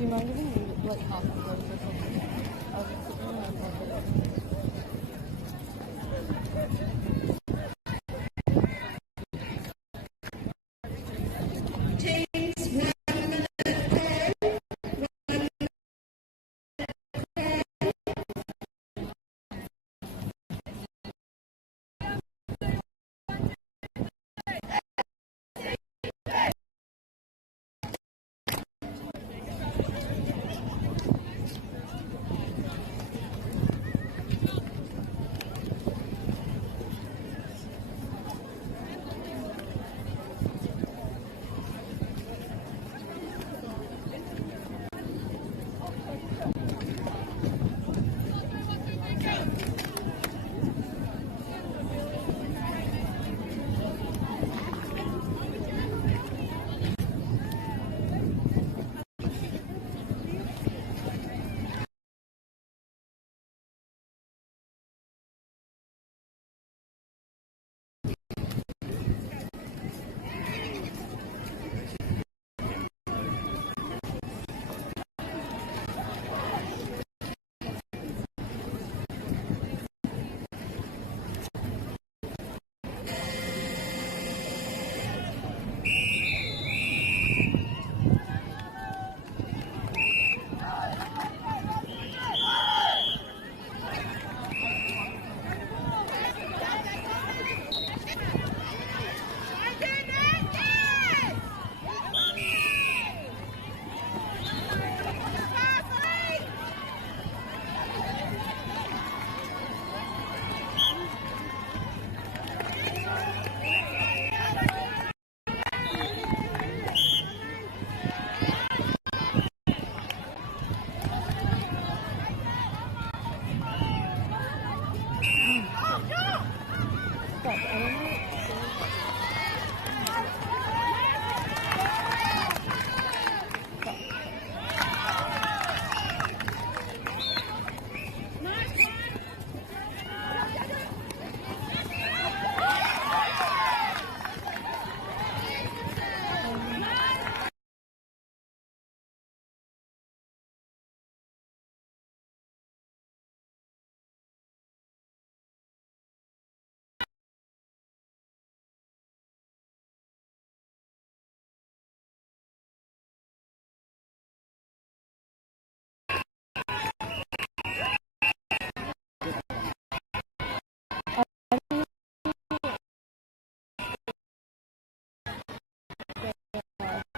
Do you mind giving me like half of those or something? I'll just put them in my pocket.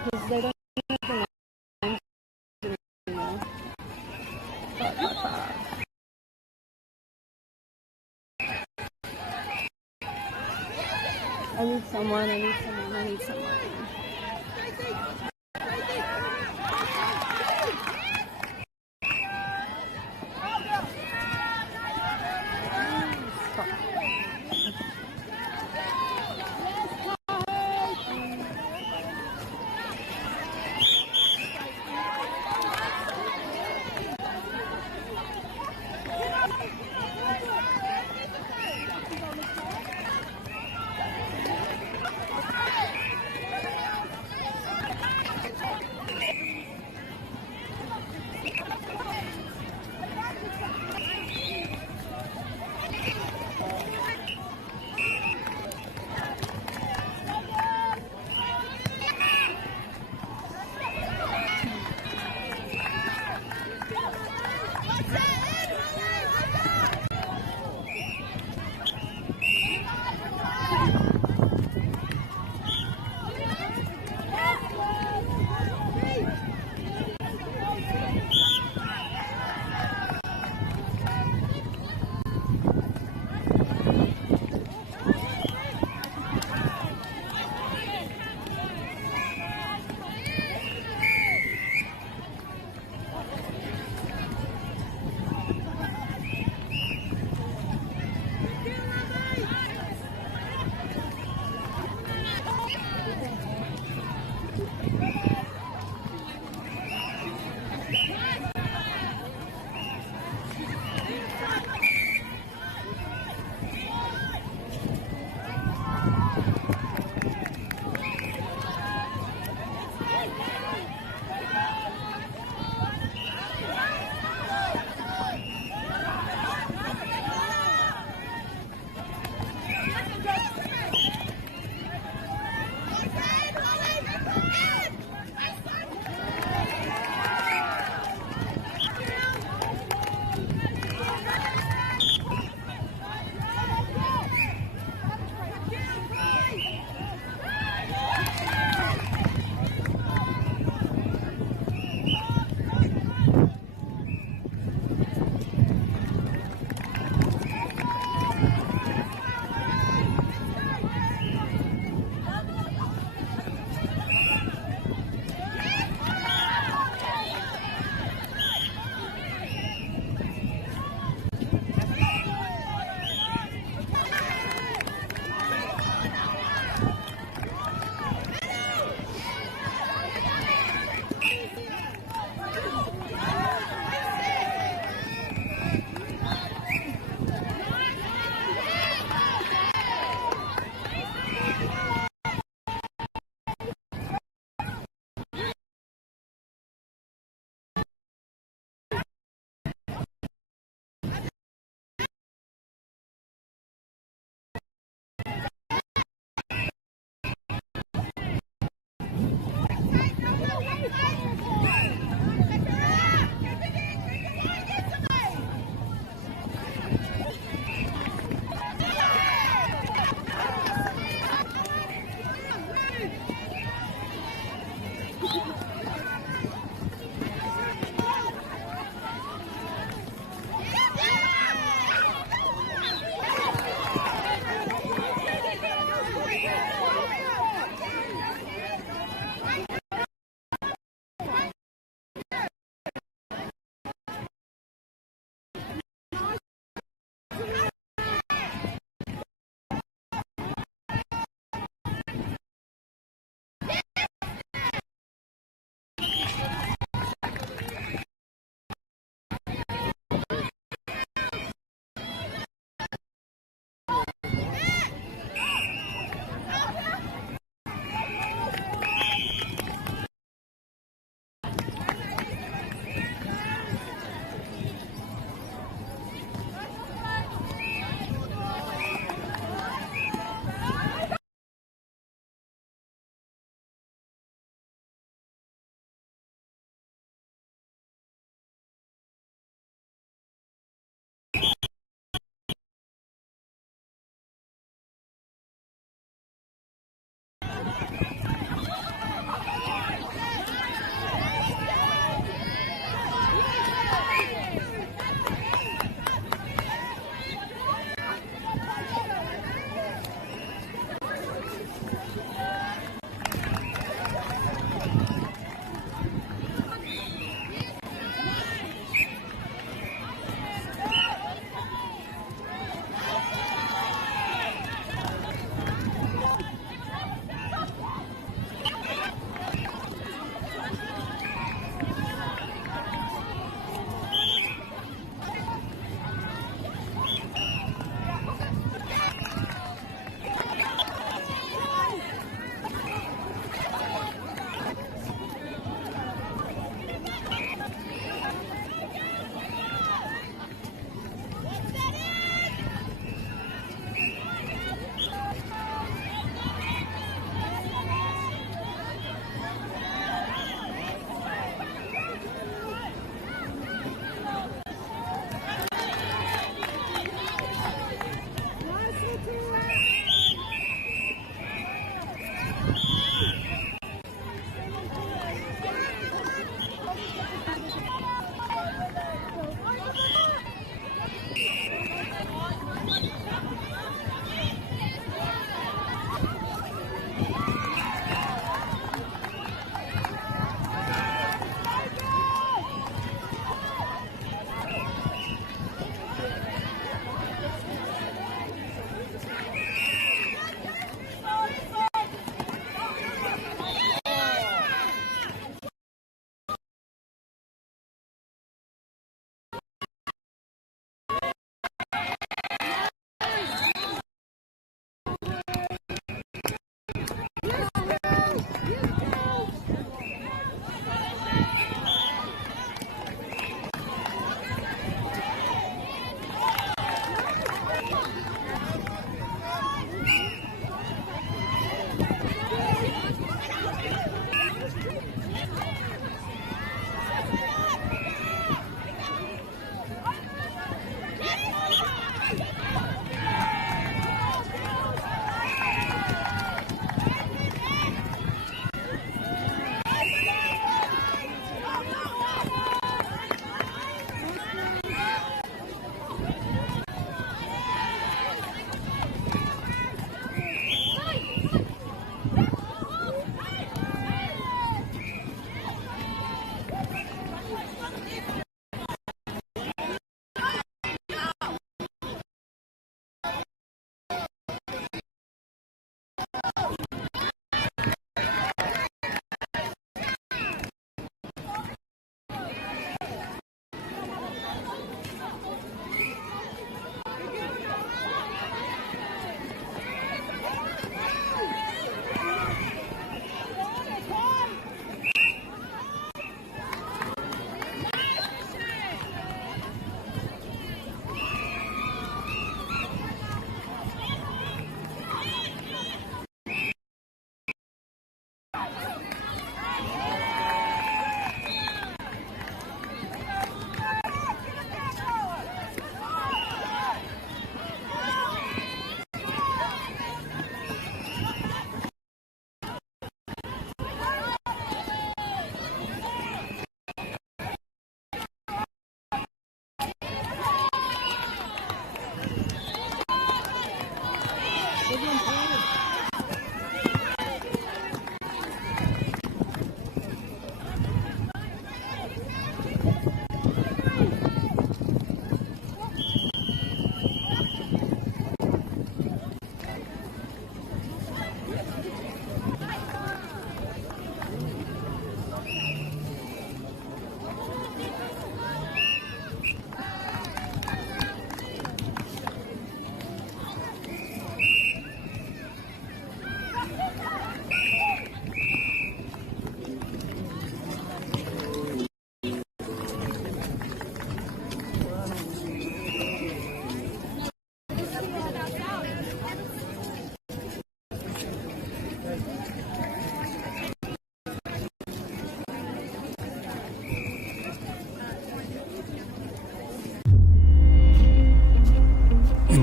Because they don't have the lines anymore. I need someone.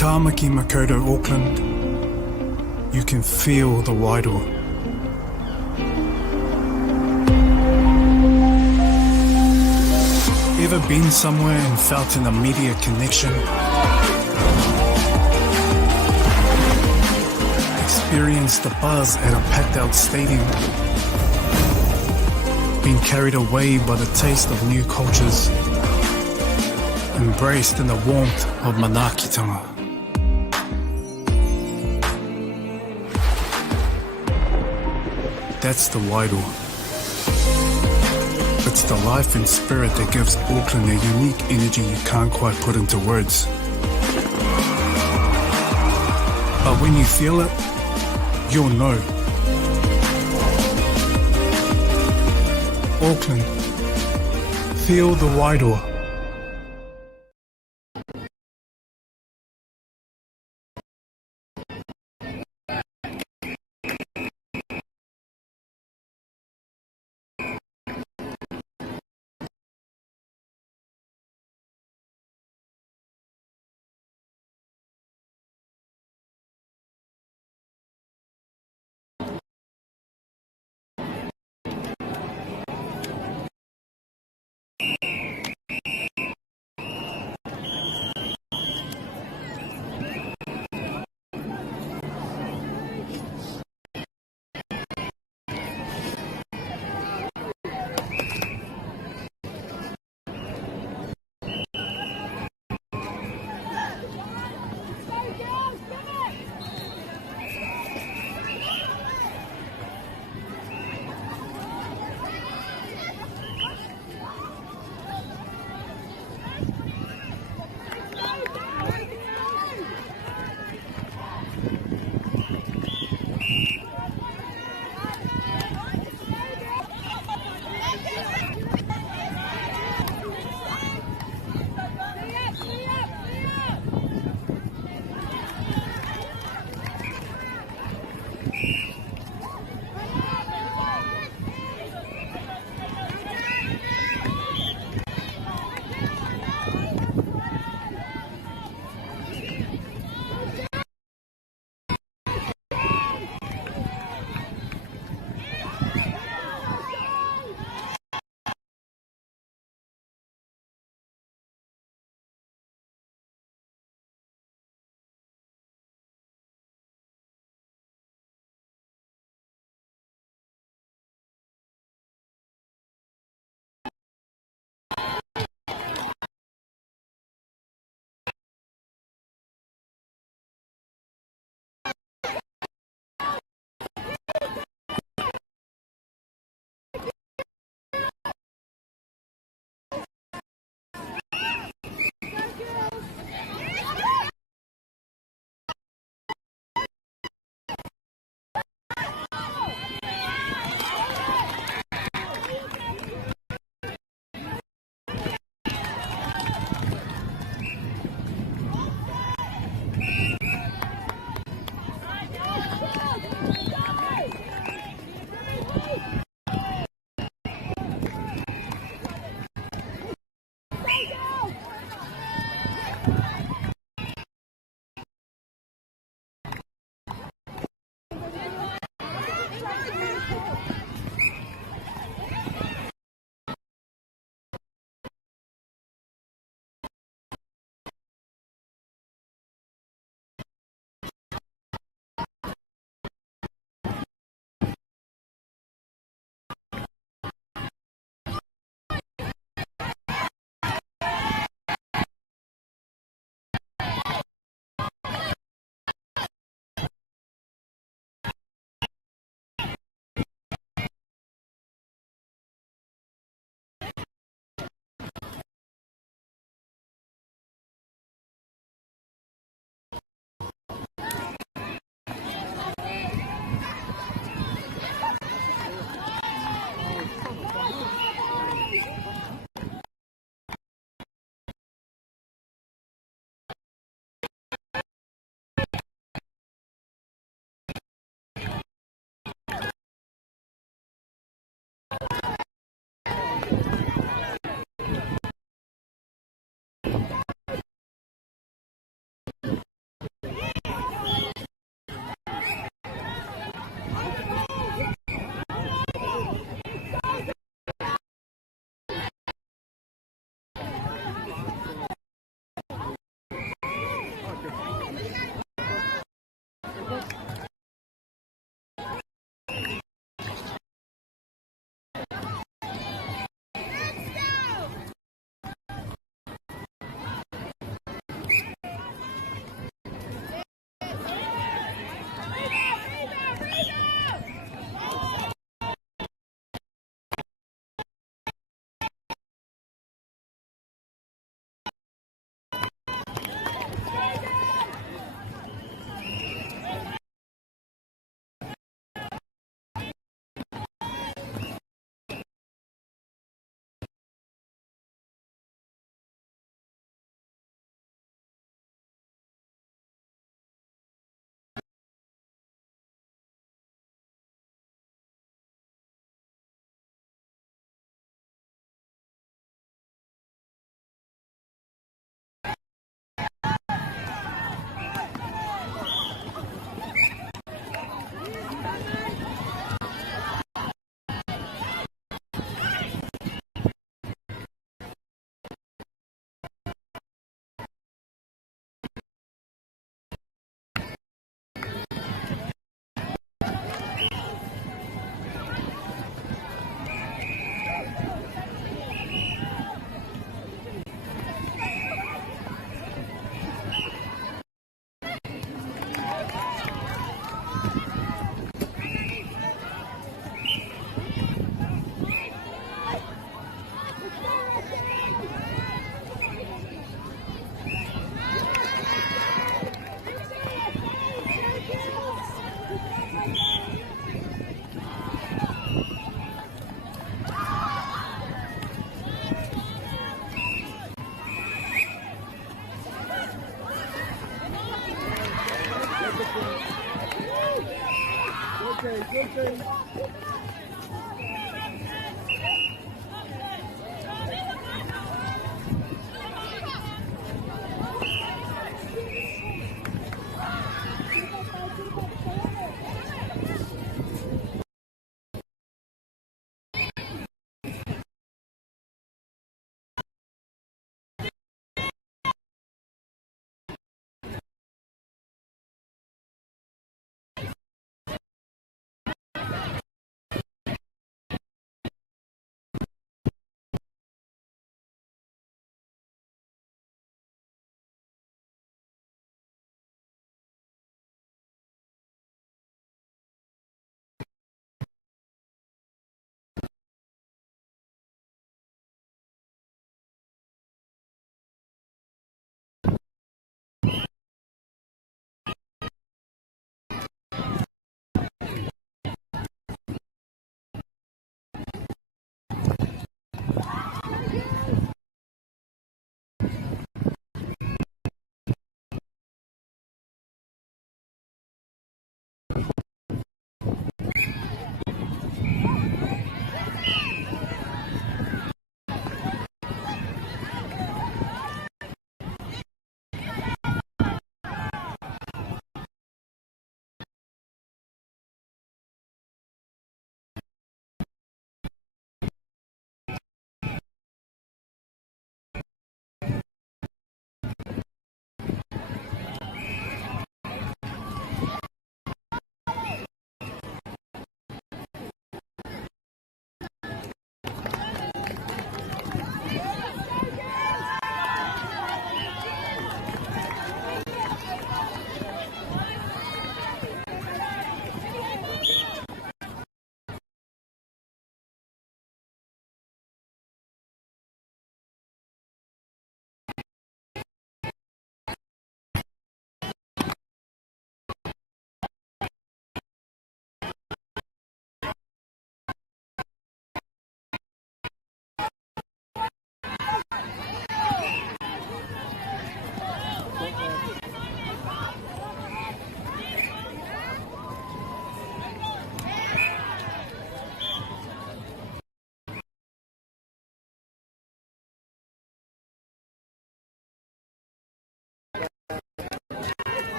Tāmaki Makoto, Auckland, you can feel the wairoa. Ever been somewhere and felt an immediate connection? Experienced the buzz at a packed out stadium? Been carried away by the taste of new cultures? Embraced in the warmth of manaakitanga? That's the wairoa. It's the life and spirit that gives Auckland a unique energy you can't quite put into words. But when you feel it, you'll know. Auckland, feel the wairoa.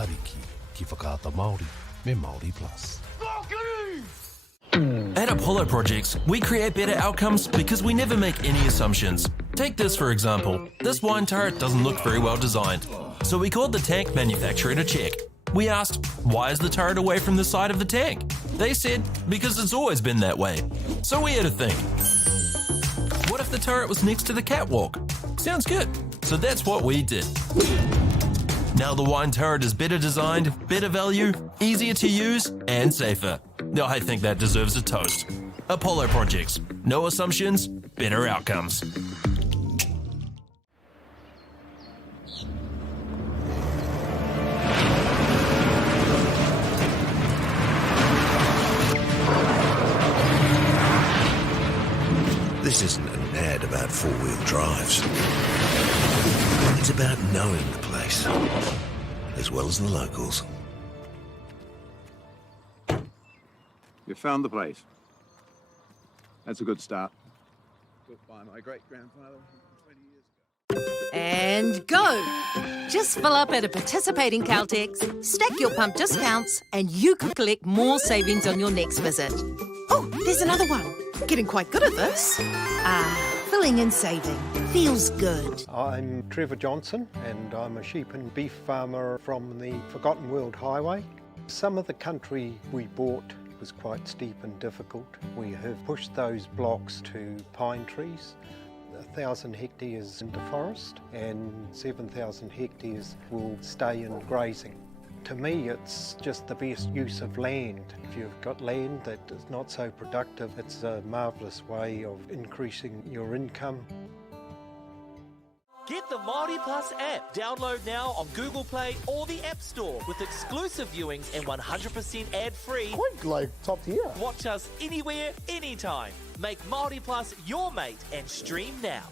Ariki, ki whakaata Māori me Māori Plus. At Apollo Projects, we create better outcomes because we never make any assumptions. Take this for example. This wine turret doesn't look very well designed. So we called the tank manufacturer to check. We asked, why is the turret away from the side of the tank? They said, because it's always been that way. So we had to think. What if the turret was next to the catwalk? Sounds good. So that's what we did. Now the wine turret is better designed, better value, easier to use, and safer. Now I think that deserves a toast. Apollo Projects. No assumptions, better outcomes. This isn't an ad about four-wheel drives. It's about knowing the place, as well as the locals. You found the place. That's a good start. Built by my great-grandfather 20 years ago. And go! Just fill up at a participating Caltex, stack your pump discounts, and you could collect more savings on your next visit. Oh, there's another one. Getting quite good at this. Filling and saving. Feels good. I'm Trevor Johnson and I'm a sheep and beef farmer from the Forgotten World Highway. Some of the country we bought was quite steep and difficult. We have pushed those blocks to pine trees. 1,000 hectares into forest and 7,000 hectares will stay in grazing. To me, it's just the best use of land. If you've got land that is not so productive, it's a marvellous way of increasing your income. Get the Māori Plus app. Download now on Google Play or the App Store with exclusive viewings and 100% ad-free. Quite like top tier. Watch us anywhere, anytime. Make Māori Plus your mate and stream now.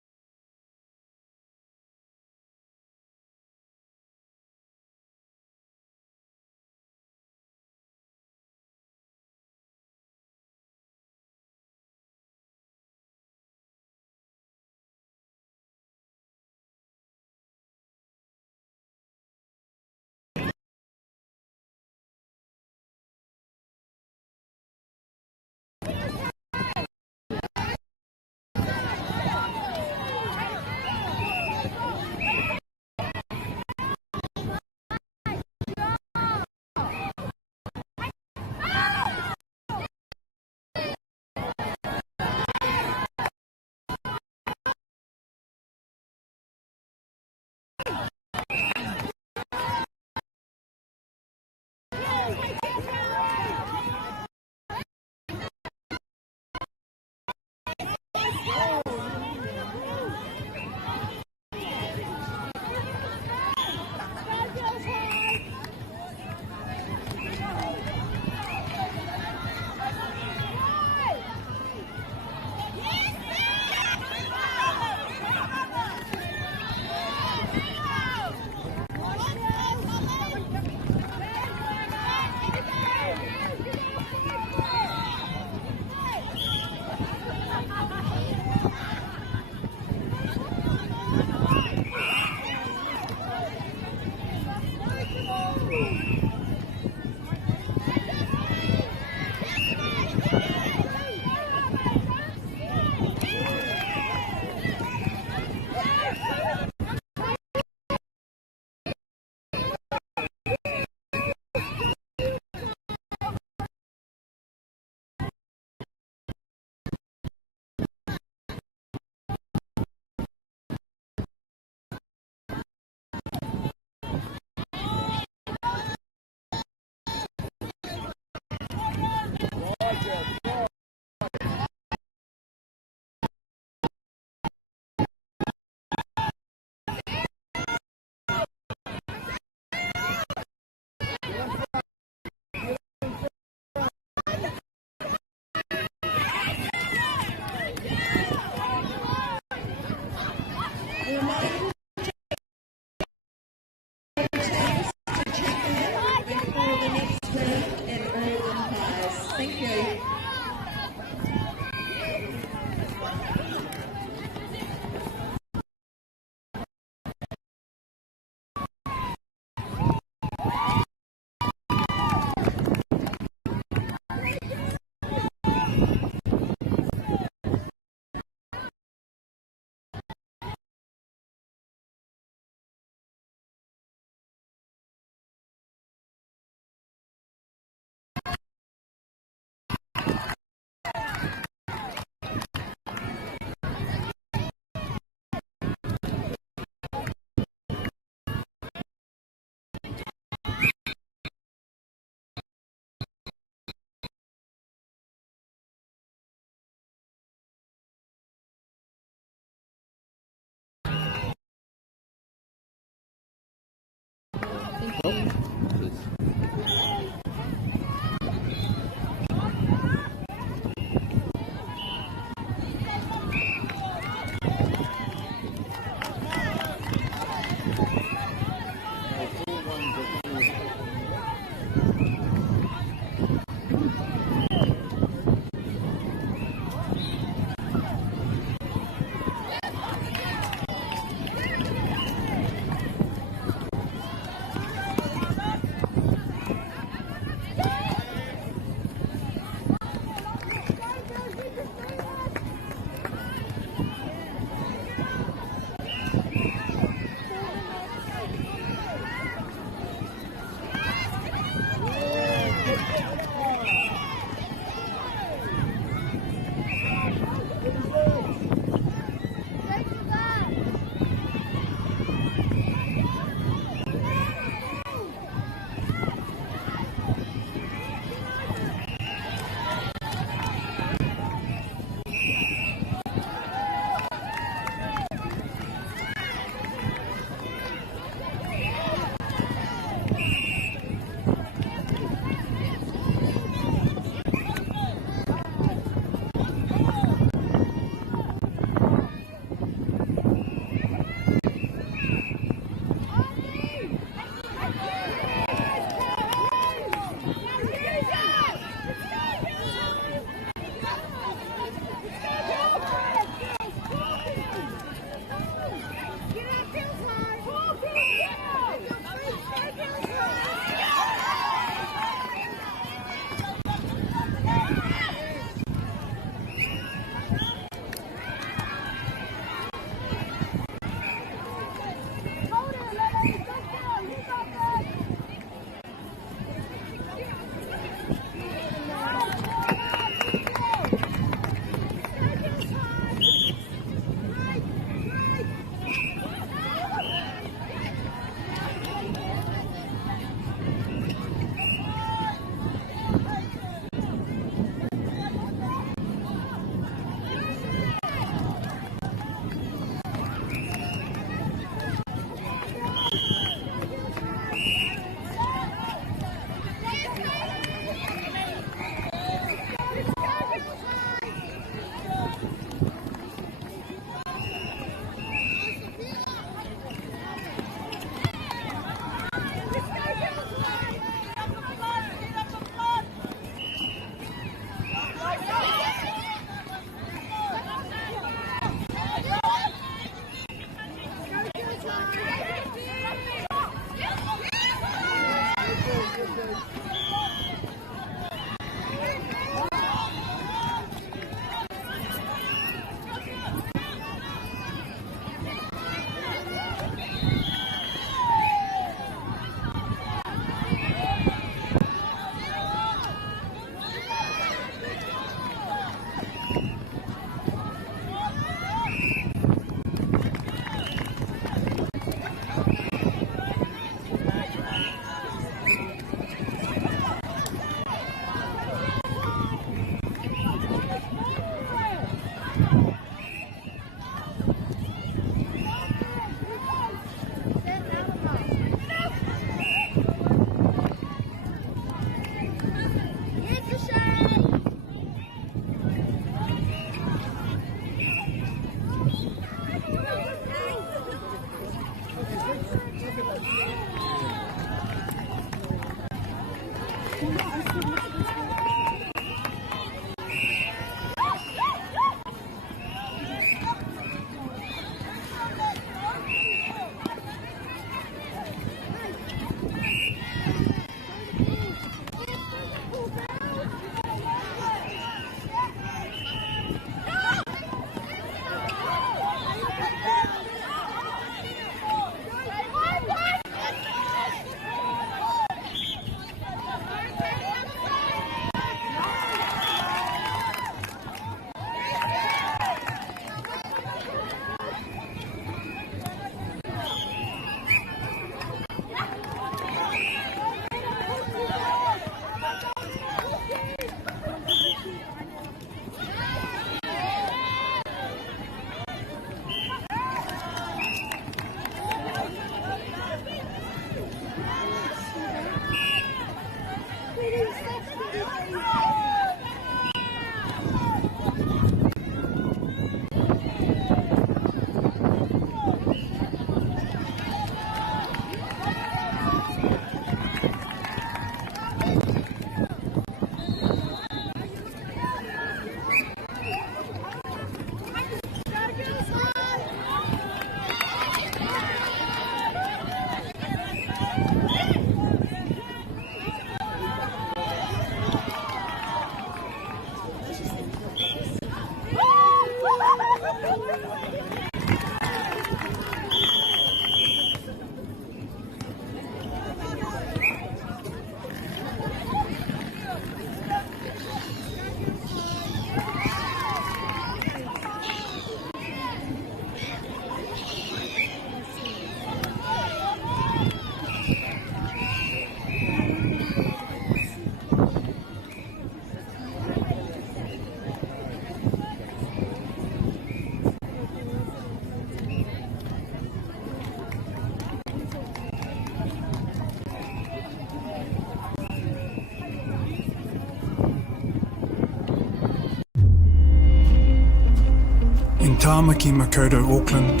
Tāmaki Makoto, Auckland,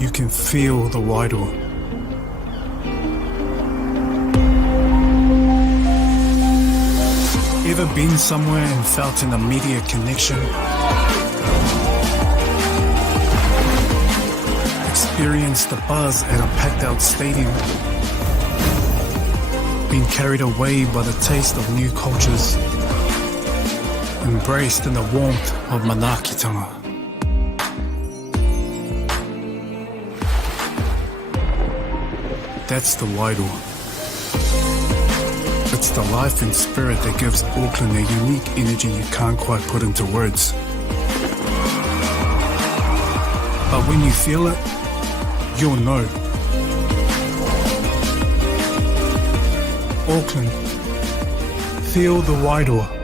you can feel the wairoa. Ever been somewhere and felt an immediate connection? Experienced the buzz at a packed out stadium? Been carried away by the taste of new cultures? Embraced in the warmth of manakitanga? That's the wairoa. It's the life and spirit that gives Auckland a unique energy you can't quite put into words. But when you feel it, you'll know. Auckland, feel the wairoa.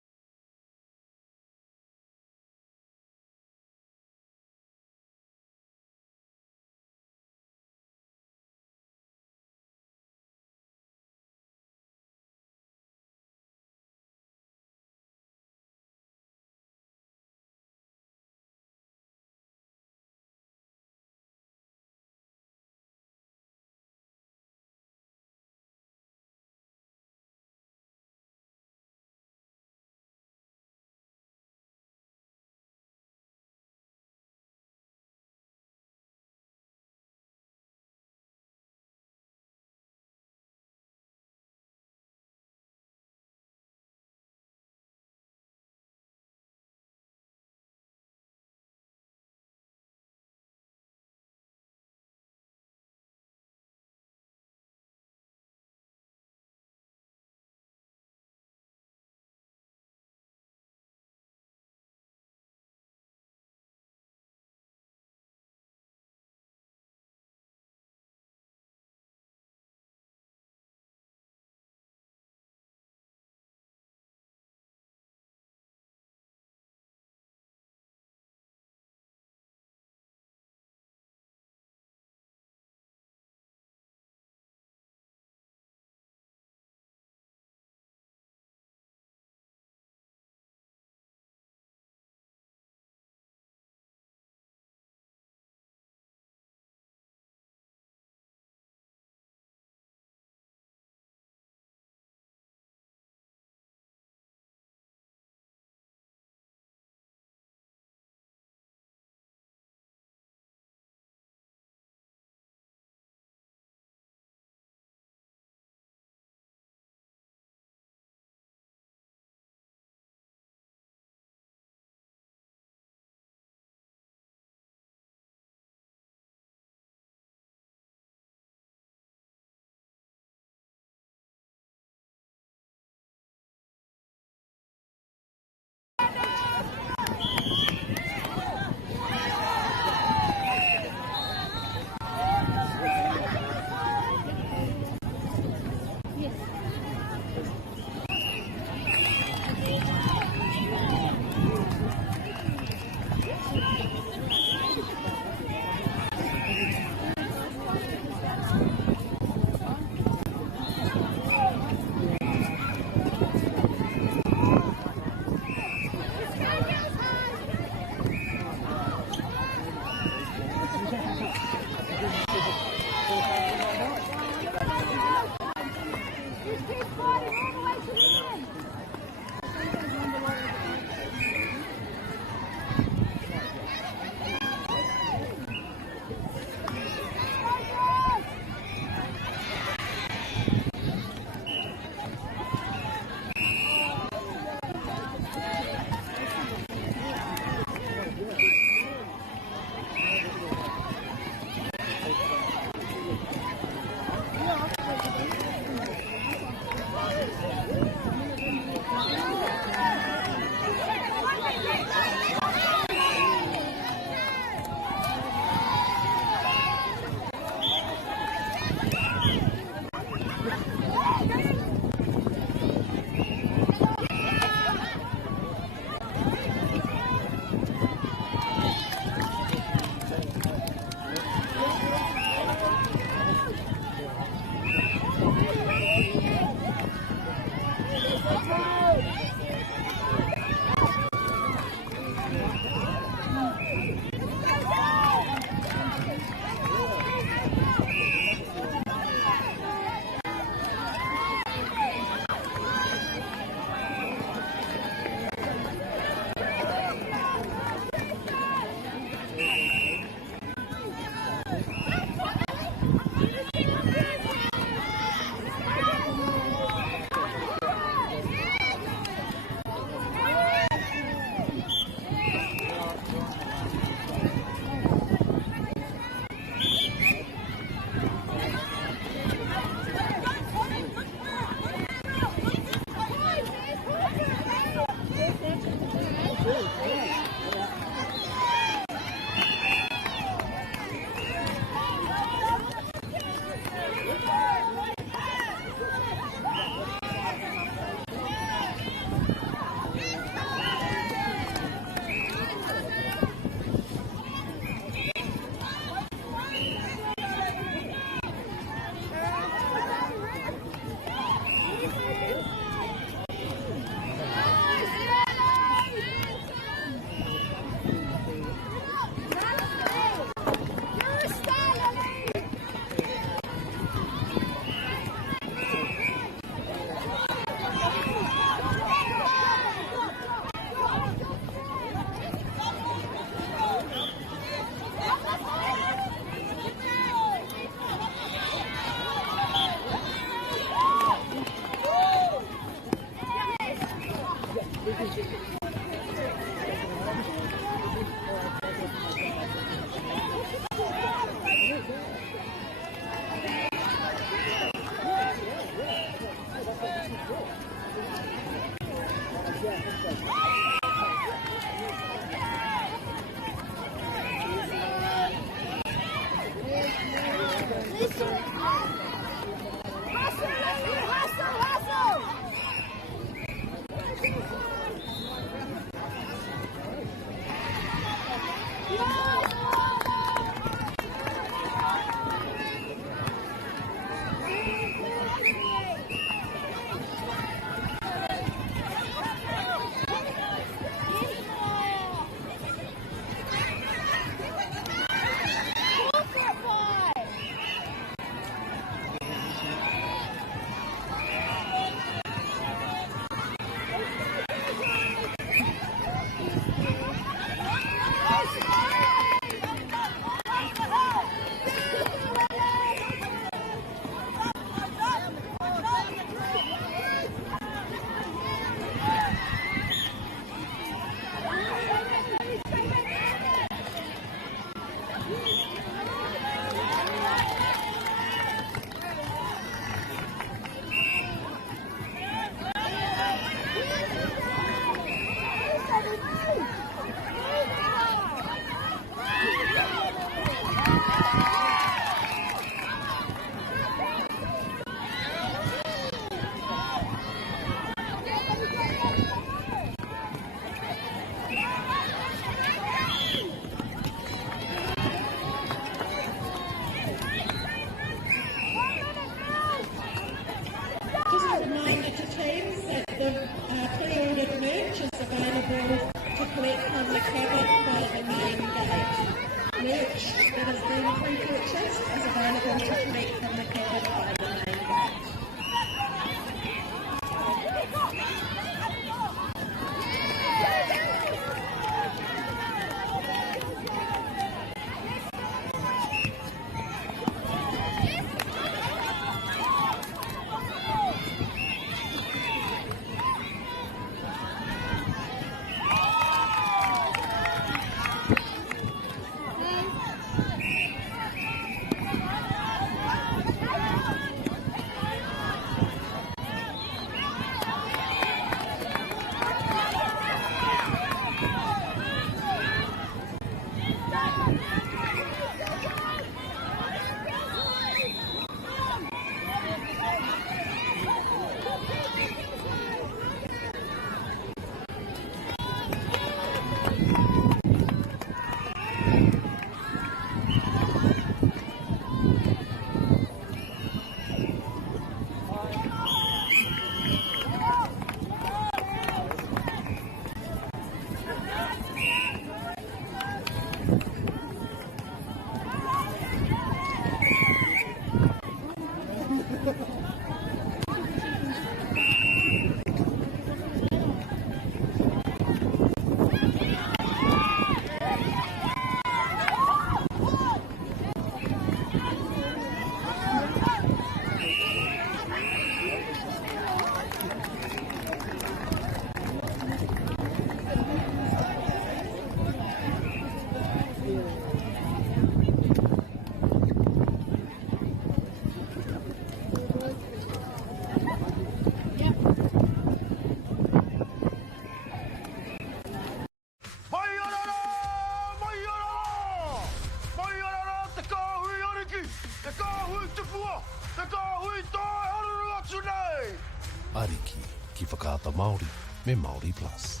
Māori, me Māori Plus.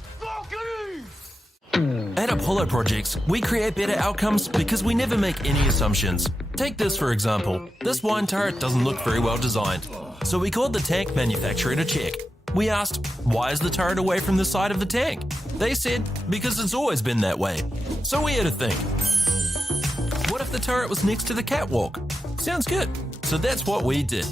At Apollo Projects, we create better outcomes because we never make any assumptions. Take this for example. This wine turret doesn't look very well designed. So we called the tank manufacturer to check. We asked, why is the turret away from the side of the tank? They said, because it's always been that way. So we had to think. What if the turret was next to the catwalk? Sounds good. So that's what we did.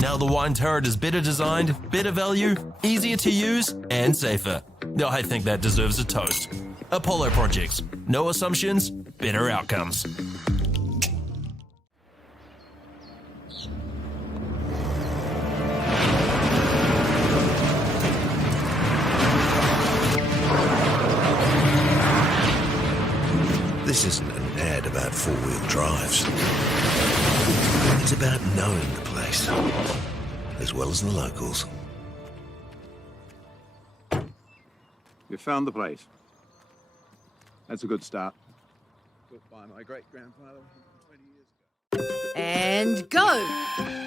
Now the wine turret is better designed, better value, easier to use, and safer. I think that deserves a toast. Apollo Projects. No assumptions, better outcomes. This isn't an ad about four-wheel drives. It's about knowing the place, as well as the locals. You found the place. That's a good start. Built by my great-grandfather 20 years ago. And go!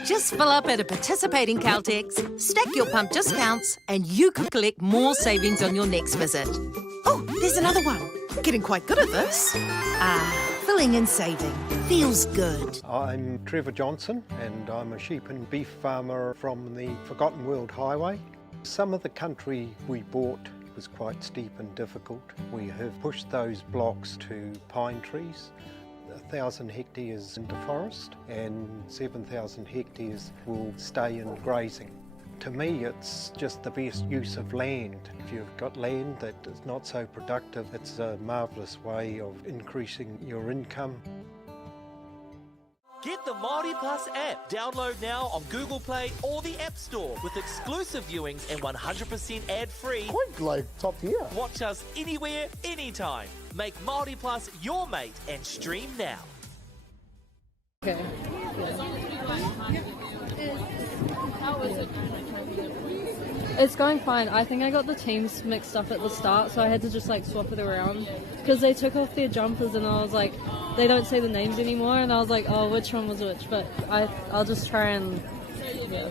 Just fill up at a participating Caltex, stack your pump discounts, and you could collect more savings on your next visit. Oh, there's another one. Getting quite good at this. Filling and saving. Feels good. I'm Trevor Johnson and I'm a sheep and beef farmer from the Forgotten World Highway. Some of the country we bought was quite steep and difficult. We have pushed those blocks to pine trees. 1,000 hectares into forest and 7,000 hectares will stay in grazing. To me, it's just the best use of land. If you've got land that is not so productive, it's a marvellous way of increasing your income. Get the Māori Plus app. Download now on Google Play or the App Store with exclusive viewings and 100% ad-free. Quite like top tier. Watch us anywhere, anytime. Make Māori Plus your mate and stream now. Okay. How is it? It's going fine. I think I got the teams mixed up at the start, so I had to just like swap it around because they took off their jumpers and I was like, they don't say the names anymore, and I was like, oh, which one was which? But I'll just try and yeah.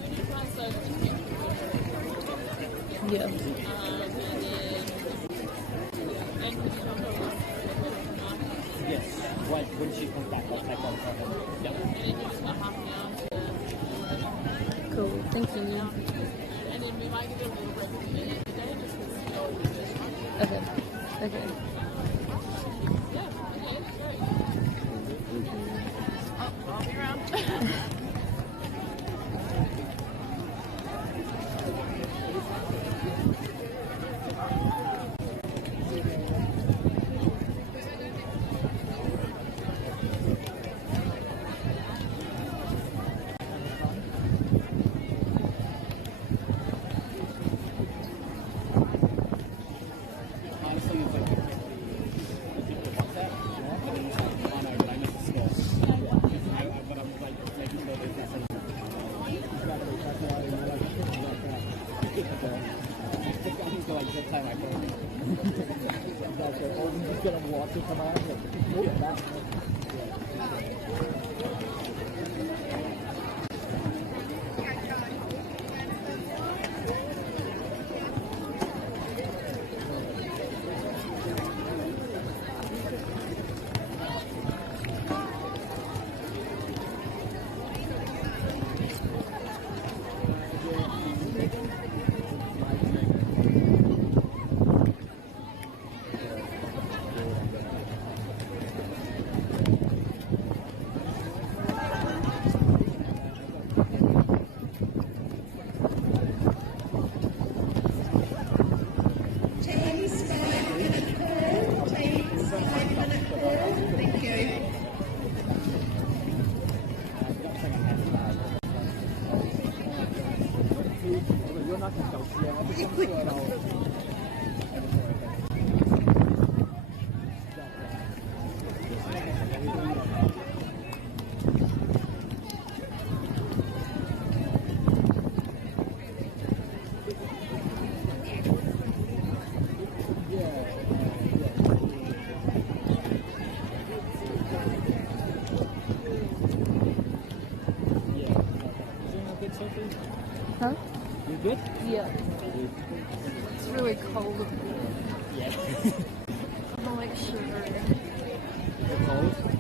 Yes. When she comes back, I'll take on Cool. Thank you. Okay. Okay. I'll be around. Huh? You good? Yeah. It's really cold. Yeah. I'm like shivering. It's cold. Yeah.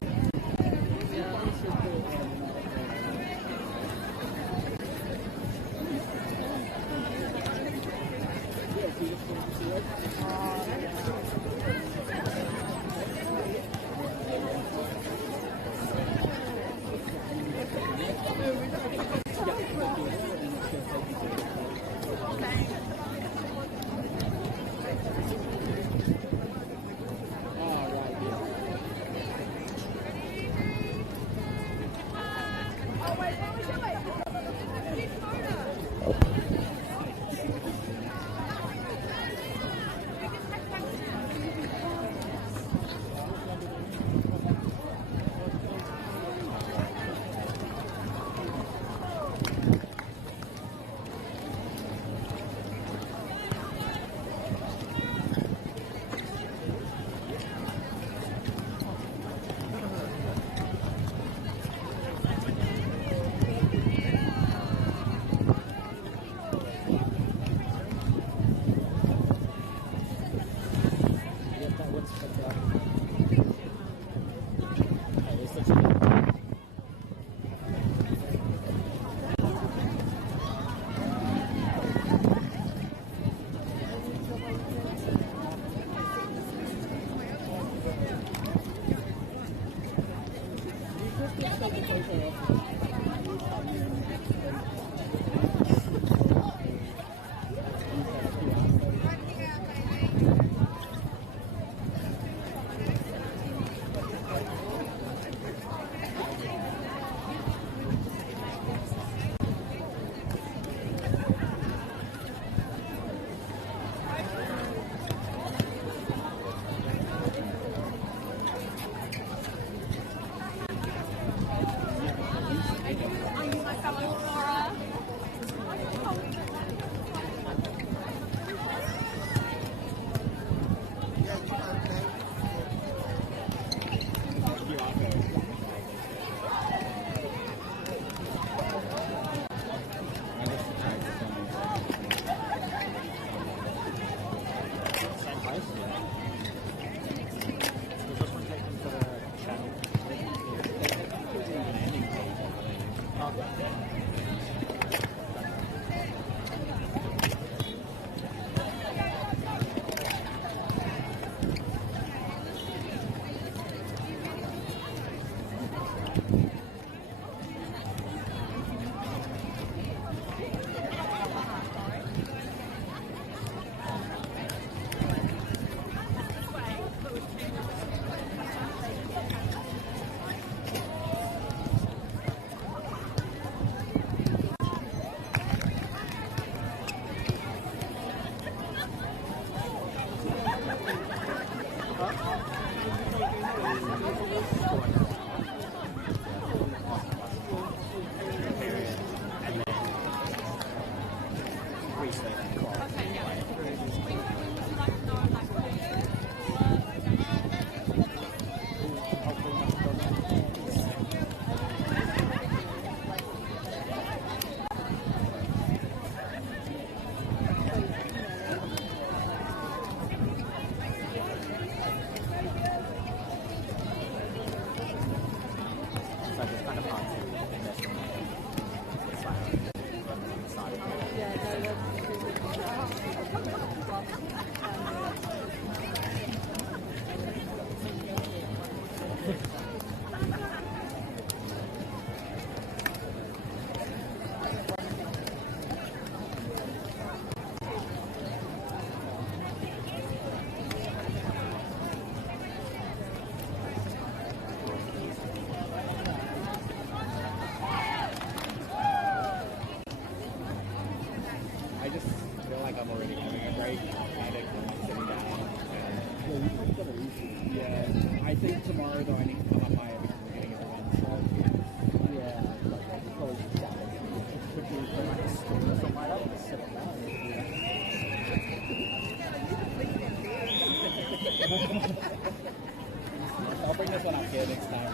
I'll bring this one up here next time.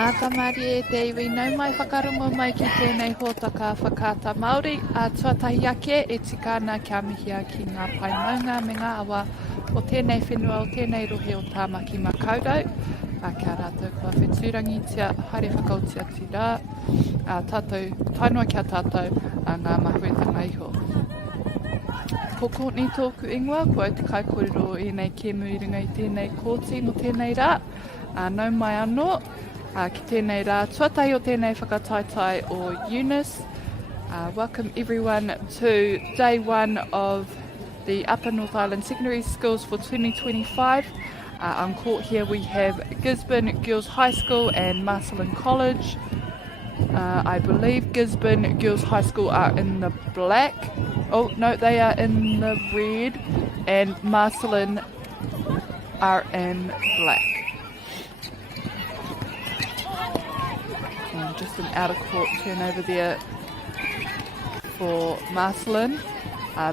A tamari e te iwi nau mai whakarongo mai ki tēnei hōtaka whakata Māori. A tuatahi ake e tikana kia mihia ki ngā paemaunga me ngā awa o tēnei whenua o tēnei rohe o tāmaki makaurau. A kia rātou kua whetūrangitia, haere whakautia tira. A tātou, tainua kia tātou a ngā mahuetanga iho. Ko Courtney tōku ingoa, kua te kai kōrero e nei kēmu i runga i tēnei kōti no tēnei rā. Nau mai anō. Ki tēnei rā, tuatahi o tēnei whakataitai o UNISS. Welcome everyone to day one of the Upper North Island Secondary Schools for 2025. On court here we have Gisborne Girls High School and Marcelin College. I believe Gisborne Girls High School are in the black. Oh no, they are in the red, and Marcelin are in black. Just an out of court turnover there for Marcelin.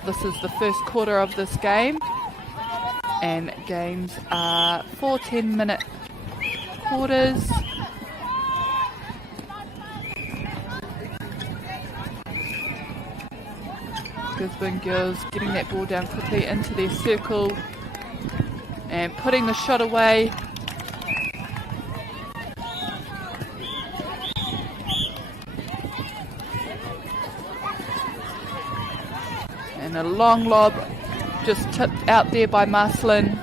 This is the first quarter of this game, and games are 4 10-minute quarters. Gisborne girls getting that ball down quickly into their circle and putting the shot away. And a long lob just tipped out there by Marcelin.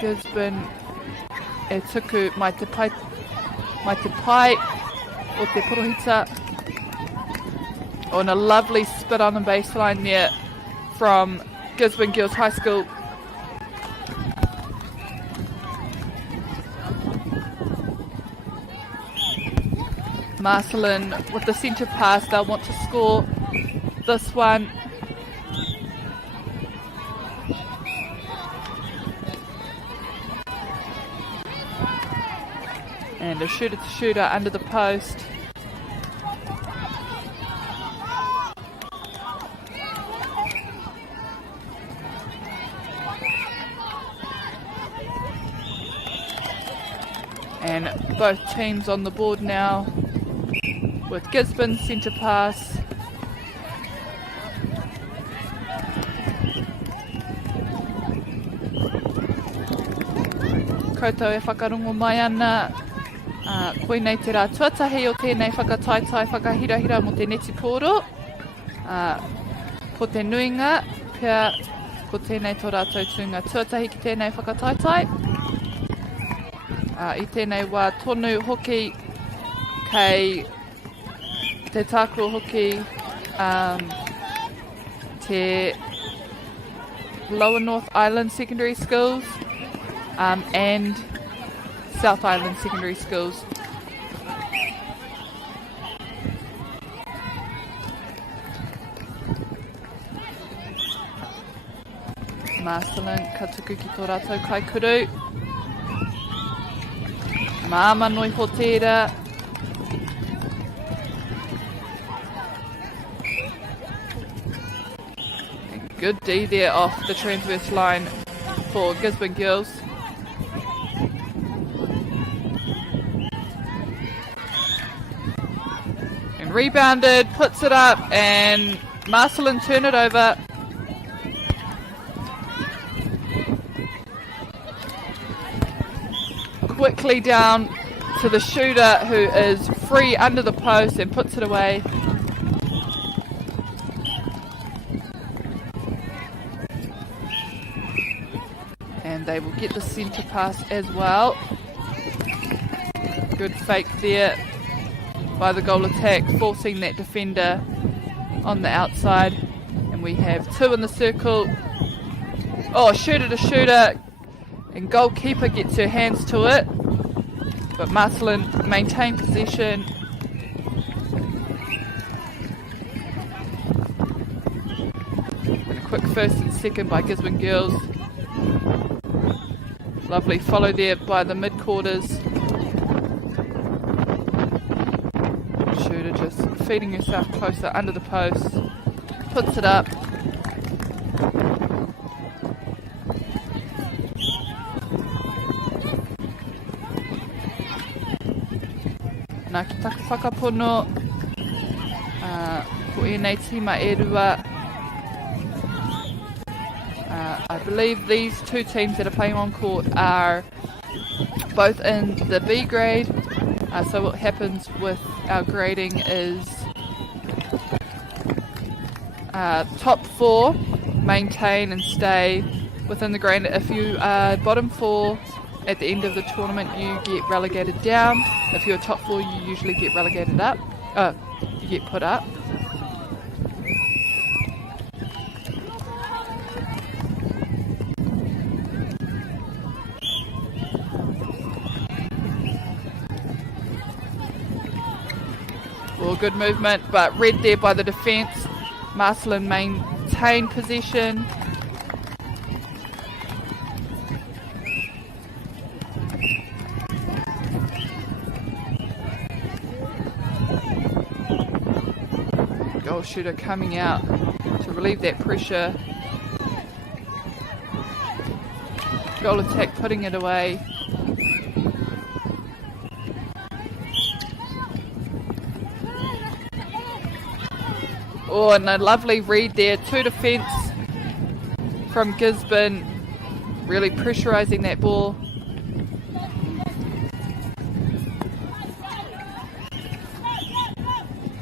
Gisborne e tuku mai te pai o te porohita on a lovely spit on the baseline there from Gisborne Girls High School. Marcelin with the centre pass, they'll want to score this one. And a shooter to shooter under the post. And both teams on the board now, with Gisborne centre pass. Koutou e whakarongo mai ana. Koe nei te rā tuatahi o tēnei whakataitai whakahirahira mo te neti pōro. Ko te nuinga, pia ko tēnei tō rātou tūnga tuatahi ki tēnei whakataitai. I tēnei wā tonu hoki kei te tākro hoki te Lower North Island Secondary Schools and South Island Secondary Schools. Marcelin, ka tuku ki tō rātou kaikuru. Māma noi ho tērā. Good D there off the transverse line for Gisborne girls. And rebounded, puts it up, and Marcelin turn it over. Quickly down to the shooter, who is free under the post and puts it away. And they will get the centre pass as well. Good fake there by the goal attack, forcing that defender on the outside. And we have two in the circle. Oh, shooter to shooter. And goalkeeper gets her hands to it. But Marcelin maintained possession. And a quick first and second by Gisborne girls. Lovely follow there by the mid-quarters. Shooter just feeding herself closer under the post. Puts it up. Nā ki taku whakapono, ko ēnei tima e rua. I believe these two teams that are playing on court are both in the B grade. So what happens with our grading is top 4 maintain and stay within the grade. If you are bottom 4 at the end of the tournament, you get relegated down. If you're top 4, you usually get relegated up. You get put up. Well, good movement, but read there by the defence. Marcelin maintained possession. Goal shooter coming out to relieve that pressure. Goal attack putting it away. Oh, and a lovely read there to defence from Gisborne, really pressurising that ball.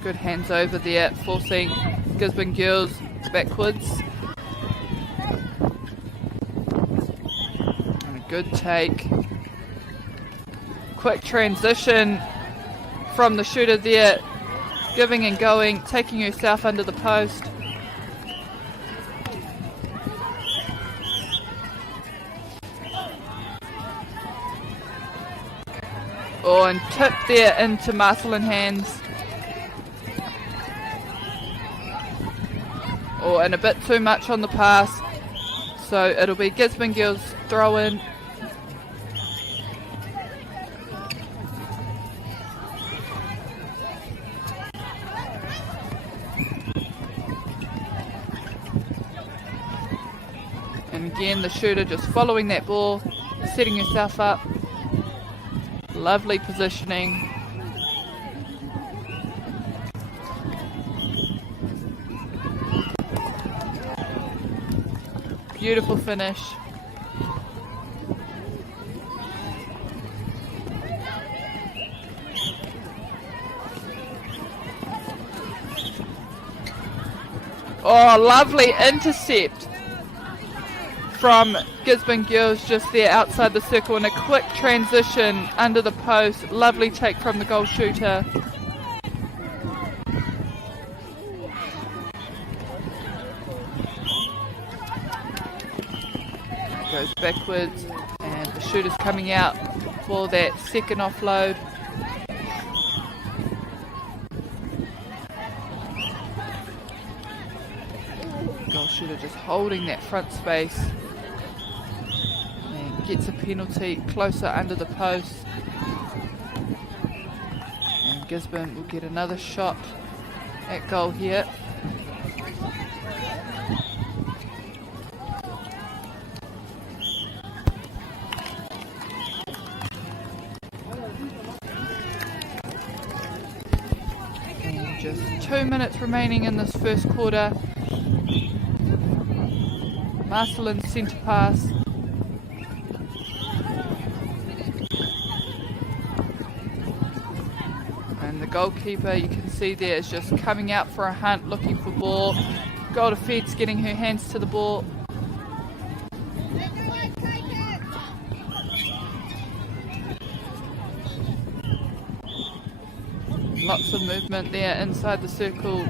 Good hands over there, forcing Gisborne girls backwards. And a good take. Quick transition from the shooter there. Giving and going, taking herself under the post. Oh, and tipped there into Marcelin hands. Oh, and a bit too much on the pass. So it'll be Gisborne girls throw in. Again, the shooter just following that ball, setting herself up. Lovely positioning. Beautiful finish. Oh, lovely intercept from Gisborne girls just there outside the circle, and a quick transition under the post. Lovely take from the goal shooter. Goes backwards, and the shooter's coming out for that second offload. Goal shooter just holding that front space. Gets a penalty closer under the post, and Gisborne will get another shot at goal here. And just 2 minutes remaining in this first quarter. Marcelin centre pass. And the goalkeeper, you can see there, is just coming out for a hunt, looking for ball. Goal defence getting her hands to the ball. Lots of movement there inside the circle.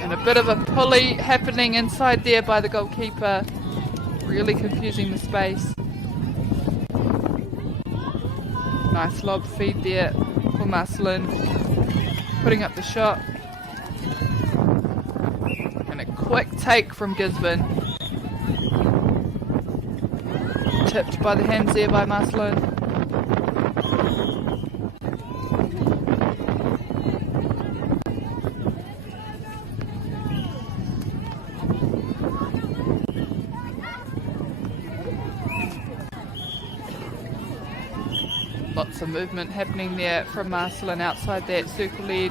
And a bit of a pulley happening inside there by the goalkeeper. Really confusing the space. Nice lob feed there for Marcelin. Putting up the shot. And a quick take from Gisborne. Tipped by the hands there by Marcelin. Lots of movement happening there from Marcelin outside that circle edge.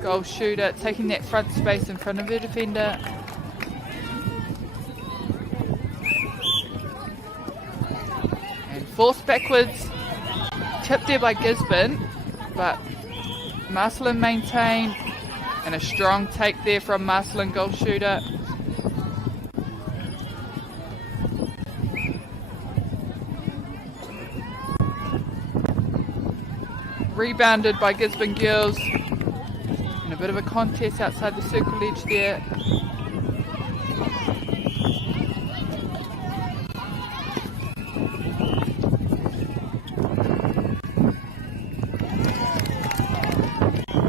Goal shooter taking that front space in front of her defender. And forced backwards. Tipped there by Gisborne, but Marcelin maintained. And a strong take there from Marcelin, goal shooter. Rebounded by Gisborne girls. And a bit of a contest outside the circle edge there.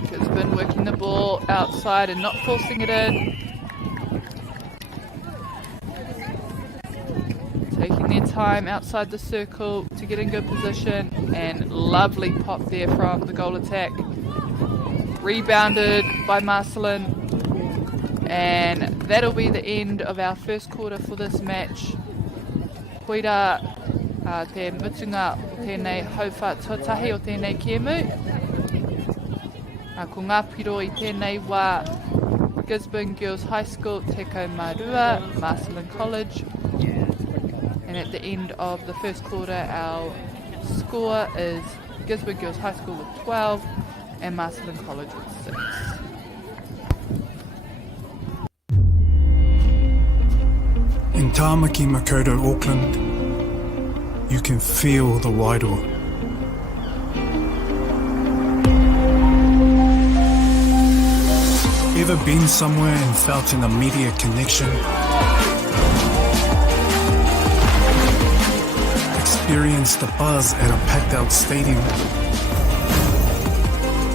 Gisborne working the ball outside and not forcing it in. Taking their time outside the circle to get in good position, and lovely pop there from the goal attack. Rebounded by Marcelin, and that'll be the end of our first quarter for this match. Koira te mutunga o tēnei hauwha tuatahi o tēnei kēmu. Ko ngā piro I tēnei wā Gisborne Girls High School, Te Kaumarua, Marcelin College. And at the end of the first quarter, our score is Gisborne Girls High School with 12 and Marcelin College with 6. In Tāmaki Makaurau, Auckland, you can feel the wairoa. Ever been somewhere and felt an immediate connection? Experienced the buzz at a packed out stadium?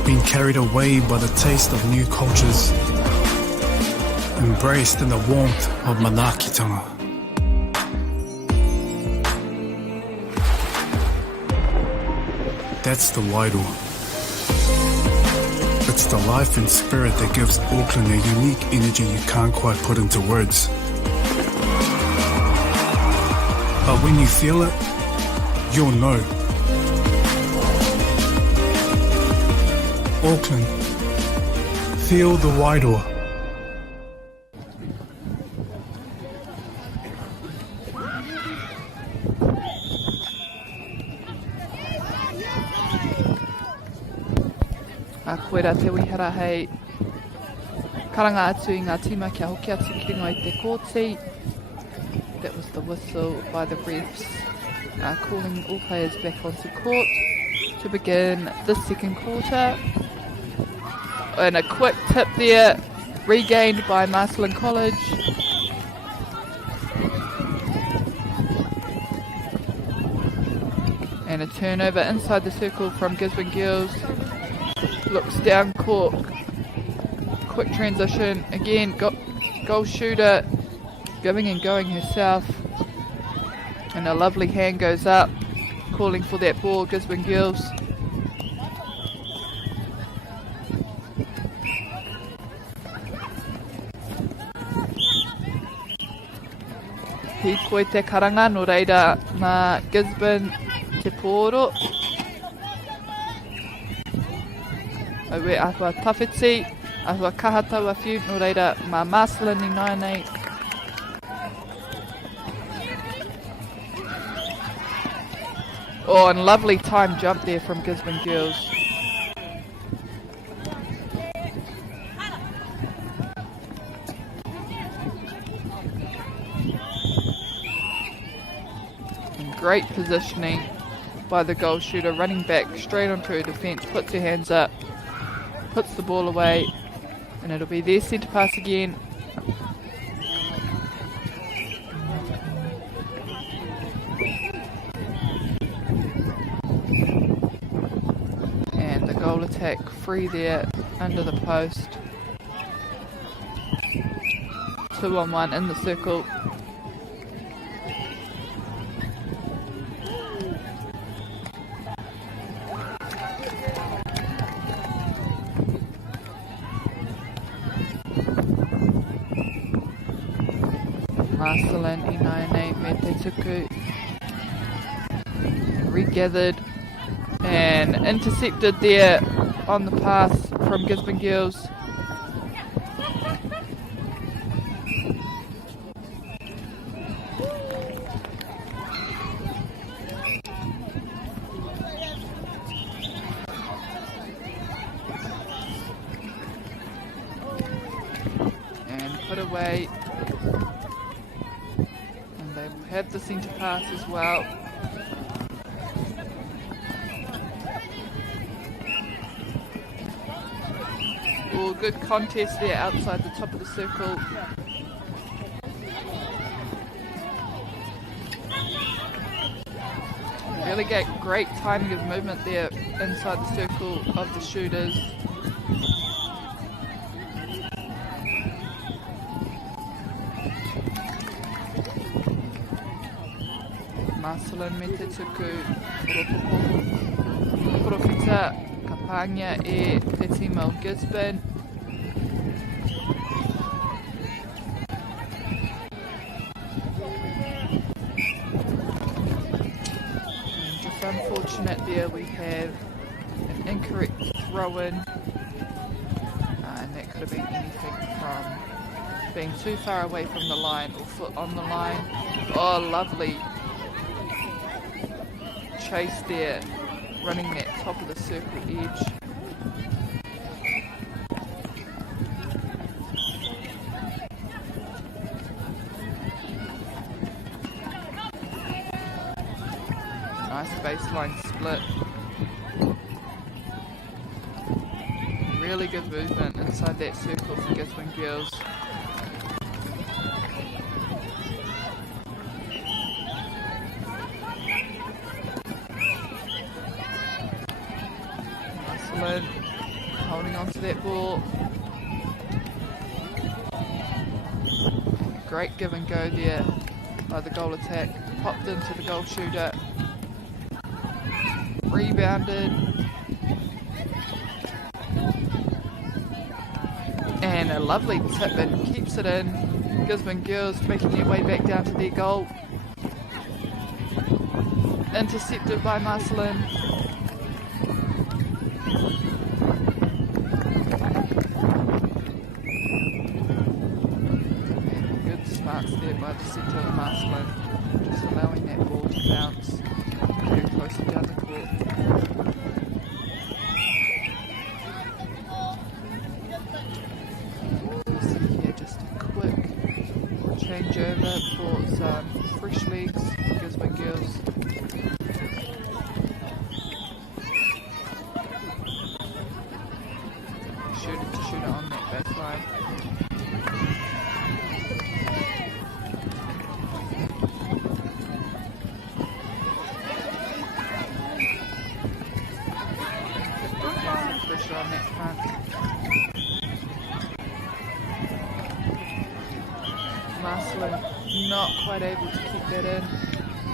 Been carried away by the taste of new cultures? Embraced in the warmth of manaakitanga? That's the wairoa. It's the life and spirit that gives Auckland a unique energy you can't quite put into words. But when you feel it, you'll know. Auckland, feel the wairoa. A koera te wihara hei karanga atu I ngā tima kia hoki atu ki ringo I te kōti. That was the whistle by the refs calling all players back onto court to begin the second quarter. And a quick tip there, regained by Marcelin College. And a turnover inside the circle from Gisborne Girls. Looks down court, quick transition, again goal shooter going and going herself, and a lovely hand goes up calling for that ball, Gisborne Girls. Hi koe te karanga no reira mā Gisborne te pōro. Awe ahua tawhiti, ahua kahatau a whiu, no reira mā Marcelin I nainei. Oh, and lovely time jump there from Gisborne Girls. And great positioning by the goal shooter, running back straight onto her defence, puts her hands up, puts the ball away, and it'll be their centre pass again. And the goal attack free there under the post. 2-on-1 in the circle. Marcelin I nainei me te tuku. Regathered And intercepted there on the pass from Gisborne Girls. And put away. And they will have the centre pass as well. Oh, good contest there outside the top of the circle. Really get great timing of movement there inside the circle of the shooters. Marcelin me te tuku Profita Kapanya e te tima o Gisborne. Just unfortunate there, we have an incorrect throw-in, and that could have been anything from being too far away from the line or foot on the line. Oh, lovely chase there, running that top of the circle edge. Nice baseline split. Really good movement inside that circle for Gisborne Girls. Holding on to that ball. Great give and go there by the goal attack. Popped into the goal shooter. Rebounded. And a lovely tip and keeps it in. Gisborne Girls making their way back down to their goal. Intercepted by Marcelin. There by the centre of Marcelin, just allowing that ball to bounce very closely down the court. You see here just a quick changeover for some fresh legs for Gisborne Girls. Shooter to shooter on that baseline. On that front. Marcelin not quite able to keep that in.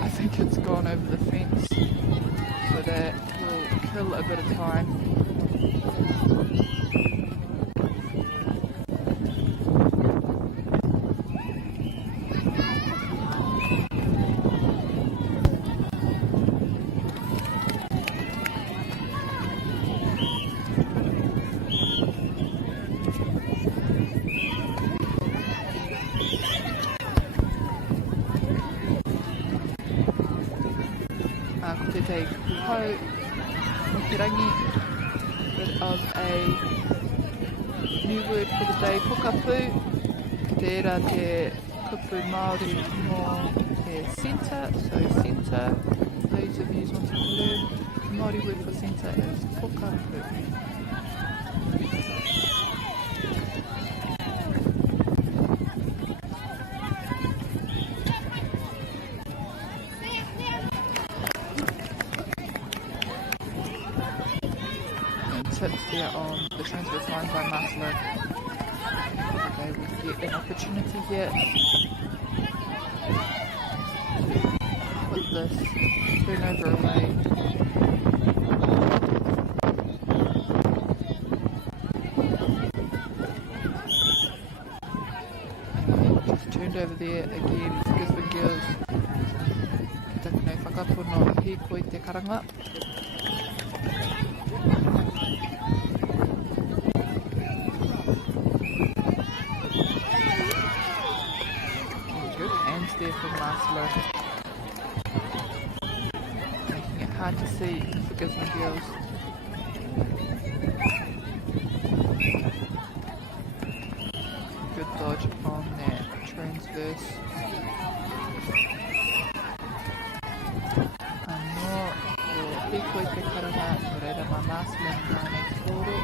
I think it's gone over the fence, so that will kill a bit of time. Bit of a new word for the day, pukapu. Tērā te kupu Māori mō te centre, so centre, those of you wanting to learn, the Māori word for centre is pukapu. Tips there on the transfer line by Marcelin. They will get an opportunity here to put this turnover away. Just turned over there again for Gisborne Girls. Taku nei whakapono he koe te karanga. Marcelin. Making it hard to see for Gisborne girls. Good dodge on that transverse. Hikoi te karana, no reira ma Marcelin nāne kōro.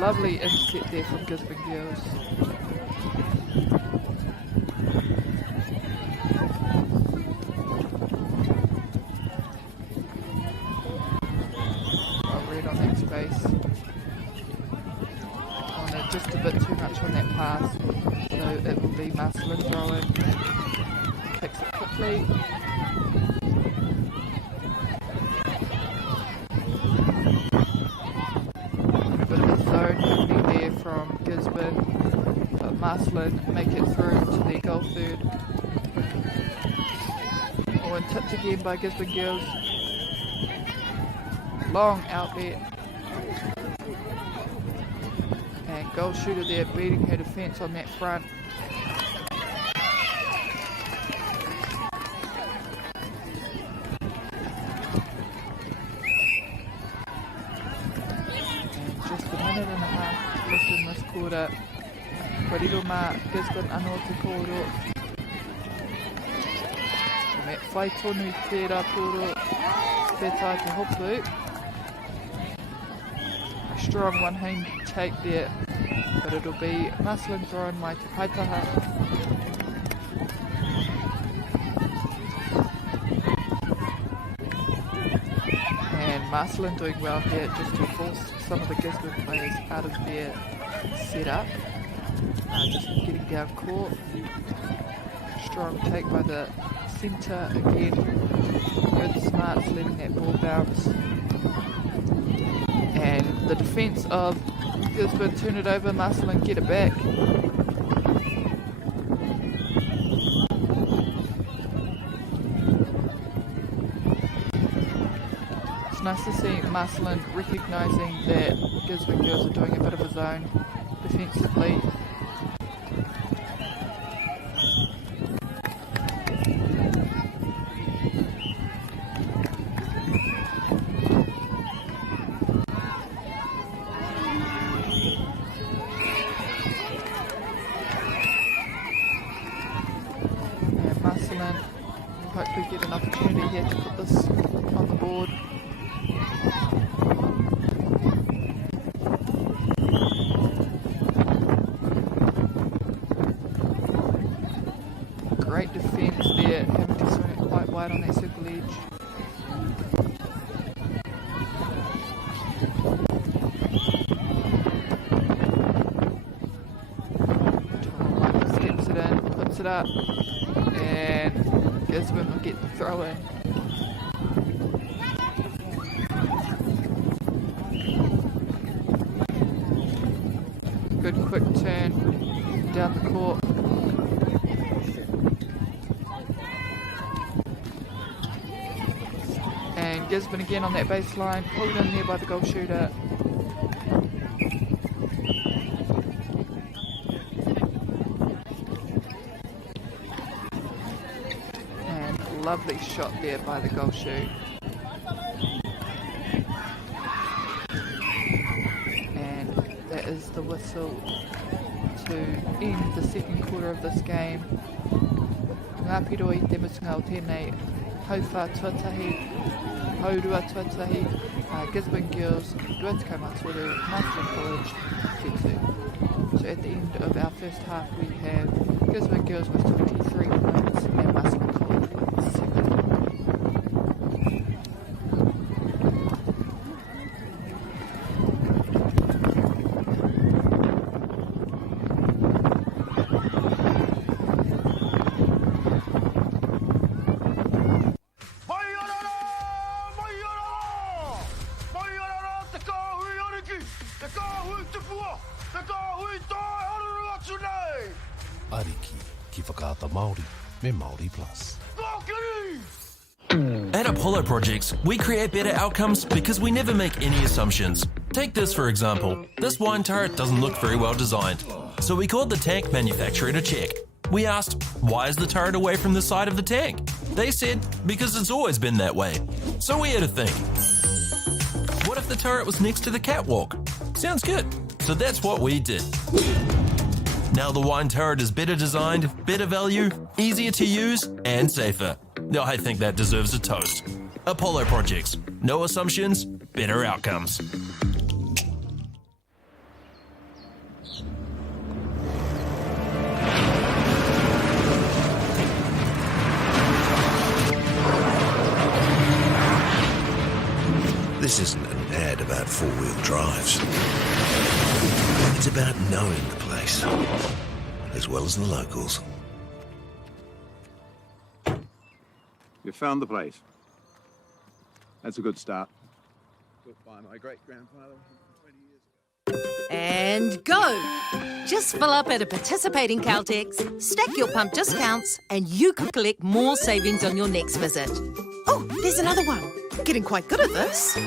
Lovely intercept there from Gisborne girls. Well read on that space. On it just a bit too much on that pass. So it will be Marcelin throwing. Picks it quickly. A bit of a zone happening there from Gisborne. But Marcelin make it through to their goal third. Oh, and tipped again by Gisborne girls. Long outlet. And goal shooter there beating her defence on that front. Wariro mā Gisborne anō te kōro. Me whai tonu tērā kōro pētai te hopu. A strong one-hand take there, but it'll be Marcelin throwing mai te Kaitaia. And Marcelin doing well here just to force some of the Gisborne players out of their setup. Just getting down court. Strong take by the centre again. Good smarts letting that ball bounce. And the defence of Gisborne turn it over. Marcelin get it back. It's nice to see Marcelin recognising that Gisborne girls are doing a bit of a zone defensively. Hopefully get an opportunity here to put this on the board. Great defence there, having to swing it quite wide on that circle edge. Steps it in, puts it up, and Gisborne will get the throw in. Good quick turn down the court. And Gisborne again on that baseline, pulled in there by the goal shooter. Lovely shot there by the goal shoot. And that is the whistle to end the second quarter of this game. Ngā piro I te mutunga o tēnei hauwha tuatahi, haurua tuatahi, Gisborne girls, Northcote Mātoru, Marcelin College, Whetū. So at the end of our first half we have Gisborne girls with 23 points and Marcelin College with 7. Ariki ki whakaata Māori me Māori Plus. At Apollo Projects, we create better outcomes because we never make any assumptions. Take this for example. This wine turret doesn't look very well designed. So we called the tank manufacturer to check. We asked, why is the turret away from the side of the tank? They said, because it's always been that way. So we had to think. What if the turret was next to the catwalk? Sounds good. So that's what we did. Now the wine turret is better designed, better value, easier to use, and safer. I think that deserves a toast. Apollo projects. No assumptions, better outcomes. This isn't an ad about four-wheel drives. It's about knowing the place, as well as the locals. You found the place. That's a good start. Built by my great-grandfather 20 years ago. And go! Just fill up at a participating Caltex, stack your pump discounts, and you could collect more savings on your next visit. Oh, there's another one. Getting quite good at this.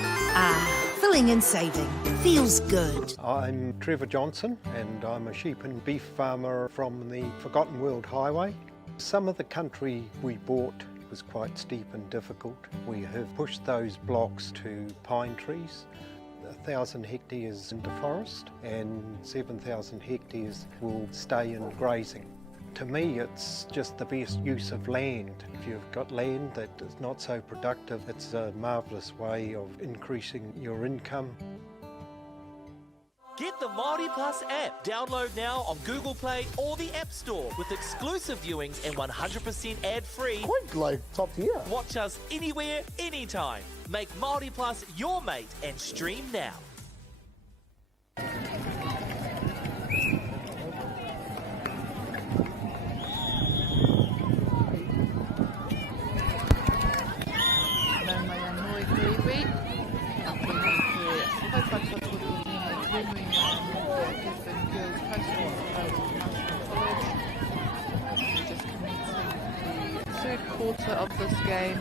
Filling and saving. Feels good. I'm Trevor Johnson and I'm a sheep and beef farmer from the Forgotten World Highway. Some of the country we bought was quite steep and difficult. We have pushed those blocks to pine trees. 1,000 hectares into forest and 7,000 hectares will stay in grazing. To me, it's just the best use of land. If you've got land that is not so productive, it's a marvellous way of increasing your income. Get the Māori Plus app. Download now on Google Play or the App Store with exclusive viewings and 100% ad-free. Quite like top tier. Watch us anywhere, anytime. Make Māori Plus your mate and stream now. Quarter of this game.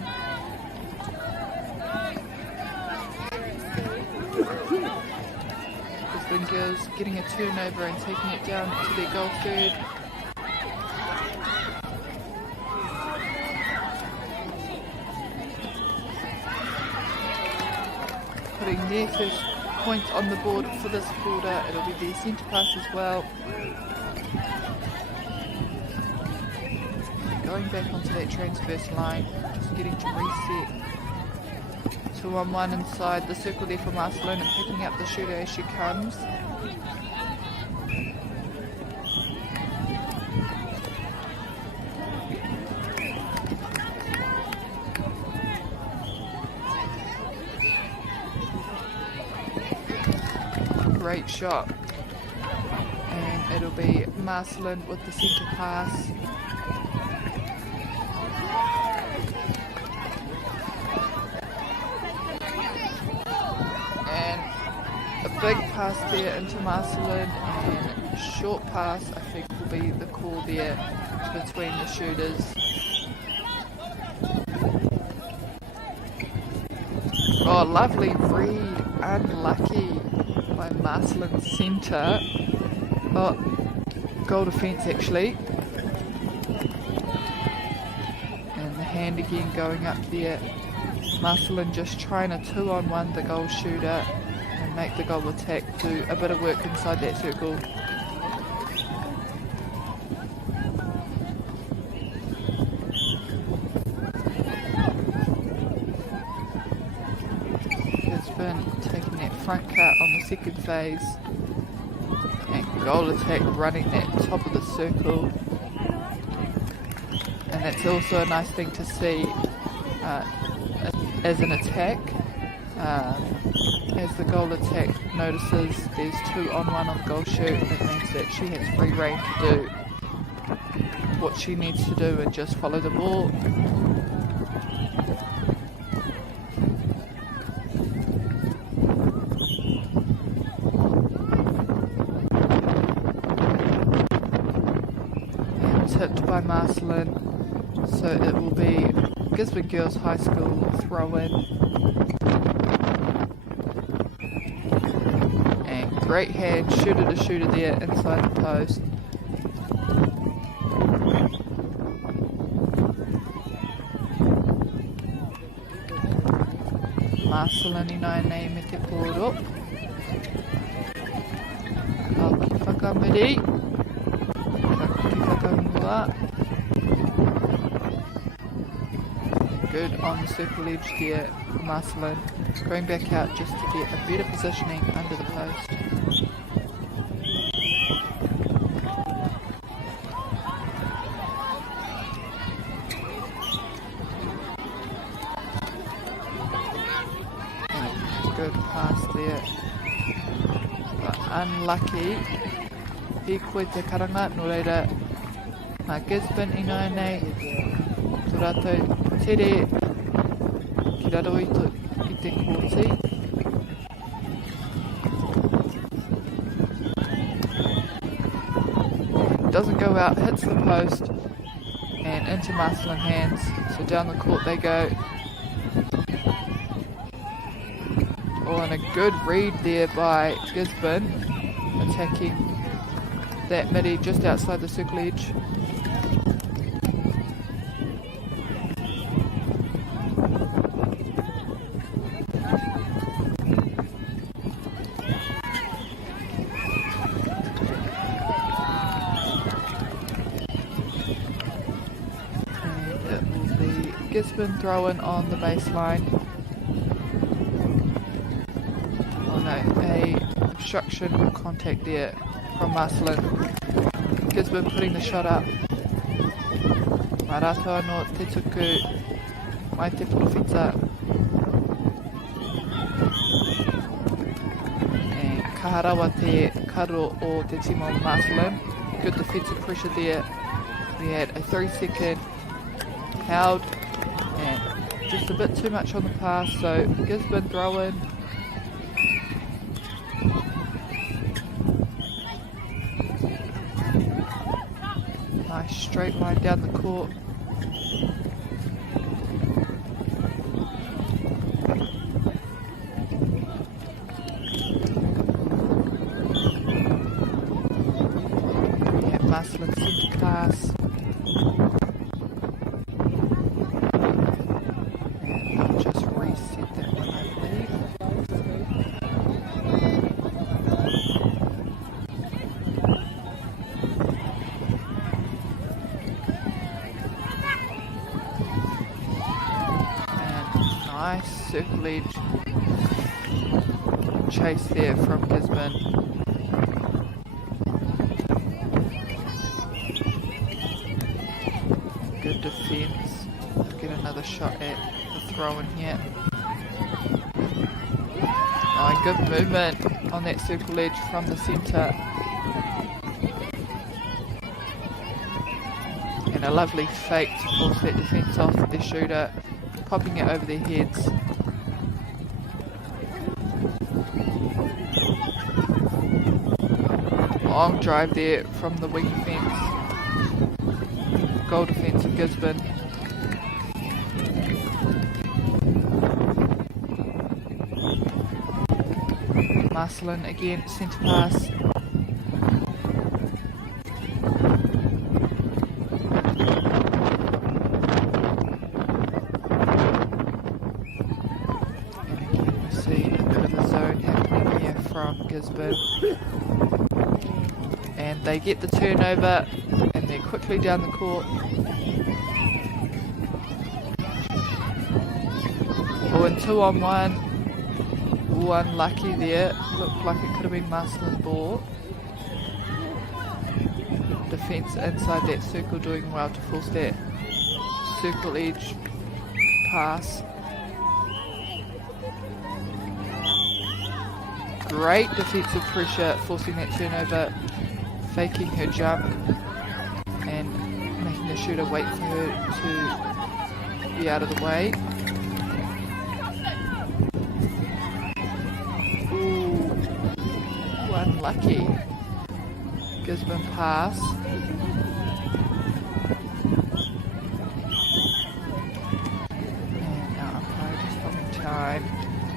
Gisborne girls getting a turnover and taking it down to their goal third. Putting their first point on the board for this quarter. It'll be their centre pass as well. Going back onto that transverse line, just getting to reset. 2-on-1 inside the circle there for Marcelin and picking up the shooter as she comes. Great shot. And it'll be Marcelin with the centre pass. Big pass there into Marcelin and short pass I think will be the call there between the shooters. Oh, lovely read, unlucky by Marcelin's centre. Oh, goal defence actually. And the hand again going up there. Marcelin just trying to 2-on-1 the goal shooter. Make the goal attack, do a bit of work inside that circle. Gisborne taking that front cut on the second phase. And goal attack running that top of the circle. And that's also a nice thing to see as an attack. As the goal attack notices there's 2-on-1 on the goal shoot, it means that she has free rein to do what she needs to do and just follow the ball. And tipped by Marcelin, so it will be Gisborne Girls High School throw-in. Great hand, shooter to shooter there inside the post. Marcelin ina nei me te kōro. Ka ki whakamiri. Ka ki whakamua. Good on the circle edge there, Marcelin. Going back out just to get a better positioning under the post. Good pass there. But unlucky. He koe te karanga, no reira. Nā Gisborne ina nei. Tō rātou tere ki raro i te kōti. Doesn't go out, hits the post and into Marcelin hands. So down the court they go. Oh, and a good read there by Gisborne, attacking that midi just outside the circle edge. Gisborne throw-in on the baseline. Oh no, a obstruction contact there from Marcelin. Gisborne putting the shot up. Maratoa no te tuku mai te porowhita. And kaharawa te karo o te timo Marcelin. Good defensive pressure there. We had a 3-second held. And just a bit too much on the pass, so Gisborne throw in. Nice straight line down the court. Yeah, Marcelin centre pass. Circle edge chase there from Gisborne. Good defence. Get another shot at the throw in here. Oh, good movement on that circle edge from the centre. And a lovely fake to force that defence off their shooter, popping it over their heads. Long drive there from the wing defence. Goal defence of Gisborne. Marcelin again, centre pass. Gisborne, and they get the turnover and they're quickly down the court. Oh, and 2-on-1. Oh, unlucky there. Looked like it could have been Marcelin's ball. Defence inside that circle doing well to force that circle edge pass. Great defensive pressure, forcing that turnover, faking her jump and making the shooter wait for her to be out of the way. Ooh, unlucky. Gisborne pass. And now umpire just on time,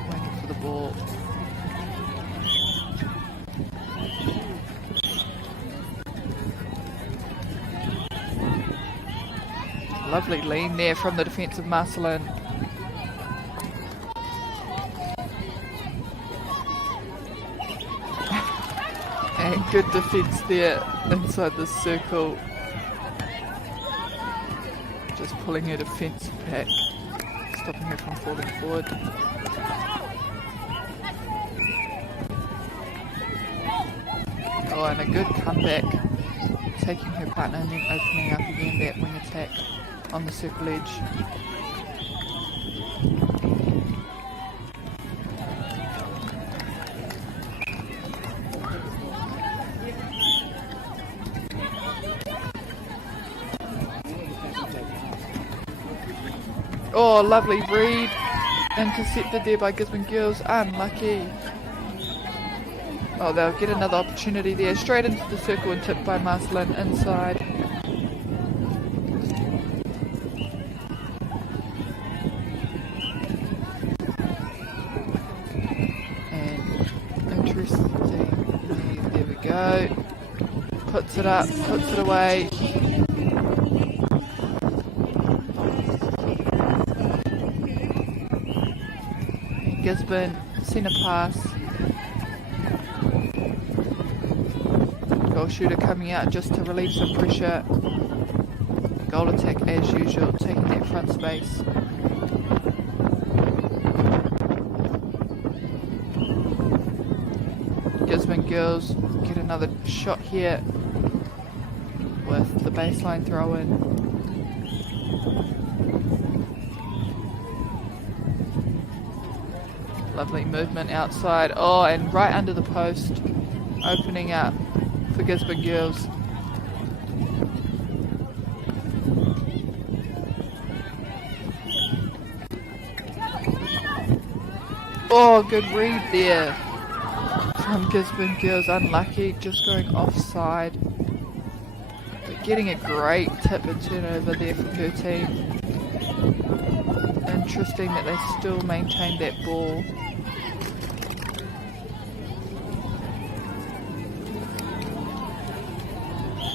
waiting for the ball. lovely lean there from the defence of Marcelin. And good defence there inside the circle. Just pulling her defence back, stopping her from falling forward. Oh, and a good comeback, taking her partner and then opening up again that wing attack on the circle edge. Oh, lovely read. Intercepted there by Gisborne girls. Unlucky. Oh, they'll get another opportunity there. Straight into the circle and tipped by Marcelin inside. And interesting. There we go. Puts it up, puts it away. Gisborne, centre pass. Goal shooter coming out just to relieve some pressure. Goal attack as usual, taking that front space. Gisborne girls get another shot here with the baseline throw in. Lovely movement outside. Oh, and right under the post, opening up for Gisborne girls. Oh, good read there from Gisborne girls. Unlucky, just going offside. But getting a great tip and turnover there from her team. Interesting that they still maintain that ball.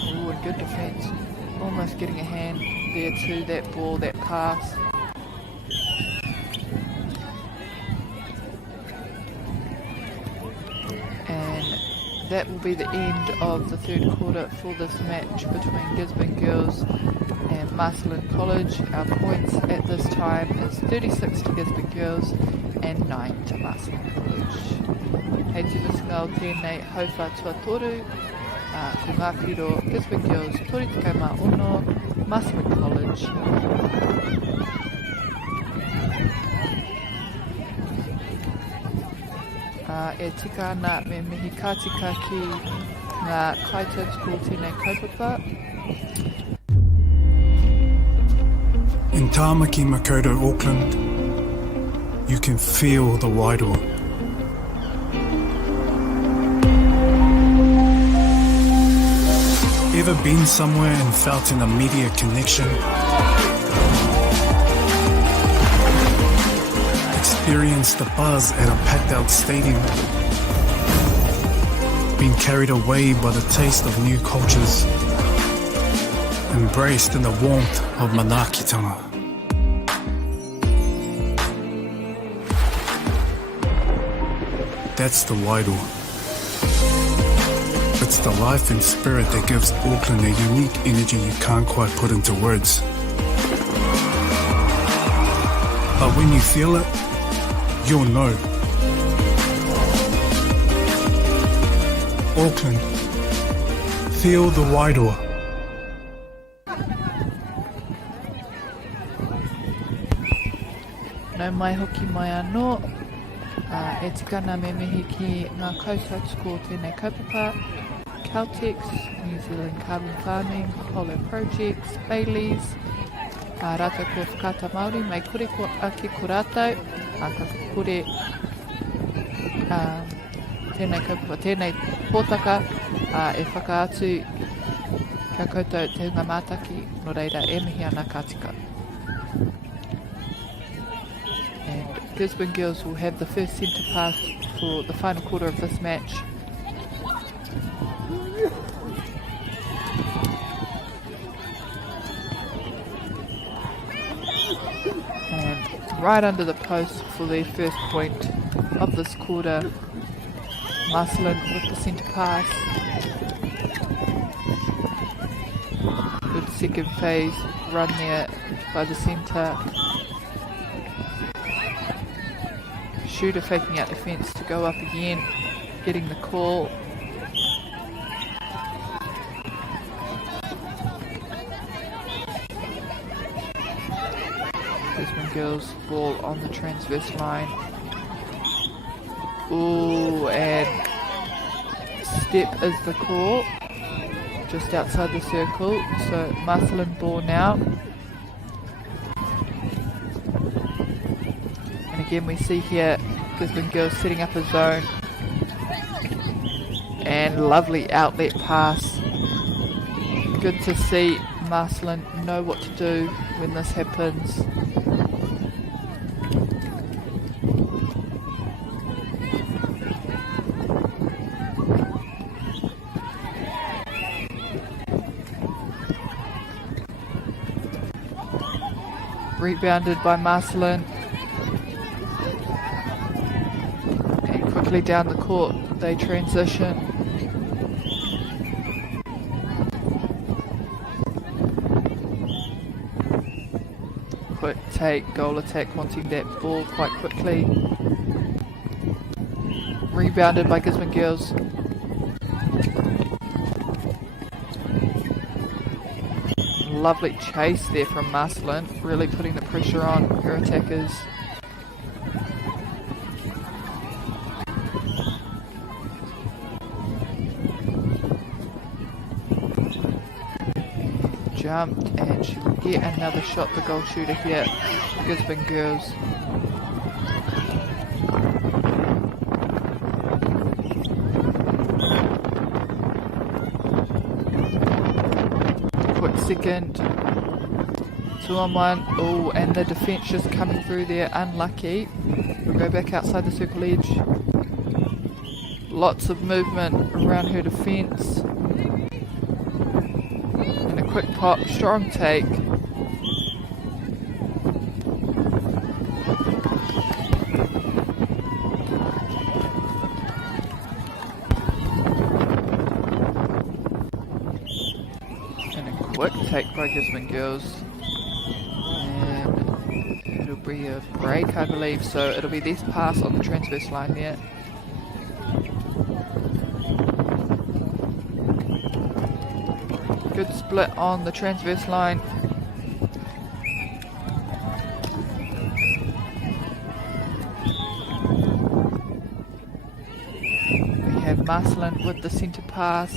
Ooh, and good defence. Almost getting a hand there to that ball, that pass. And that will be the end of the third quarter for this match between Gisborne girls and Marcelin College. Our points at this time is 36 to Gisborne girls and 9 to Marcelin College. Hei te misinga o tēnei hauwha tuatoru, ko ngā piro Gisborne girls, tori te kaimā ono, Marcelin College. E tika ana me mihi kātika ki ngā Kaitaia ko tēnei kaupapa. In Tāmaki Makoto, Auckland, you can feel the wairoa. Ever been somewhere and felt an immediate connection? Experienced the buzz at a packed out stadium? Been carried away by the taste of new cultures? Embraced in the warmth of manaakitanga? That's the wairoa. It's the life and spirit that gives Auckland a unique energy you can't quite put into words. But when you feel it, you'll know. Auckland, feel the wairoa. Nau mai hoki mai anō. E tikana me mihi ki ngā kausats ko tēnei kaupapa, Caltex, New Zealand Carbon Farming, Polo Projects, Baileys, rata ko whakata Māori, mai kore ko ake ko rātou, ka kore tēnei kaupapa, tēnei pōtaka, e whakaatu kia koutou te hunga mātaki, no reira e mihi ana ka tika. Gisborne girls will have the first centre pass for the final quarter of this match. right under the post for their first point of this quarter. Marcelin with the centre pass. Good second phase run there by the centre. Shooter faking out defence to go up again, getting the call. Gisborne girls ball on the transverse line. Ooh, and step is the call, just outside the circle. So Marcelin ball now. And again we see here Gisborne girls setting up a zone. And lovely outlet pass. Good to see Marcelin know what to do when this happens. Rebounded by Marcelin. And quickly down the court they transition. Quick take, goal attack, wanting that ball quite quickly. Rebounded by Gisborne girls. Lovely chase there from Marcelin, really putting the pressure on her attackers. Jumped and she will get another shot, the goal shooter here, Gisborne girls. Second, 2-on-1. Oh, and the defence just coming through there, unlucky. We'll go back outside the circle edge. Lots of movement around her defence. And a quick pop, strong take. Quick take by Gisborne girls, and it'll be a break I believe, so it'll be this pass on the transverse line there. Good split on the transverse line. We have Marcelin with the centre pass.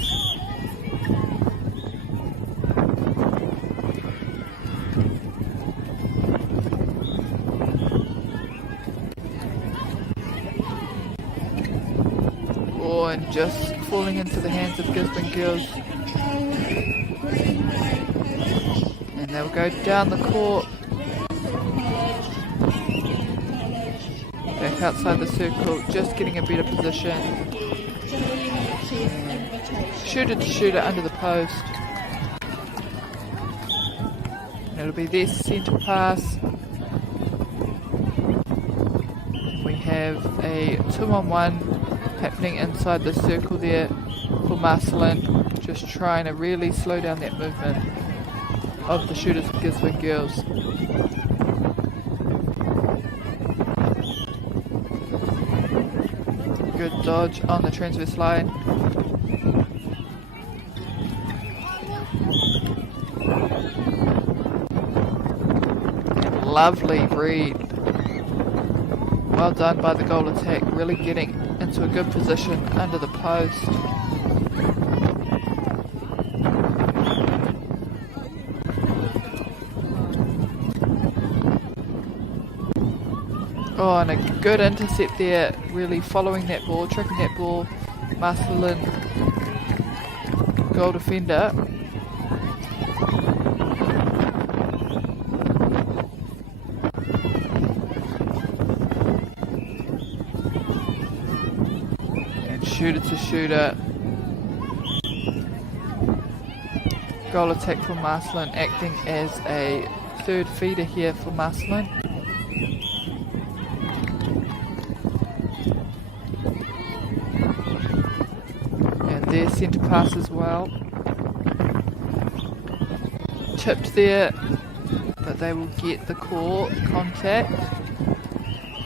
And just falling into the hands of Gisborne girls. And they'll go down the court. Back outside the circle, just getting a better position. Shooter to shooter under the post. And it'll be their centre pass. We have a 2-on-1 happening inside the circle there for Marcelin, just trying to really slow down that movement of the shooters of Gisborne girls. Good dodge on the transverse line. Lovely read. Well done by the goal attack, really getting into a good position under the post. Oh, and a good intercept there, really following that ball, tracking that ball. Marcelin, goal defender. Shooter to shooter. Goal attack from Marcelin, acting as a third feeder here for Marcelin. centre pass as well. Chipped there, but they will get the core contact.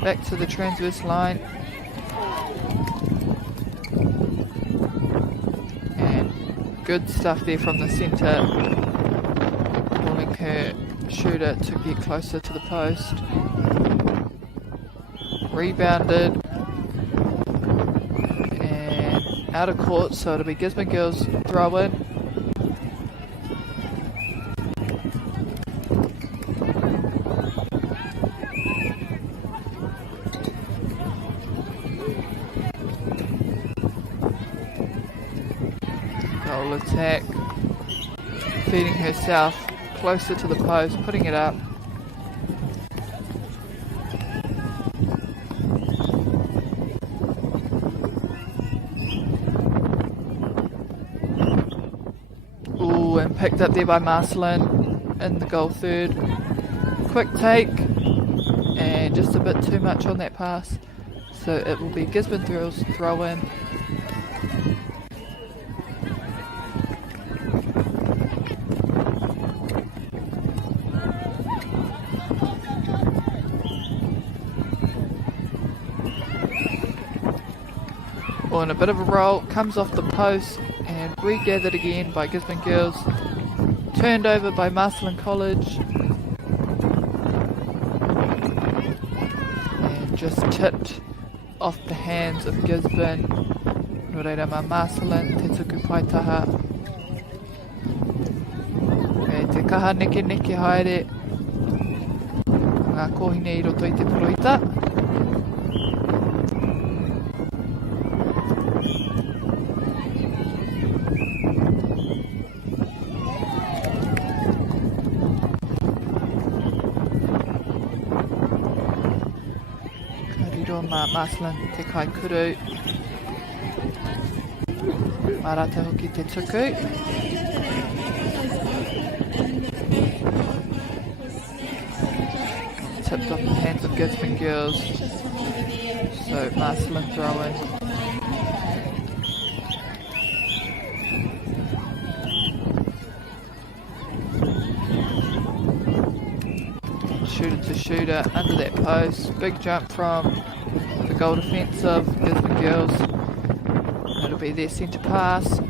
Back to the transverse line. And good stuff there from the centre. Calling her shooter to get closer to the post. Rebounded. And out of court, so it'll be Gisborne girls throw in. Goal attack. Feeding herself closer to the post, putting it up. Ooh, and picked up there by Marcelin in the goal third. Quick take, and just a bit too much on that pass. So it will be Gisborne girls throw in. On a bit of a roll, comes off the post and regathered again by Gisborne girls. Turned over by Marcelin College. And just tipped off the hands of Gisborne. No reira mā Marcelin, te tuku paitaha. E te kaha neke neke haere. Ngā kohine I roto I te poroita. Marcelin te kai kuru. Marata hoki te tuku. Tipped off the hands of Gisborne girls. So Marcelin throw in. Shooter to shooter under that post. Big jump from the goal defence of Gisborne girls. It'll be their centre pass.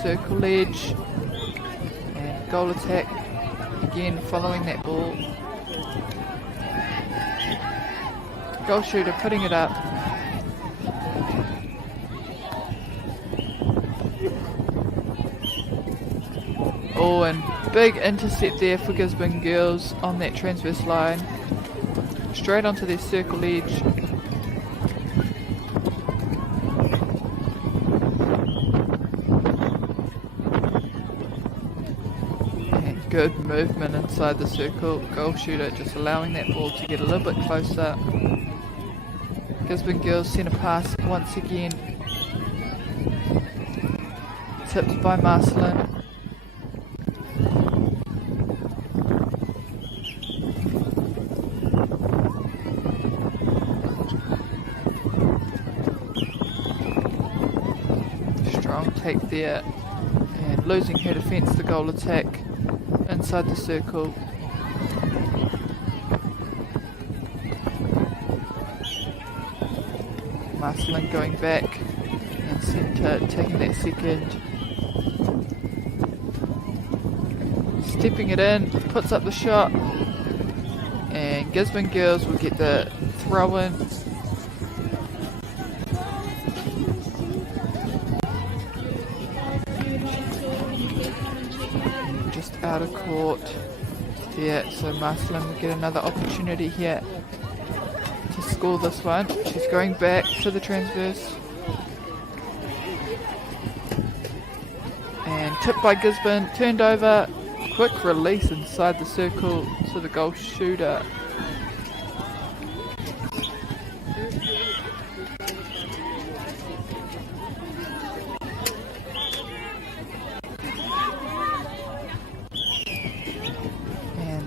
Circle edge. And goal attack. Again following that ball. Goal shooter putting it up. Oh, and big intercept there for Gisborne girls on that transverse line. Straight onto their circle edge. And good movement inside the circle. Goal shooter just allowing that ball to get a little bit closer. Gisborne girls centre pass once again. Tipped by Marcelin. Take there and losing her defence, the goal attack inside the circle. Marcelin going back and centre, taking that second. Stepping it in, puts up the shot, and Gisborne girls will get the throw in. Out of court. Yeah, so Marcelin will get another opportunity here to score this one. She's going back to the transverse. And tipped by Gisborne, turned over, quick release inside the circle to the goal shooter.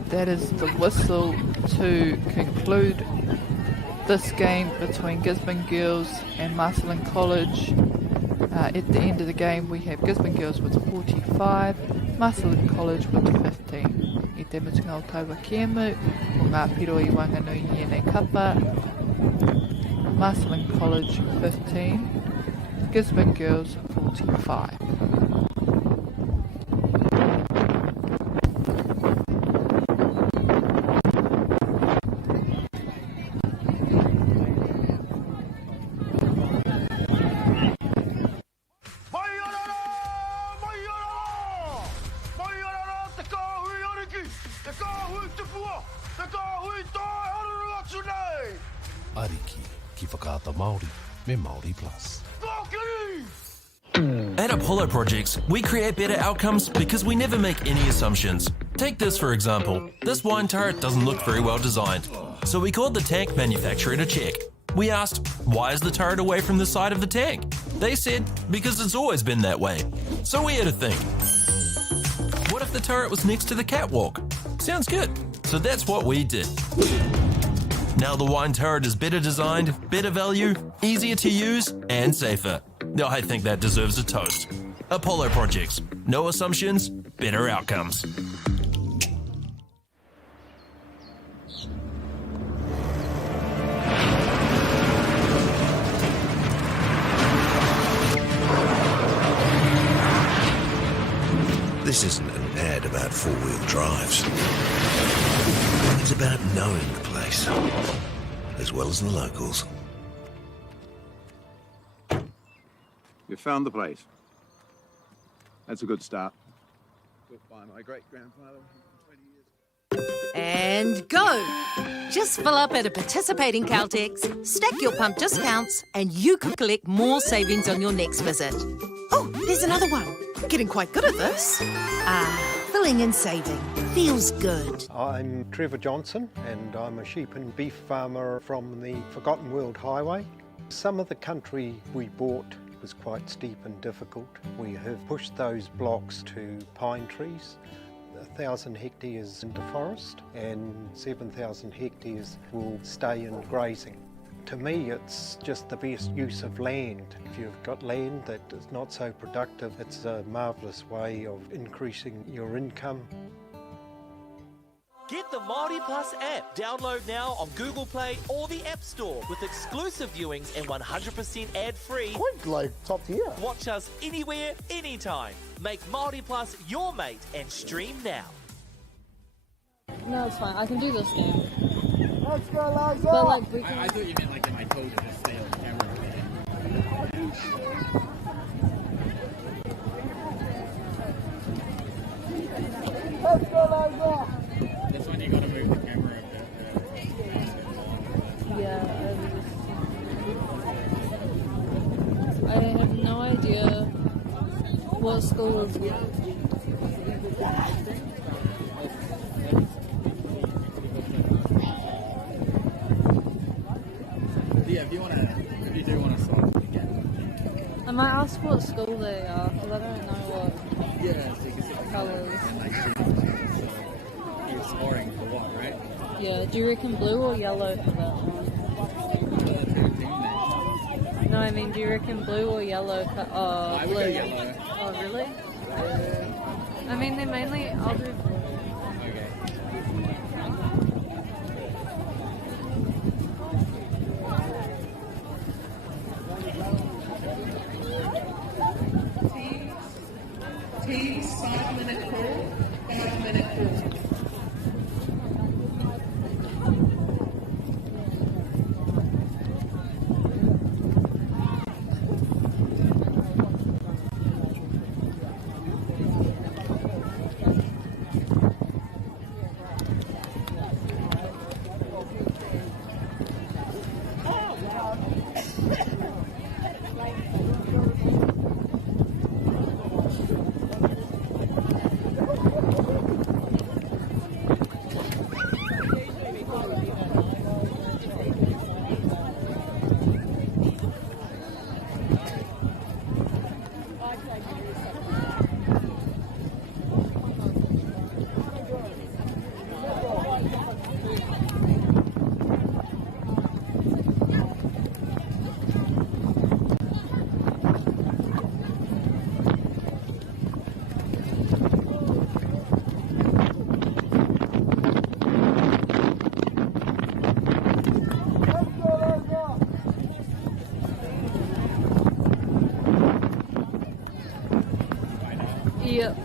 That is the whistle to conclude this game between Gisborne Girls and Marcelin College. At the end of the game we have Gisborne Girls with 45, Marcelin College with 15. I te mutunga o taua Kemu, o ngā piro I Wanganui ni nei kapa, Marcelin College 15, Gisborne Girls 45. Ariki ki whakaata Māori me Māori Plus. At Apollo Projects, we create better outcomes because we never make any assumptions. Take this for example. This wine turret doesn't look very well designed. So we called the tank manufacturer to check. We asked, why is the turret away from the side of the tank? They said, because it's always been that way. So we had to think. What if the turret was next to the catwalk? Sounds good. So that's what we did. Now the wine turret is better designed, better value, easier to use, and safer. Now I think that deserves a toast. Apollo Projects. No assumptions, better outcomes. This isn't an ad about four-wheel drives. It's about knowing the place, as well as the locals. You found the place. That's a good start. Built by my great-grandfather 20 years ago. And go! Just fill up at a participating Caltex, stack your pump discounts, and you could collect more savings on your next visit. Oh, there's another one. Getting quite good at this. Filling and saving. Feels good. I'm Trevor Johnson and I'm a sheep and beef farmer from the Forgotten World Highway. Some of the country we bought was quite steep and difficult. We have pushed those blocks to pine trees. 1,000 hectares into forest and 7,000 hectares will stay in grazing. To me, it's just the best use of land. If you've got land that is not so productive, it's a marvellous way of increasing your income. Get the Māori Plus app. Download now on Google Play or the App Store with exclusive viewings and 100% ad-free. Quite like top tier. Watch us anywhere, anytime. Make Māori Plus your mate and stream now. No, it's fine. I can do this game. Let's go, Liza! But like we can... I thought you meant like if I told you to stay on camera there. Let's go, Liza! That's when you gotta move the camera a bit. Yeah, I have no idea what school is here. Yeah, if you do want to solve it again. I might ask what school they are, because I don't know what Yeah, so you can see the colours. and like so you're scoring for what, right? Yeah, do you reckon blue or yellow for that one? No, I mean, do you reckon blue or yellow? Oh, I blue. would go yellow. Oh, really? I mean, they're mainly, I'll do blue. Okay. Teams, 5-minute call, 5-minute call. Yep.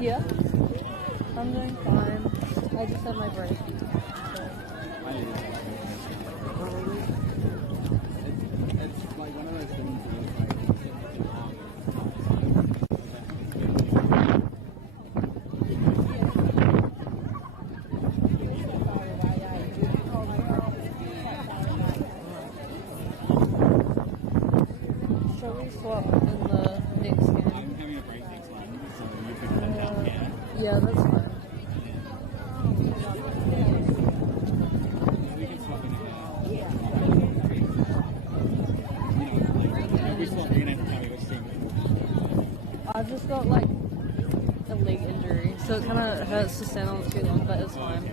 Yeah, I'm doing fine. I just had my break. Shall we swap in the next game? I'm having a break next one, so you can come down here. Yeah, that's fine. We can swap in if we swap, you're going to have to tell me which team. I've just got like a leg injury, so it kind of hurts to stand on it too long, but it's fine.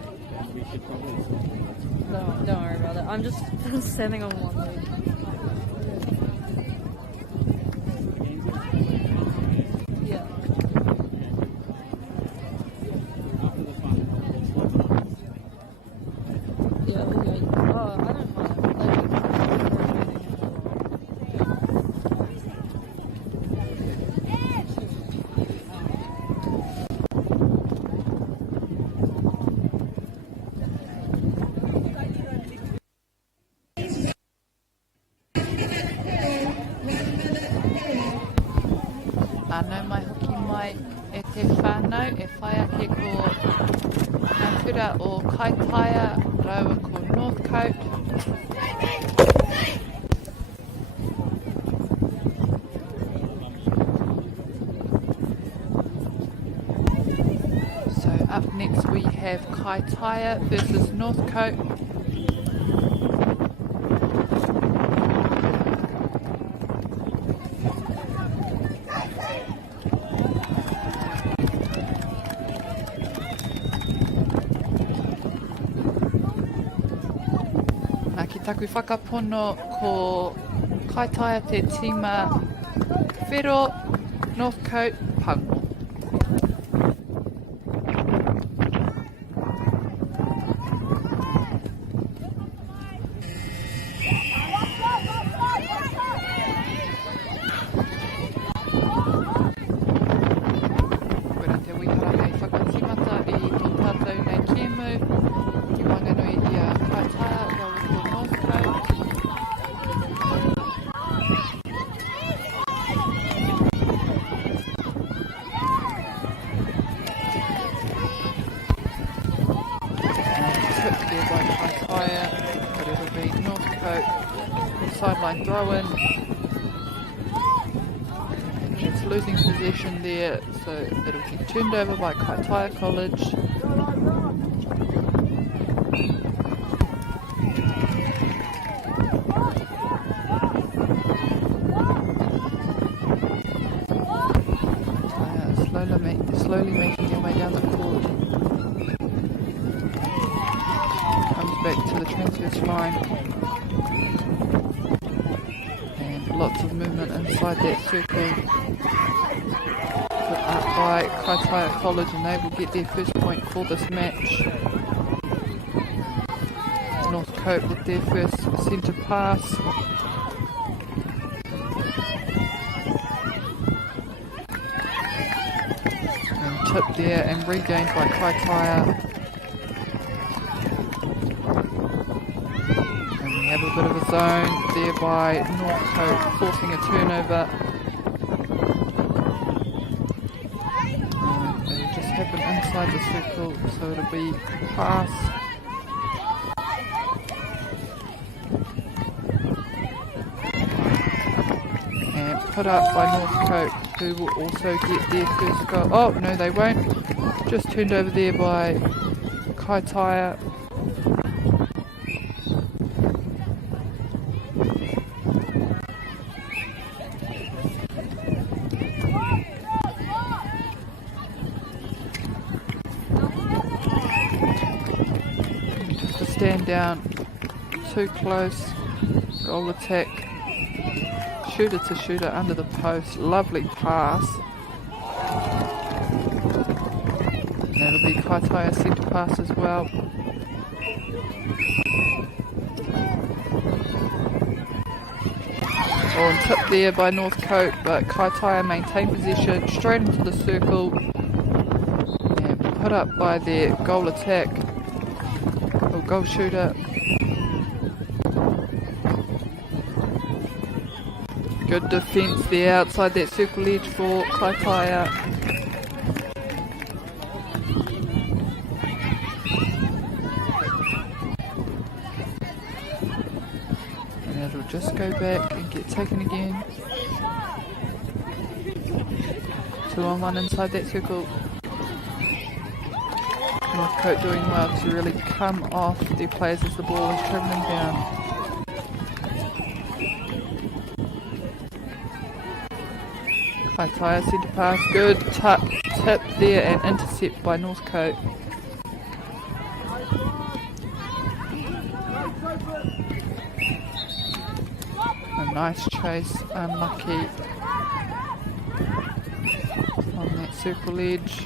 We should probably swap. Don't worry about it. I'm just standing on one leg. Yeah. Yeah, okay. Oh, I don't mind. Anō mai hoki mai e te whānau e whai ake ko ngā kura o Kaitaia, raua ko Northcote. So up next we have Kaitaia versus Northcote. Taku whakapono ko Kaitaia te tima Whero, Northcote, Pango. Kura te wihara hei whakatimata I tō tātou nei kēmu, ki wanganui I a Kaitaia, rawa ko Northcote. Tip there by Kaitaia, but it'll be Northcote, sideline throw-in. It's losing possession there, so it'll be turned over by Kaitaia College. Slowly making their way down the court. line. And lots of movement inside that circle. Put up by Kaitaia College, and they will get their first point for this match. Northcote with their first centre pass. And tip there and regained by Kaitaia. And we have a bit of a zone there by Northcote, forcing a turnover. And it'll just happen inside the circle, so it'll be pass. Put up by Northcote, who will also get their first goal. Oh, no, they won't. Just turned over there by Kaitaia. Just a stand down, too close, goal attack. Shooter to shooter under the post, lovely pass. And that'll be Kaitaia centre pass as well. Oh, and tipped there by Northcote, but Kaitaia maintained possession straight into the circle. And put up by their goal attack, or goal shooter. Good defence there outside that circle edge for Kaitaia. And it'll just go back and get taken again. 2-on-1 inside that circle. Northcote doing well to really come off their players as the ball is travelling down. Kaitaia centre pass, good tip there and intercept by Northcote. A nice chase, unlucky on that circle edge.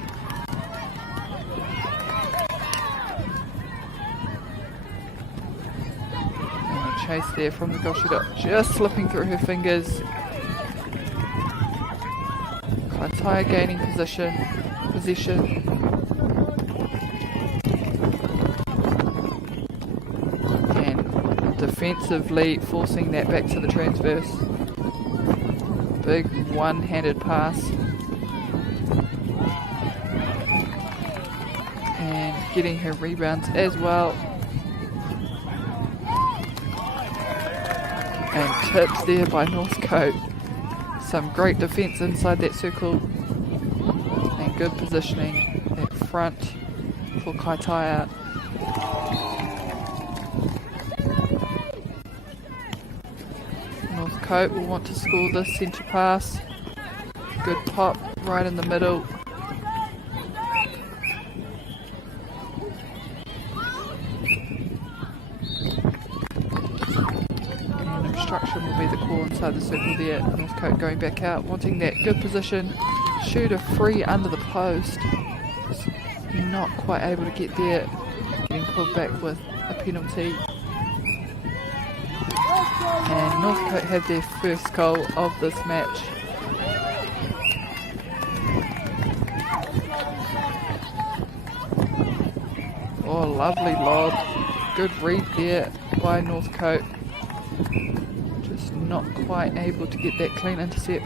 And a chase there from the goal shooter, just slipping through her fingers. Kaitaia gaining possession. And defensively forcing that back to the transverse. Big one-handed pass. And getting her rebounds as well. And tips there by Northcote. Some great defence inside that circle and good positioning at front for Kaitaia. Northcote will want to score this centre pass. Good pop right in the middle. Obstruction will be the call inside the circle there. Northcote going back out, wanting that good position. Shooter free under the post. Just not quite able to get there. Getting pulled back with a penalty. And Northcote had their first goal of this match. Oh, lovely lob. Good read there by Northcote. Just not quite able to get that clean intercept.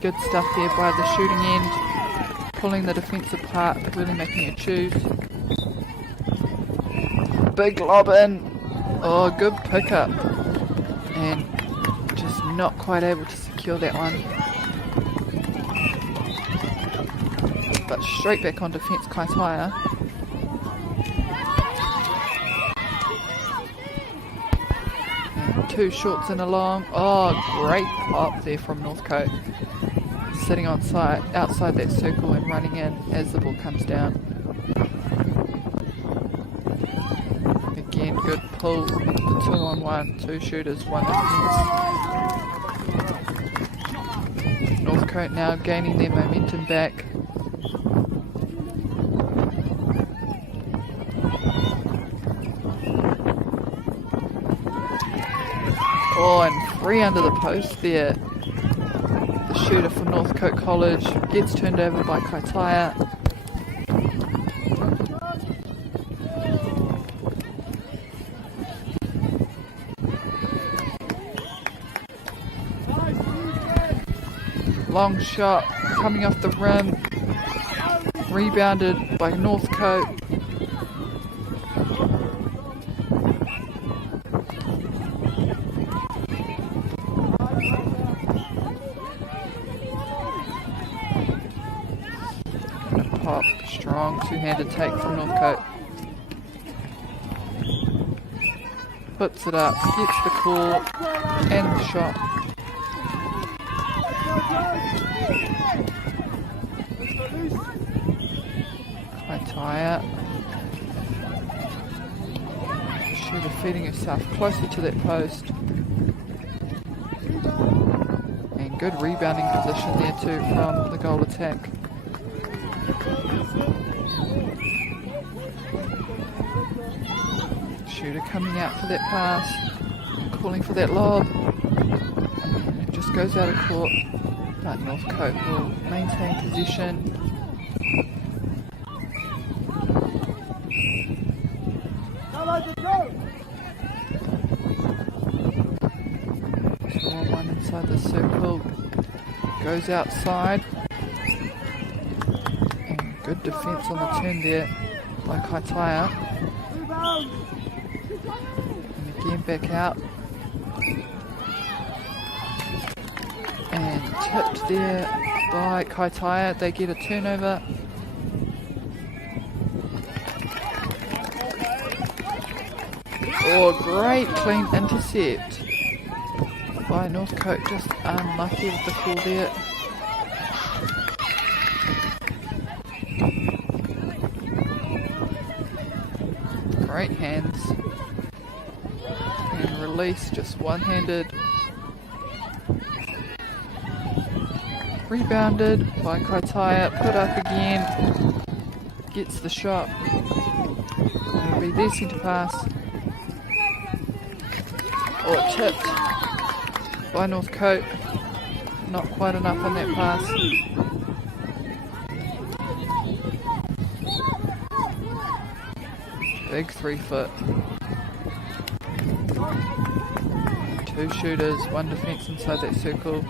Good stuff there by the shooting end, pulling the defence apart, really making it choose. Big lob in. Oh, good pickup. And just not quite able to secure that one. but straight back on defence, Kaitaia. And 2 shorts and a long. Oh, great pop there from Northcote. Sitting on side, outside that circle and running in as the ball comes down. Again, good pull. 2-on-1, 2 shooters, 1 defence. Northcote now gaining their momentum back. Oh, and 3 under the post there. The shooter for Northcote College gets turned over by Kaitaia. Long shot coming off the rim, rebounded by Northcote. Pop, strong two-handed take from Northcote. Puts it up, gets the call and the shot. Kaitaia. Shooter feeding herself closer to that post. And good rebounding position there too from the goal attack. Shooter coming out for that pass, calling for that lob. It just goes out of court, but Northcote will maintain possession. One inside the circle, goes outside. And good defence on the turn there by Kaitaia. And again back out. And tipped there by Kaitaia. They get a turnover. Oh, great clean intercept by Northcote, just unlucky with the call there. Great hands. And release, just one-handed. Rebounded by Kaitaia, put up again. Gets the shot. It'll be their centre pass. Oh, tipped by Northcote. Not quite enough on that pass. Big 3 foot. 2 shooters, 1 defence inside that circle.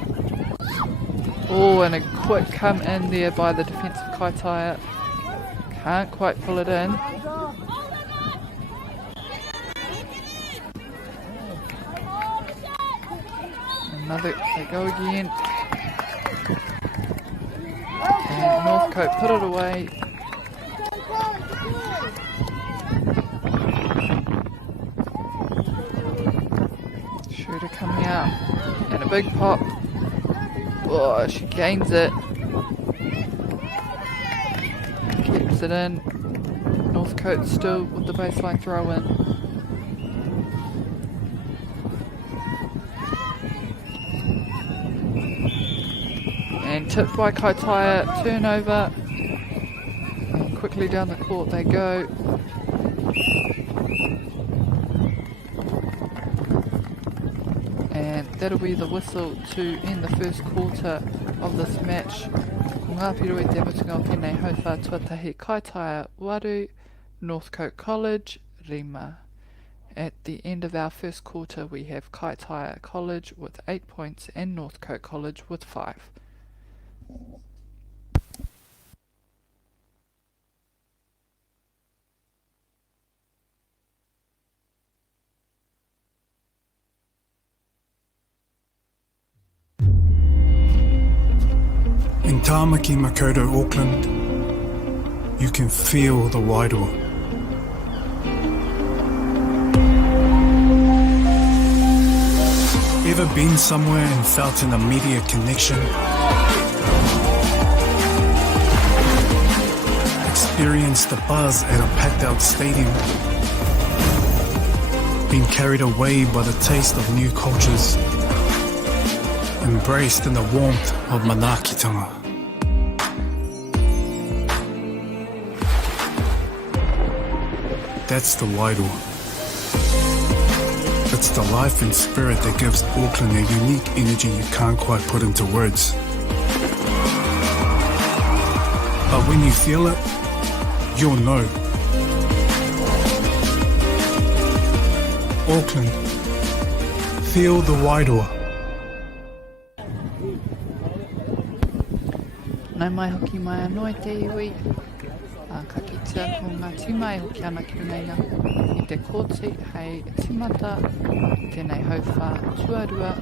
Oh, and a quick come in there by the defence of Kaitaia. Can't quite pull it in. Another, they go again. And Northcote put it away. Shooter coming out. And a big pop. Oh, she gains it. Keeps it in. Northcote still with the baseline throw in. And tipped by Kaitaia, turnover. And quickly down the court they go. And that'll be the whistle to end the first quarter of this match. Ngā Piroi te mutunga o tēnei hauwha tuatahi Kaitaia Waru, Northcote College, Rima. At the end of our first quarter we have Kaitaia College with 8 points and Northcote College with 5. In Tāmaki, Makoto, Auckland, you can feel the wairoa. Ever been somewhere and felt an immediate connection? Experienced the buzz at a packed out stadium? Been carried away by the taste of new cultures? Embraced in the warmth of manaakitanga? That's the wairoa. It's the life and spirit that gives Auckland a unique energy you can't quite put into words. But when you feel it, you'll know. Auckland, feel the wairoa. Nau mai hoki mai anō te iwi. Ka kitea ko ngā tima e hoki ana ki runeinga I te kōti hei timata tēnei hauwha tuarua.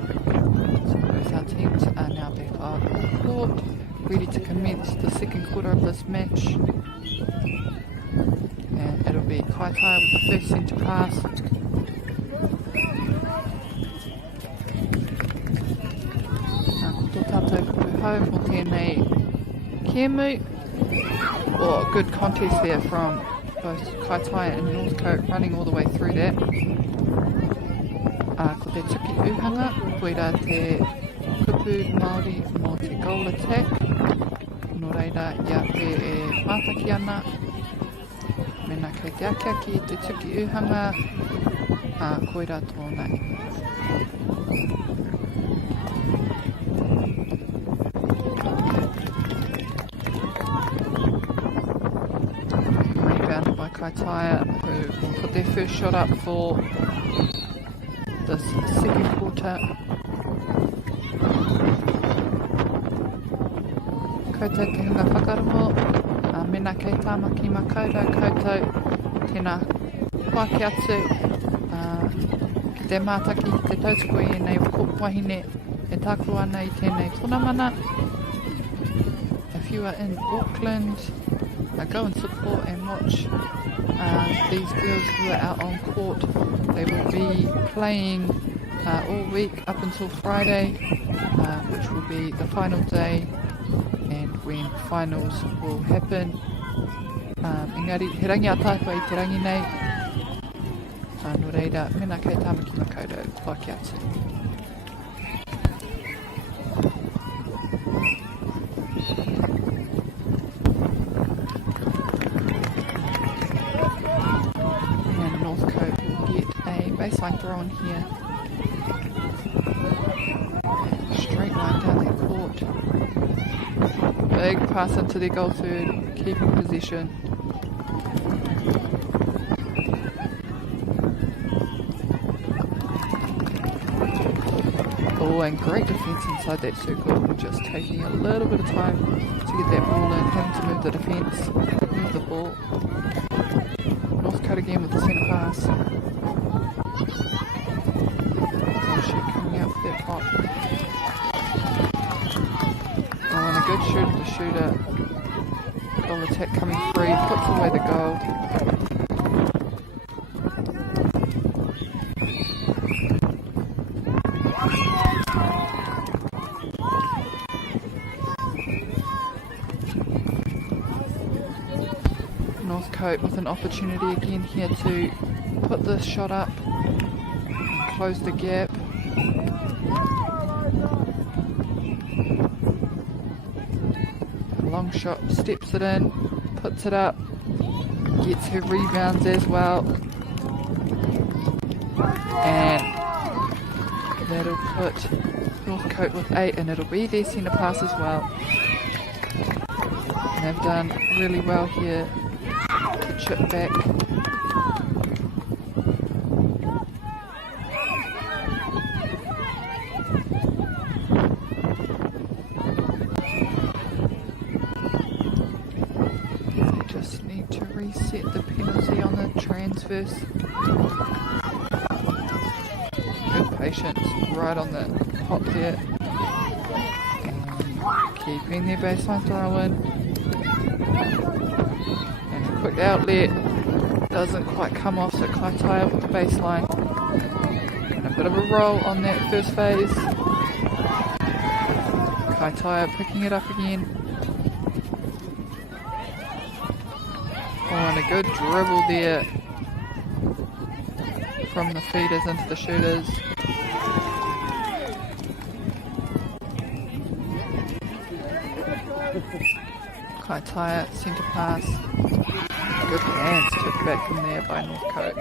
So both our teams are now back on court, ready to commence the second quarter of this match. And it'll be Kaitaia with the first centre pass. Ko tō tātou puhau mo tēnei Kemu. Oh, good contest there from both Kaitaia and Northcote running all the way through that. Ko te tuki uhanga, koira te kupu Māori mo te goal attack. Nō reira, ia pe e mātaki ana. Mena kei te akia ki te tuki uhanga, koira tōnei. Kaitaia, who will put their first shot up for this second quarter. Koutou te hunga whakarongo, mena kei tāmaki makaurau koutou, tēnā whaki atu, ki te mātaki, ki te tautoko I nei wahine e tākuru ana I tēnei tonamana. If you are in Auckland, go and support and watch these girls who are out on court. They will be playing all week up until Friday, which will be the final day and when finals will happen. Engari, he rangi a tātua I te rangi nei. Nō reira, mena kei tāmaki makaurau, whaki atu. Baseline throw on here. Straight line down their court. Big pass into their goal third, keeping possession. Oh, and great defence inside that circle. Just taking a little bit of time to get that ball in, having to move the defence, move the ball. Northcote again with the centre pass. Coming out for that pop. Oh, and a good shoot of the shooter. Goal attack coming free, puts away the goal. Northcote with an opportunity again here to put this shot up and close the gap. Long shot, steps it in, puts it up, gets her rebounds as well, and that'll put Northcote with 8, and it'll be their centre pass as well. And they've done really well here to chip back. Reset the penalty on the transverse. Good patience right on the hop there. And keeping their baseline throw in. quick outlet. Doesn't quite come off, so Kaitaia with the baseline. And a bit of a roll on that first phase. Kaitaia picking it up again. Oh, and a good dribble there from the feeders into the shooters. Kaitaia, centre pass. Good hands took back from there by Northcote.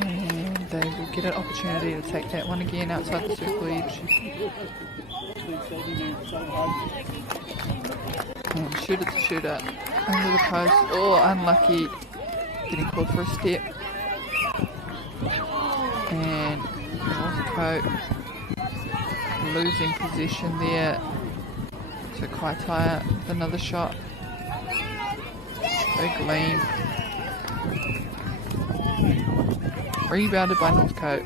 And they will get an opportunity to take that one again outside the circle edge. And shooter to shooter. Under the post. Oh, unlucky. Getting called for a step. And Northcote losing possession there. So Kaitaia with another shot. Big lean. Rebounded by Northcote.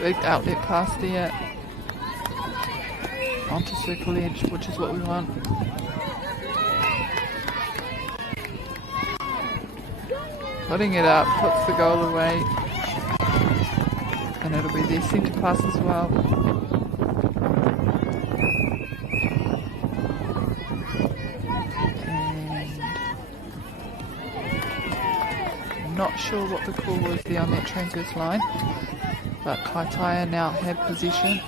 Big outlet pass there. Onto circle edge, which is what we want. Putting it up, puts the goal away. And it'll be their centre pass as well. And not sure what the call was there on that transverse line. But Kaitaia now have possession.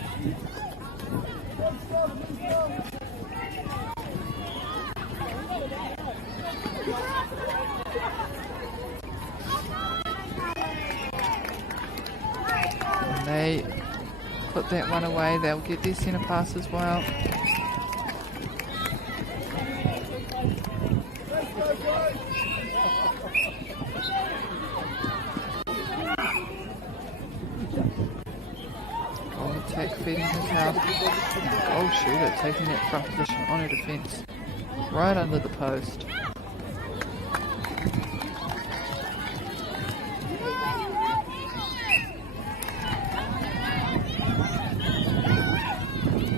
And they put that one away. They'll get their centre pass as well. Feeding his house. Goal shooter taking that front position on her defence. Right under the post.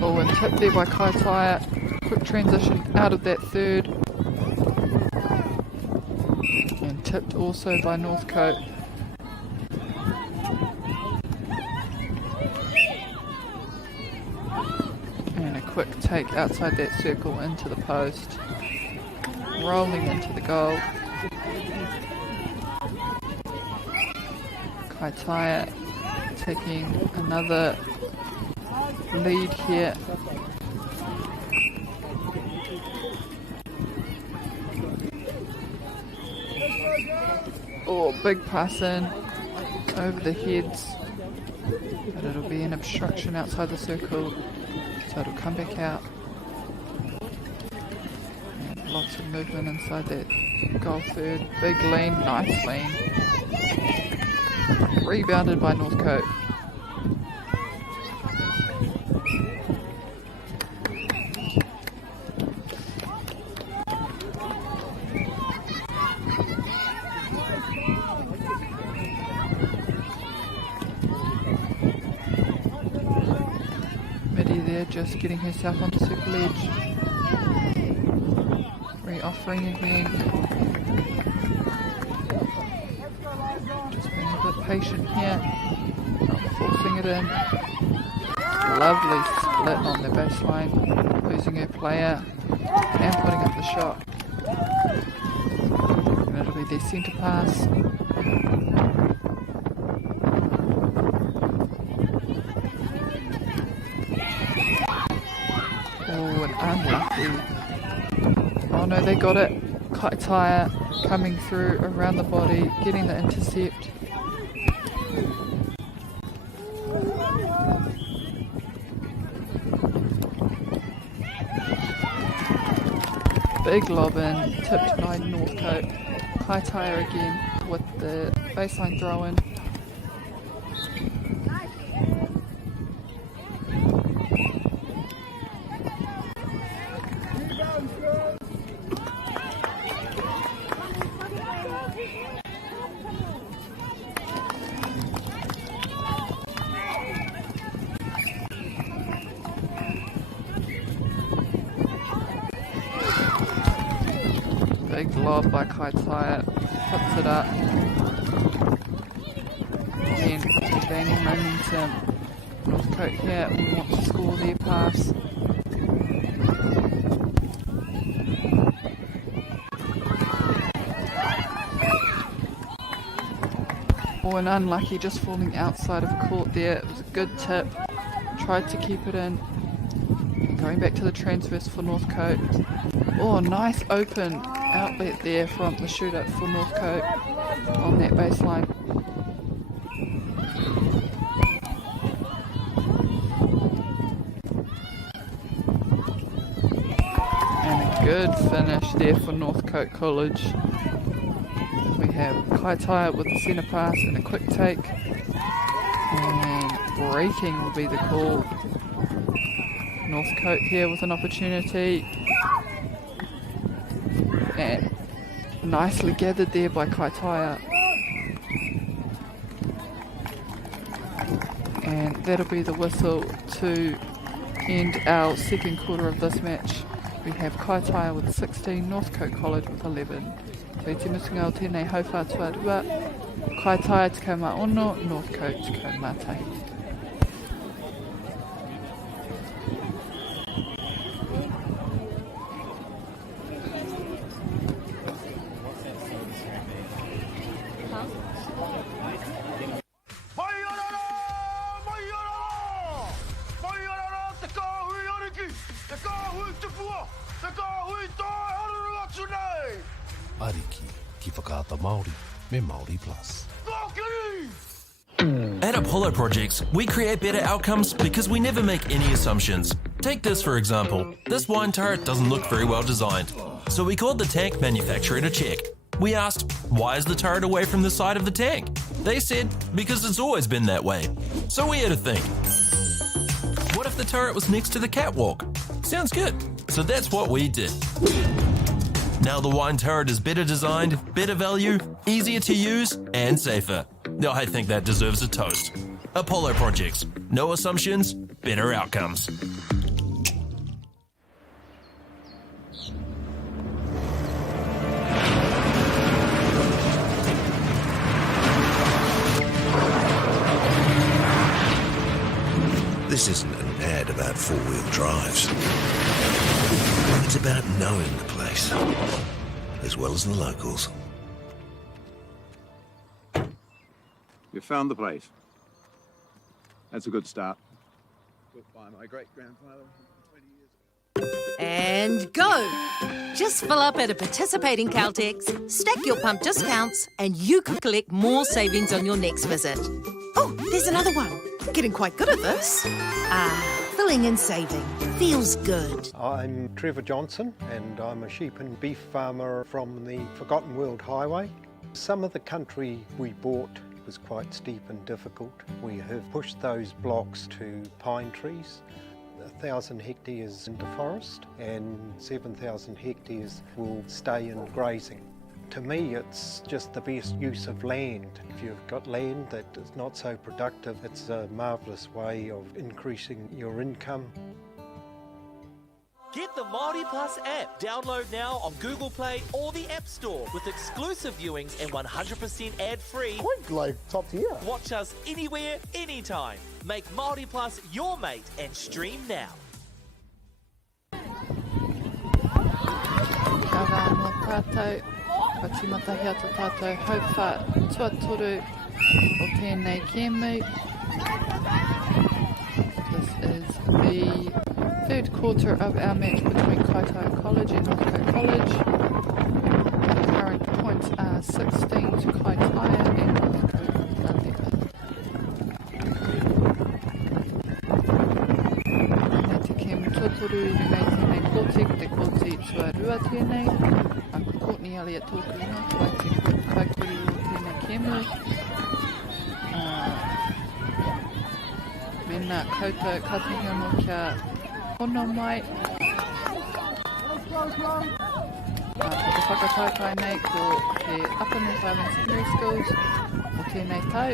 Oh, and tipped there by Kaitaia. Quick transition out of that third. And tipped also by Northcote. Quick take outside that circle into the post, rolling into the goal. Kaitaia taking another lead here. Oh, big pass in over the heads, but it'll be an obstruction outside the circle. So it'll come back out. And lots of movement inside that goal third. Big lean, nice lean. Rebounded by Northcote. Just getting herself onto circle edge. Re-offering again. Just being a bit patient here. Not forcing it in. Lovely split on the baseline. Losing her player. And putting up the shot. And it'll be their centre pass. Oh no, they got it. Kaitaia coming through around the body, getting the intercept. Big lob in, tipped by Northcote. Kaitaia again with the baseline throw in. Big lob by Kaitaia, puts it up. Again, gaining momentum. Northcote here will want to score their pass. Oh, and unlucky, just falling outside of court there. It was a good tip. Tried to keep it in. Going back to the transfers for Northcote. Oh, nice open outlet there from the shooter for Northcote on that baseline. And a good finish there for Northcote College. We have Kaitaia with the centre pass and a quick take. And breaking will be the call. Northcote here with an opportunity. And nicely gathered there by Kaitaia. And that'll be the whistle to end our second quarter of this match. We have Kaitaia with 16, Northcote College with 11. Kei te mutunga o tēnei hauwhātua rua, Kaitaia te kau mā ono, Northcote te kau mā tahi. Ariki ki whakaata Māori me Māori Plus. At Apollo Projects, we create better outcomes because we never make any assumptions. Take this for example. This wine turret doesn't look very well designed. So we called the tank manufacturer to check. We asked, why is the turret away from the side of the tank? They said, because it's always been that way. So we had to think. What if the turret was next to the catwalk? Sounds good. So that's what we did. Now the wine turret is better designed, better value, easier to use, and safer. Now I think that deserves a toast. Apollo Projects. No assumptions, better outcomes. This isn't an ad about four-wheel drives. It's about knowing the place, as well as the locals. You found the place. That's a good start. Built by my great-grandfather 20 years ago. And go! Just fill up at a participating Caltex, stack your pump discounts, and you could collect more savings on your next visit. Oh, there's another one. Getting quite good at this. Filling and saving. Feels good. I'm Trevor Johnson and I'm a sheep and beef farmer from the Forgotten World Highway. Some of the country we bought was quite steep and difficult. We have pushed those blocks to pine trees. 1,000 hectares into forest and 7,000 hectares will stay in grazing. To me, it's just the best use of land. If you've got land that is not so productive, it's a marvellous way of increasing your income. Get the Māori Plus app. Download now on Google Play or the App Store with exclusive viewings and 100% ad-free. Quite like top tier. Watch us anywhere, anytime. Make Māori Plus your mate and stream now. Kia rā no tātou, ka tīmatahi atu tātou hauwha tuatoru o tēnei kēmu. This is the third quarter of our match between Kaitaia College and Northcote College. The current points are 16 to Kaitaia and Northcote 11. Nei te kēmu tuatoru, nei tēnei kōti, te kōti tuarua tēnei. Uncle Courtney Elliott tōku inā, kai te kaikuri o tēnei kēmu. Mena koutou katohia no kia ono mai. Ko te whakataukai nei ko te Upper North Island Secondary Schools o tēnei tau.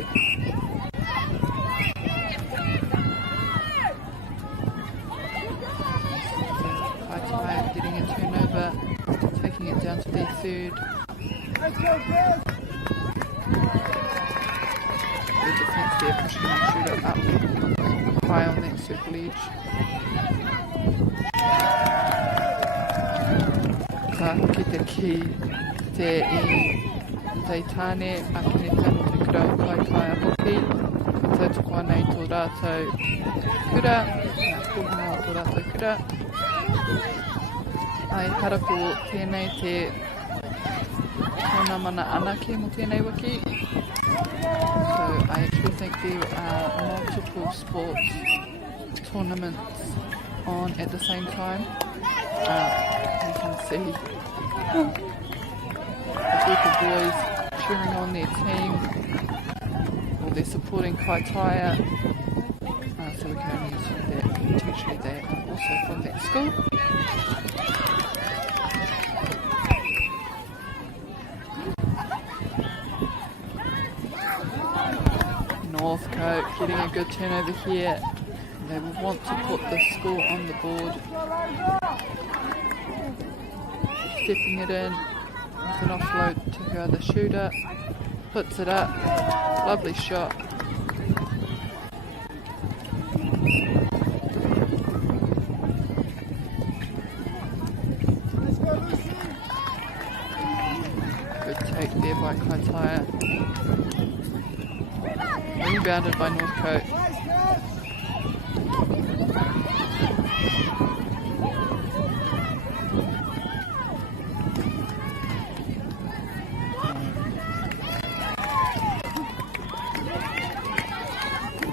Kaitaia getting a turnover, taking it down to their third. The defence there pushing that shooter up high on that circle edge. Ka te ki te I teitane a kene tano te kura o Kaitaia hoki. Ka tautuko nei tō rātou kura, ngā pūhunga o tō rātou kura. Ai harako tēnei te tōna mana anake mo tēnei waki. So I actually think there are multiple sports tournaments on at the same time. You can see a group of boys cheering on their team, or they're supporting Kaitaia. So we can only assume that potentially they are also from that school. Northcote getting a good turnover here. They will want to put the score on the board. Stepping it in with an offload to her other shooter. Puts it up. Lovely shot. Good take there by Kaitaia. Rebounded by Northcote.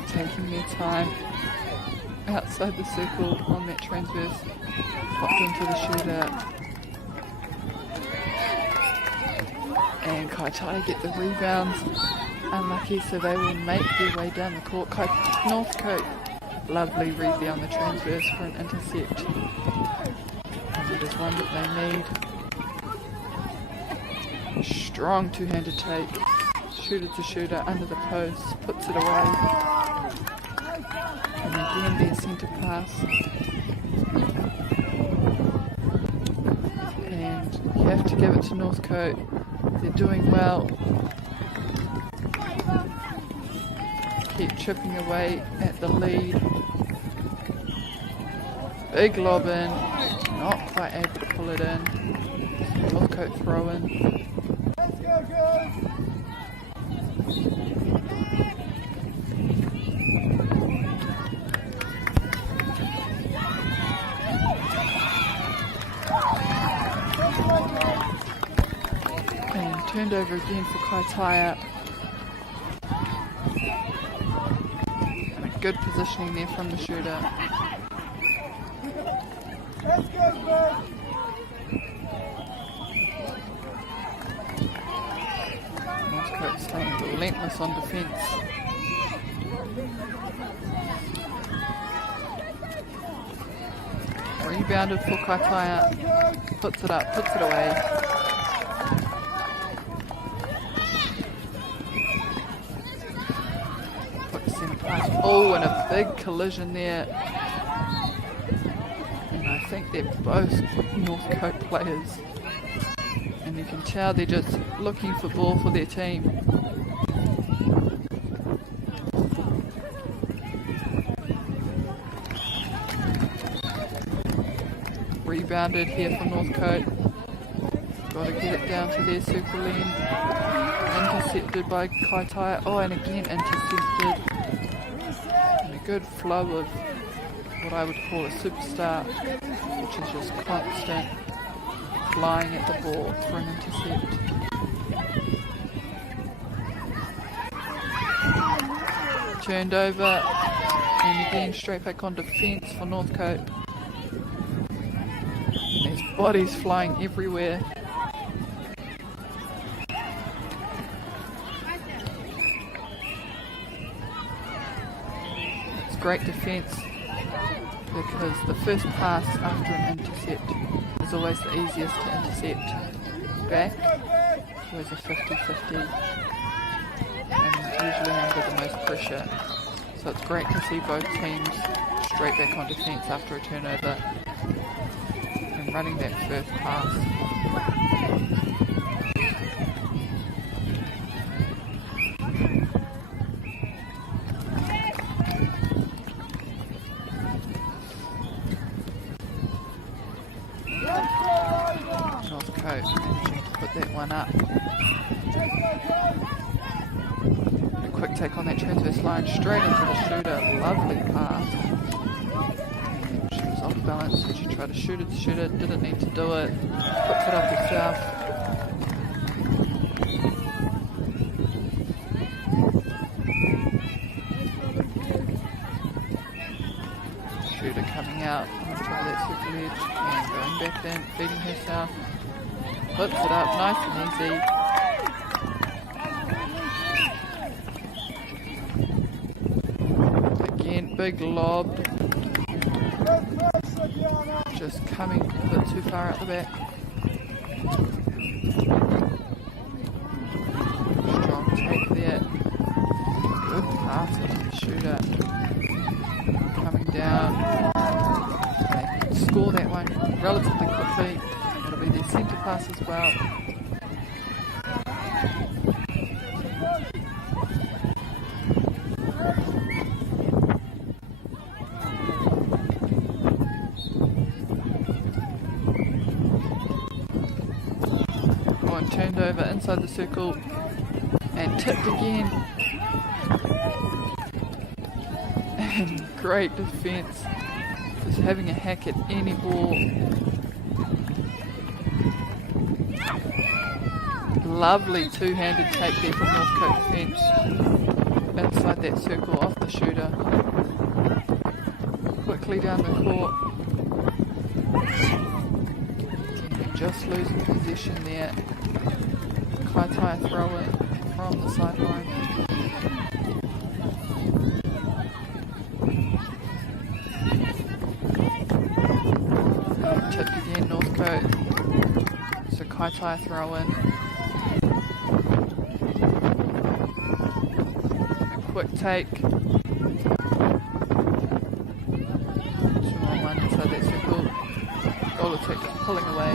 Taking their time outside the circle on that transverse. Popped into the shooter. And Kaitaia get the rebounds. Unlucky, so they will make their way down the court. Northcote, lovely read there on the transverse for an intercept. And it is one that they need. Strong two-handed take. Shooter to shooter under the post, puts it away. And again their centre pass. And you have to give it to Northcote. They're doing well. Keep chipping away at the lead. Big lob in, not quite able to pull it in. Northcote throw in. Let's go, girls! And turned over again for Kaitaia. Good positioning there from the shooter. Let's go, girls! Northcote staying relentless on defence. Rebounded for Kaitaia. Puts it up, puts it away. Oh, and a big collision there. And I think they're both Northcote players. And you can tell they're just looking for ball for their team. Rebounded here for Northcote. Got to get it down to their circle end. Intercepted by Kaitaia. Oh, and again intercepted. Good flow of what I would call a superstar, which is just constant flying at the ball for an intercept. Turned over, and again straight back on defence for Northcote. There's bodies flying everywhere. Great defence, because the first pass after an intercept is always the easiest to intercept back. It's always a 50-50 and usually under the most pressure. So it's great to see both teams straight back on defence after a turnover and running that first pass. mana. A quick take on that transverse line, straight into the shooter. Lovely pass. She was off balance, so she tried to shoot it, didn't need to do it. Puts it up herself. Shooter coming out on top of that circle edge and going back in, feeding herself. Puts it up nice and easy. Again, big lob. Just coming a bit too far out the back. Strong take there. Good pass to the shooter. Coming down. They can score that one relatively quickly. It'll be their centre pass as well. Turned over inside the circle and tipped again. And great defence. Just having a hack at any ball. Lovely two-handed take there from Northcote defence. Inside that circle off the shooter. Quickly down the court. Just losing possession there. Kaitaia throw it from the sideline. Tipped again, Northcote. So Kaitaia throw in. A quick take. 2 on 1 inside that circle. Goal attack pulling away.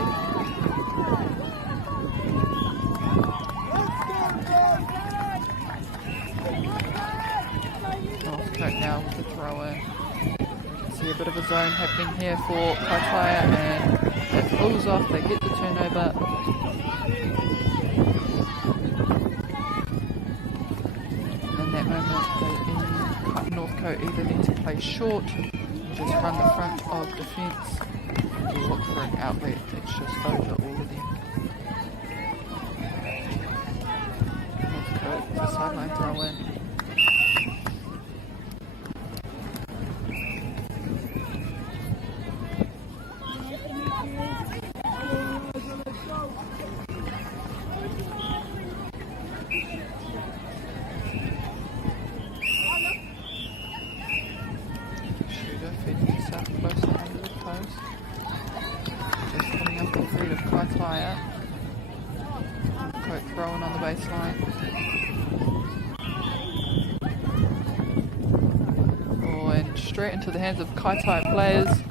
Now with the throw in. You can see a bit of a zone happening here for Kaitaia, and it pulls off, they get the turnover. And in that moment, Northcote either need to play short, just run the front of defence, or look for an outlet that's just over all of them. Northcote, the sideline throw in. Throwing on the baseline. Oh, and straight into the hands of Kaitaia players.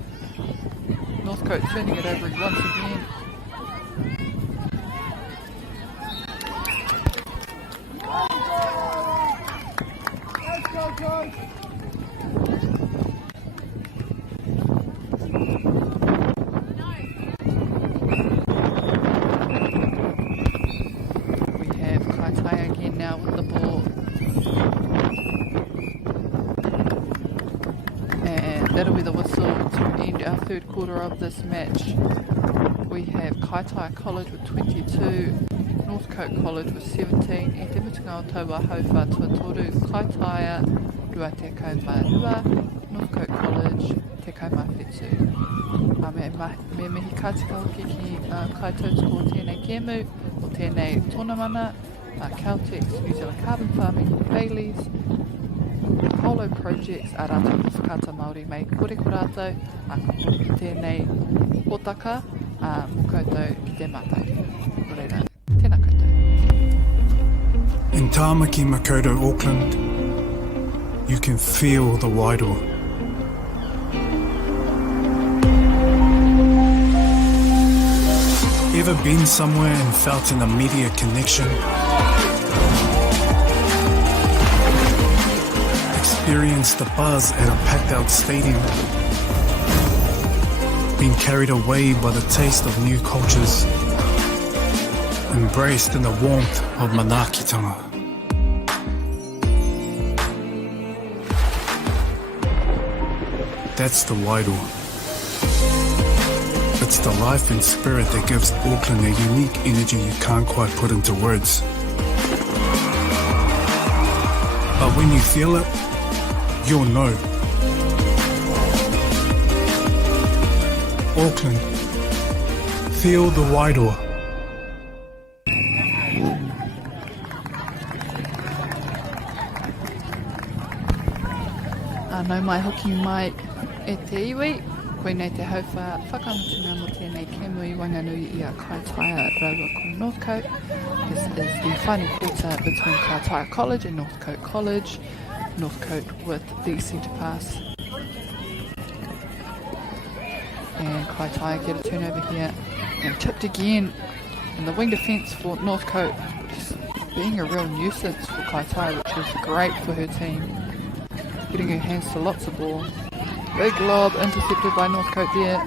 Northcote turning it over once again. Let's go, coach! That'll be the whistle to end our third quarter of this match. We have Kaitaia College with 22, Northcote College with 17, e te mutunga o taua hauwha tuatoru, Kaitaia rua te kaumā Northcote College te kaumā whetū. Me mihi katika hoki ki kaitautuko o tēnei kēmu, o tēnei tonamana, Caltex, New Zealand Carbon Farming, Bailey's, Polo Projects a rātou whakata Māori mei kore ko rātou a tēnei hōtaka a mō koutou ki te mātai. Reira, tēnā koutou. In Tāmaki Makoto, Auckland, you can feel the wairoa. Ever been somewhere and felt an immediate connection? Experienced the buzz at a packed-out stadium? Been carried away by the taste of new cultures? embraced in the warmth of manakitanga. That's the Wairoa. It's the life and spirit that gives Auckland a unique energy you can't quite put into words. But when you feel it, you'll know. Auckland, feel the Wairoa. Anō mai hoki mai e te iwi, koe nei te hauwha whakamutunga mo tēnei kemui wanganui I a Kaitaia raua ko Northcote. This is the final quarter between Kaitaia College and Northcote College. Northcote with the centre pass. And Kaitaia get a turnover here. And tipped again. And the wing defence for Northcote just being a real nuisance for Kaitaia, which is great for her team. Getting her hands to lots of ball. Big lob intercepted by Northcote there.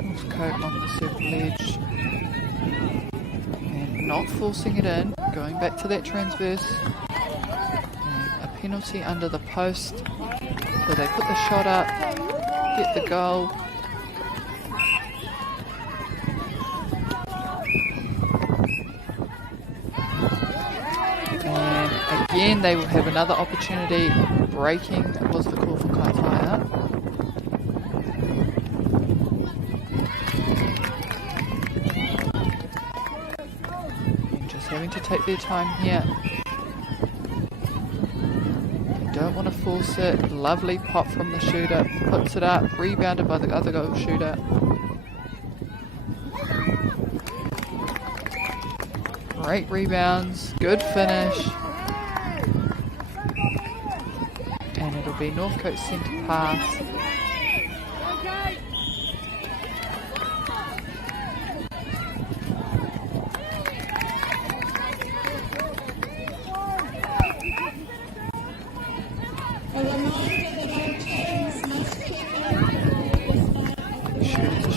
Northcote on the serve ledge. And not forcing it in. Going back to that transverse. And a penalty under the post. So they put the shot up. Get the goal. And again they will have another opportunity. Breaking was the call for Kaitaia. And just having to take their time here. Don't want to force it. Lovely pop from the shooter. Puts it up. Rebounded by the other goal shooter. Great rebounds. Good finish. And it'll be Northcote centre pass.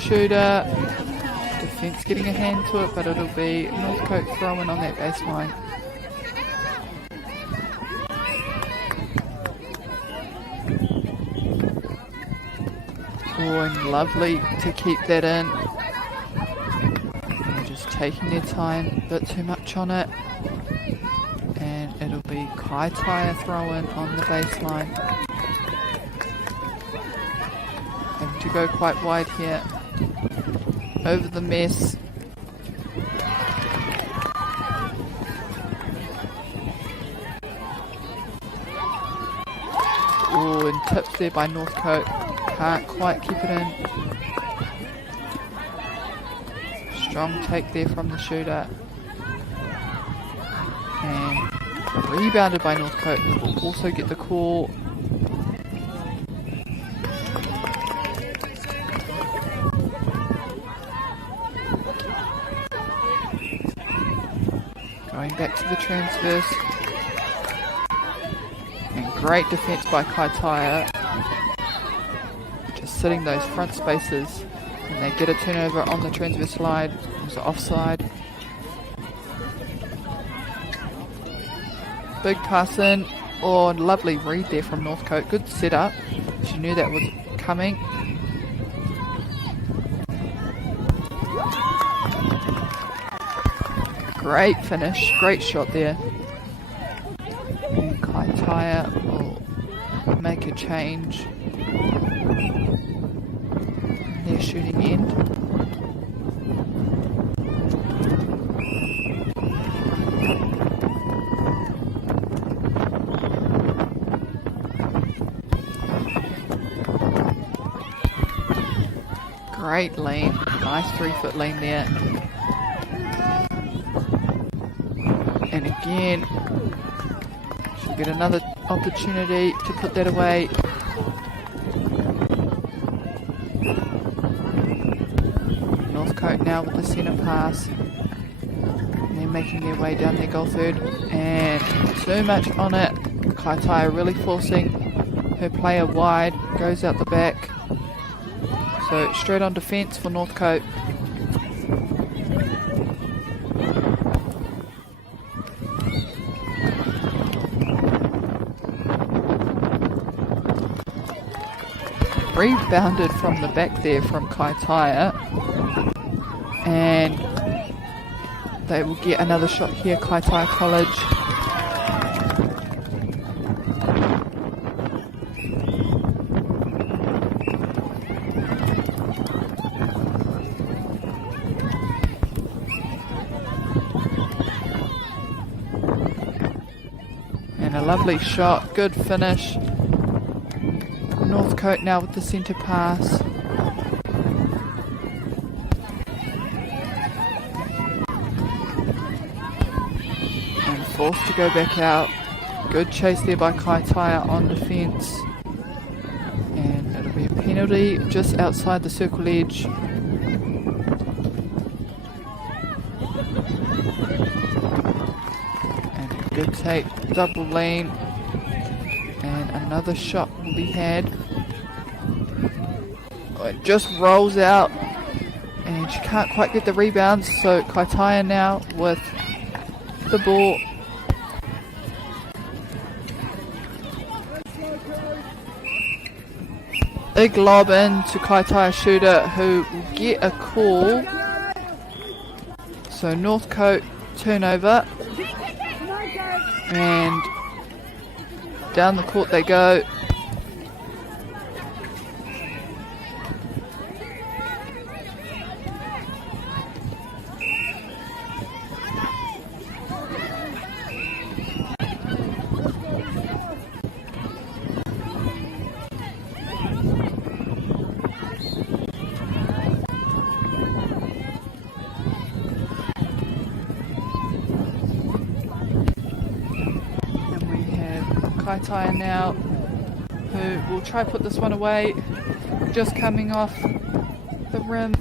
Shooter, defence getting a hand to it, but it'll be Northcote throwing on that baseline. Oh, and lovely to keep that in. They're just taking their time, a bit too much on it. And it'll be Kaitaia throwing on the baseline. Having to go quite wide here. Over the mess. Oh, and tipped there by Northcote. Can't quite keep it in. Strong take there from the shooter. And rebounded by Northcote. Will also get the call. Back to the transverse. And great defence by Kaitaia. Just sitting those front spaces. And they get a turnover on the transverse line. It was offside. Big pass in. Oh, lovely read there from Northcote. Good setup. She knew that was coming. Great finish, great shot there. And Kaitaia will make a change in their shooting end. Great lean, nice 3-foot lean there. And again, she'll get another opportunity to put that away. Northcote now with the centre pass. And then making their way down their goal third, and too much on it. Kaitaia really forcing her player wide, goes out the back. So straight on defence for Northcote. Rebounded from the back there from Kaitaia, and they will get another shot here, Kaitaia College. And a lovely shot, good finish. Northcote now with the centre pass. And forced to go back out. Good chase there by Kaitaia on defence. And it'll be a penalty just outside the circle edge. And a good take, double lean. And another shot will be had. It just rolls out and she can't quite get the rebound, so Kaitaia now with the ball. Big lob in to Kaitaia shooter, who will get a call. So Northcote turnover, and down the court they go. Kaitaia now, who will try put this one away, just coming off the rim.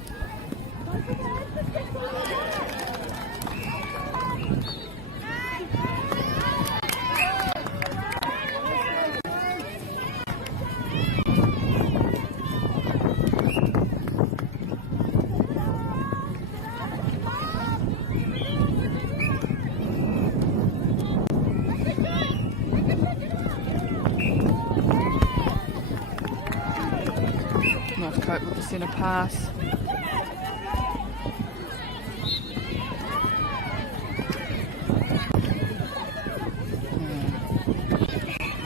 Northcote with the centre pass.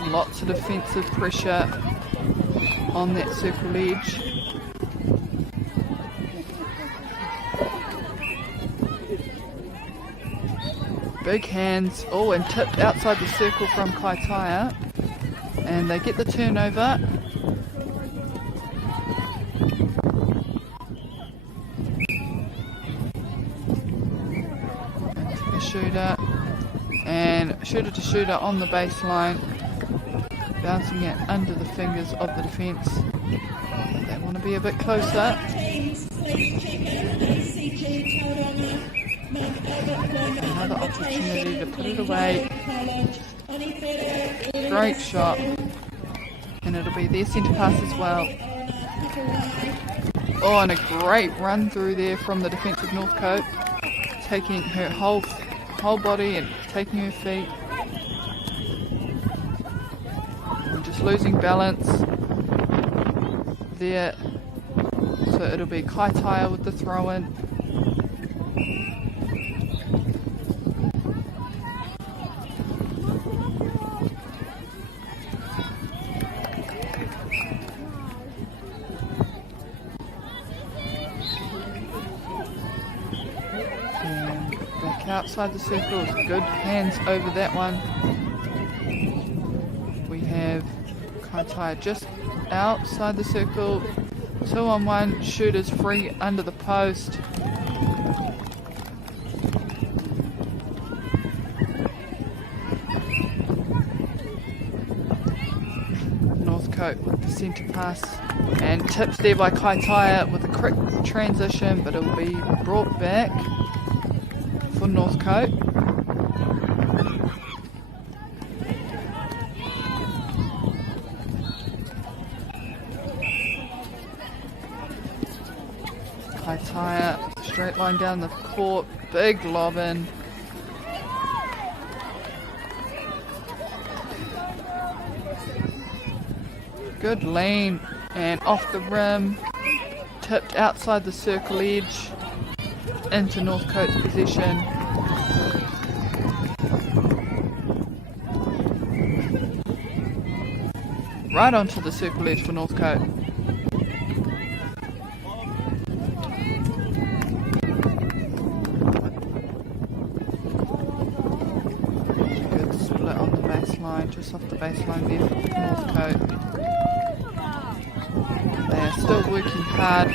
And lots of defensive pressure on that circle edge. Big hands, oh, and tipped outside the circle from Kaitaia, and they get the turnover. Shooter, and shooter to shooter on the baseline, bouncing it under the fingers of the defence. They want to be a bit closer. Another opportunity to put it away. Great shot, and it'll be their centre pass as well. Oh, and a great run through there from the defence of Northcote, taking her whole body and taking her feet, and just losing balance there. So it'll be Kaitaia with the throw in. Outside the circle, good hands over that one. We have Kaitaia just outside the circle, 2-on-1, shooters free under the post. Northcote with the centre pass, and tips there by Kaitaia with a quick transition, but it will be brought back for Northcote. Kaitaia, straight line down the court, big lob in. Good lean and off the rim, tipped outside the circle edge into Northcote's possession. Right onto the circle edge for Northcote. Good split on the baseline, just off the baseline there for Northcote. They are still working hard.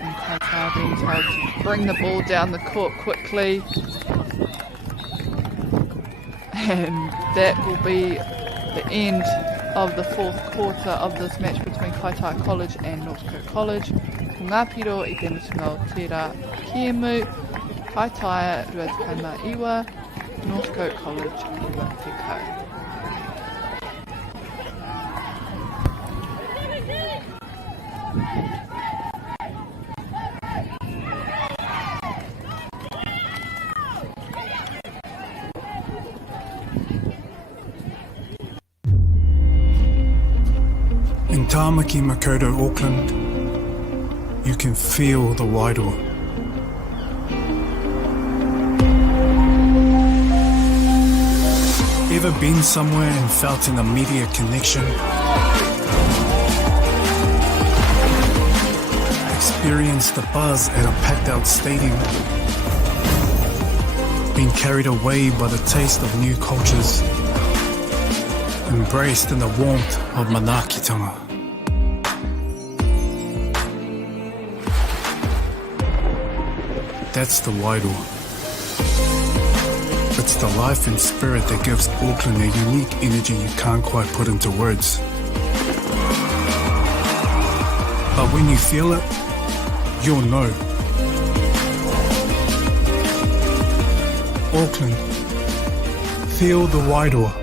And Kaitaia being told to bring the ball down the court quickly. And that will be the end of the fourth quarter of this match between Kaitaia College and Northcote College. Ko ngā piro I te mutunga o tērā kiemu, Kaitaia ruatikama iwa, Northcote College iwa tekau. In Tāmaki Makoto, Auckland, you can feel the wairoa. Ever been somewhere and felt an immediate connection? Experienced the buzz at a packed out stadium? Been carried away by the taste of new cultures? Embraced in the warmth of manaakitanga? That's the wairoa. It's the life and spirit that gives Auckland a unique energy you can't quite put into words. But when you feel it, you'll know. Auckland, feel the wairoa.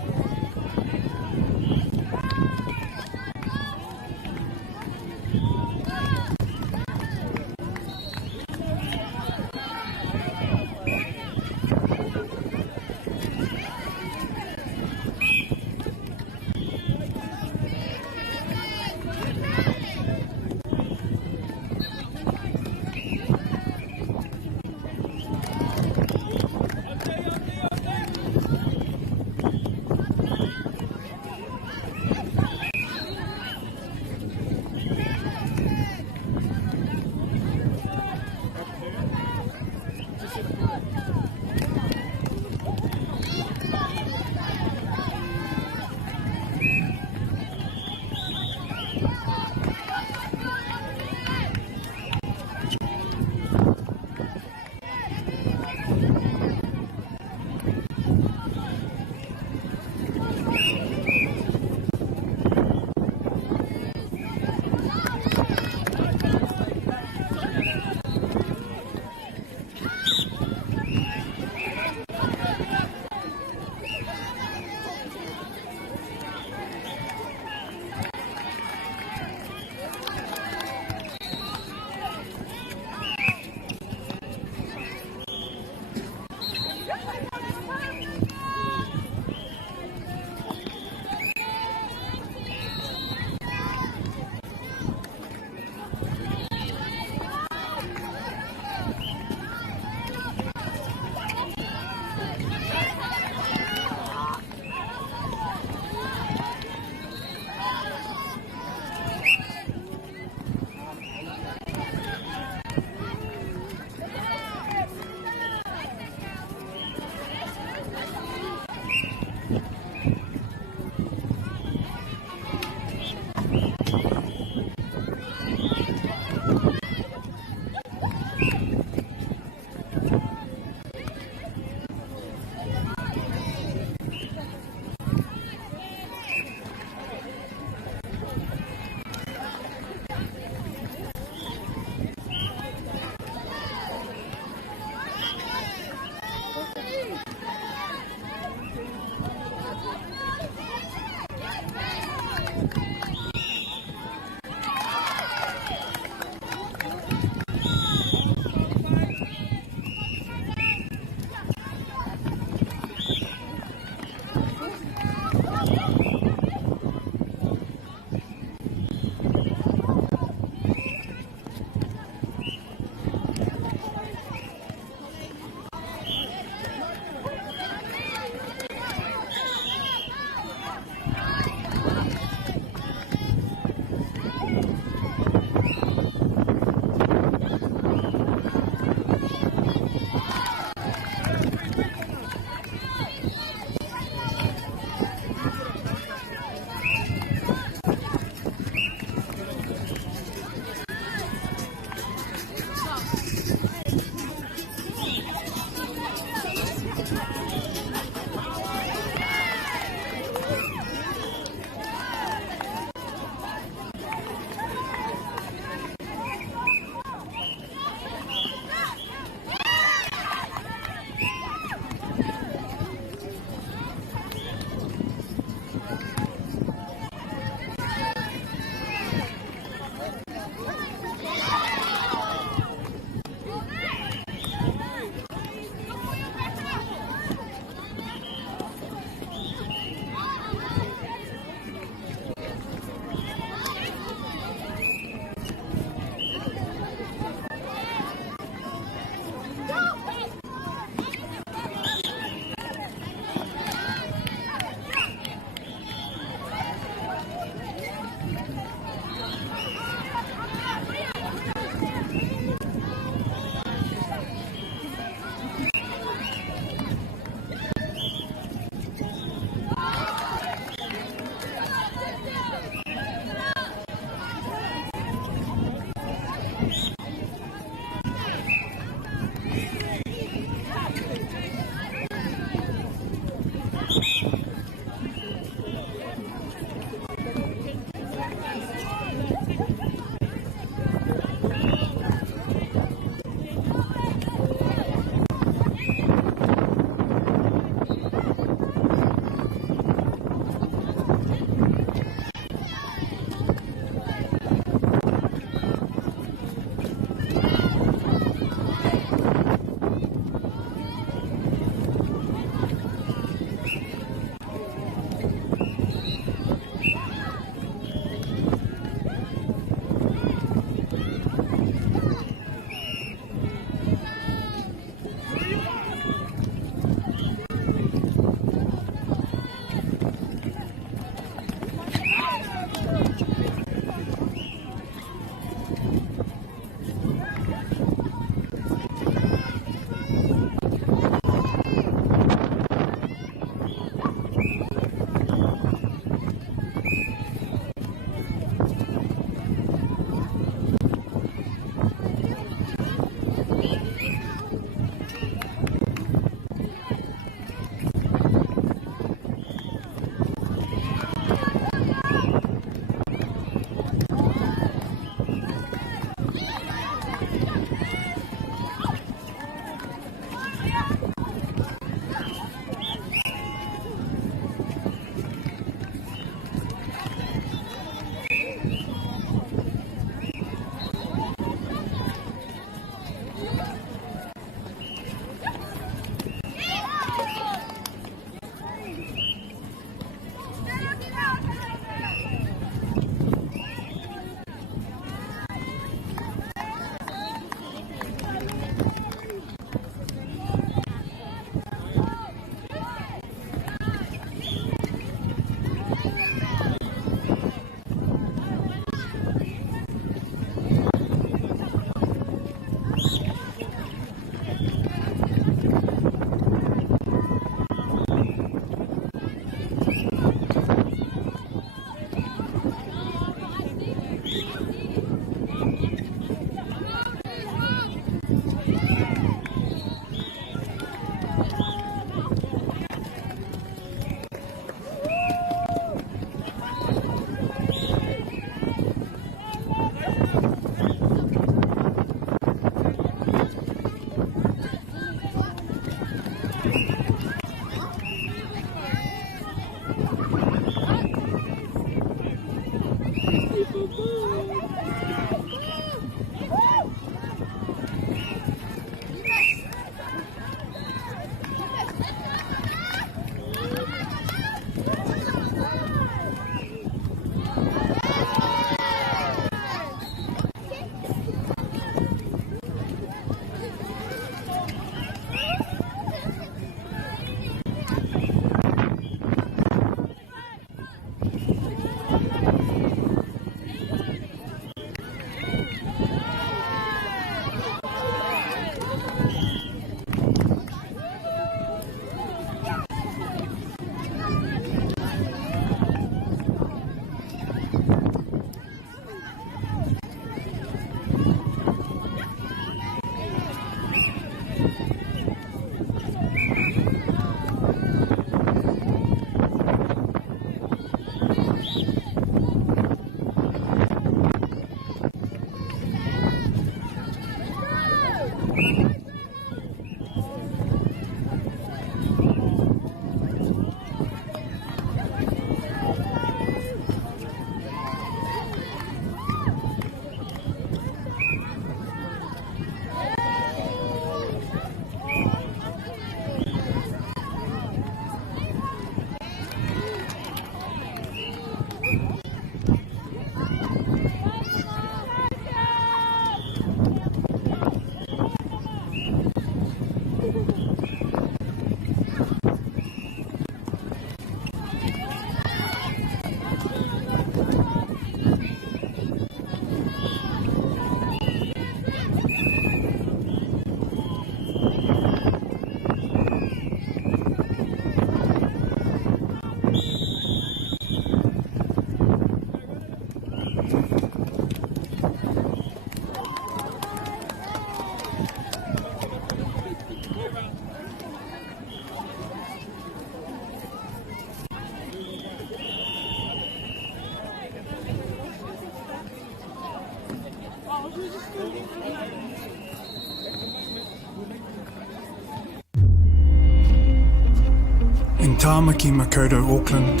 In Tāmaki Makaurau, Auckland,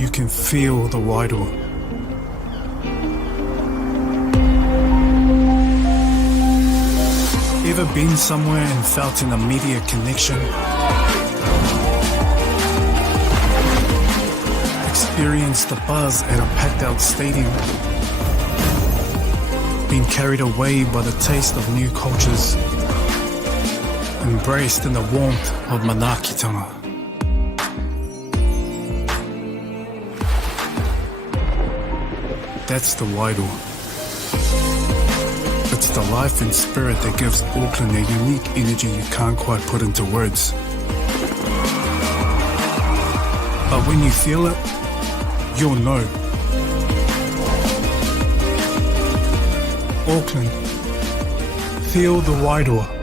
you can feel the wairua. Ever been somewhere and felt an immediate connection? Experienced the buzz at a packed out stadium? Been carried away by the taste of new cultures? Embraced in the warmth of manaakitanga? That's the wairua. It's the life and spirit that gives Auckland a unique energy you can't quite put into words. But when you feel it, you'll know. Auckland, feel the wairua.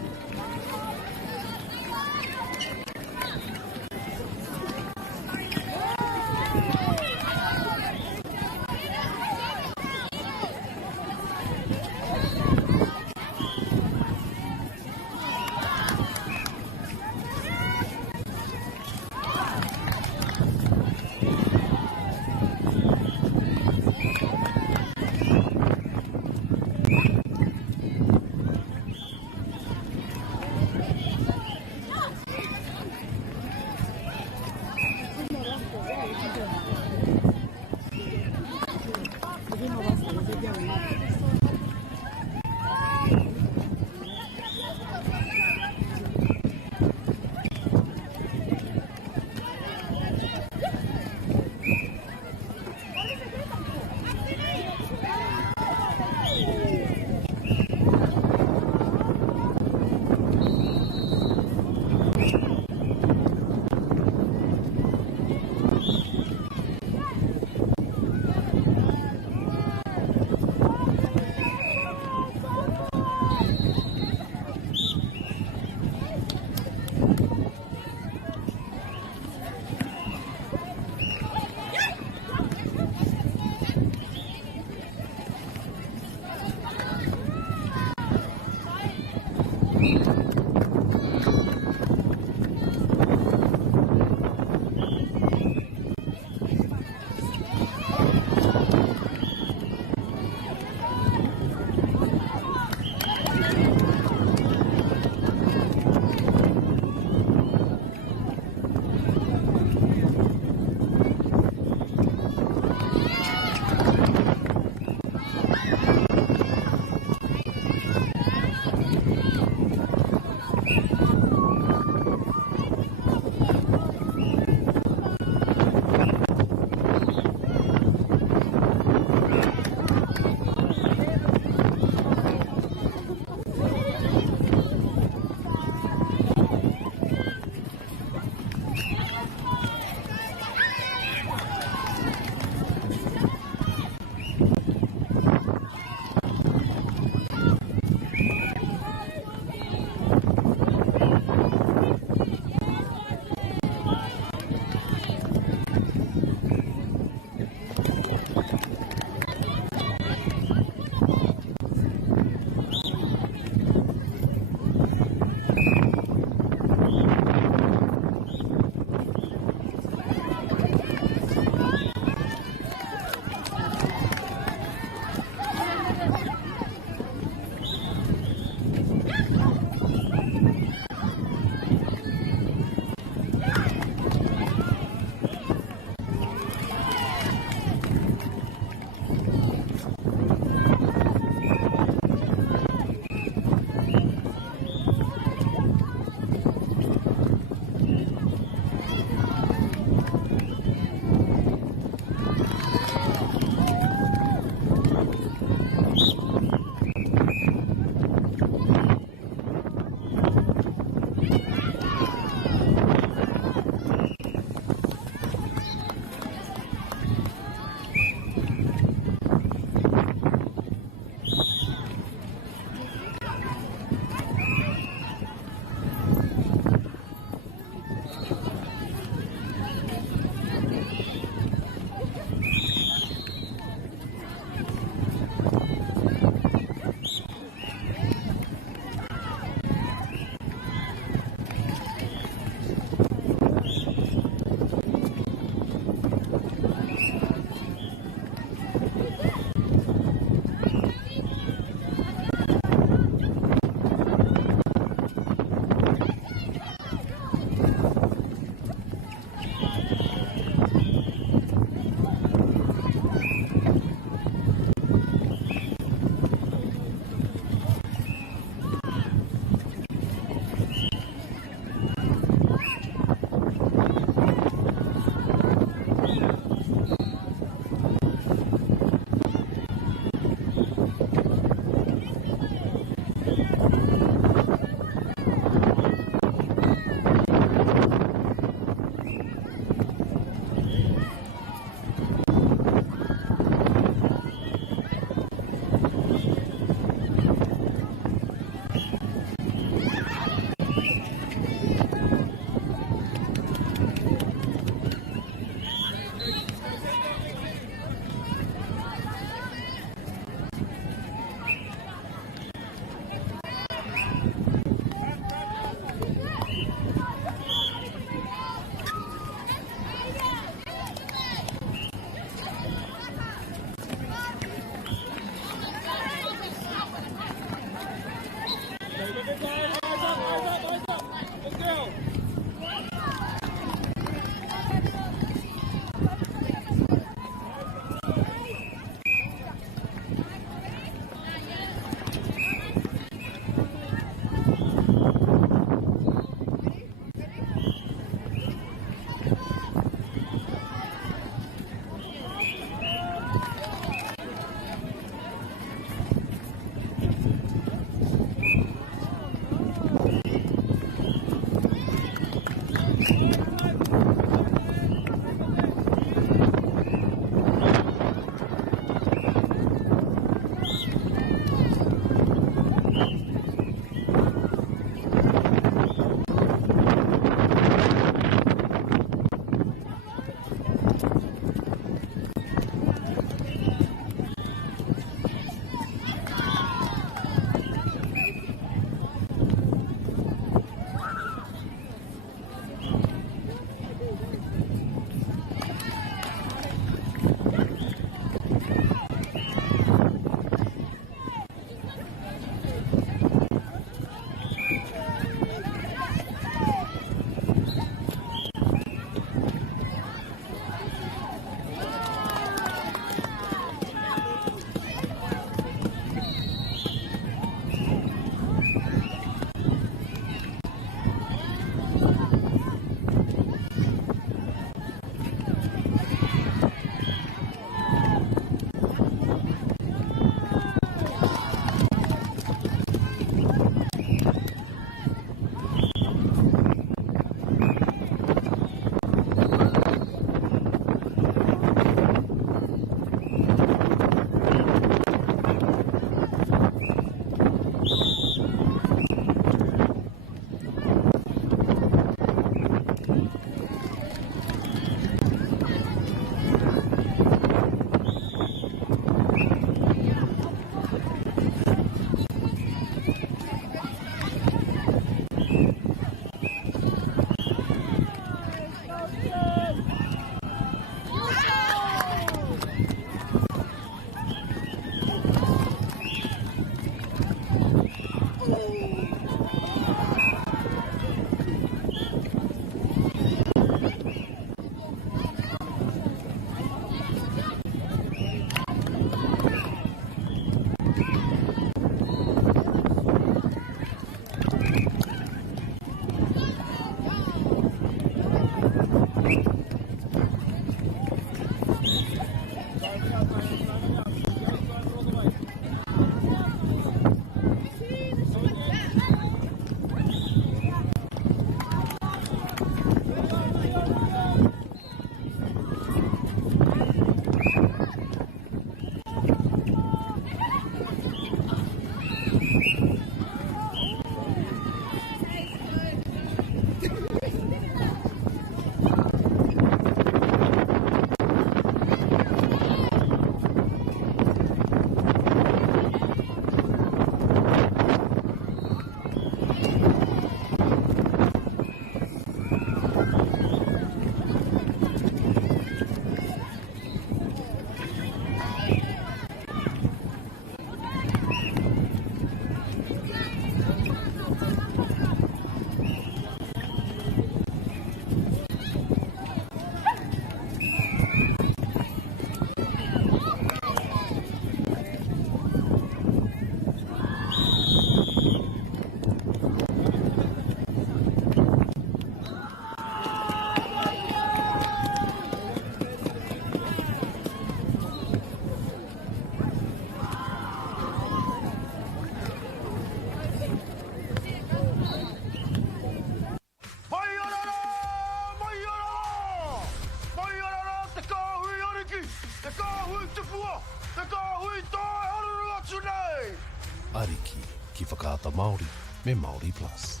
Ariki ki whakaata Māori me Māori Plus.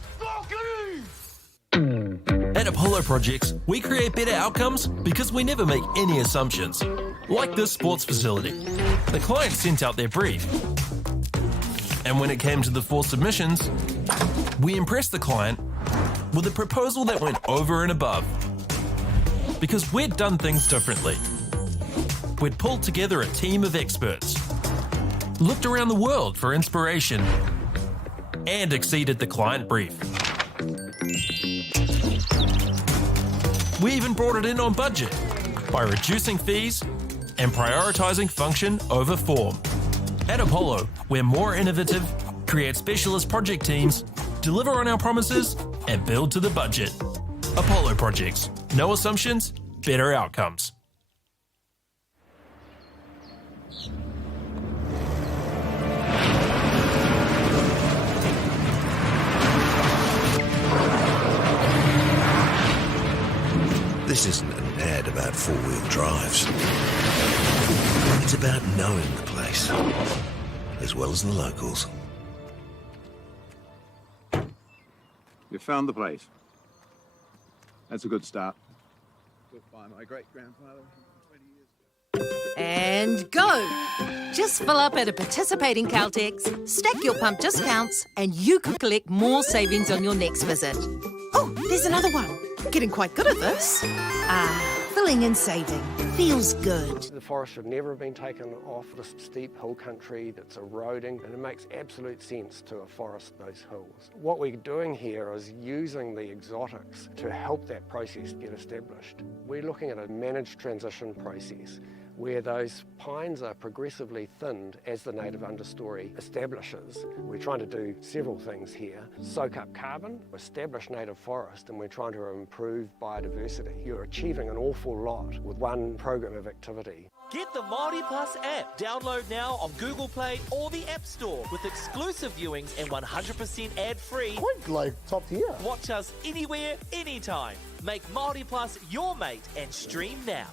At Apollo Projects, we create better outcomes because we never make any assumptions. Like this sports facility. The client sent out their brief. And when it came to the 4 submissions, we impressed the client with a proposal that went over and above. Because we'd done things differently. We'd pulled together a team of experts, looked around the world for inspiration, and exceeded the client brief. We even brought it in on budget by reducing fees and prioritising function over form. At Apollo, we're more innovative, create specialist project teams, deliver on our promises, and build to the budget. Apollo Projects. No assumptions, better outcomes. This isn't an ad about four-wheel drives. It's about knowing the place, as well as the locals. You found the place. That's a good start. Built by my great-grandfather 20 years ago. And go! Just fill up at a participating Caltex, stack your pump discounts, and you could collect more savings on your next visit. Oh, there's another one. Getting quite good at this. Filling and saving. Feels good. The forest should never have been taken off this steep hill country that's eroding, and it makes absolute sense to afforest those hills. What we're doing here is using the exotics to help that process get established. We're looking at a managed transition process where those pines are progressively thinned as the native understory establishes. We're trying to do several things here. Soak up carbon, establish native forest, and we're trying to improve biodiversity. You're achieving an awful lot with one program of activity. Get the Māori Plus app. Download now on Google Play or the App Store with exclusive viewings and 100% ad-free. Quite like top tier. Watch us anywhere, anytime. Make Māori Plus your mate and stream now.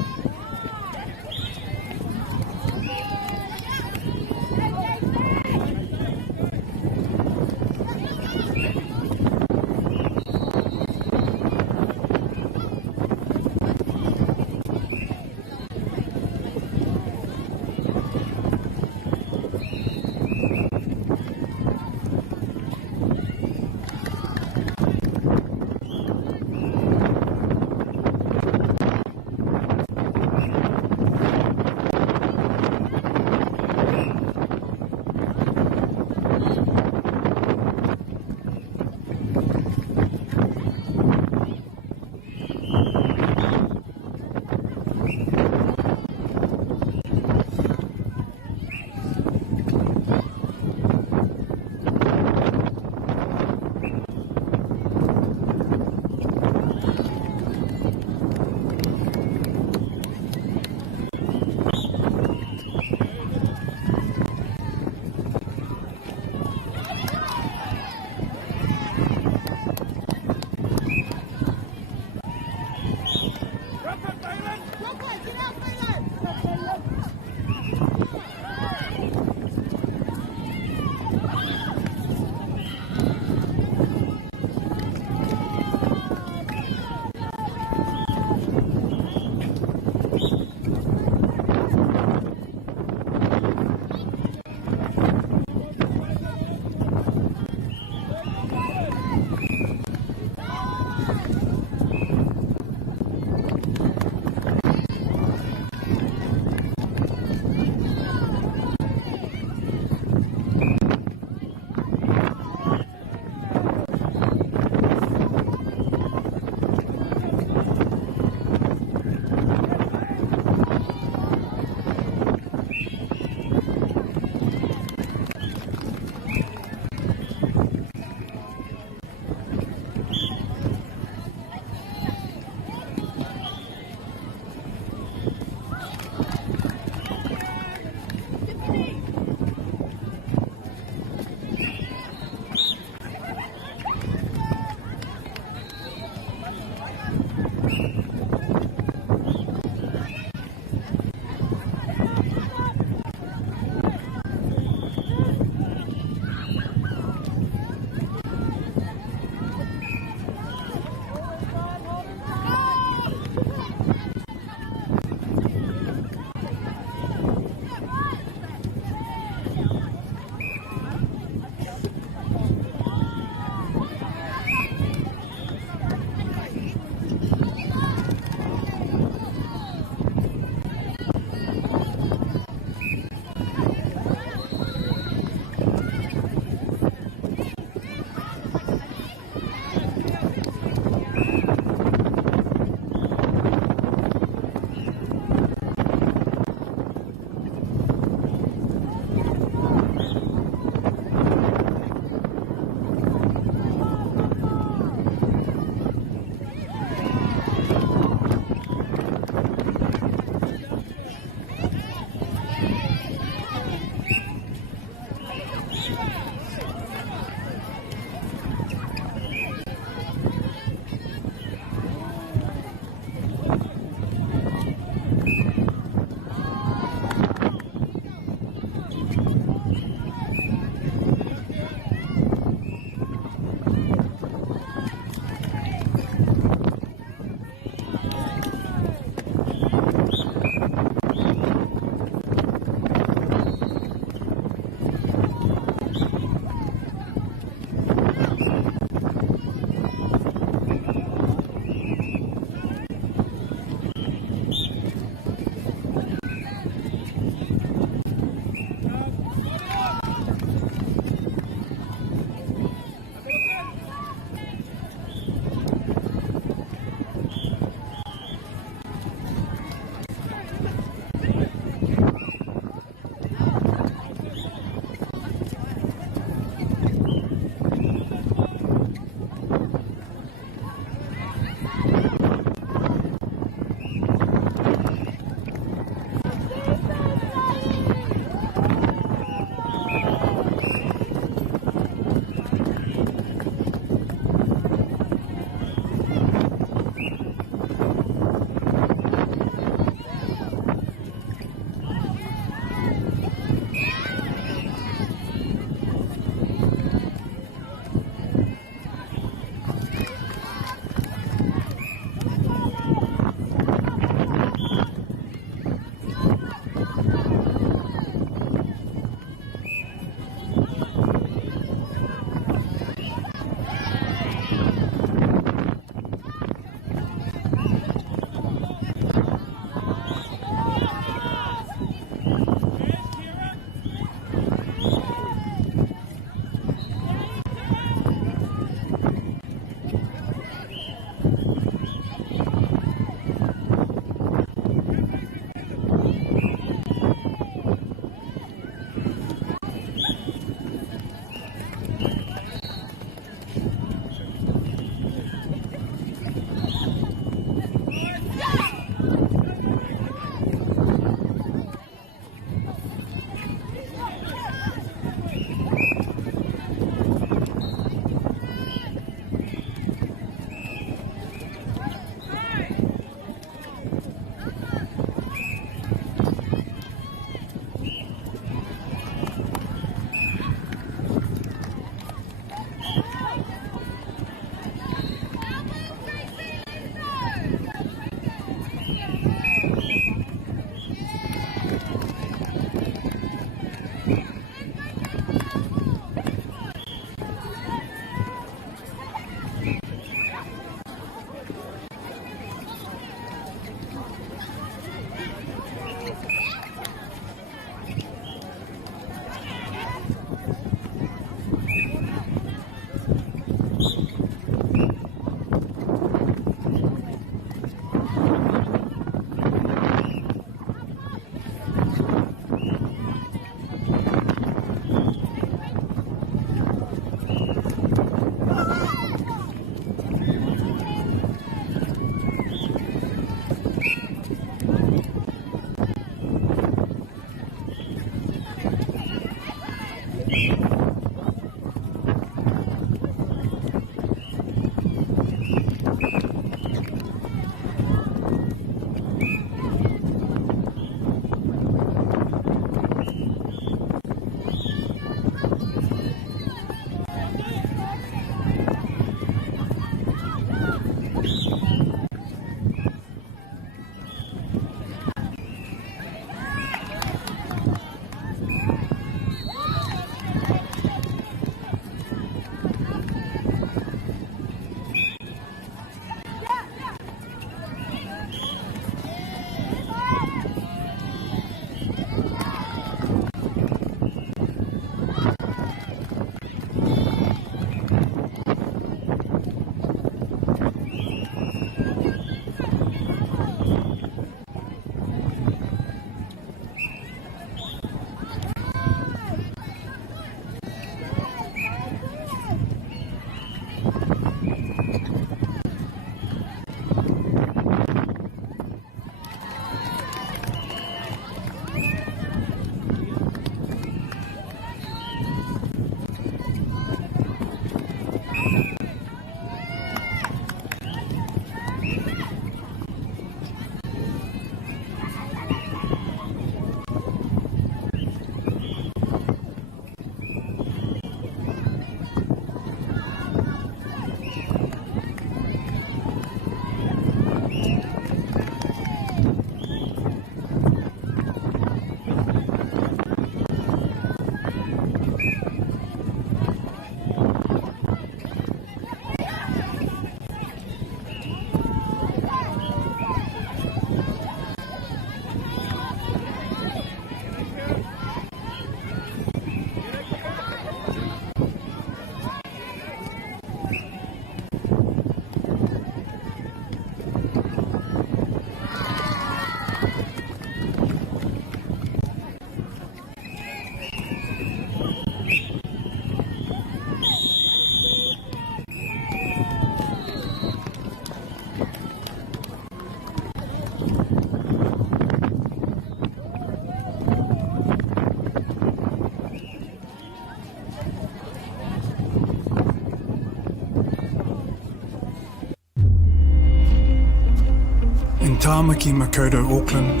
Kāmaki Makoto, Auckland,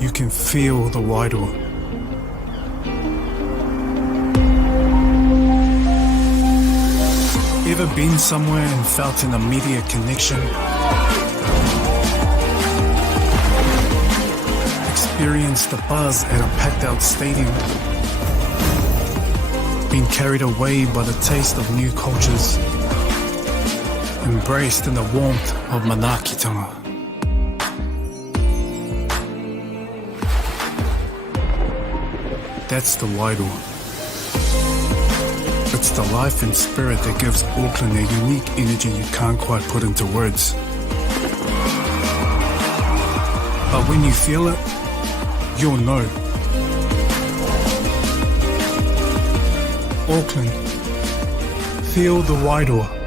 you can feel the wairoa. Ever been somewhere and felt an immediate connection? Experienced the buzz at a packed out stadium? Been carried away by the taste of new cultures? Embraced in the warmth of manaakitanga? That's the wairoa. It's the life and spirit that gives Auckland a unique energy you can't quite put into words. But when you feel it, you'll know. Auckland, feel the wairoa.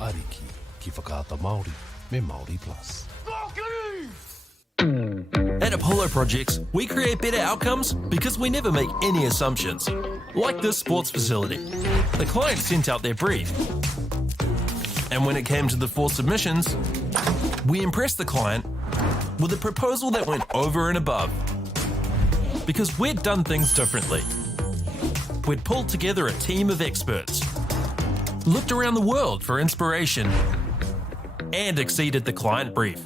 Ariki ki whakaata Māori me Māori Plus. At Apollo Projects, we create better outcomes because we never make any assumptions. Like this sports facility. The client sent out their brief. And when it came to the 4 submissions, we impressed the client with a proposal that went over and above. Because we'd done things differently. We'd pulled together a team of experts, looked around the world for inspiration, and exceeded the client brief.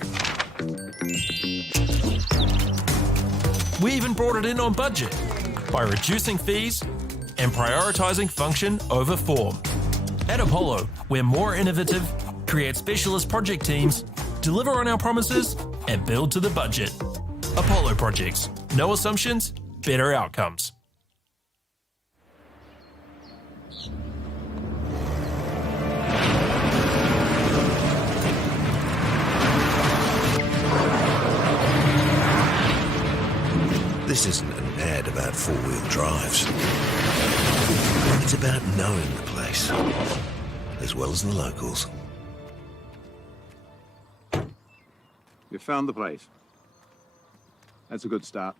We even brought it in on budget by reducing fees and prioritising function over form. At Apollo, we're more innovative, create specialist project teams, deliver on our promises, and build to the budget. Apollo Projects. No assumptions, better outcomes. This isn't an ad about four-wheel drives. It's about knowing the place, as well as the locals. You found the place. That's a good start.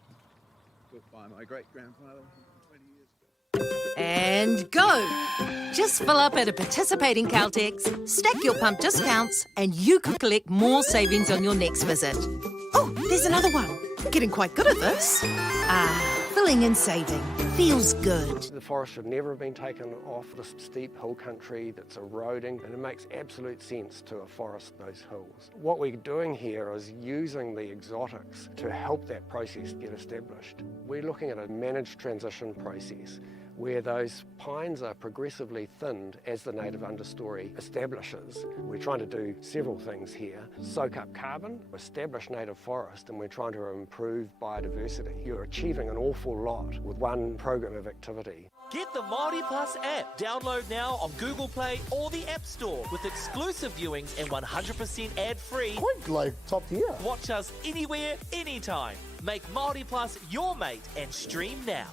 Built by my great-grandfather 20 years ago. And go! Just fill up at a participating Caltex, stack your pump discounts, and you could collect more savings on your next visit. Oh, there's another one. Getting quite good at this. Filling and saving. Feels good. The forest should never have been taken off this steep hill country that's eroding, and it makes absolute sense to afforest those hills. What we're doing here is using the exotics to help that process get established. We're looking at a managed transition process where those pines are progressively thinned as the native understory establishes. We're trying to do several things here. Soak up carbon, establish native forest, and we're trying to improve biodiversity. You're achieving an awful lot with one program of activity. Get the Māori Plus app. Download now on Google Play or the App Store with exclusive viewings and 100% ad-free. Quite like top tier. Watch us anywhere, anytime. Make Māori Plus your mate and stream now.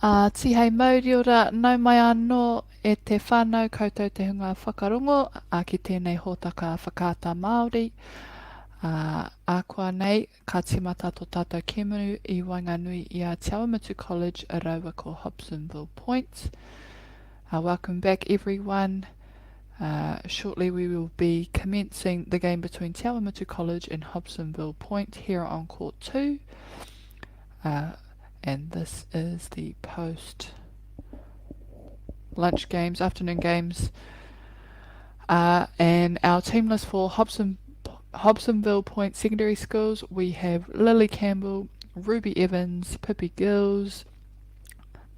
Tihei mauri ora nau mai anō e te whānau koutou te hunga whakarongo ki tēnei hōtaka whakaata Māori. Ākua nei, ka timata tō tātou kēmuru I Wainganui I a Te Awamatu College a raua ko Hobsonville Point. Welcome back everyone. Shortly we will be commencing the game between Te Awamatu College and Hobsonville Point here on Court 2. And this is the post lunch games, afternoon games. And our team list for Hobsonville Point Secondary Schools, we have Lily Campbell, Ruby Evans, Pippi Gills,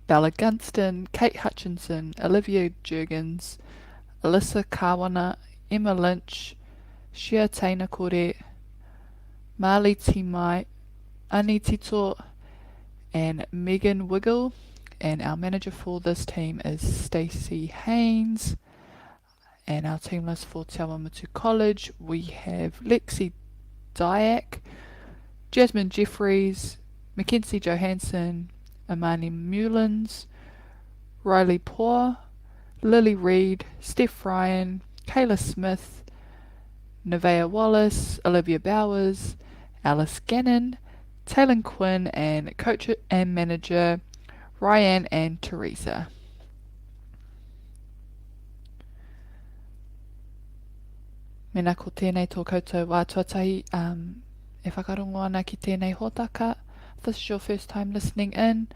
Bella Gunston, Kate Hutchinson, Olivia Jurgens, Alyssa Kawana, Emma Lynch, Shia Taina Kore, Marley Timai, Ani Tito, and Megan Wiggle. And our manager for this team is Stacey Haynes. And our team list for Te Awamatu College, we have Lexi Dyack, Jasmine Jeffries, Mackenzie Johansson, Amani Mullins, Riley Poor, Lily Reid, Steph Ryan, Kayla Smith, Nevaeh Wallace, Olivia Bowers, Alice Gannon, Taylor Quinn, and coach and manager Ryan and Teresa. Mena ko tēnei tō koutou wā tuatahi e whakarongo ana ki tēnei hōtaka. If this is your first time listening in,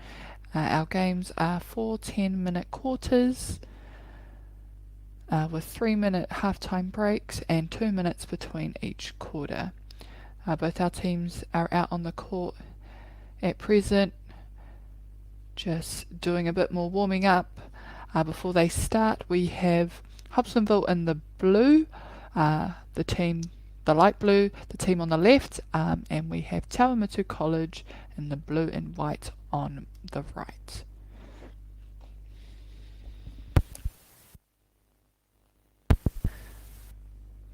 our games are 4 10-minute quarters with 3-minute half-time breaks and 2 minutes between each quarter. Both our teams are out on the court at present, just doing a bit more warming up before they start. We have Hobsonville in the blue, the light blue, the team on the left, and we have Te Awamatu College in the blue and white on the right.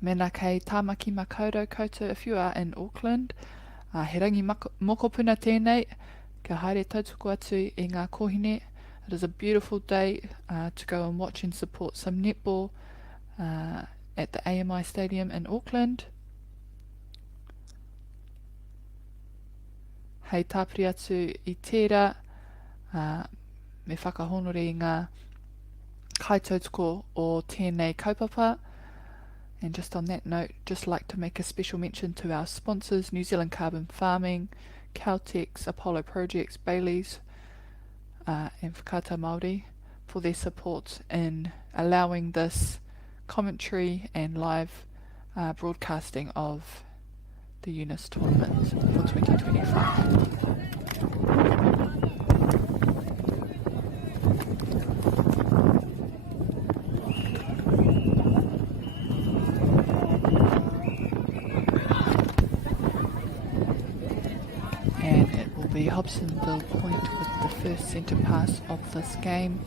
Mena kei tāmaki makaurau koutou if you are in Auckland. He rangi mokopuna tēnei, ka haere tautuku atu I ngā kohine. It is a beautiful day to go and watch and support some netball at the AMI Stadium in Auckland. Hei tāpiri atu I tērā, me whakahonore I ngā kaitautuko o tēnei kaupapa. And just on that note, just like to make a special mention to our sponsors, New Zealand Carbon Farming, Caltex, Apollo Projects, Bailey's, and Whakaata Māori for their support in allowing this commentary and live broadcasting of the UNISS tournament for 2025. Hobsonville Point with the first centre pass of this game.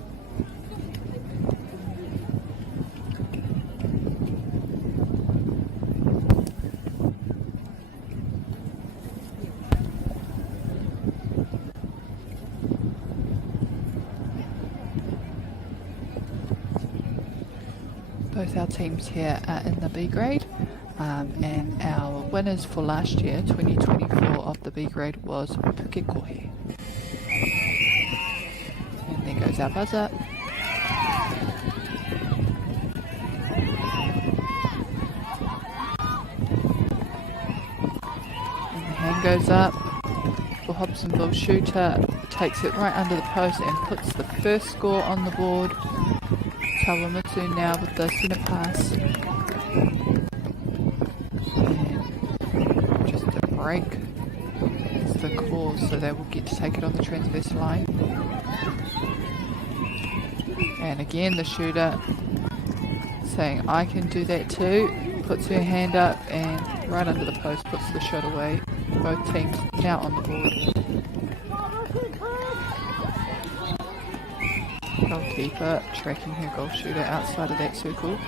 Both our teams here are in the B grade. And our winners for last year, 2024, of the B grade was Pukekohe. And there goes our buzzer. And the hand goes up for Hobsonville shooter, takes it right under the post and puts the first score on the board. Te Awamatu now with the centre pass. Break is the call, so they will get to take it on the transverse line. And again the shooter saying I can do that too, puts her hand up and right under the post puts the shot away. Both teams now on the board. Goalkeeper tracking her goal shooter outside of that circle.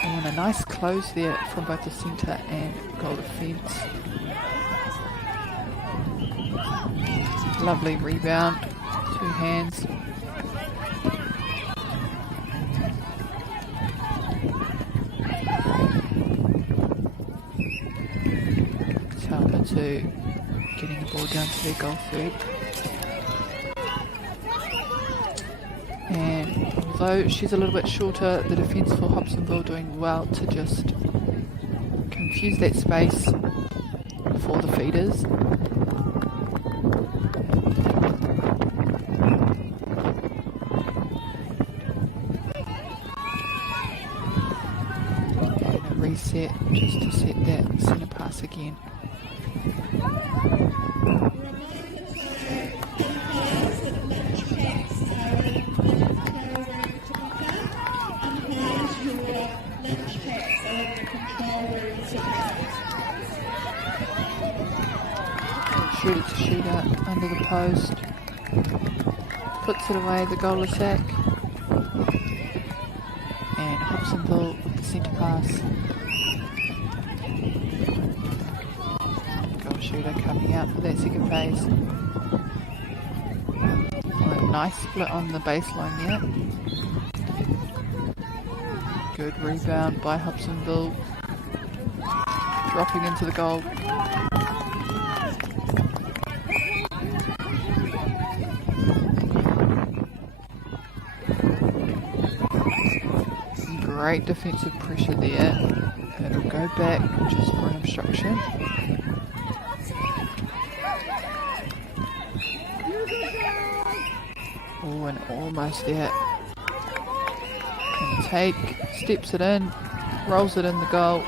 And a nice close there from both the centre and goal defence. Lovely rebound, 2 hands. Tamu getting the ball down to their goal third. And although she's a little bit shorter, the defence for Hobsonville doing well to just confuse that space for the feeders. And a reset just to set that centre pass again. Shoot it to shootout under the post. Puts it away, the goal attack. And Hobsonville with the centre pass. Goal shooter coming out for that second phase. Oh, a nice split on the baseline there. Good rebound by Hobsonville. Dropping into the goal. Great defensive pressure there. It'll go back just for an obstruction. Oh, and almost there. And take, steps it in, rolls it in the goal.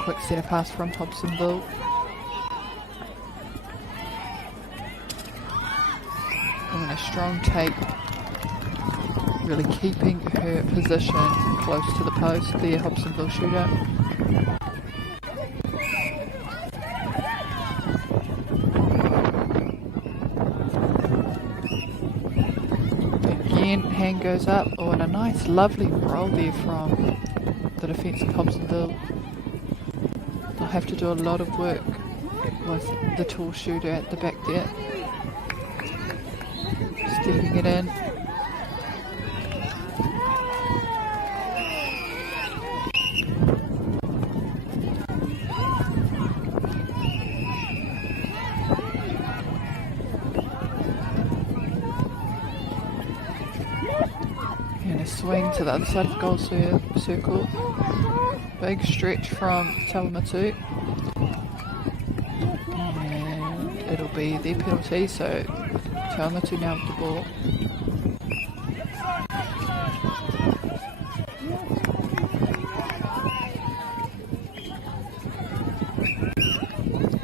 Quick centre pass from Hobsonville. And a strong take, really keeping her position close to the post, the Hobsonville shooter. Again, hand goes up. Oh, and a nice, lovely roll there from the defence of Hobsonville. They'll have to do a lot of work with the tall shooter at the back there. Stepping it in. And a swing to the other side of the goal circle. Big stretch from Tamu. And it'll be their penalty, so Tamu now with the ball.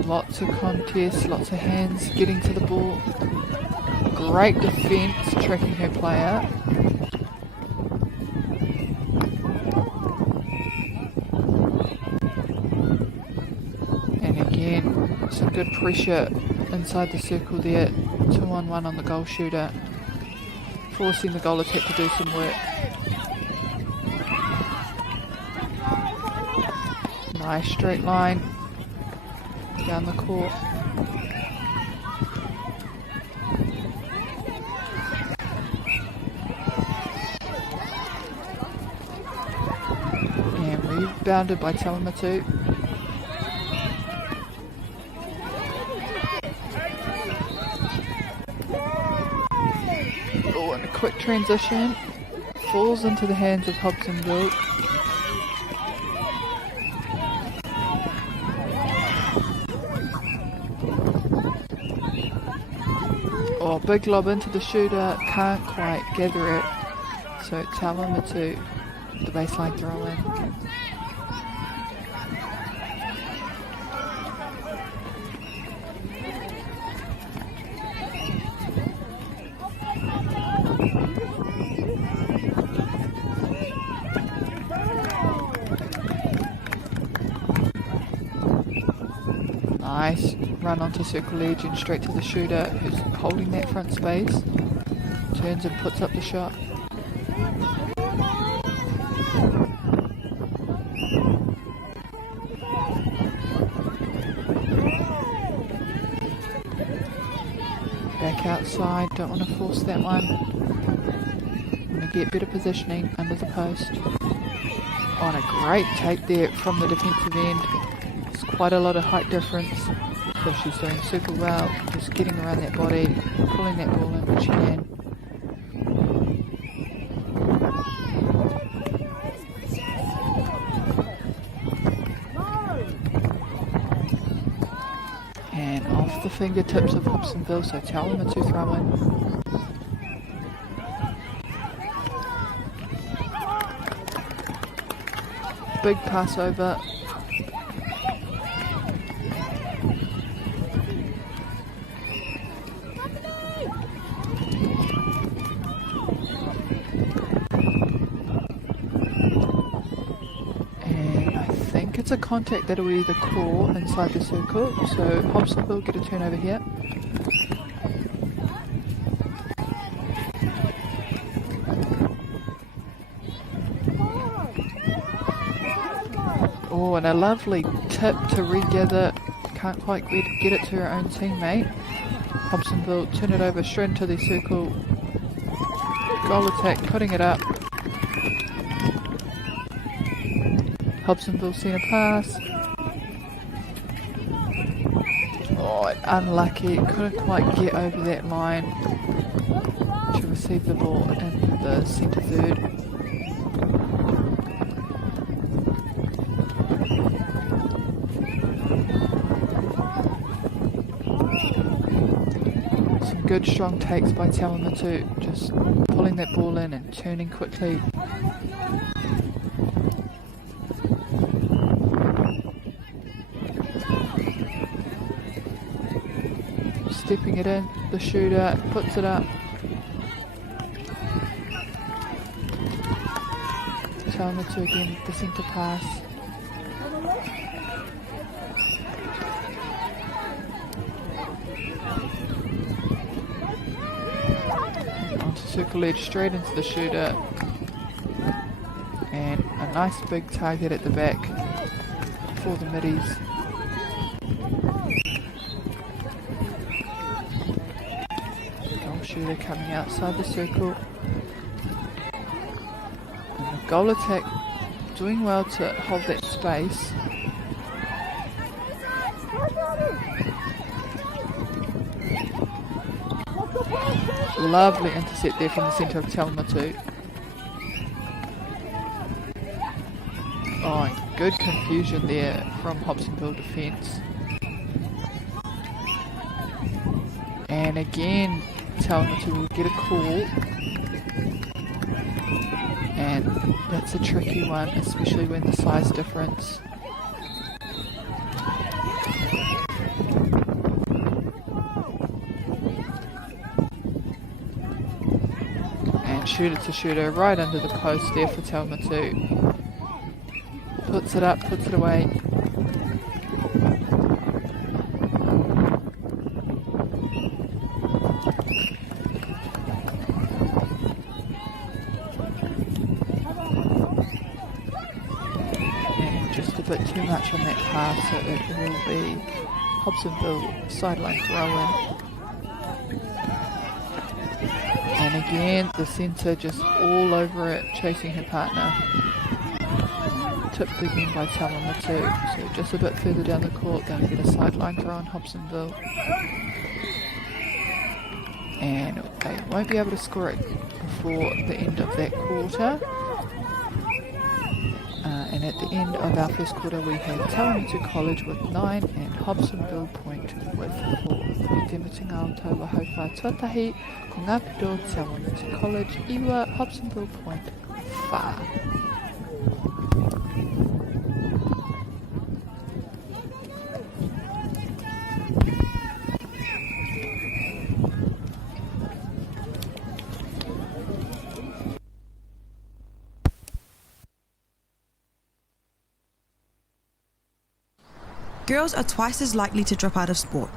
Lots of contests, lots of hands getting to the ball. Great defence, tracking her player. And again, some good pressure inside the circle there. 2-on-1 on the goal shooter, forcing the goal attack to do some work. Nice straight line down the court. And rebounded by Tamu. Quick transition, falls into the hands of Hobsonville. Oh, big lob into the shooter, can't quite gather it. So Tamu, the baseline throw in. Nice run onto circle edge and straight to the shooter who's holding that front space. Turns and puts up the shot. Back outside, don't want to force that one. Want to get better positioning under the post. On a great take there from the defensive end. It's quite a lot of height difference. So she's doing super well, just getting around that body, pulling that ball in when she can. And off the fingertips of Hobsonville, so Tamu to throw in. Big pass over. It's a contact that'll either call inside the circle, so Hobsonville get a turnover here. Oh, and a lovely tip to regather. Can't quite get it to her own teammate. Hobsonville turn it over straight into the circle. Goal attack, putting it up. Hobsonville seen a pass. Oh, unlucky. Couldn't quite get over that line to receive the ball in the centre third. Some good strong takes by Tamu too. Just pulling that ball in and turning quickly. Stepping it in, the shooter puts it up. Tamu again, the centre pass. Onto circle edge, straight into the shooter. And a nice big target at the back for the middies. Shooter coming outside the circle. And the goal attack doing well to hold that space. Lovely intercept there from the centre of Tamu. Oh, good confusion there from Hobsonville defence. And again, Tamu will get a call, and that's a tricky one, especially when the size difference. And shooter to shooter right under the post there for Tamu. Puts it up, puts it away. Bit too much on that pass, so it will be Hobsonville sideline throw in. And again, the centre just all over it, chasing her partner. Tipped again by Tamu, so just a bit further down the court, they'll get a sideline throw on Hobsonville. And they won't be able to score it before the end of that quarter. And at the end of our first quarter, we had Tamu College with 9 and Hobsonville Point with 4. I te mutunga o tau wahau wha tuatahi, ko ngā pito Tamu College, iwa Hobsonville Point wha. Girls are twice as likely to drop out of sport.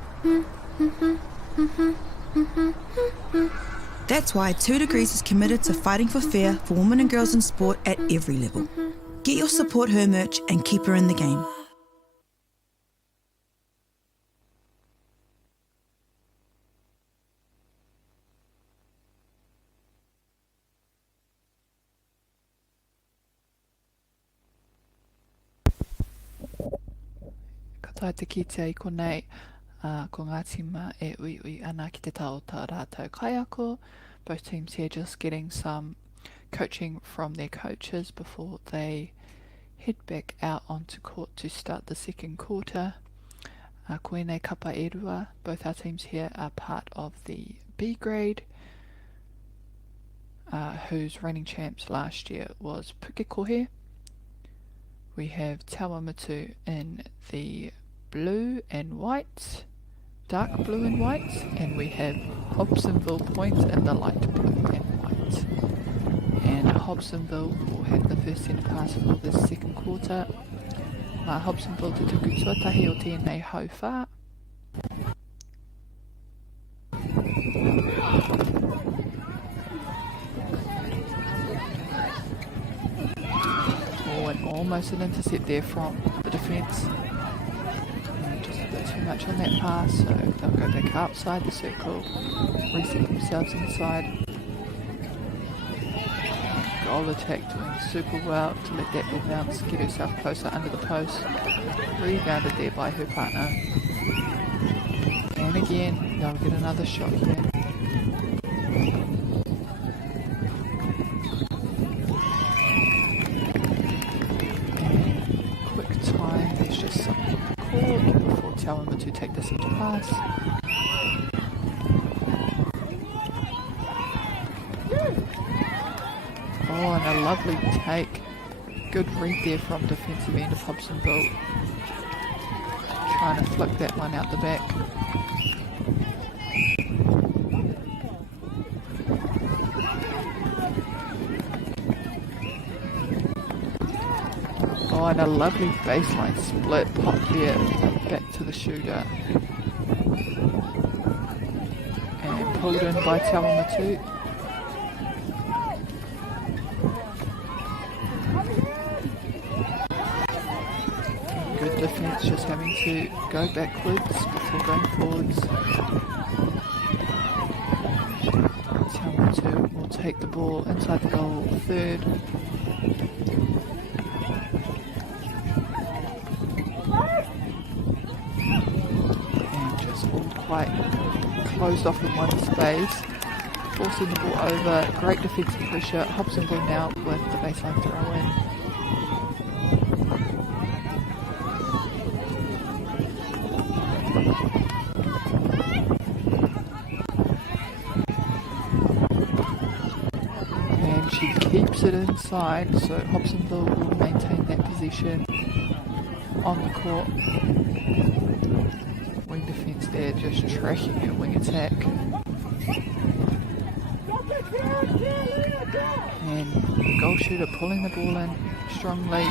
That's why 2 Degrees is committed to fighting for fair for women and girls in sport at every level. Get your Support Her merch and keep her in the game. Tai te kitea I konei, ko ngā tima e ui ana ki te tau tā rātou kaiako. Both teams here just getting some coaching from their coaches before they head back out onto court to start the second quarter. Koenei kapa e rua. Both our teams here are part of the B grade, whose reigning champs last year was Pukekohe. We have Tawamatu in the blue and white, dark blue and white, and we have Hobsonville Point in the light blue and white. And Hobsonville will have the first centre pass for this second quarter. Hobsonville te tuku tuatahi o tēnei hau whā. Oh, and almost an intercept there from the defence. Just a bit too much on that pass, so they'll go back outside the circle, reset themselves inside. Goal attack doing super well to let that ball bounce, get herself closer under the post. Rebounded there by her partner. And again, they'll get another shot here. Quick time, there's just something called before Tawamatu take the centre pass. Oh, and a lovely take. Good read there from defensive end of Hobsonville. Trying to flick that one out the back. Oh, and a lovely baseline split pop there back to the shooter. And pulled in by Tawamatu. Defence just having to go backwards before going forwards. Tamu will take the ball inside the goal third. And just all quite closed off in one space. Forcing the ball over. Great defensive pressure. Hobsonville now with the baseline throw in. It inside, so Hobsonville will maintain that possession on the court. Wing defence there, just tracking her wing attack. And the goal shooter pulling the ball in strongly.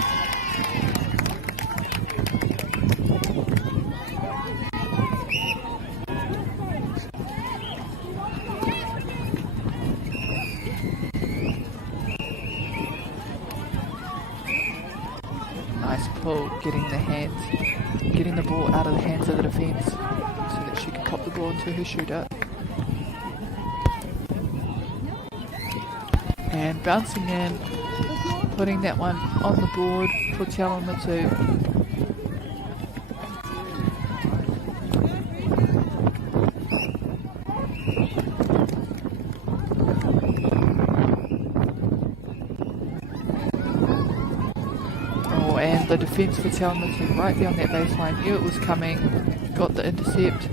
Getting the ball out of the hands of the defence so that she can pop the ball into her shooter. And bouncing in, putting that one on the board for Tawamatu. The defence for Tawamatu right there on that baseline, knew it was coming, got the intercept.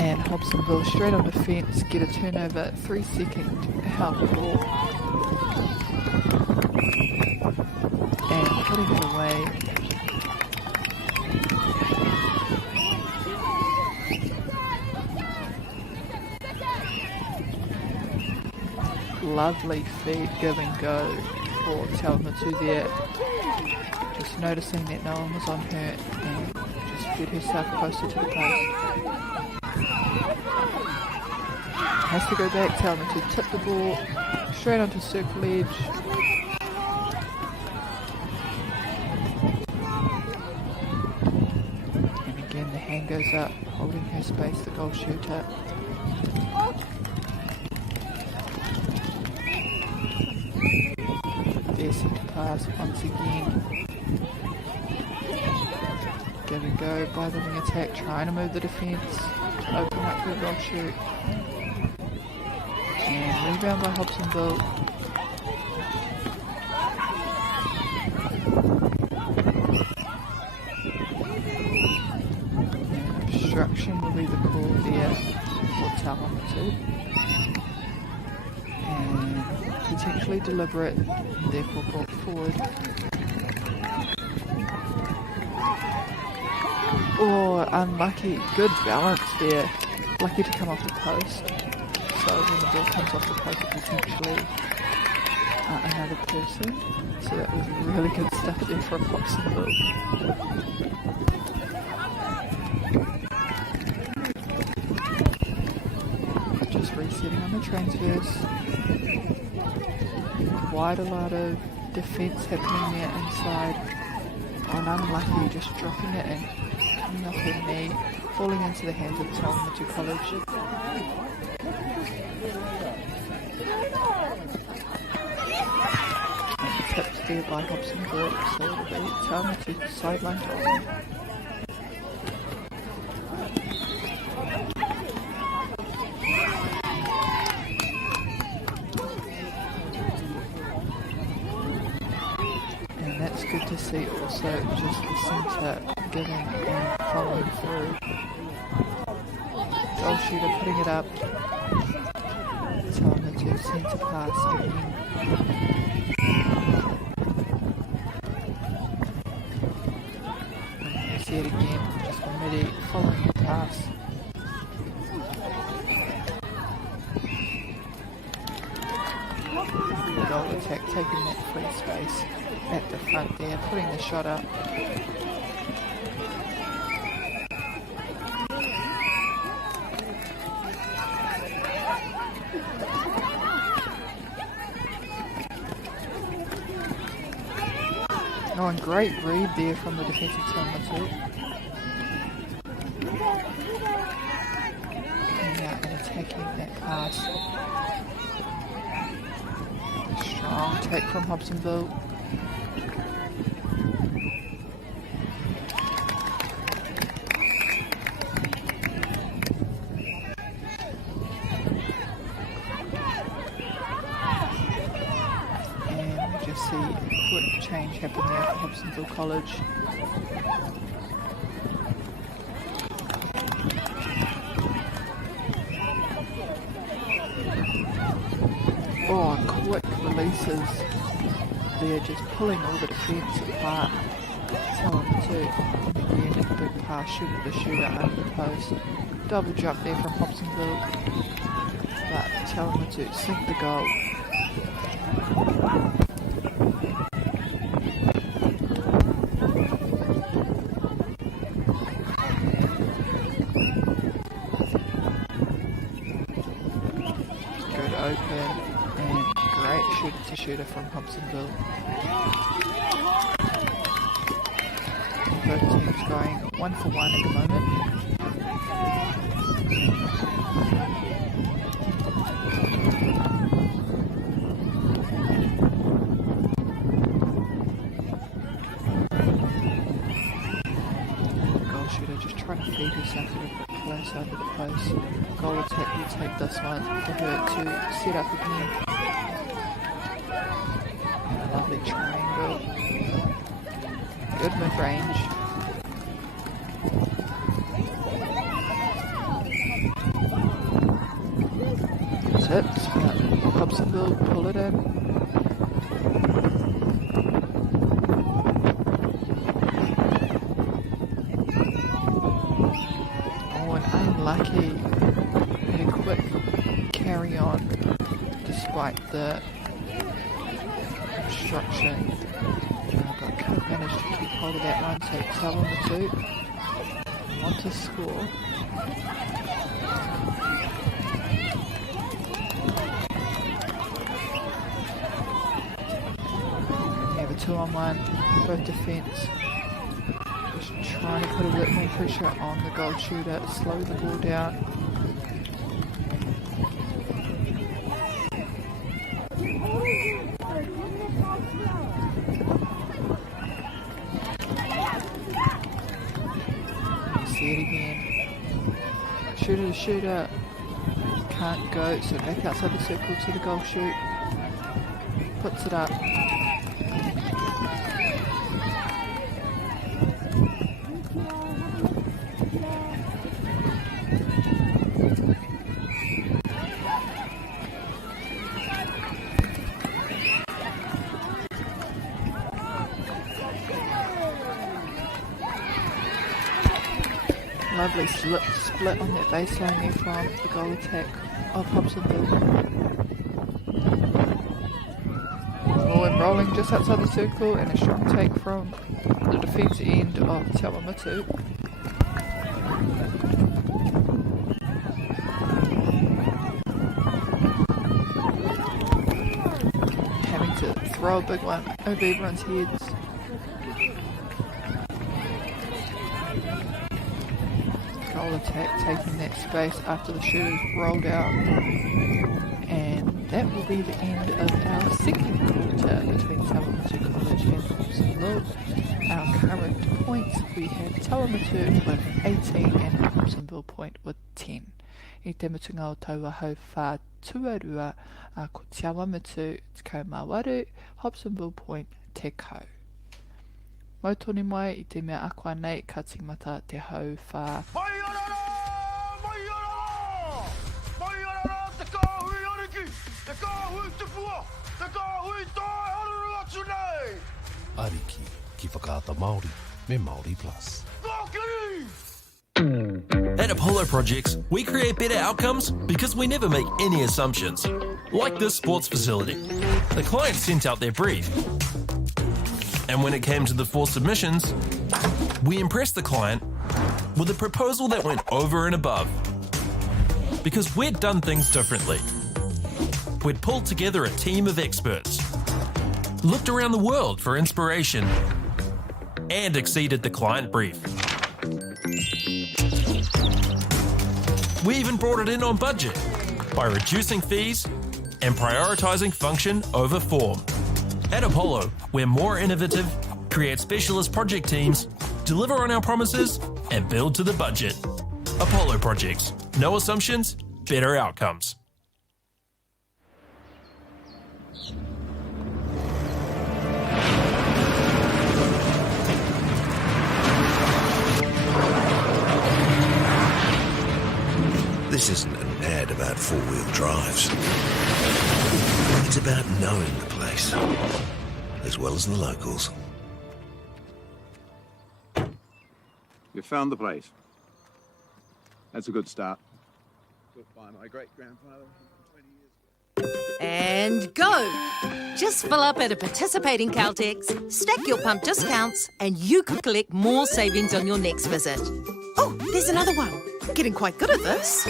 And Hobsonville straight on defence, get a turnover, 3-second help ball. And putting it away. Lovely feed, give and go for Tawamatu there. Just noticing that no one was on her and just fed herself closer to the post. Has to go back, Tawamatu tip the ball straight onto circle edge. And again the hand goes up, holding her space, the goal shooter. There's some pass once again. Give and go by the wing attack, trying to move the defence, open up to the goal shoot. And rebound by Hobsonville. And obstruction will be the call there for Tamu. And potentially deliberate, therefore brought forward. Oh, unlucky. Good balance there. Lucky to come off the post. So when the ball comes off the post, it's potentially another person. So that was really good stuff there from Hobsonville. Just resetting on the transverse. Quite a lot of defence happening there inside. And unlucky, just dropping it in. Coming off her knee, falling into the hands of Tamu College. And tipped there by Hobsonville, so it'll be Tamu sideline on. And that's good to see also, just the centre giving and following through. Goal shooter putting it up. Tamu to centre pass again. And we see it again, just Midi following the pass. The goal attack taking that free space at the front there, putting the shot up. Oh, and great read there from the defensive Tamu. Coming out and attacking that pass. Strong take from Hobsonville. See a quick change happen there for Hobsonville College. Oh, quick releases. They're just pulling all the defence apart. Tamu again, a big pass, shooter to shooter under the post. Double jump there from Hobsonville. But Tamu sink the goal. Shooter from Hobsonville. Both teams going 1 for 1 at the moment. Goal shooter just trying to feed herself a little bit close over the post. Goal attack will take this one for her to set up again. Lovely triangle. Good mid-range. Tipped, but Hobsonville pull it in. Oh, and unlucky. And a quick carry on despite the obstruction. But couldn't manage to keep hold of that one, so Tamu want to score. We have a 2-on-1, both defence. Just trying to put a bit more pressure on the goal shooter, slow the ball down. see it again. Shooter to shooter. Can't go, so back outside the circle to the goal shoot. Puts it up. Lovely split on that baseline there from the goal attack of Hobsonville. Ball and rolling just outside the circle, and a strong take from the defence end of Tamu. Having to throw a big one over everyone's heads. Goal attack taking that space after the shooters rolled out, and that will be the end of our second quarter between Tamu College and Hobsonville. Our current points, we have Tamu with 18 and Hobsonville point with 10. I te mutunga o taua hau whā tuarua ko Tamu tekau mawaru, Hobsonville point te kau. Mau tōni mai I te mea akua nei ka tingmata te hau whā. Ariki ki whakaata Māori me Māori Plus. At Apollo Projects, we create better outcomes because we never make any assumptions. Like this sports facility. The client sent out their brief. And when it came to the 4 submissions, we impressed the client with a proposal that went over and above. Because we'd done things differently. We'd pulled together a team of experts, looked around the world for inspiration, and exceeded the client brief. We even brought it in on budget by reducing fees and prioritising function over form. At Apollo, we're more innovative, create specialist project teams, deliver on our promises, and build to the budget. Apollo Projects. No assumptions, better outcomes. This isn't an ad about four-wheel drives. It's about knowing the place, as well as the locals. You found the place. That's a good start. Built by my great-grandfather 20 years ago. And go! Just fill up at a participating Caltex, stack your pump discounts, and you could collect more savings on your next visit. Oh, there's another one. Getting quite good at this.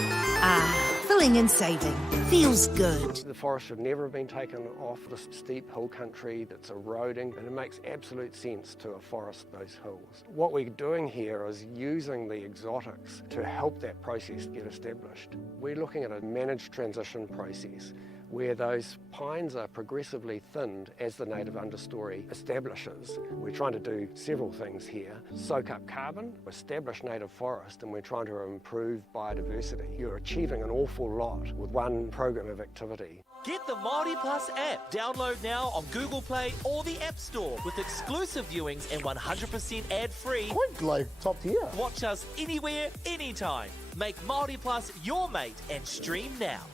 Filling and saving. Feels good. The forest should never have been taken off this steep hill country that's eroding, and it makes absolute sense to afforest those hills. What we're doing here is using the exotics to help that process get established. We're looking at a managed transition process where those pines are progressively thinned as the native understory establishes. We're trying to do several things here. Soak up carbon, establish native forest, and we're trying to improve biodiversity. You're achieving an awful lot with one program of activity. Get the Māori Plus app. Download now on Google Play or the App Store with exclusive viewings and 100% ad-free. Quite like top tier. Watch us anywhere, anytime. Make Māori Plus your mate and stream now.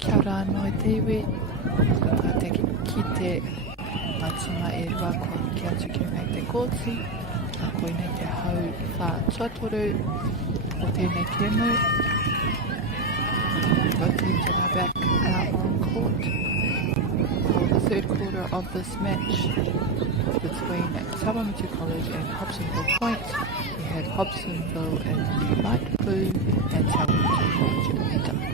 Kia ora noi tewe, te ki te matuma e rua ko ki atu ki mei te kōti, a koe nei te hau whā tuatoru o tēnei kemu. Both teams are now back out on court for the third quarter of this match between Tamu College and Hobsonville Point. We have Hobsonville in the light blue and Tamu College in the dark blue.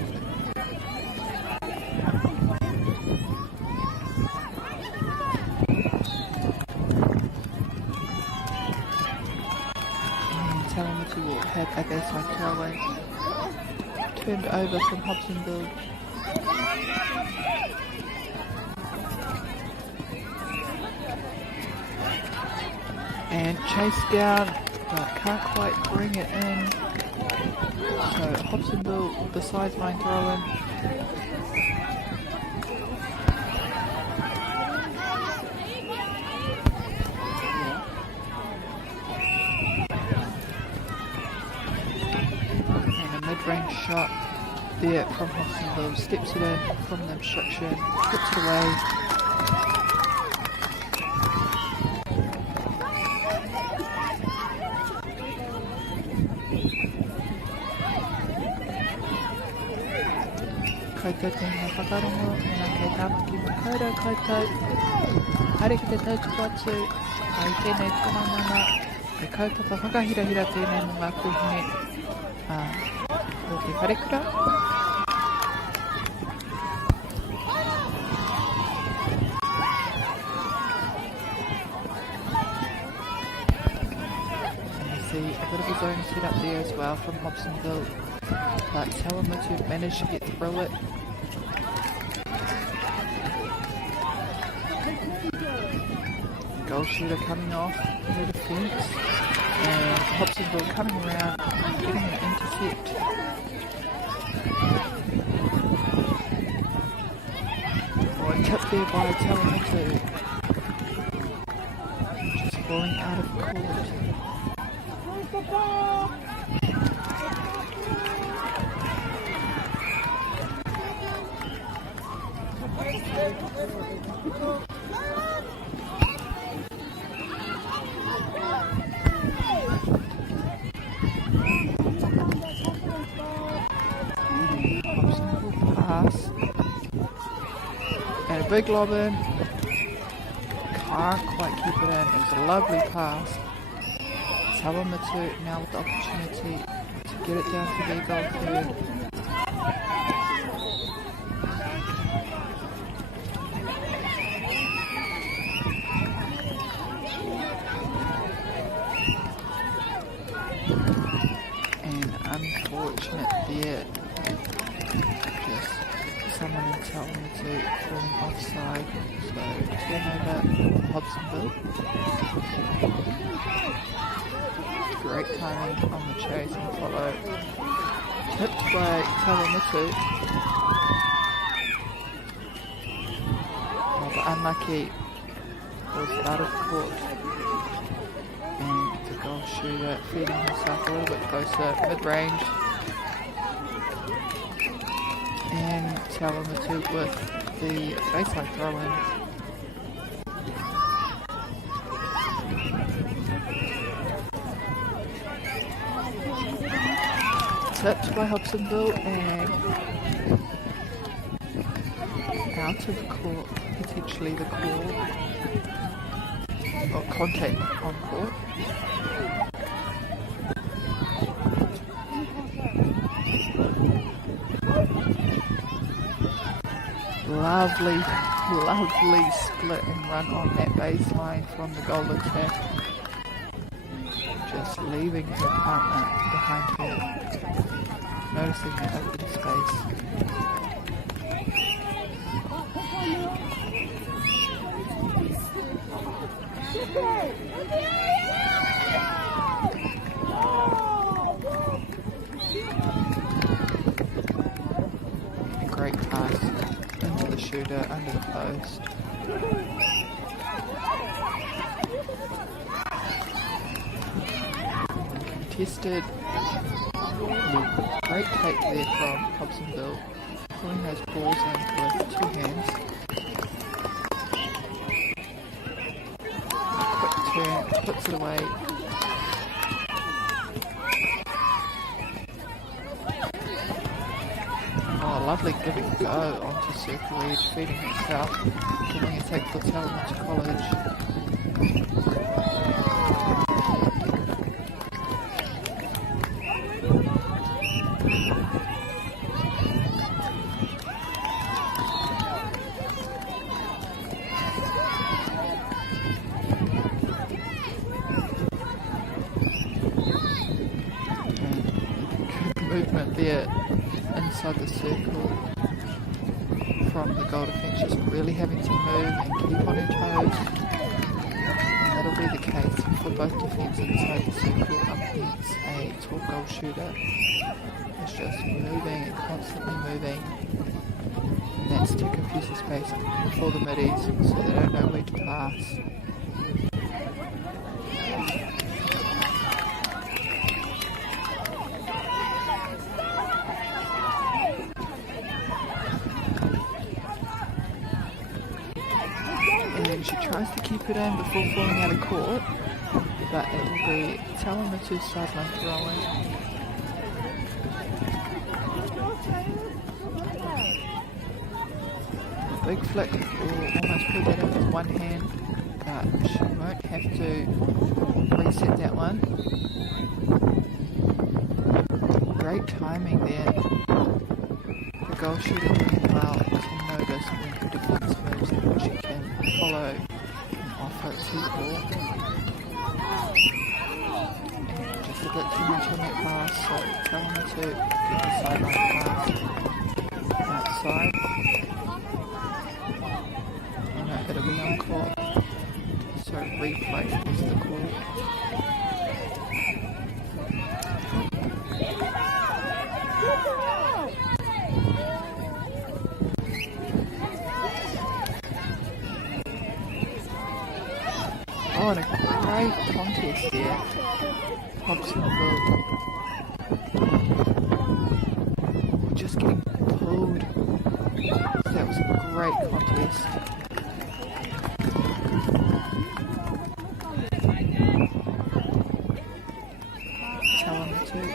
Will have a baseline throwaway turned over from Hobsonville. And chase down, but can't quite bring it in. So Hobsonville, the sideline throw in. And a mid-range shot there from Hobsonville. Steps it in from the obstruction, puts it away. Kaitaia tēnā whakarongo, mena kei tāmaki makaura koutou. Haere ki te tautoko atu, ai tēnei konamana, e kaupapa whakahirahira tēnei mo ngā kuhine o te wharekura. And you see a bit of a zone set up there as well from Hobsonville, but Tamu managed to get through it. Goal shooter coming off the defence, and Hobsonville coming around, getting an intercept. Or a tip there by Tamu, just falling out of court. Pass. And a big lob in. Can't quite keep it in. It was a lovely pass. Tamu now with the opportunity to get it down to their goal third. Unfortunate there. Just someone in Tamu falling offside. So turnover for Hobsonville. Great timing on the chase and follow. Tipped by Tamu. Oh, but unlucky. Was out of court. And the goal shooter feeding himself a little bit closer, mid-range. And Tamu with the baseline throw-in. Tipped by Hobsonville and out of court, potentially the call. Or contact on court. Lovely split and run on that baseline from the goal attack. Just leaving her partner behind her. Noticing that open space. Great pass into the shooter under the post. Contested. Great take there from Hobsonville, pulling those balls in with two hands. Quick turn, puts it away. Oh, lovely giving go onto circle lead, feeding himself, giving a take for Tamu to college. Movement there inside the circle from the goal defence, just really having to move and keep on her toes, and that'll be the case for both defence inside the circle up against a tall goal shooter. It's just moving and constantly moving. And that's to confuse the space for the middies so they don't know where to pass. And she tries to keep it in before falling out of court, but it will be Tamu sideline throwing. Big flick will almost pull that in with one hand, but she won't have to reset that one. Great timing there. The goal shooter doing well to notice when the defence moves and when she can follow and offer to the ball. And just a bit too much on that pass, so tell them to get the sideline pass outside. It'll be on court, so replay is the call. Oh, and a great contest there. Hobsonville. Just getting pulled. That was a great contest.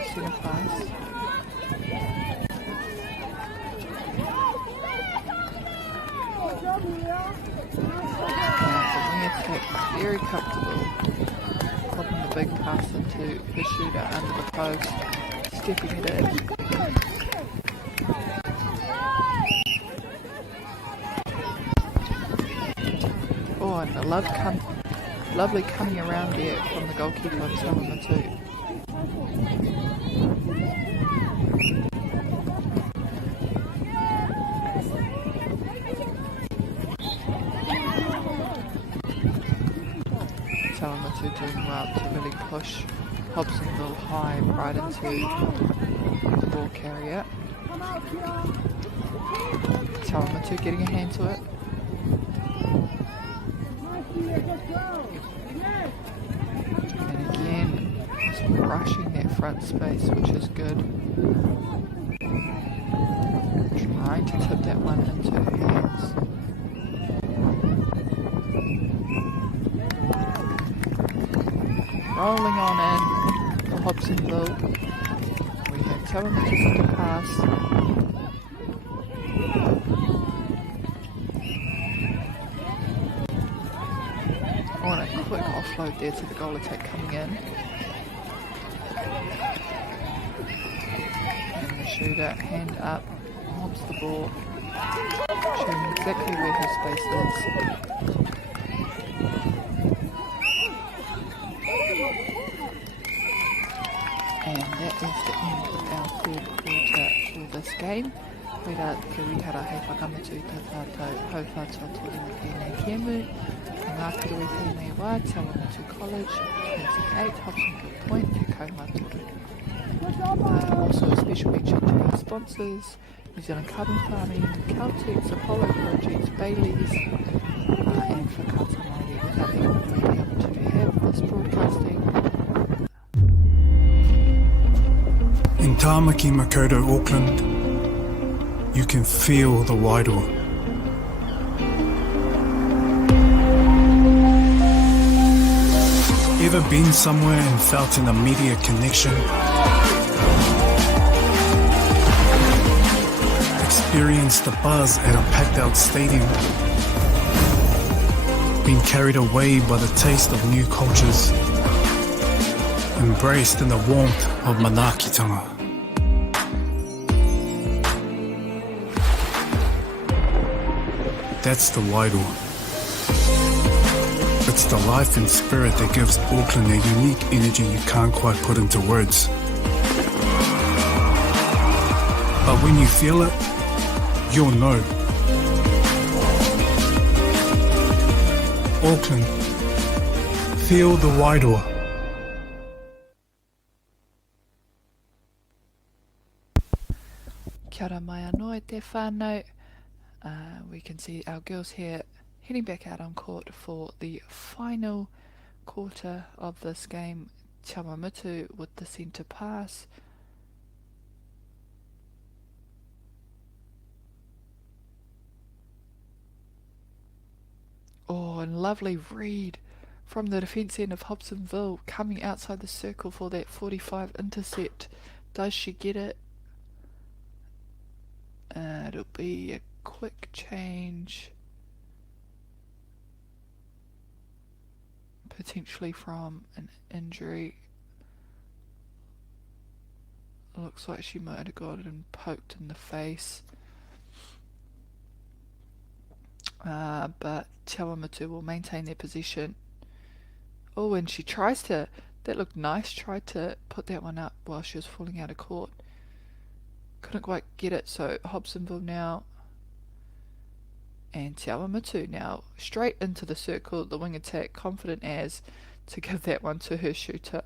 Centre pass. Very comfortable, popping the big pass into the shooter under the post, stepping it in. Oh, and a lovely coming around there from the goalkeeper of Tamu too. Doing well to really push Hobsonville high right into the ball carrier. Tamu getting a hand to it. And again, just rushing that front space, which is good. Trying to tip that one into her hands. Rolling on in for Hobsonville. We have Tamu to pass. Oh, and a quick offload there to the goal attack coming in. And the shooter, hand up, mobs the ball, showing exactly where his space is. And that is the end of our third quarter for this game. Koera te wihara hei whakamutu te tātou hau whātua tō nei Kemu. Ngā kuru i tēnei wā, Tamu College, 28, Hobsonville Point, te kaumatoru. Also a special mention to our sponsors, New Zealand Carbon Farming, Caltex, Apollo Projects, Bailey's, and Whakata Māori. Without them, we wouldn't be able to have this broadcasting. In Tāmaki Makaurau, Auckland, you can feel the wairoa. Ever been somewhere and felt an immediate connection? Experienced the buzz at a packed-out stadium? Been carried away by the taste of new cultures? Embraced in the warmth of manaakitanga? That's the wairoa. It's the life and spirit that gives Auckland a unique energy you can't quite put into words. But when you feel it, you'll know. Auckland Feel the Wairoa. Kia ora mai anō e te whānau. We can see our girls here heading back out on court for the final quarter of this game. Chawamutu with the centre pass. Oh, and lovely read from the defence end of Hobsonville, coming outside the circle for that 45 intercept. Does she get it? It'll be a quick change, potentially from an injury. Looks like she might have gotten poked in the face. But Chawamutu will maintain their position. Oh, and she tries to, that looked nice, tried to put that one up while she was falling out of court. Couldn't quite get it, so Hobsonville now, and Chawamutu now straight into the circle, the wing attack, confident as to give that one to her shooter.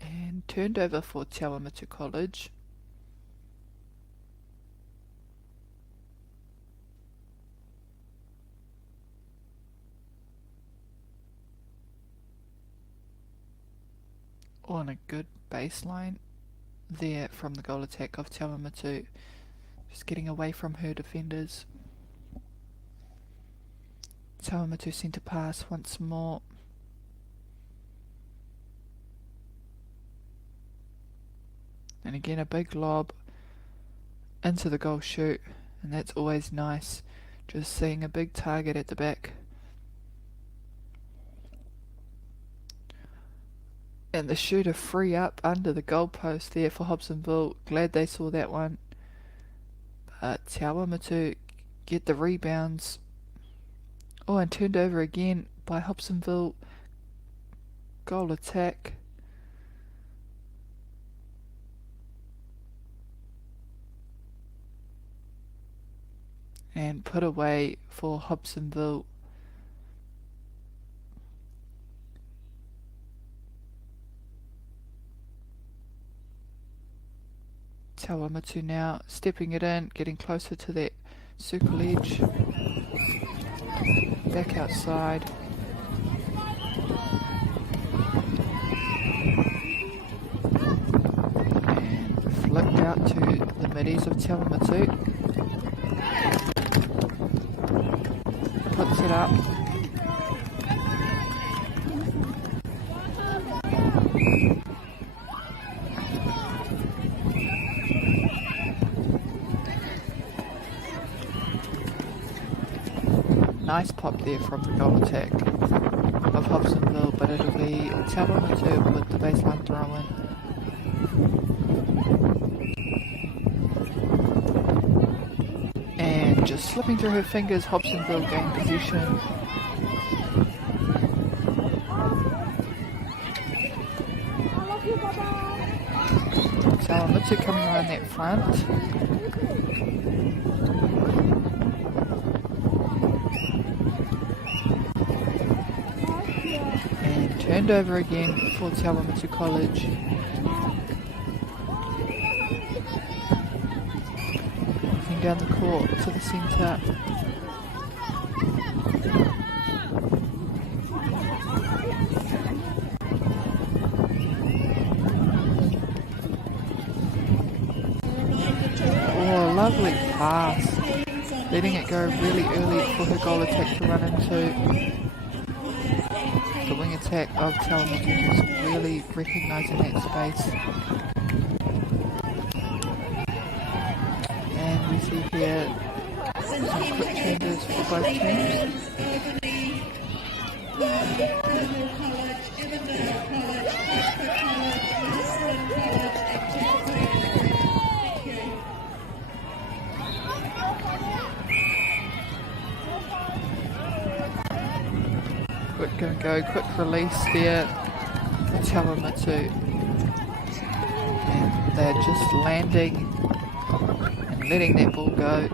And turned over for Chawamutu College. On a good baseline there from the goal attack of Chawamutu, just getting away from her defenders. Chawamutu centre pass once more. And again a big lob into the goal chute, and that's always nice, just seeing a big target at the back. And the shooter free up under the goalpost there for Hobsonville. Glad they saw that one. But Chawamutu get the rebounds. Oh, and turned over again by Hobsonville. Goal attack. And put away for Hobsonville. Chawamutu now stepping it in, getting closer to that circle edge. Back outside. And flicked out to the middies of Chawamutu. Puts it up. Nice pop there from the goal attack of Hobsonville, but it'll be Chawamutu with the baseline throw in. And just slipping through her fingers, Hobsonville gain possession. Chawamutu coming around that front. Turned over again for Chawamutu College. Moving down the court to the centre. Oh, lovely pass. Letting it go really early for her goal attack to run into. The wing attack of Tamu just really recognising that space. And we see here some quick changes for both teams. Quick release there for Chawamutu. And they're just landing and letting that ball go.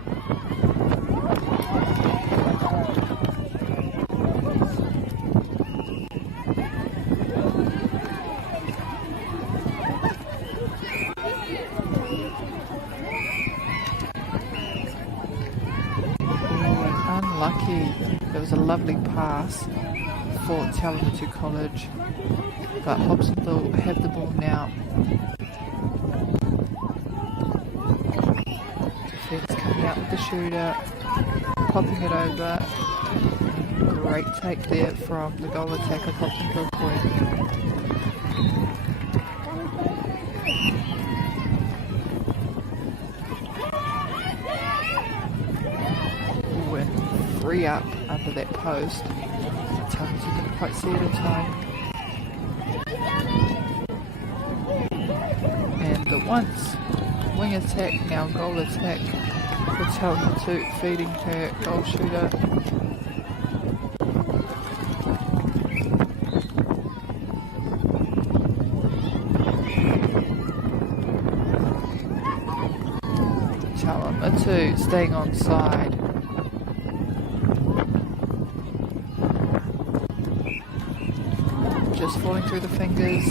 Unlucky. There was a lovely pass for Tamu College, but Hobsonville have the ball now. Defence coming out with the shooter, popping it over. Great take there from the goal attack of Hobsonville Point. Free up under that post. Tamu didn't quite see it in time. And the once wing attack, now goal attack for Tamu, feeding her goal shooter. Tamu staying on side. Just falling through the fingers.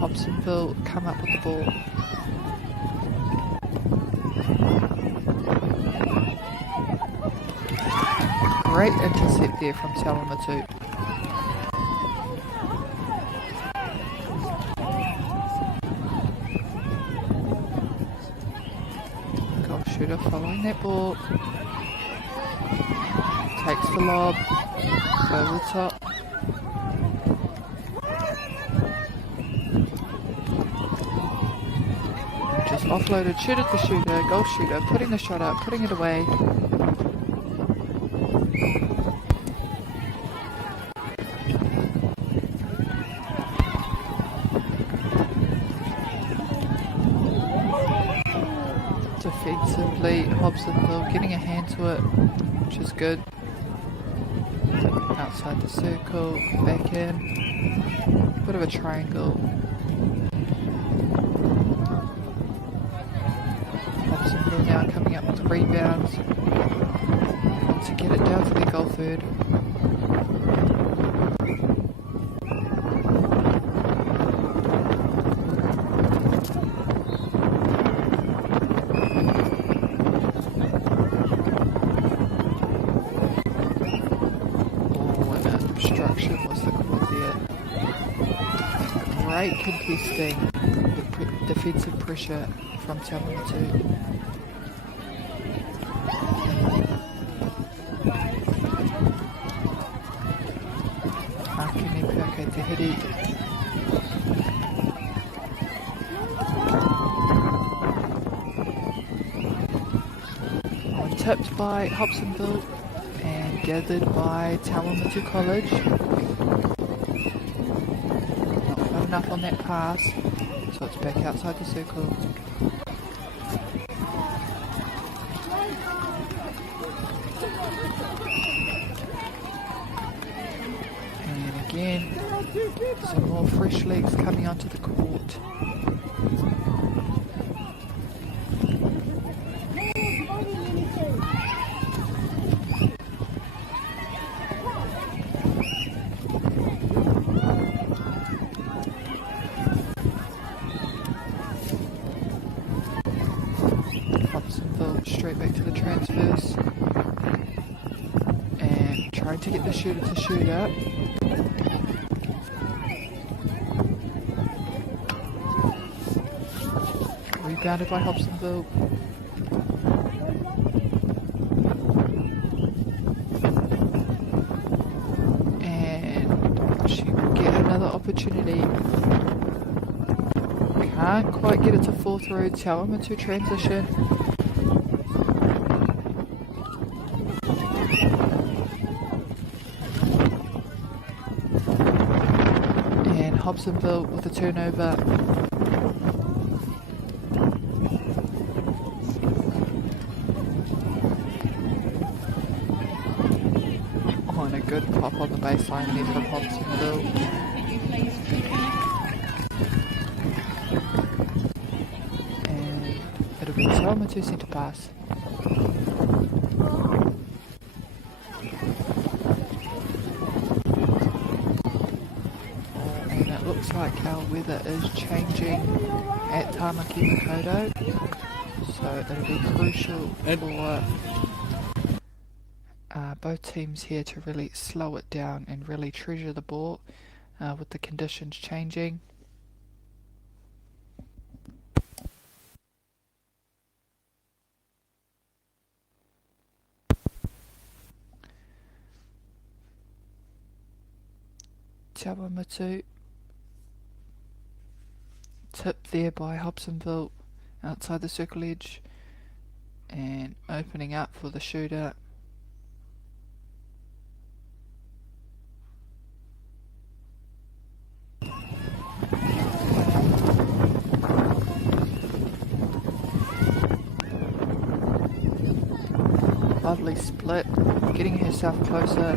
Hobsonville come up with the ball. Great intercept there from Tamu. Goal shooter following that ball. Takes the lob. Over the top. Offloaded, shoot at the shooter, goal shooter, putting the shot up, putting it away. Defensively, Hobsonville getting a hand to it, which is good. Outside the circle, back in, bit of a triangle. Now coming up with rebounds to get it down to the goal third. Oh, and an obstruction was the call there. Great contesting with defensive pressure from Tamu. Tipped by Hobsonville and gathered by Tamu College. Not enough on that pass, so it's back outside the circle. And again, some more fresh legs coming onto the court. Straight back to the transfers and trying to get the shooter to shoot up. Rebounded by Hobsonville. And she will get another opportunity. Can't quite get it to fall through. Tamu transition. Hobsonville with a turnover. Oh, and a good pop on the baseline there from Hobsonville. Tawamatu centre pass. And it looks like our weather is changing at Tāmaki Makaurau, so it'll be crucial for both teams here to really slow it down and really treasure the ball with the conditions changing. Tawamatu, tip there by Hobsonville outside the circle edge and opening up for the shooter. Lovely split, getting herself closer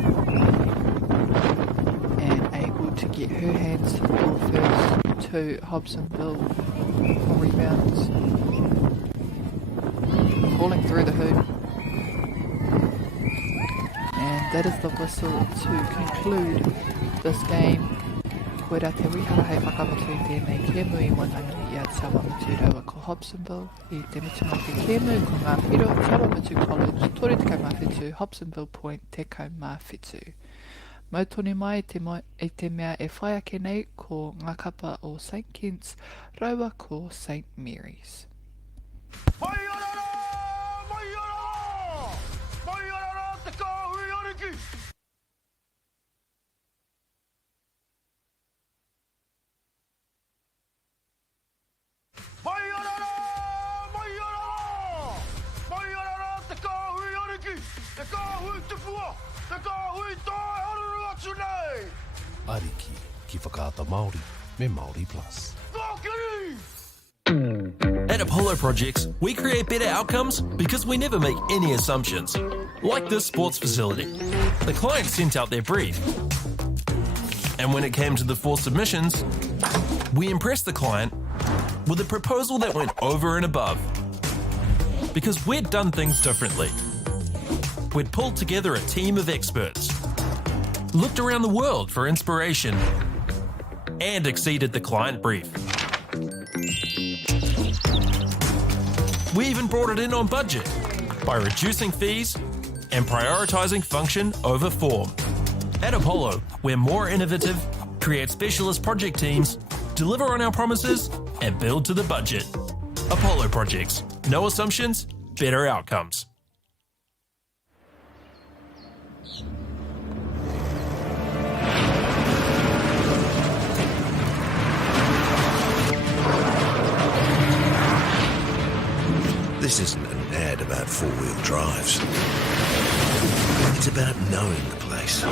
and able to get her hands to the ball first to Hobsonville for rebounds. Falling through the hoop. And that is the whistle to conclude this game. Koe rā te wihara hei whakamotu I tēnei kēmu I wananga I a Tawamatu rawa ko Hobsonville I te mitunga te kēmu ko ngā piro Tawamatu College, tore tekau mā whetū, Hobsonville Point tekau mā whetū. Mautoni mai I te mea e whai ake nei ko ngā kapa o St. Kitts, rawa ko St. Mary's. Ariki ki whakaata Māori me Māori Plus. At Apollo Projects, we create better outcomes because we never make any assumptions. Like this sports facility. The client sent out their brief. And when it came to the 4 submissions, we impressed the client with a proposal that went over and above. Because we'd done things differently. We'd pulled together a team of experts, looked around the world for inspiration, and exceeded the client brief. We even brought it in on budget by reducing fees and prioritising function over form. At Apollo, we're more innovative, create specialist project teams, deliver on our promises, and build to the budget. Apollo Projects. No assumptions, better outcomes. This isn't an ad about four-wheel drives. It's about knowing the place,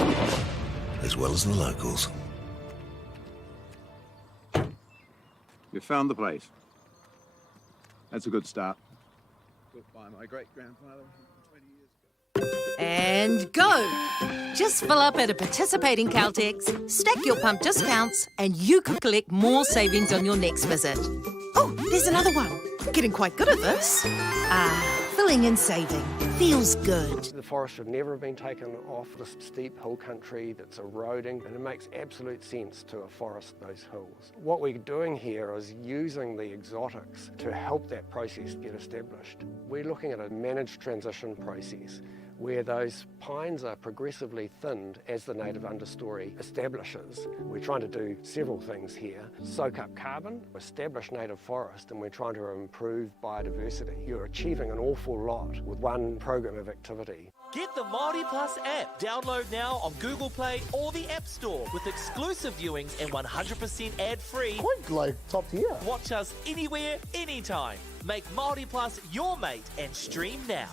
as well as the locals. You found the place. That's a good start. Built by my great-grandfather 20 years ago. And go! Just fill up at a participating Caltex, stack your pump discounts, and you could collect more savings on your next visit. Oh, there's another one. Getting quite good at this. Filling and saving. Feels good. The forest should never have been taken off this steep hill country that's eroding, and it makes absolute sense to afforest those hills. What we're doing here is using the exotics to help that process get established. We're looking at a managed transition process where those pines are progressively thinned as the native understory establishes. We're trying to do several things here. Soak up carbon, establish native forest, and we're trying to improve biodiversity. You're achieving an awful lot with one program of activity. Get the Māori Plus app. Download now on Google Play or the App Store with exclusive viewings and 100% ad-free. Quite like top tier. Watch us anywhere, anytime. Make Māori Plus your mate and stream now.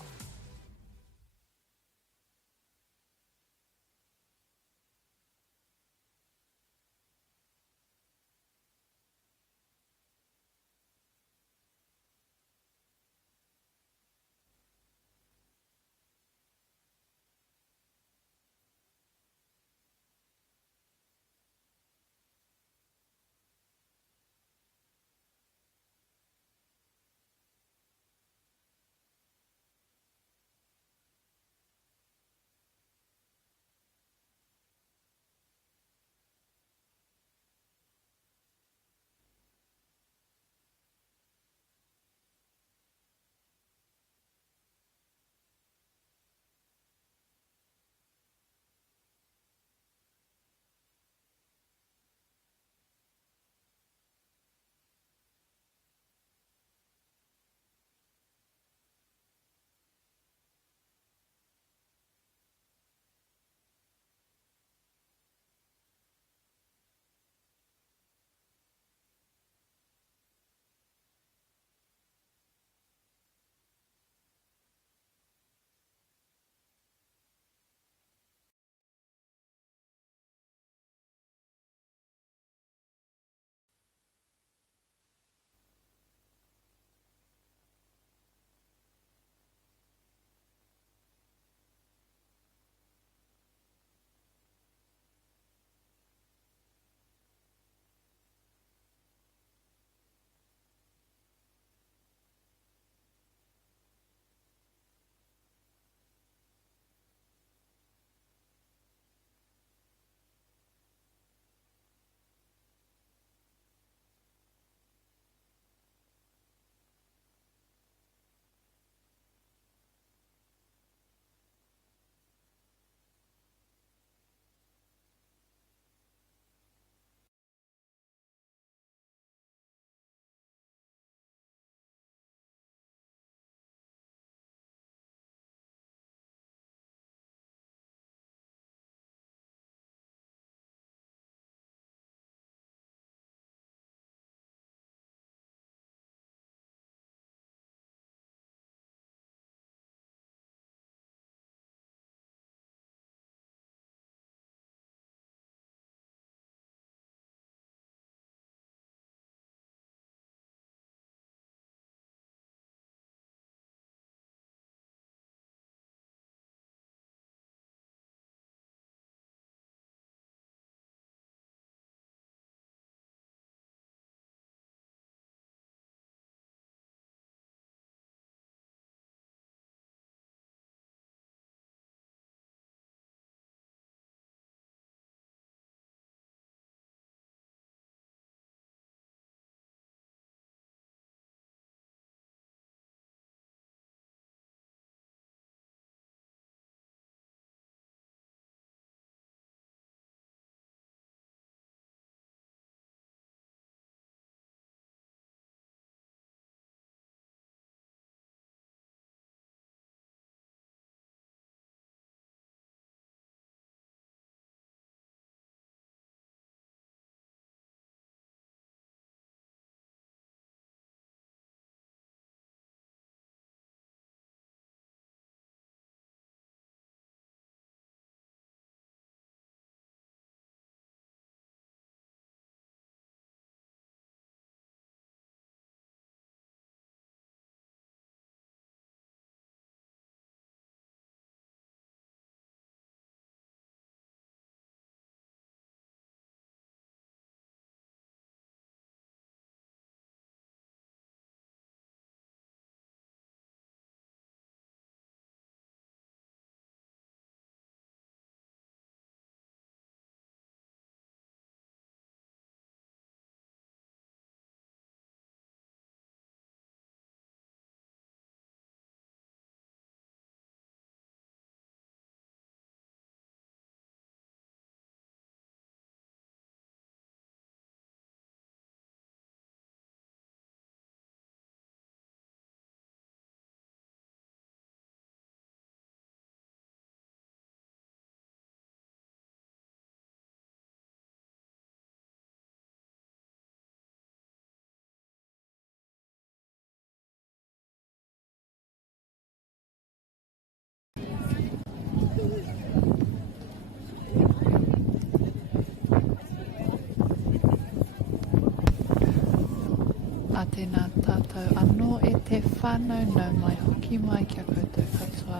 A tēnā tātou anō e te whānau nau mai hoki mai kia koutou katoa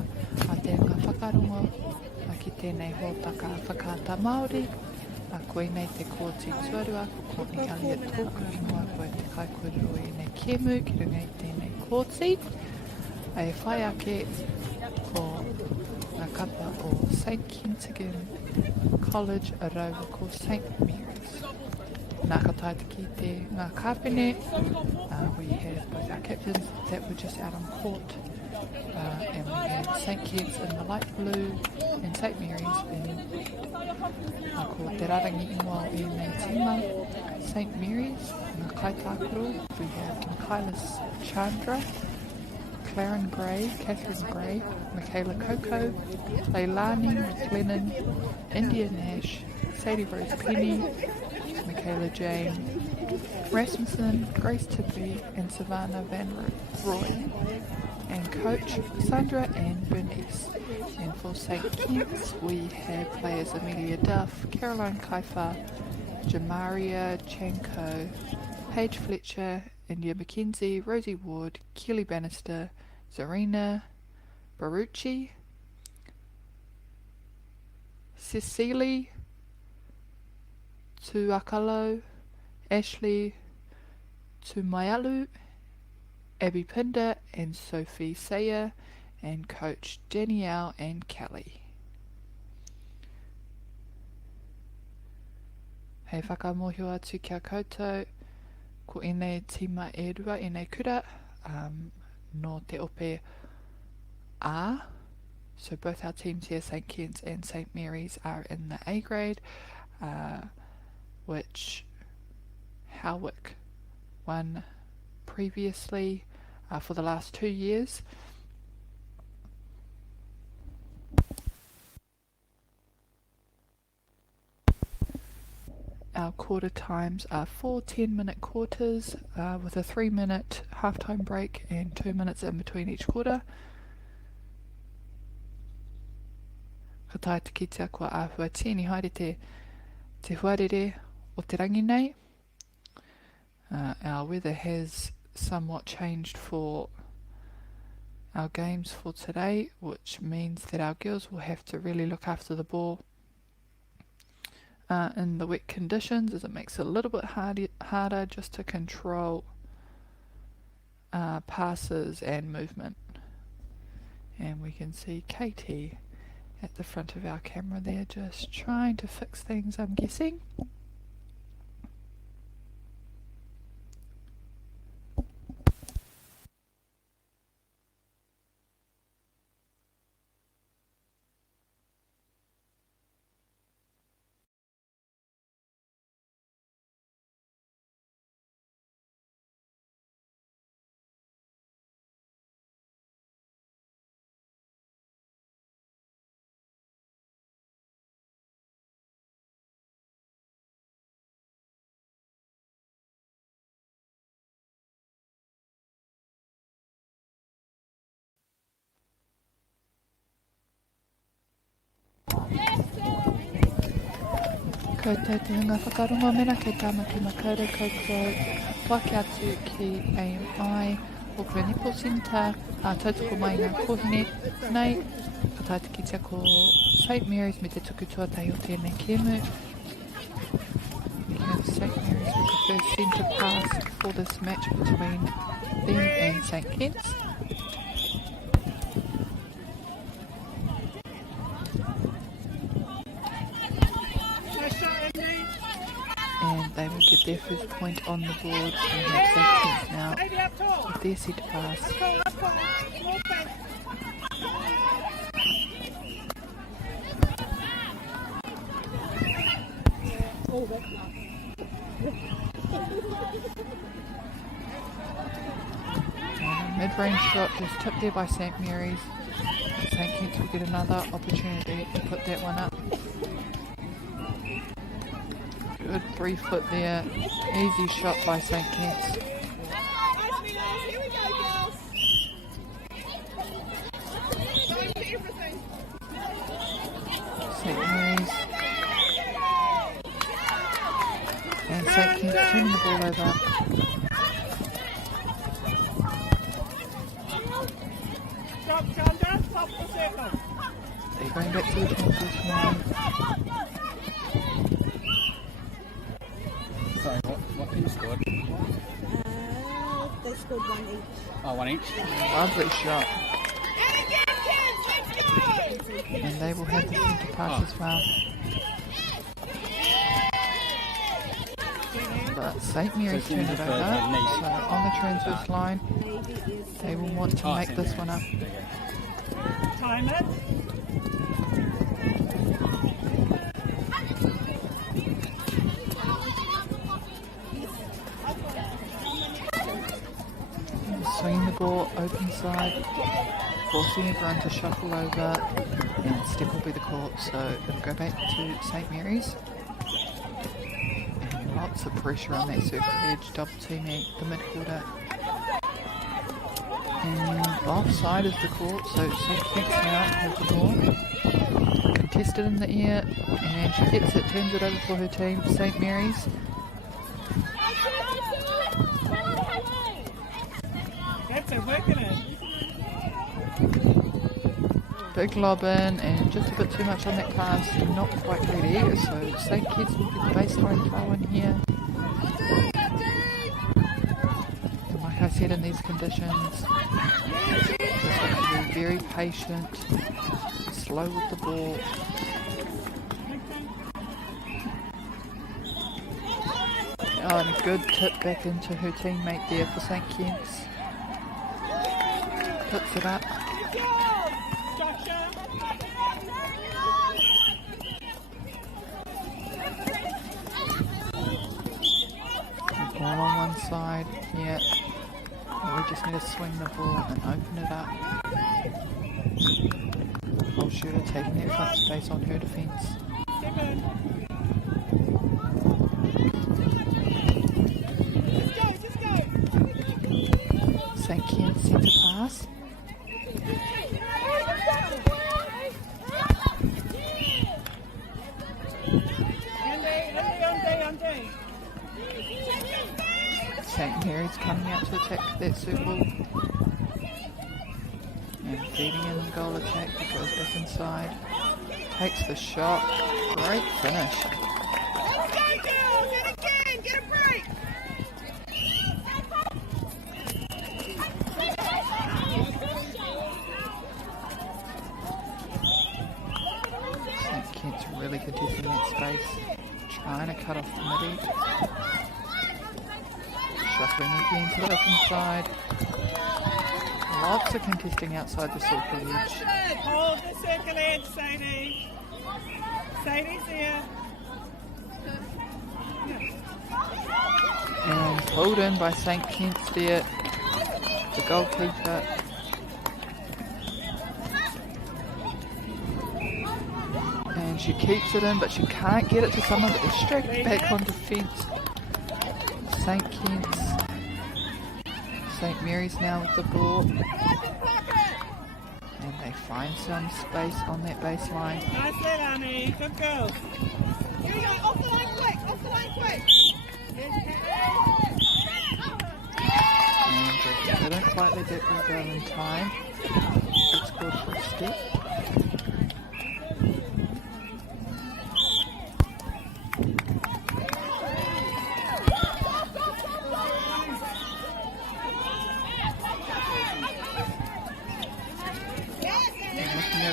a te ngā whakarongo a ki tēnei hōtaka whakaata Māori a koe nei te kōti tuarua ko Courtney Elliott tōku ingoa koe te kaikōrero i nei kēmu ki runga i tēnei kōti e whai ake ko ngā kapa o St. Kentigern College a rau ko St. Mary's. Nā ka taita ki te ngā kāpene, we have both our captains that were just out on court, and we have St. Kitts in the light blue and St. Mary's in ko te rarangi ingoa o nei tima. St. Mary's, ngā kaitākuru, we have Michaelis Chandra, Claren Gray, Catherine Gray, Michaela Coco, Leilani McLennan, India Nash, Sadie Rose Penny, Michaela Jane, Rasmussen, Grace Tippy and Savannah Van Roy, and coach Sandra Ann Bernice. And for St. Kitts we have players Amelia Duff, Caroline Kaifa, Jamaria Chanko, Paige Fletcher, India McKenzie, Rosie Ward, Kelly Bannister, Zarina Barucci, Cecily Tuakalo, Ashley Tumayalu, Abby Pinder and Sophie Sayer, and coach Danielle and Kelly. Hei whakamohio atu kia koutou, ko enei tima e rua enei kura, no te ope A. So both our teams here, St. Kitts and St. Mary's, are in the A grade, which Howick won previously for the last 2 years. Our quarter times are 4 10-minute quarters with a 3-minute halftime break and 2 minutes in between each quarter. Ka taita ki te akua āhua tēnei haere te huarere o te rangi nei. Our weather has somewhat changed for our games for today, which means that our girls will have to really look after the ball in the wet conditions, as it makes it a little bit harder just to control passes and movement. And we can see Katie at the front of our camera there, just trying to fix things, I'm guessing. Koutou te hunga whakarongo mena kei tāmaki makaurau koutou wake atu ki AMI Auckland Netball Centre tautoko mai ngā kohine nei ka taita ki te ko St. Mary's me te tuku tuatahi o tēnei kēmu. We have St. Mary's with the first centre pass for this match between them and St. Kitts. And they will get their first point on the board and have St. Kitts now with their centre pass. And a mid-range shot just tipped there by St. Mary's. St. Kitts will get another opportunity to put that one up. Good 3 foot there, easy shot by St. Kitts. St. Mary's. And St. Kitts turning the ball over. They're going back to the transition line. Sorry, what team scored? They scored 1 each. Oh, 1 each? Lovely shot. And they will have the centre pass as well. But St. Mary's turned it over, so on the transverse line, they will want to make this one up. Time it. Swinging the ball open side, forcing everyone to shuffle over, and step will be the court, so it'll go back to St. Mary's. And lots of pressure on that circle edge, double teaming the midfielder. And offside is the court, so St. Kitts now has the ball. Contested in the air, and she gets it, turns it over for her team, St. Mary's. That's it, working it. Big lob in, and just a bit too much on that pass, not quite ready, so St. Kitts will get the baseline throw in here. And like I said, in these conditions, just have to be very patient, slow with the ball. Oh, and a good tip back into her teammate there for St. Kitts. Puts it up. All on one side here. We just need to swing the ball and open it up. Oh, shooter taking that front space on her defence. St. Kitts centre pass. St. Mary's coming out to attack that circle. And feeding in the goal attack, he goes back inside. Takes the shot. Great finish. St. Kitts really contesting that space. Trying to cut off the midi. Shuffling again to the open side. Lots of contesting outside the circle edge. Hold the circle edge, Sadie. Sadie's here. And pulled in by St. Kitts there, the goalkeeper. And she keeps it in, but she can't get it to someone, but they're straight back on defence. St. Kitts. St. Mary's now with the ball. And they find some space on that baseline. Nice let, Annie. Good girl. Here we go. Off the line quick. Off the line quick. And just didn't quite let that ball go in time. It's good for a step.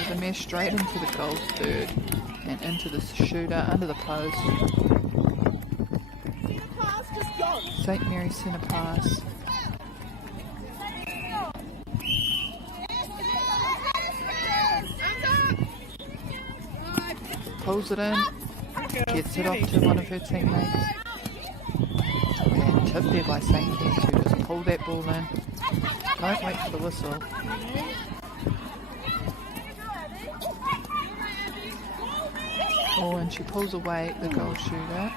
The mesh straight into the goals third and into the shooter under the post. St. Mary's centre pass. Pulls it in, gets it off to one of her teammates. And tipped there by St. Kitts, who just pulled that ball in. Don't wait for the whistle. Oh, and she pulls away the goal shooter,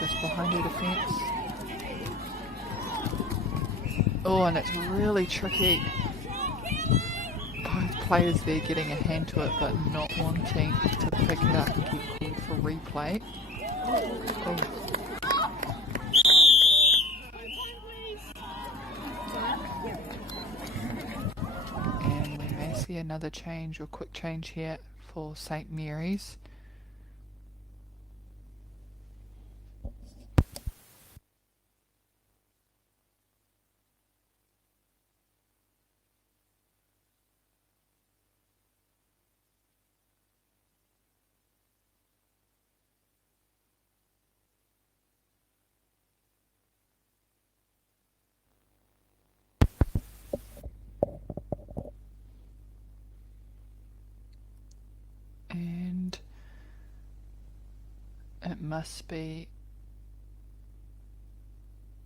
just behind her defence. Oh, and it's really tricky. Both players there getting a hand to it, but not wanting to pick it up and get called for replay. Oh. another change or quick change here for St. Mary's. And it must be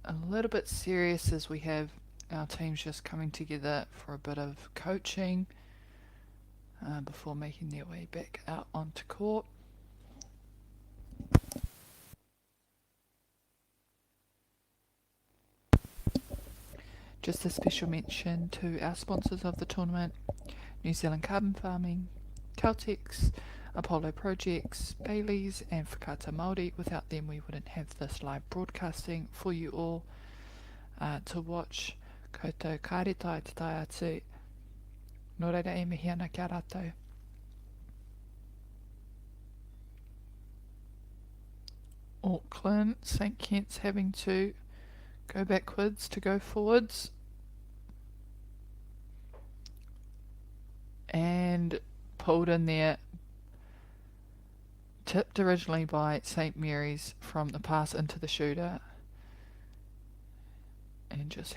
a little bit serious as we have our teams just coming together for a bit of coaching before making their way back out onto court. Just a special mention to our sponsors of the tournament: New Zealand Carbon Farming, Caltex, Apollo Projects, Bailey's and Whakata Māori. Without them we wouldn't have this live broadcasting for you all to watch. Koutou karetai te tai atu. Nō reira e mihi ana kia rātou. Auckland, St. Kitts having to go backwards to go forwards. And pulled in there, tipped originally by St. Mary's from the pass into the shooter, and just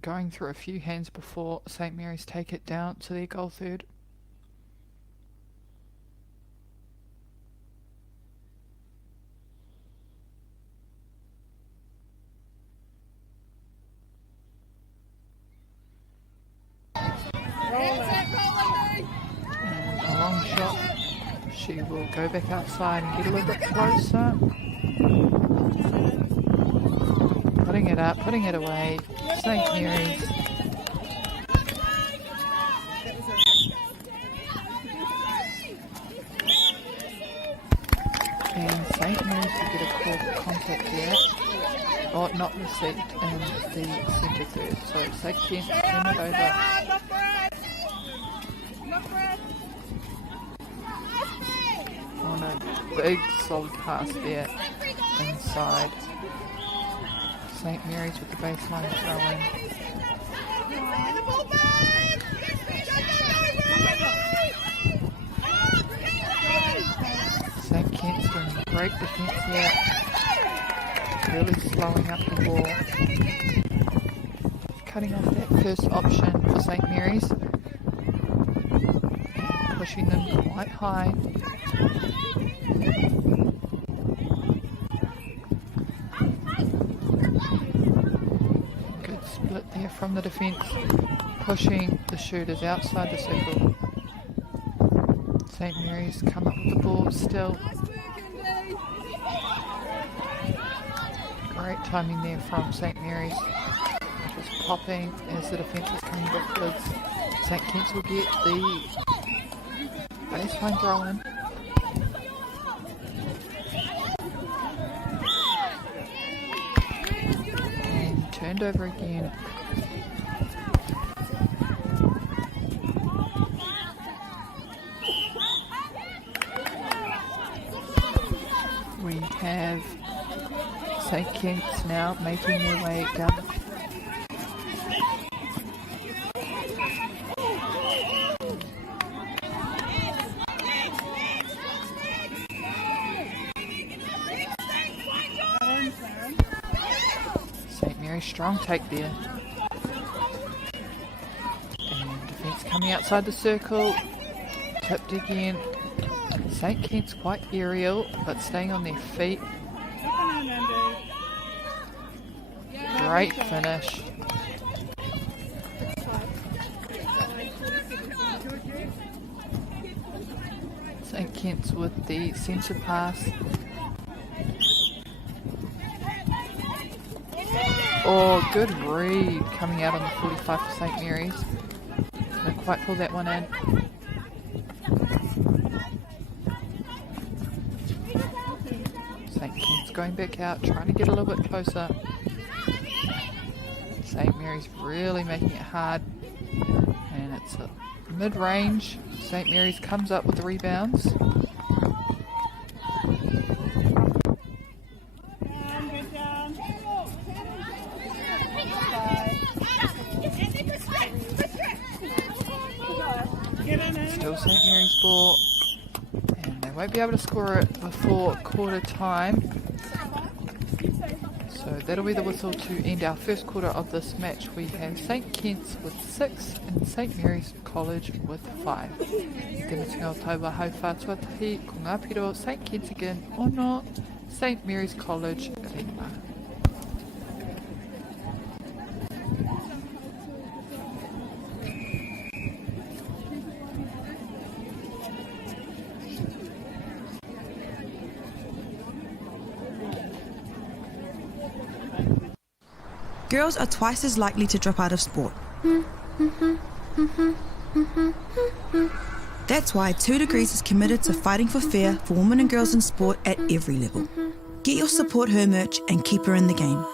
going through a few hands before St. Mary's take it down to their goal third. She will go back outside and get a little bit closer. Putting it up, putting it away. St. Mary's. And St. Mary's will get a call for contact there. Or not received in the centre third. So St. Kitts turn it over. On a big solid pass there inside. St. Mary's with the baseline throw in. St. Kitts doing great defence here. Really slowing up the ball. Cutting off that first option for St. Mary's. And pushing them quite high. Good split there from the defence, pushing the shooters outside the circle. St. Mary's come up with the ball still. Great timing there from St. Mary's. Just popping as the defence is coming backwards. St. Kitts will get the baseline throw in. And turned over again. We have St. Kitts now making their way down. St. Mary's strong take there. And defence coming outside the circle. Tipped again. St. Kitts quite aerial, but staying on their feet. Great finish. St. Kitts with the centre pass. Oh, good read coming out on the 45 for St. Mary's. Couldn't quite pull that one in. St. Kitts going back out, trying to get a little bit closer. St. Mary's really making it hard, and it's a Mid-range, St Mary's comes up with the rebounds. Still St Mary's ball, and they won't be able to score it before quarter time. So that'll be the whistle to end our first quarter of this match. We have St Kit's with 6 and St Mary's College with 5. Te mutunga o taua hau whātuatahi ko ngā piro St Kentigern ono, St Mary's College rima. Girls are twice as likely to drop out of sport. That's why 2 Degrees is committed to fighting for fair for women and girls in sport at every level. Get your Support Her merch and keep her in the game.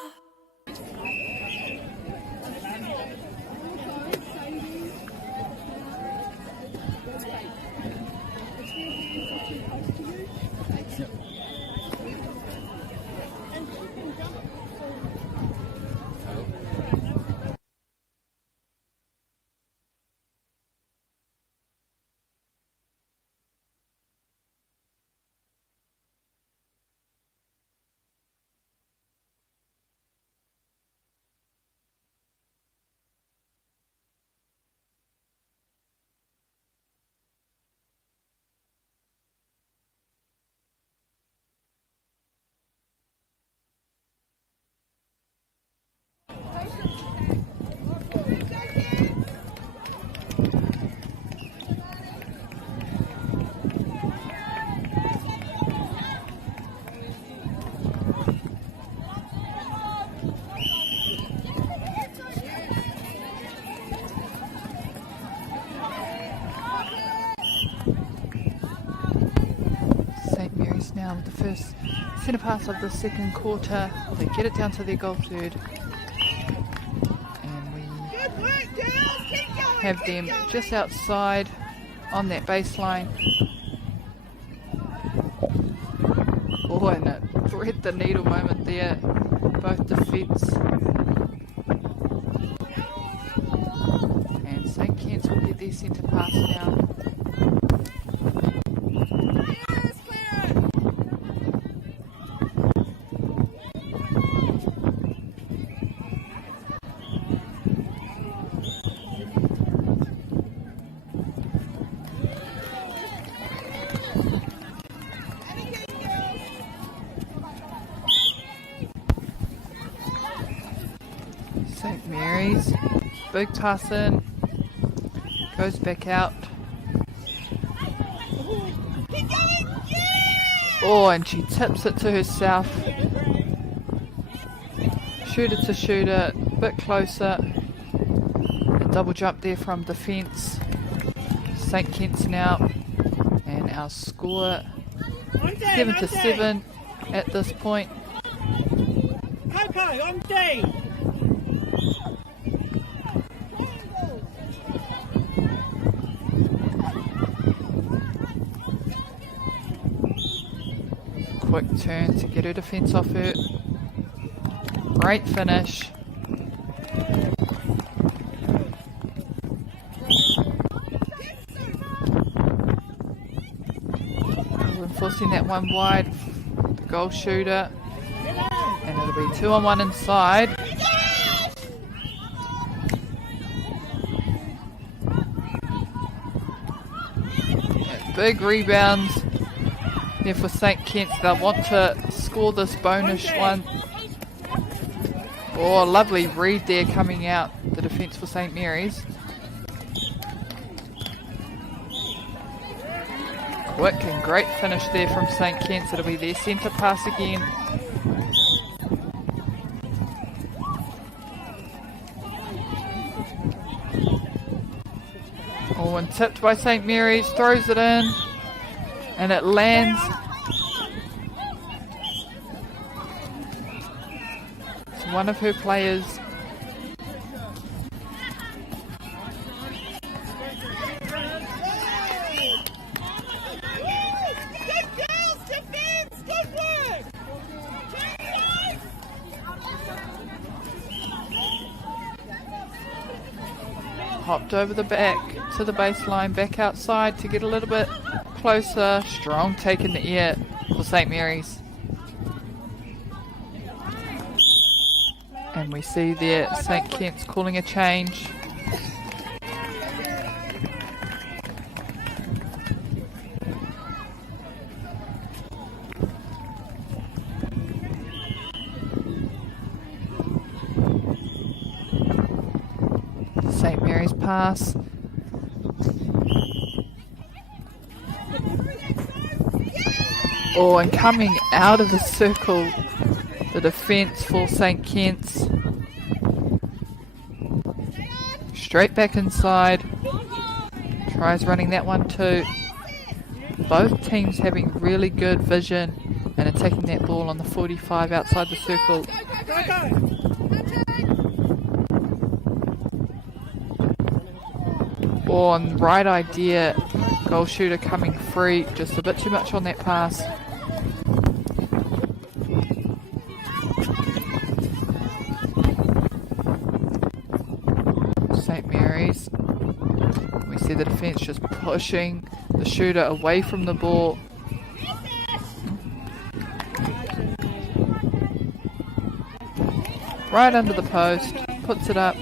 Now with the first centre pass of the second quarter, they get it down to their goal third, and we have them just outside on that baseline. Oh, and a thread the needle moment there, both defence and St Kit's will get their centre pass now. St Mary's, big toss in, goes back out. Oh, and she tips it to herself. Shooter to shooter, bit closer. A double jump there from defence. St Kit's now, and our score 7-7 at this point. Coco, on D. Quick turn to get her defence off her. Great finish. We're enforcing that one wide. The goal shooter. And it'll be 2-on-1 inside. And big rebounds there for St Kit's. They'll want to score this bonus one. Oh, lovely read there coming out, the defence for St Mary's. Quick and great finish there from St Kit's. It'll be their centre pass again. Oh, and tipped by St Mary's, throws it in, and it lands. It's one of her players. Popped over the back to the baseline, back outside to get a little bit closer. Strong take in the air for St. Mary's. And we see there St. Kit's calling a change. St. Mary's pass. Oh, and coming out of the circle, the defence for St. Kit's. Straight back inside. Tries running that one too. Both teams having really good vision and attacking that ball on the 45 outside the circle. On right idea, goal shooter coming free, just a bit too much on that pass. St. Mary's, we see the defence just pushing the shooter away from the ball. Right under the post, puts it up.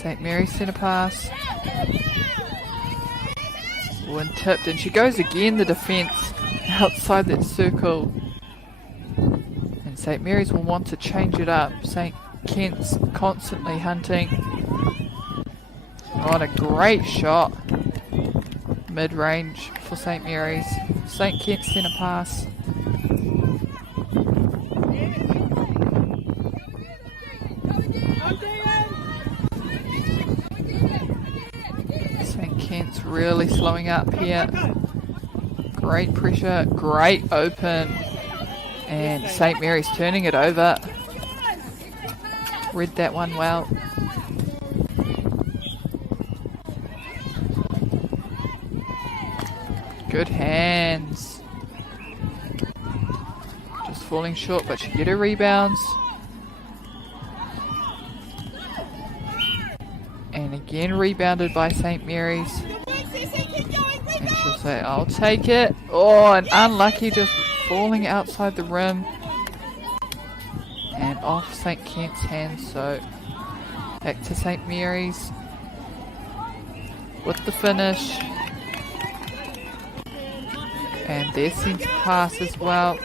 St. Mary's centre pass. And tipped, and she goes again, the defence outside that circle. And St. Mary's will want to change it up. St. Kit's constantly hunting. What a great shot. Mid-range for St. Mary's. St. Kit's centre pass. Really slowing up here. Great pressure, great open, and St. Mary's turning it over. Read that one well. Good hands. Just falling short, but she get her rebounds. And again rebounded by St. Mary's. And she'll say, I'll take it. Oh, and unlucky, just falling outside the rim. And off St. Kit's hands, so back to St. Mary's with the finish. And their centre pass as well.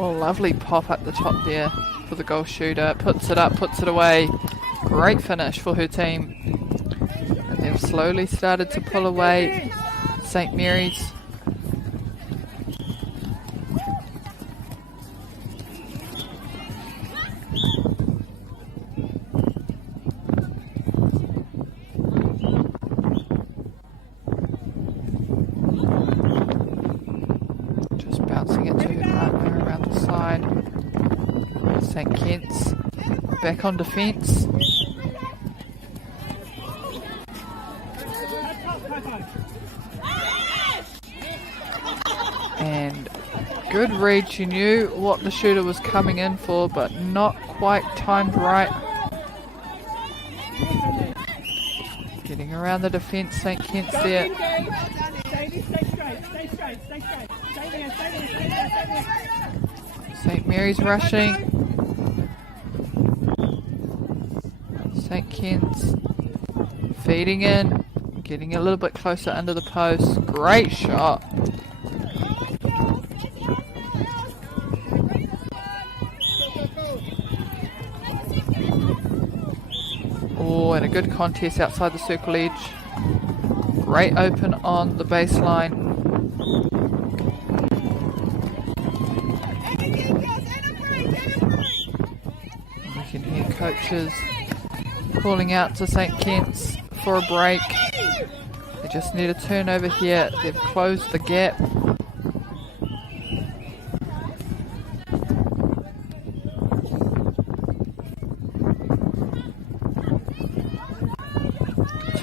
Oh, lovely pop up the top there for the goal shooter. Puts it up, puts it away. Great finish for her team. And they've slowly started to pull away. St. Mary's. St. Kit's back on defence. And good read. She knew what the shooter was coming in for, but not quite timed right. Getting around the defence, St. Kit's there. St. Mary's rushing. St. Kit's feeding in, getting a little bit closer under the post. Great shot. Oh, and a good contest outside the circle edge. Great open on the baseline. We can hear coaches calling out to St. Kit's for a break. They just need a turnover here. They've closed the gap.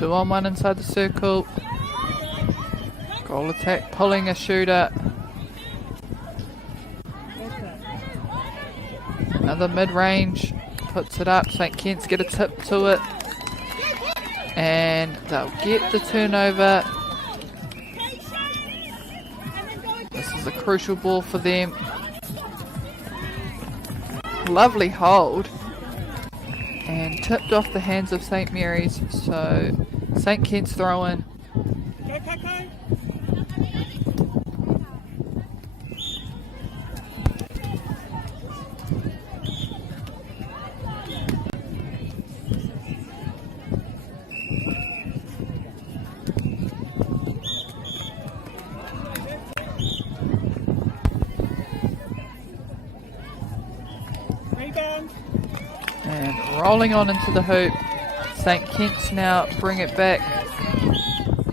2-on-1 inside the circle. Goal attack, pulling a shooter. Another mid-range, puts it up. St Kitts get a tip to it. And they'll get the turnover. This is a crucial ball for them. Lovely hold. And tipped off the hands of St Mary's. So St Kitts throw in. And rolling on into the hoop. St Kitts now bring it back.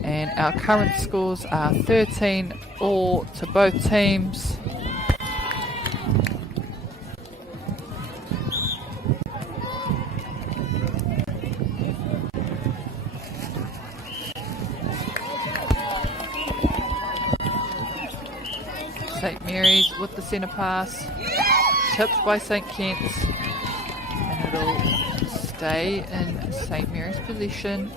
And our current scores are 13-all to both teams. St Mary's with the centre pass. Tipped by St Kitts. And it'll stay in St Mary's possession.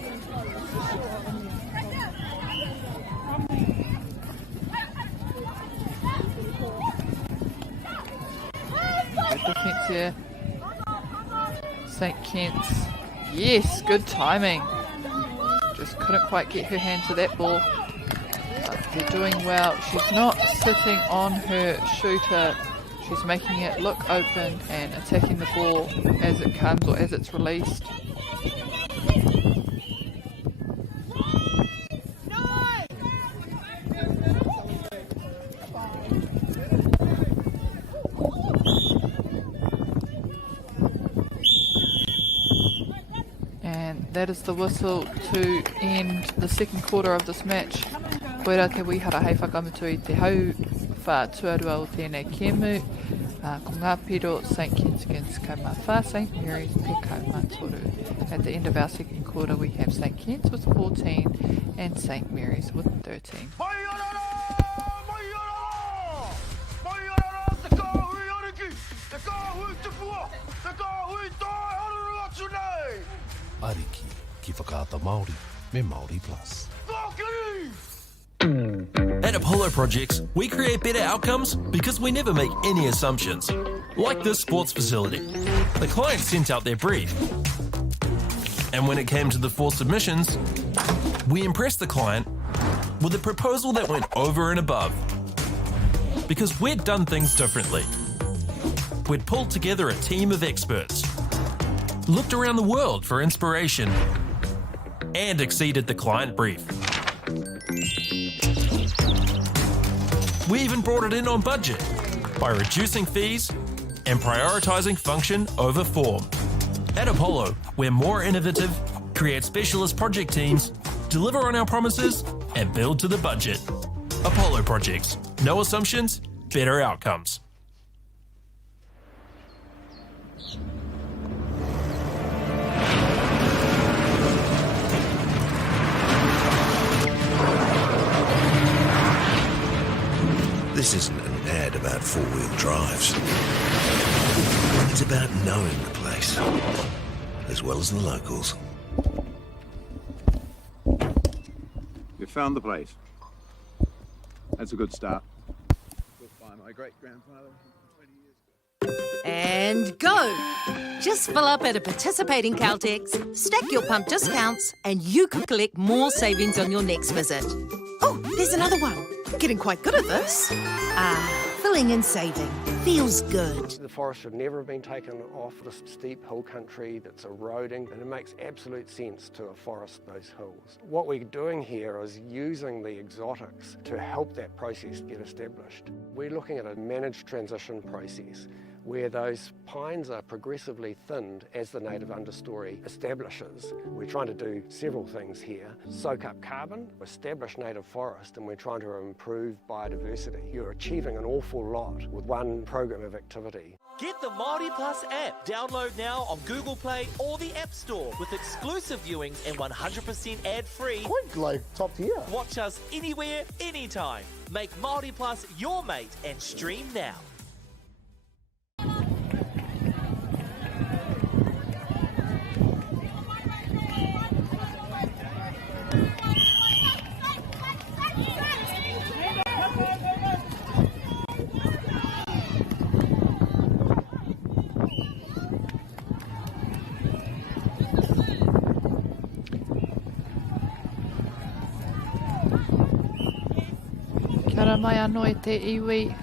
Good defence here. St Kitts. Yes, good timing. Just couldn't quite get her hand to that ball. But they're doing well. She's not sitting on her shooter. She's making it look open and attacking the ball as it comes or as it's released. And that is the whistle to end the second quarter of this match. Koera te wihara hei whakamutu I te hau wha tuarua o tēnei kēmu. Ko ngā piro St Kentigern kau mā wha St Mary's te kau mā toru. At the end of our second quarter we have St Kitts with 14 and St Mary's with 13. Ariki ki whakaata Māori me Māori Plus. At Apollo Projects, we create better outcomes because we never make any assumptions. Like this sports facility. The client sent out their brief. And when it came to the 4 submissions, we impressed the client with a proposal that went over and above. Because we'd done things differently. We'd pulled together a team of experts, looked around the world for inspiration, and exceeded the client brief. We even brought it in on budget by reducing fees and prioritising function over form. At Apollo, we're more innovative, create specialist project teams, deliver on our promises, and build to the budget. Apollo Projects. No assumptions, better outcomes. This isn't an ad about four-wheel drives. It's about knowing the place, as well as the locals. You found the place. That's a good start. Built by my great-grandfather 20 years ago. And go! Just fill up at a participating Caltex, stack your pump discounts, and you could collect more savings on your next visit. Oh, there's another one. Getting quite good at this. Filling and saving. Feels good. The forest should never have been taken off this steep hill country that's eroding, and it makes absolute sense to afforest those hills. What we're doing here is using the exotics to help that process get established. We're looking at a managed transition process where those pines are progressively thinned as the native understory establishes. We're trying to do several things here. Soak up carbon, establish native forest, and we're trying to improve biodiversity. You're achieving an awful lot with one program of activity. Get the Māori Plus app. Download now on Google Play or the App Store with exclusive viewings and 100% ad-free. Quite like top tier. Watch us anywhere, anytime. Make Māori Plus your mate and stream now. Kia ora mai anō e te iwi.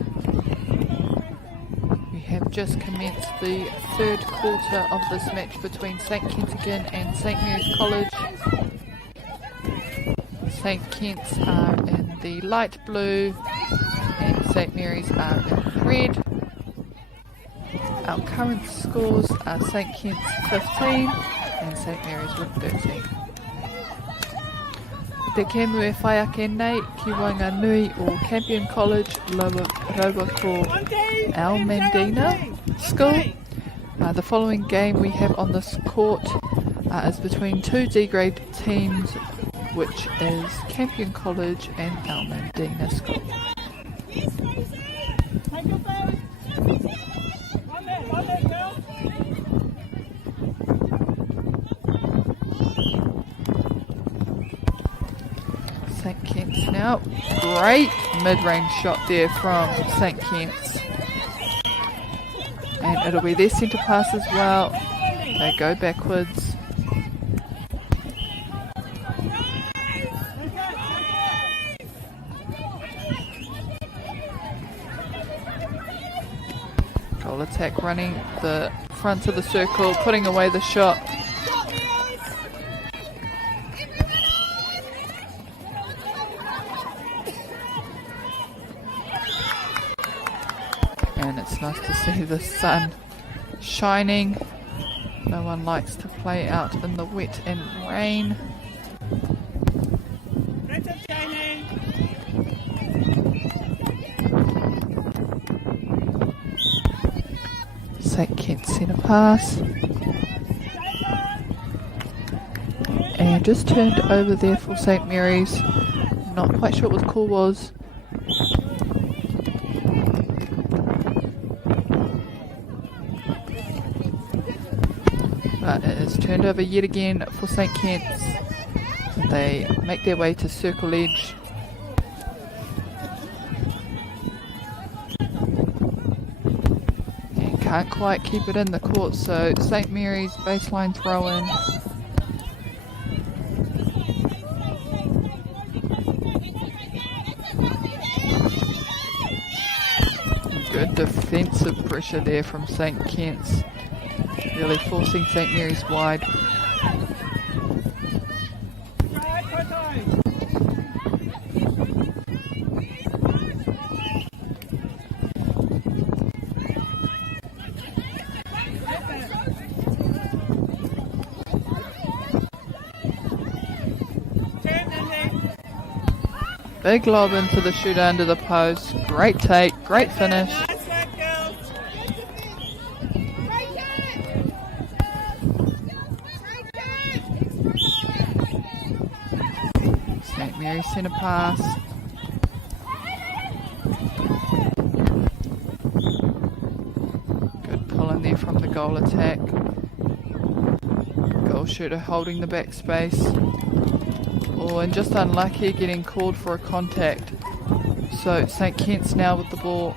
We have just commenced the third quarter of this match between St Kentigern and St Mary's College. St Kent's are in the light blue and St Mary's are in red. Our current scores are St Kent's 15 and St Mary's with 13. Te kemu e whai ake nei ki wanga nui o Campion College raua ko Al Medina School. The following game we have on this court is between two D-grade teams, which is Campion College and Al Medina School. St Kent's now. Great mid-range shot there from St Kent's. And it'll be their centre pass as well. They go backwards. Goal attack running the front of the circle, putting away the shot. And it's nice to see the sun shining. No one likes to play out in the wet and rain. St Kent centre pass. And just turned over there for St Mary's. Not quite sure what the call was. But it is turned over yet again for St Kent's. They make their way to circle edge. And can't quite keep it in the court, so St Mary's baseline throw in. Good defensive pressure there from St Kent's. Really forcing St Mary's wide. Big lob into the shooter under the post. Great take, great finish. St Mary's centre pass. Good pull in there from the goal attack. Goal shooter holding the back space. Oh, and just unlucky getting called for a contact. So St Kent's now with the ball.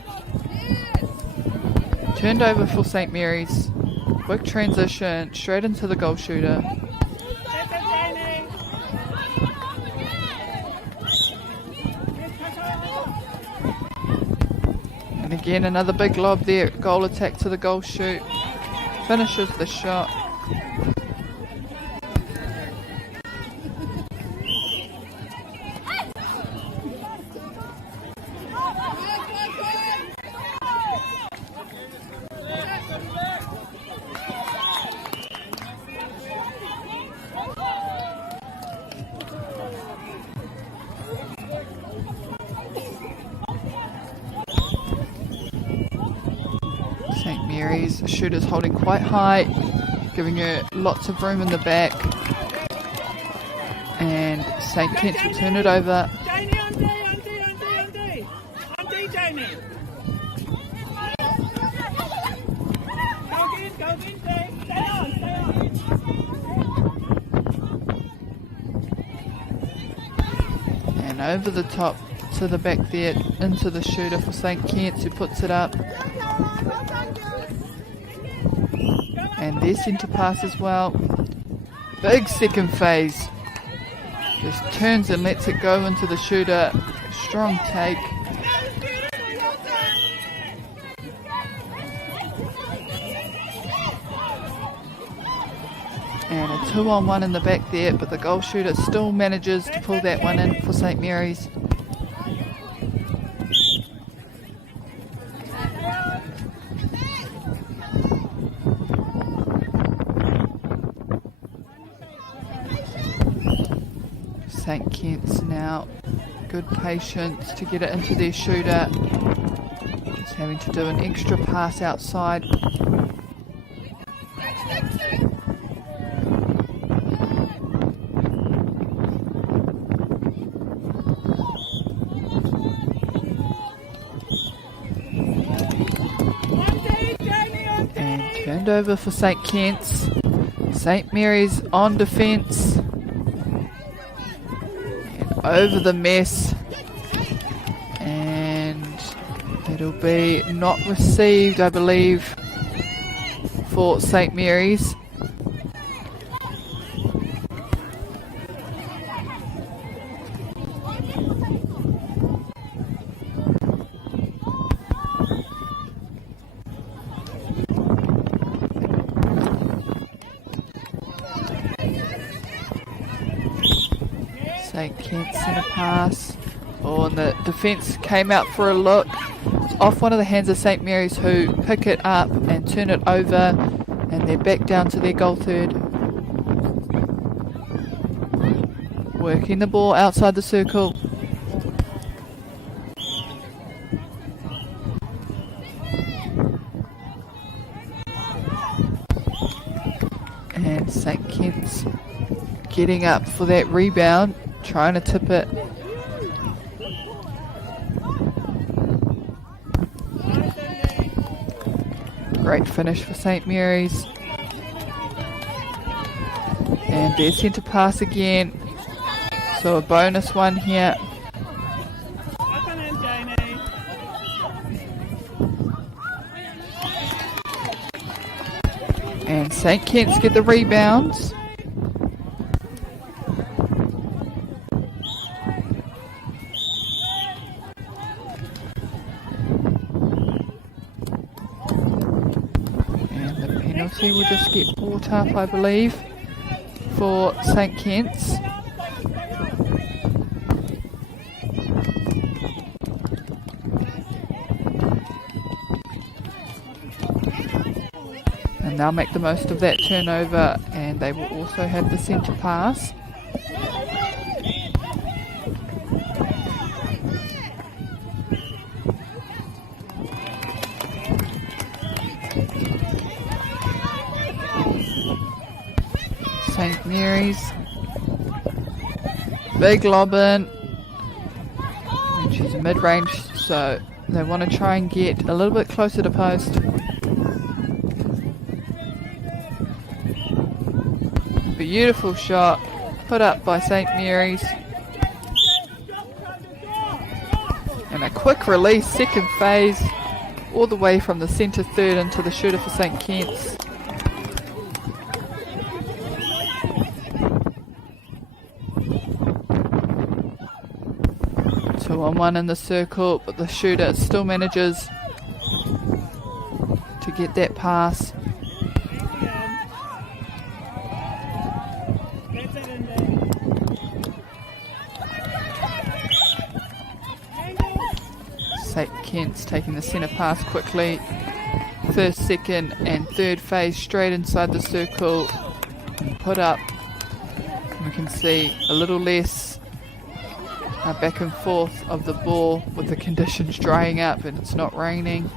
Turned over for St Mary's. Quick transition straight into the goal shooter. And again another big lob there. Goal attack to the goal shoot. Finishes the shot. St Mary's shooter's holding quite high, giving her lots of room in the back. And St Kitts will turn it over. And over the top to the back there, into the shooter for St Kitts, who puts it up. And their centre pass as well. Big second phase. Just turns and lets it go into the shooter. Strong take. And a 2-on-1 in the back there, but the goal shooter still manages to pull that one in for St Mary's. St Kitts now, good patience to get it into their shooter. Just having to do an extra pass outside. And turned over for St Kitts. St Mary's on defence. Over the mess, and it'll be not received, I believe, for St Mary's. St Kitts in a pass. Oh, and the defence came out for a look. It's off one of the hands of St Mary's, who pick it up and turn it over, and they're back down to their goal third. Working the ball outside the circle. And St Kitts getting up for that rebound, trying to tip it. Great finish for St Mary's. And their centre pass again. So a bonus one here. And St Kitts get the rebounds. Will just get brought up, I believe, for St Kitts. And they'll make the most of that turnover, and they will also have the centre pass. St Mary's, big lob in, and she's a mid-range, so they want to try and get a little bit closer to post. Beautiful shot put up by St Mary's, and a quick release, second phase, all the way from the centre third into the shooter for St Kitts. On one in the circle, but the shooter still manages to get that pass. St Kitts taking the centre pass quickly. First, second and third phase straight inside the circle. And put up. And we can see a little less back and forth of the ball with the conditions drying up and it's not raining.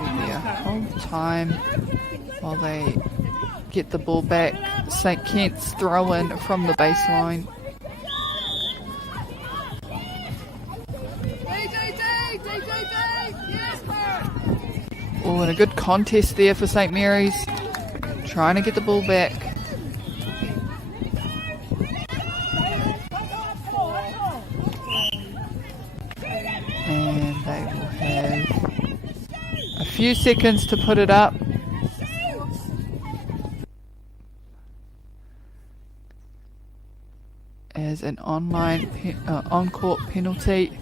will be a whole time while they get the ball back. St Kitts throw in from the baseline. Oh, and a good contest there for St Mary's. Trying to get the ball back. And they will have a few seconds to put it up. As an on-court penalty.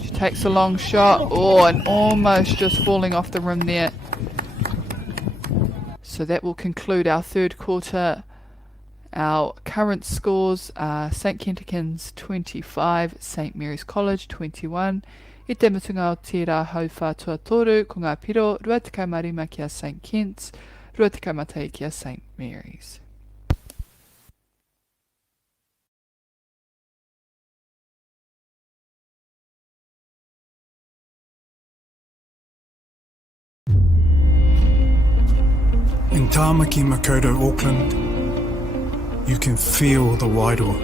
She takes a long shot. Oh, and almost just falling off the rim there. So that will conclude our third quarter. Our current scores are St Kentigern's 25, St Mary's College 21. I te mutunga o tērā hau whātua toru, ko ngā piro, rua te kaumarima kia St Kitts, rua te kaumatai kia St Mary's. In Tāmaki Makoto, Auckland, you can feel the wairoa.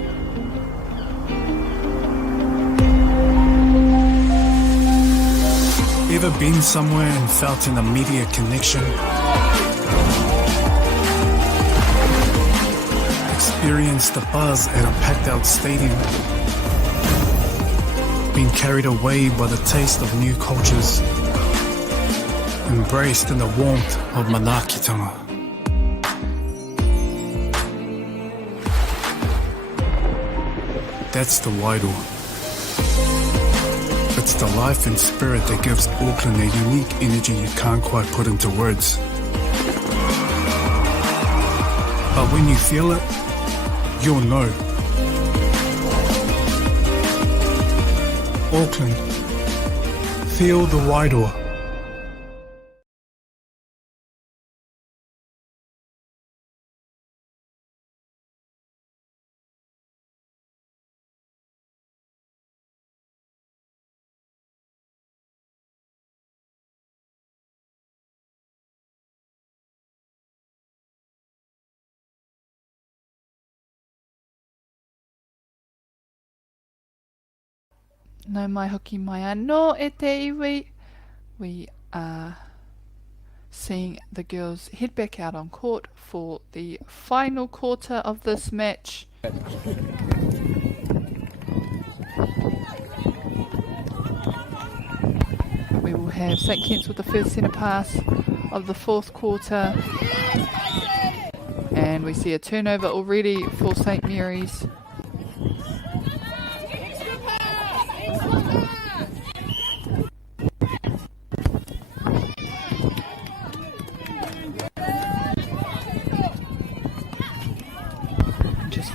Ever been somewhere and felt an immediate connection? Experienced the buzz at a packed out stadium? Been carried away by the taste of new cultures? Embraced in the warmth of manaakitanga? That's the wairoa. It's the life and spirit that gives Auckland a unique energy you can't quite put into words. But when you feel it, you'll know. Auckland, feel the wairoa. No mai hoki mai anō e te iwi. We are seeing the girls head back out on court for the final quarter of this match. We will have St Kitts with the first centre pass of the fourth quarter. And we see a turnover already for St Mary's.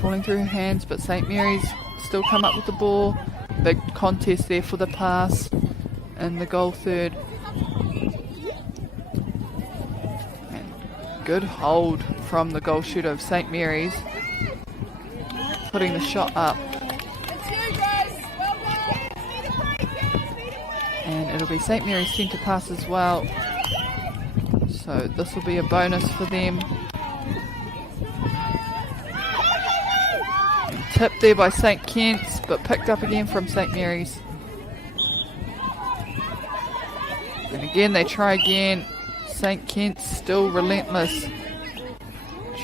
Falling through her hands, but St Mary's still come up with the ball. Big contest there for the pass in the goal third. And good hold from the goal shooter of St Mary's, putting the shot up. And it'll be St Mary's centre pass as well, so this will be a bonus for them. Tipped there by St Kitts, but picked up again from St Mary's. And again they try again. St Kitts still relentless,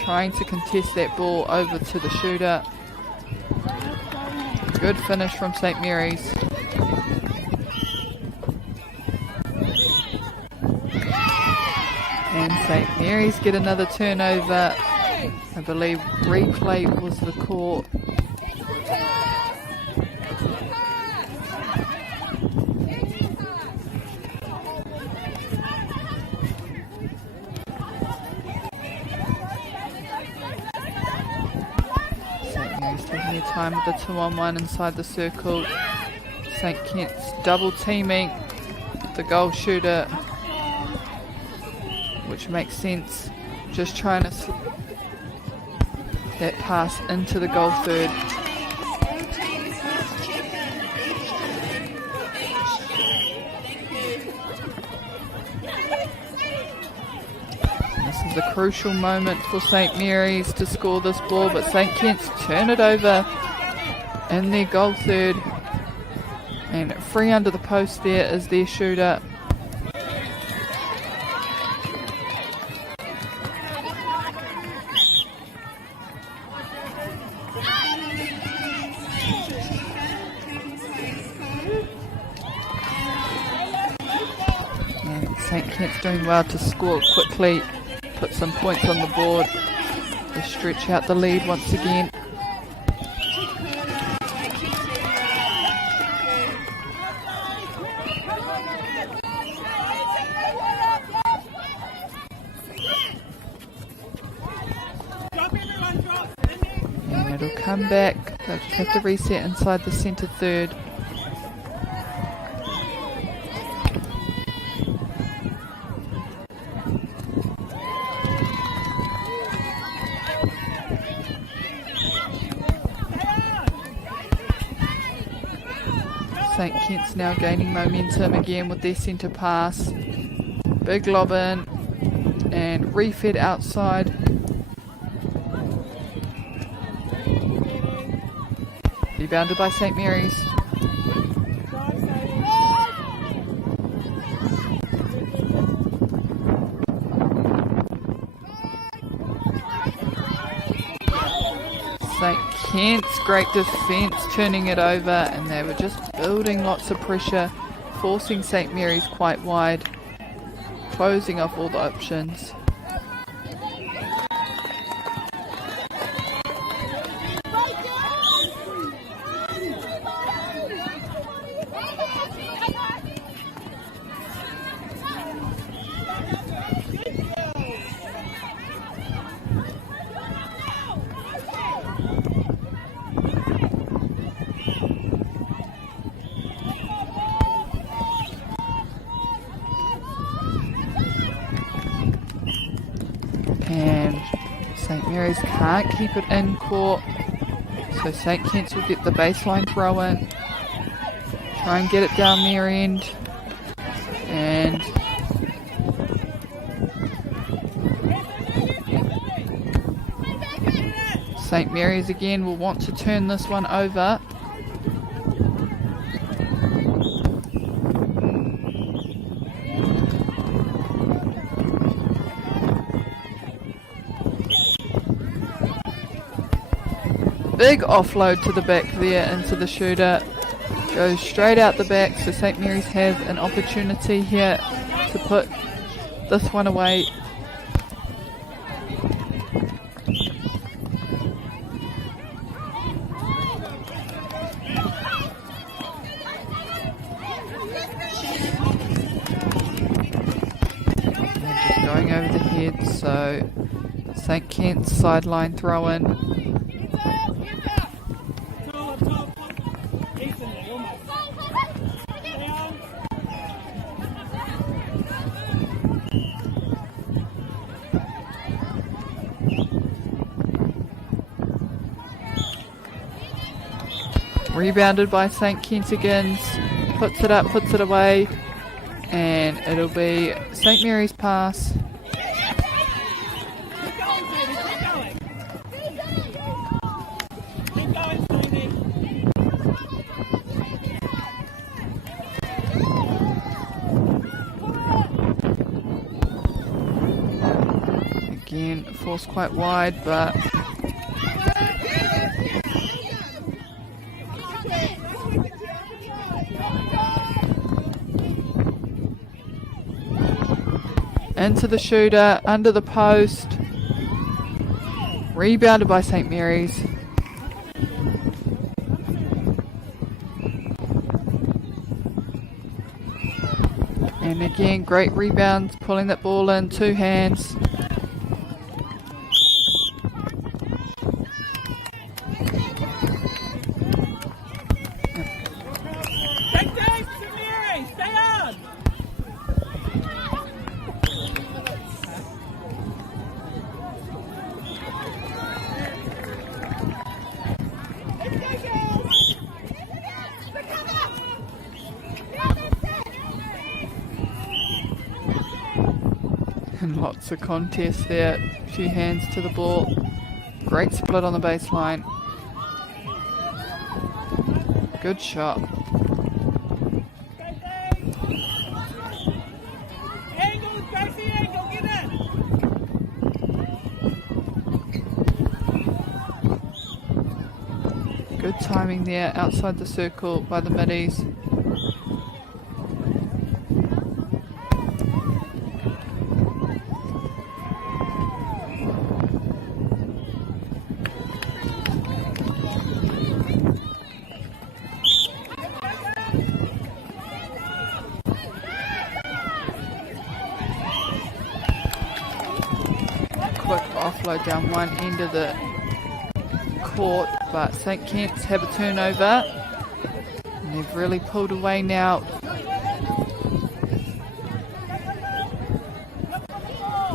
trying to contest that ball over to the shooter. Good finish from St Mary's. And St Mary's get another turnover. I believe replay was the call. Taking their time with the 2-on-1 inside the circle. St Kitts double teaming the goal shooter, which makes sense. Just trying to slip that pass into the goal third. This is a crucial moment for St Mary's to score this ball, but St Kitts turn it over in their goal third. And free under the post there is their shooter. St Kitts doing well to score quickly, put some points on the board. They stretch out the lead once again. And it'll come back. They'll just have to reset inside the centre third. St Kitts now gaining momentum again with their centre pass. Big lob in and refed outside. Rebounded by St Mary's. St Kitts, great defence, turning it over, and they were just building lots of pressure, forcing St Mary's quite wide, closing off all the options. And St Mary's can't keep it in court, so St Kitts will get the baseline throw in, try and get it down their end, and St Mary's again will want to turn this one over. Big offload to the back there into the shooter. Goes straight out the back, so St Mary's have an opportunity here to put this one away. And just going over the head, so St Kitts sideline throw in. Rebounded by St Kentigern, puts it up, puts it away, and it'll be St Mary's pass. Again, forced quite wide, but into the shooter, under the post, rebounded by St Mary's. And again, great rebounds, pulling that ball in, two hands. And lots of contest there. A few hands to the ball. Great split on the baseline. Good shot. Good timing there outside the circle by the middies. Quick offload down one end of the court, but St. Kitts have a turnover and they've really pulled away now.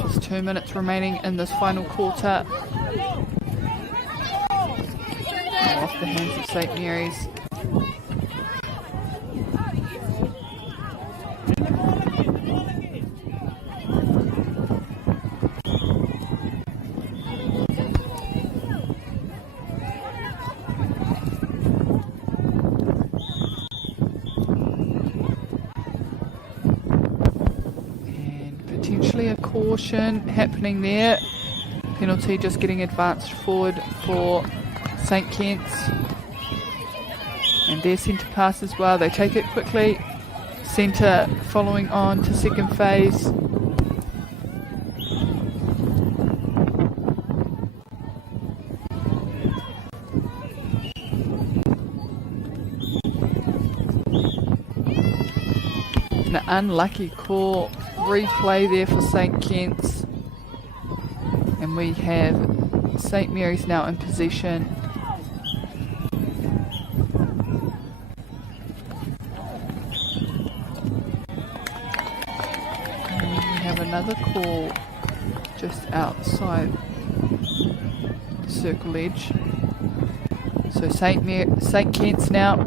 Just 2 minutes remaining in this final quarter. Off the hands of St. Mary's. A caution happening there. Penalty just getting advanced forward for St. Kitts. And their centre pass as well. They take it quickly. Centre following on to second phase. An unlucky call. Replay there for St. Kitts, and we have St. Mary's now in possession. And we have another call just outside the circle edge. So St. Kitts now,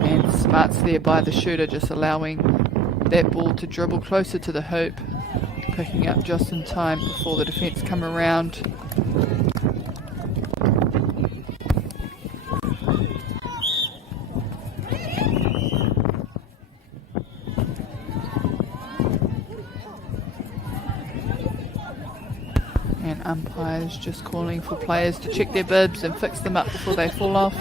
and smarts there by the shooter, just allowing that ball to dribble closer to the hoop, picking up just in time before the defence come around. And umpires just calling for players to check their bibs and fix them up before they fall off.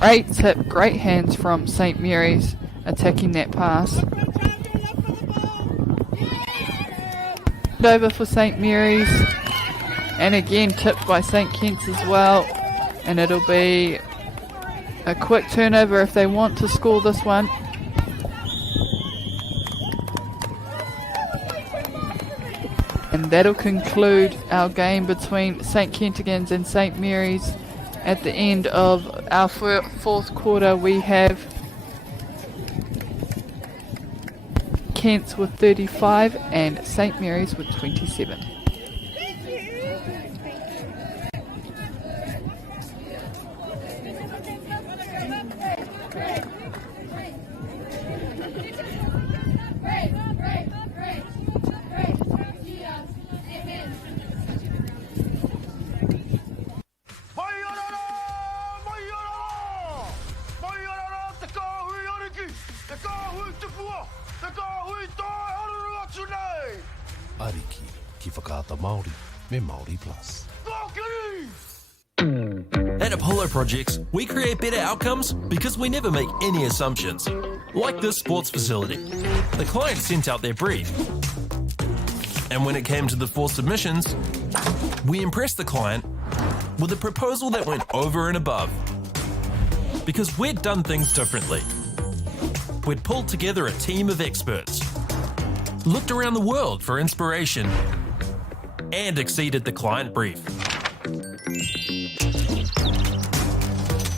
Great tip, great hands from St. Mary's attacking that pass. Over for St. Mary's, and again tipped by St. Kitts as well, and it'll be a quick turnover if they want to score this one. And that'll conclude our game between St. Kentigern and St. Mary's. At the end of our fourth quarter, we have Kents with 35 and St. Mary's with 27. Ariki, ki whakaata Māori, me Māori Plus. At Apollo Projects, we create better outcomes because we never make any assumptions. Like this sports facility. The client sent out their brief. And when it came to the 4 submissions, we impressed the client with a proposal that went over and above. Because we'd done things differently. We'd pulled together a team of experts, looked around the world for inspiration, and exceeded the client brief.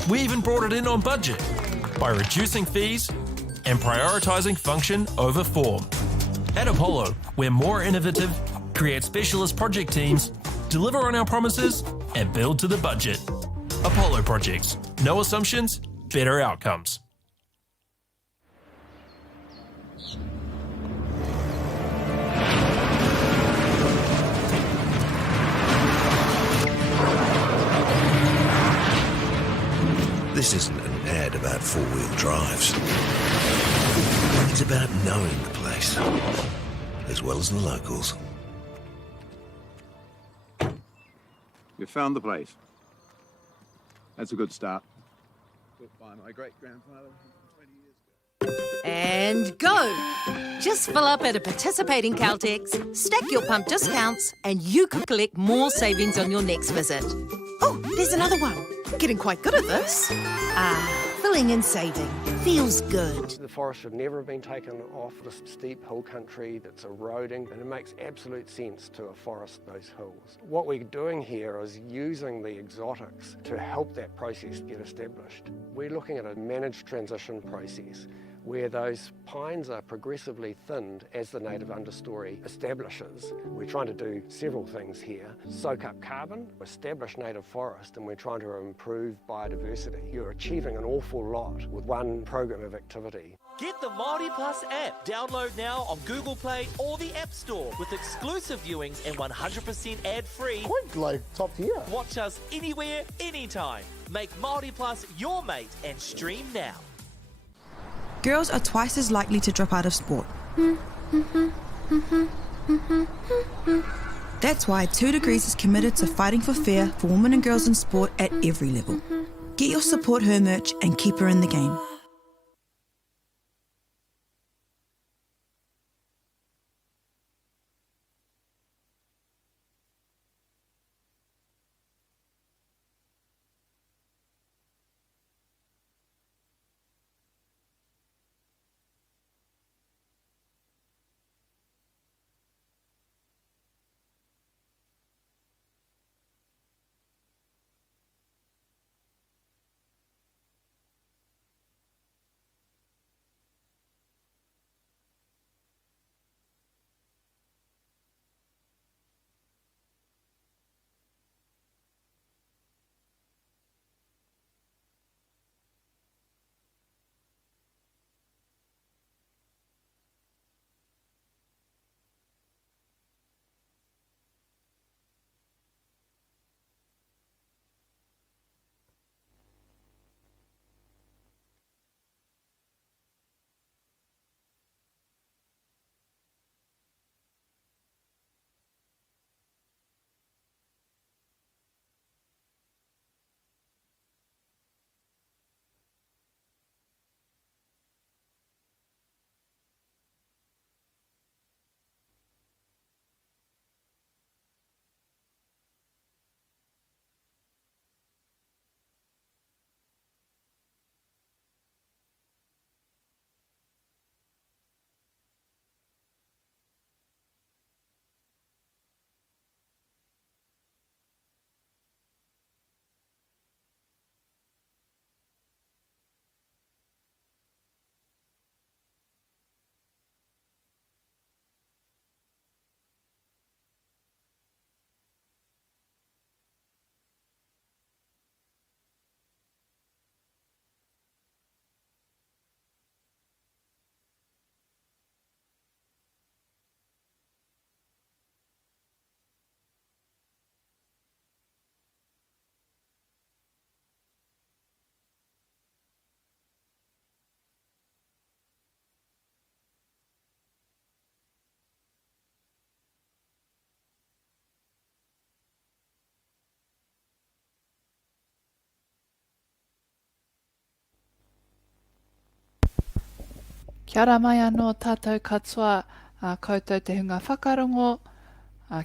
We even brought it in on budget by reducing fees and prioritising function over form. At Apollo, we're more innovative, create specialist project teams, deliver on our promises, and build to the budget. Apollo Projects. No assumptions, better outcomes. This isn't an ad about four-wheel drives. It's about knowing the place, as well as the locals. You found the place. That's a good start. Built by my great-grandfather 20 years ago. And go! Just fill up at a participating Caltex, stack your pump discounts, and you could collect more savings on your next visit. Oh, there's another one. Getting quite good at this. Filling and saving. Feels good. The forest should never have been taken off this steep hill country that's eroding, and it makes absolute sense to afforest those hills. What we're doing here is using the exotics to help that process get established. We're looking at a managed transition process where those pines are progressively thinned as the native understory establishes. We're trying to do several things here. Soak up carbon, establish native forest, and we're trying to improve biodiversity. You're achieving an awful lot with one program of activity. Get the Māori Plus app. Download now on Google Play or the App Store with exclusive viewings and 100% ad-free. Quite like top tier. Watch us anywhere, anytime. Make Māori Plus your mate and stream now. Girls are twice as likely to drop out of sport. That's why 2 Degrees is committed to fighting for fair for women and girls in sport at every level. Get your Support Her merch and keep her in the game. Kia ora mai anō tātou katoa, koutou te hunga whakarongo,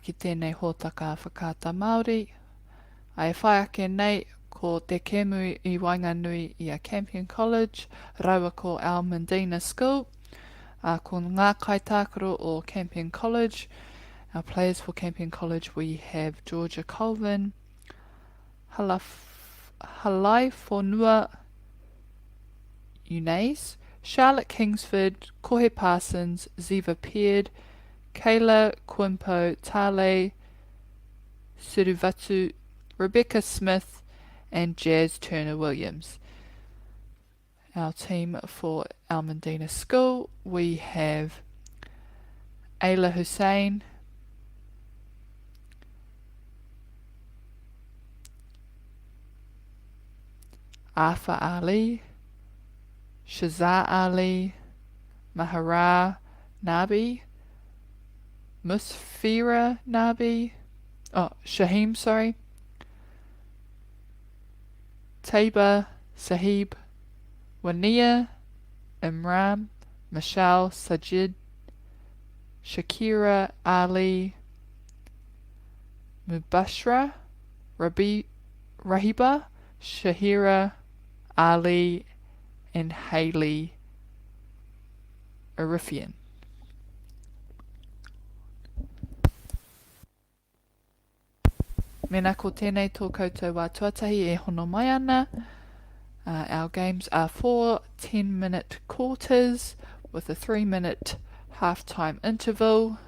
ki tēnei hōtaka whakaata Māori. E whai ake nei ko te kēmu I Wainganui I a Campion College, raua ko our Medina School, ko ngā kaitākaro o Campion College. Our players for Campion College, we have Georgia Colvin, Halai Whonua UNISS, Charlotte Kingsford, Kohe Parsons, Ziva Peard, Kayla Quimpo, Tale Suruvatu, Rebecca Smith, and Jazz Turner-Williams. Our team for our Medina School, we have Ayla Hussein, Arfa Ali, Shazar Ali, Mahara Nabi, Musfira Nabi, Shaheem, Taba Sahib, Wania Imran, Michelle Sajid, Shakira Ali, Mubashra Rahiba, Shahira Ali, and Hayley Arifian. Mena ko tēnei tō koutou wā tuatahi e hono mai ana. Our games are 4 10-minute quarters with a 3-minute half-time interval.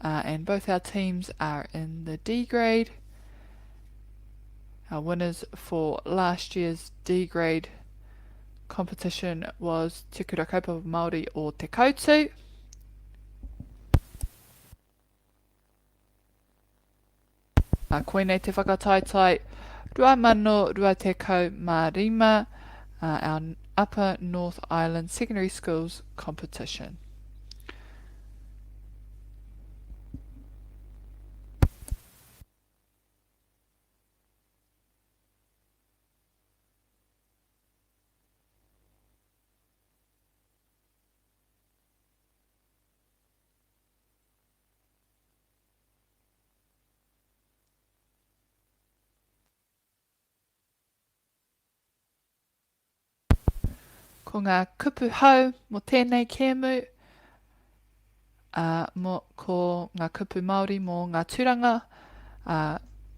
And both our teams are in the D grade. Our winners for last year's D grade competition was Te Kurakaupapa Māori o Te Koutu. Koinei te whakataitai 2025 our Upper North Island Secondary Schools competition. Ko ngā kupu hau mo tēnei kēmu, ko ngā kupu Māori mō ngā tūranga,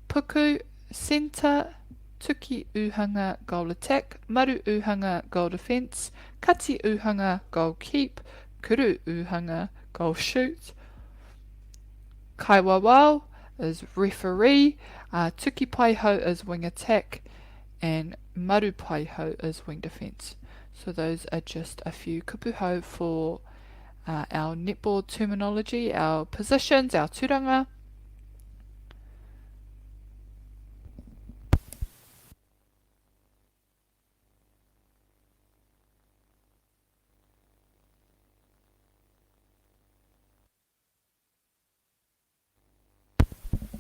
puku, centre, tuki uhanga, goal attack, maru uhanga, goal defence, kati uhanga, goal keep, kuru uhanga, goal shoot, kaiwawao is referee, tuki paiho is wing attack, and maru paiho is wing defence. So those are just a few kupuhau for our netball terminology, our positions, our turanga.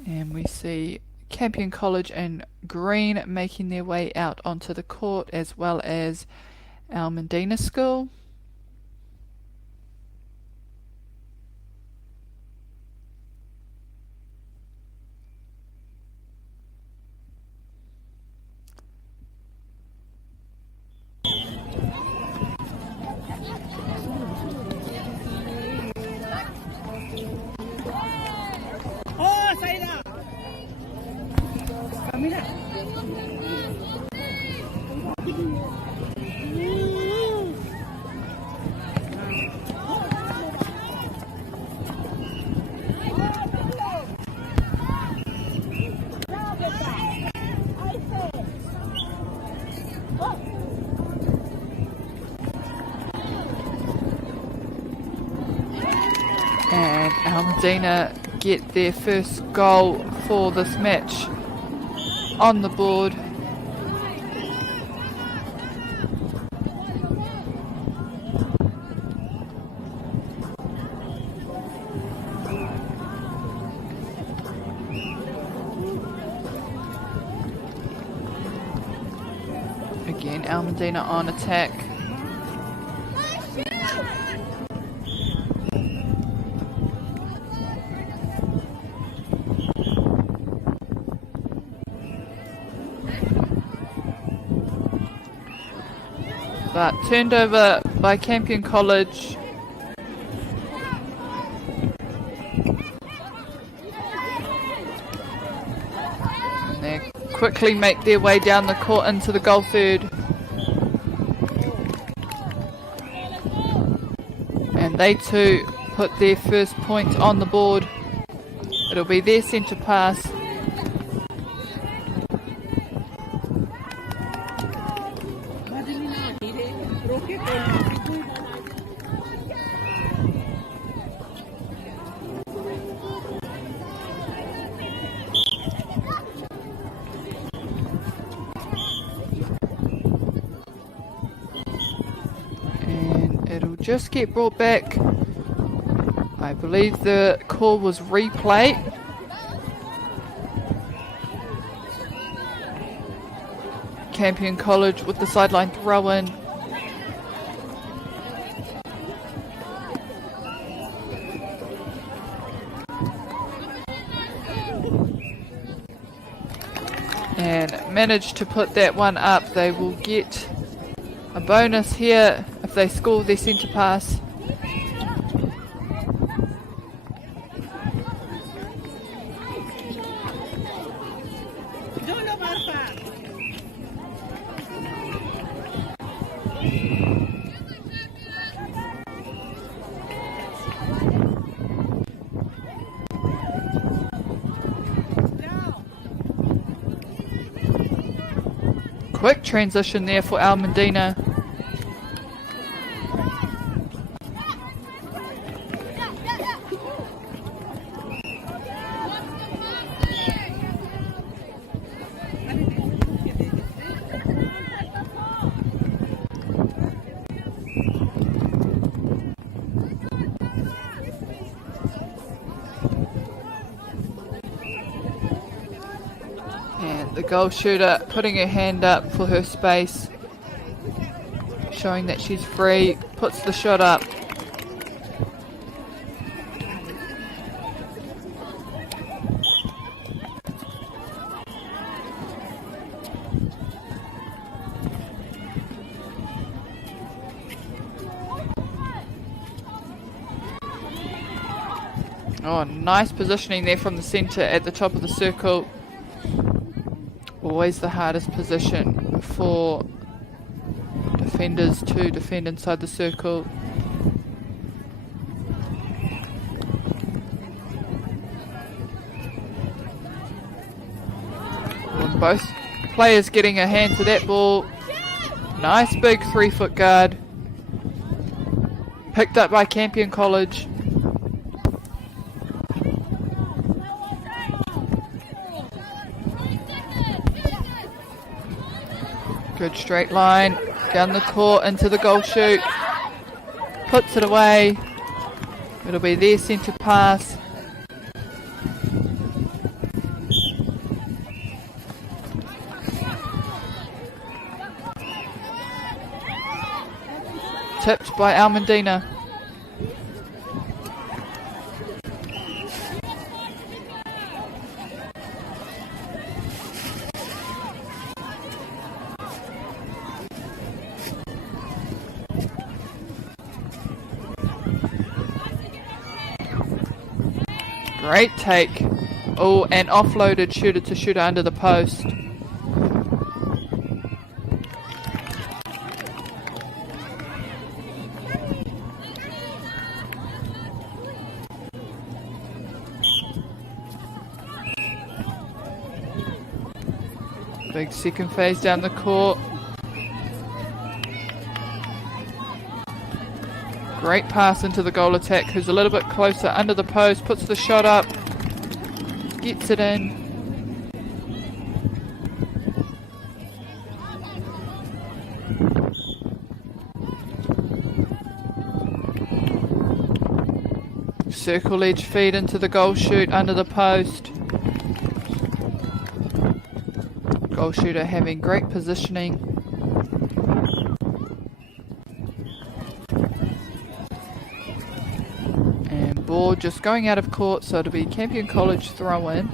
And we see Campion College in green making their way out onto the court, as well as our Medina School. Oh, Saida! Camila! And our Medina get their first goal for this match on the board. Again, our Medina on attack. But turned over by Campion College. And they quickly make their way down the court into the goal third. they too put their first point on the board. It'll be their centre pass. And it'll just get brought back. I believe the call was replay. Campion College with the sideline throw in. And managed to put that one up. They will get a bonus here if they score their centre pass. Quick transition there for Al Medina. The goal shooter putting her hand up for her space, showing that she's free, puts the shot up. Oh, nice positioning there from the centre at the top of the circle. Always the hardest position for defenders to defend inside the circle. And both players getting a hand to that ball. Nice big 3-foot guard. Picked up by Campion College. Good straight line, down the court, into the goal shoot. Puts it away. It'll be their centre pass. Tipped by Al Medina. Great take. Oh, and offloaded shooter to shooter under the post. Big second phase down the court. Great pass into the goal attack, who's a little bit closer under the post, puts the shot up, gets it in. Circle edge feed into the goal shoot under the post. Goal shooter having great positioning. And ball just going out of court, so it'll be Campion College throw in.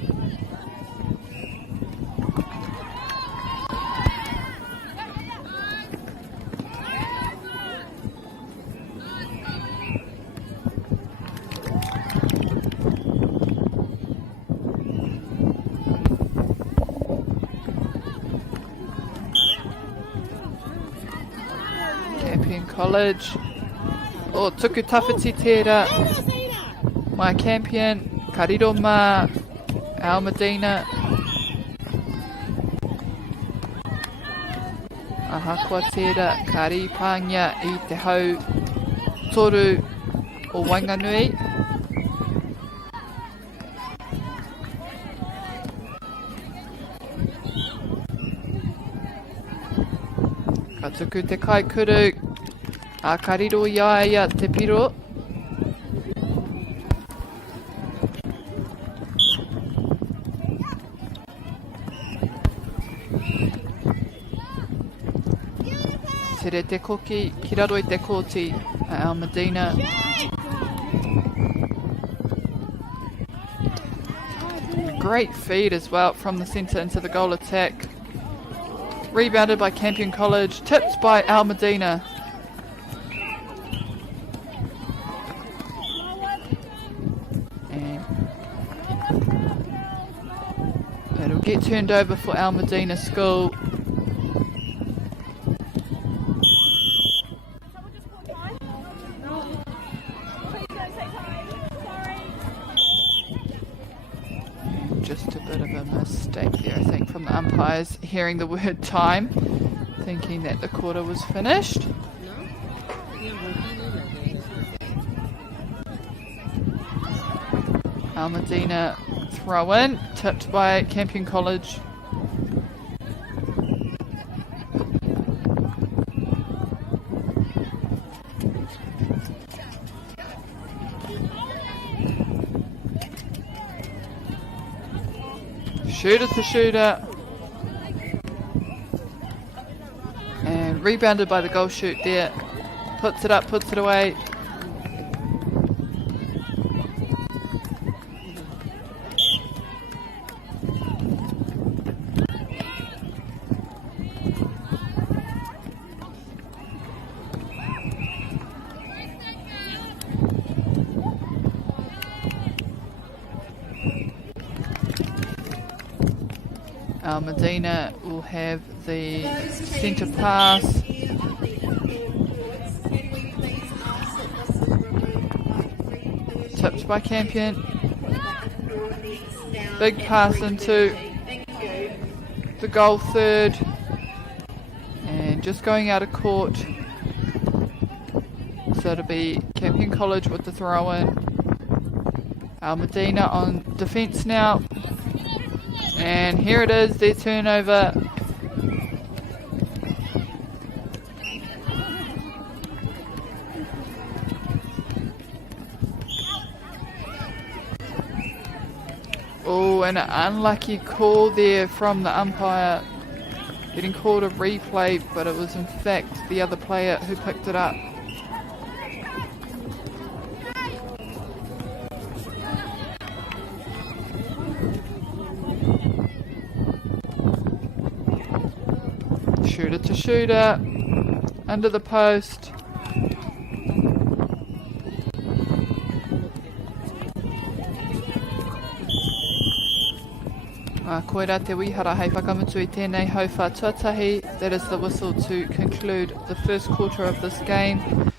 College O tuku tawhiti tērā. My Campion, Kariro mā, our Medina. Ahakua tērā, kari pāngia I te hau toru o Wainganui. Ka tuku te kaikuru, a kariro iaia te piro. Tere te koki, ki raro I te kōti, our Medina. Great feed as well from the centre into the goal attack. Rebounded by Campion College, tipped by Al Medina. And it'll get turned over for Al Medina School. Just a bit of a mistake there, I think, from the umpires hearing the word time, thinking that the quarter was finished. Al Medina throw in, tipped by Campion College. Shooter to shooter. And rebounded by the goal shoot there. Puts it up, puts it away. Medina will have the centre pass. Tipped by Campion. Big pass into the goal third. And just going out of court. So it'll be Campion College with the throw in. Al Medina on defence now. And here it is, their turnover. Oh, and an unlucky call there from the umpire. Getting called a replay, but it was in fact the other player who picked it up. Shooter to shooter, under the post. Koera te wihara hei whakamutu I tēnei hau wha tuatahi. That is the whistle to conclude the first quarter of this game.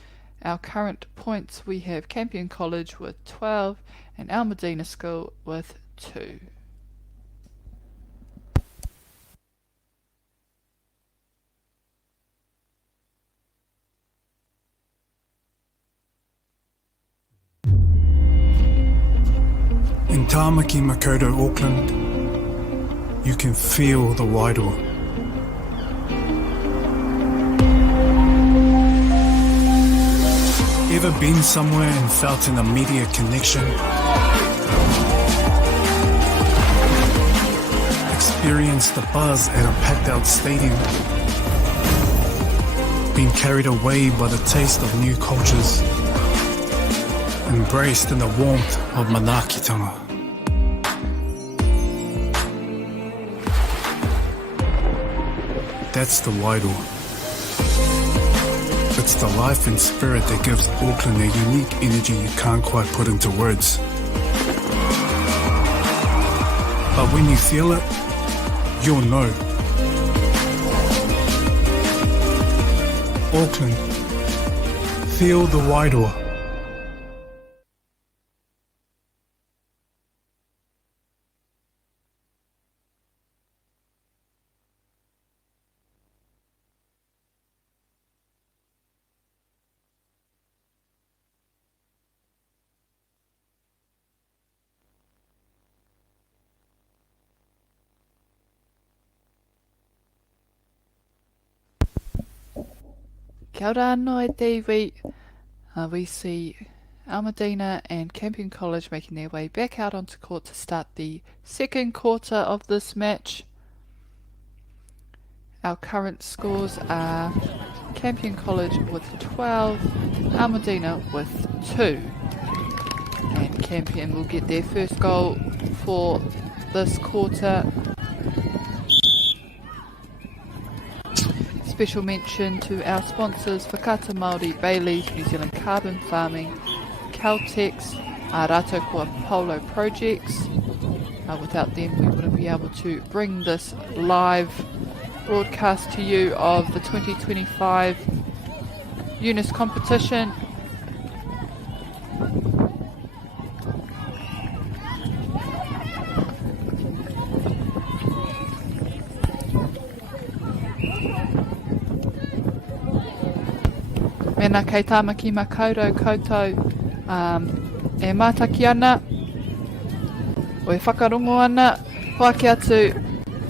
Our current points, we have Campion College with 12 and Al Medina School with 2. In Tāmaki Makoto, Auckland, you can feel the wairoa. Ever been somewhere and felt an immediate connection? Experienced the buzz at a packed out stadium? Been carried away by the taste of new cultures? Embraced in the warmth of manaakitanga. That's the wairoa. It's the life and spirit that gives Auckland a unique energy you can't quite put into words. But when you feel it, you'll know. Auckland, Feel the Wairoa. Kia ora anō e te iwi. We see Medina and Campion College making their way back out onto court to start the second quarter of this match. Our current scores are Campion College with 12, Medina with 2. And Campion will get their first goal for this quarter. Special mention to our sponsors, Whakata Māori, Bailey's, New Zealand Carbon Farming, Caltex, Rato Kua Polo Projects. Without them we wouldn't be able to bring this live broadcast to you of the 2025 UNISS competition. Mena kei tāmaki makaurau koutou e mātaki ana, o e whakarongo ana, hoaki atu,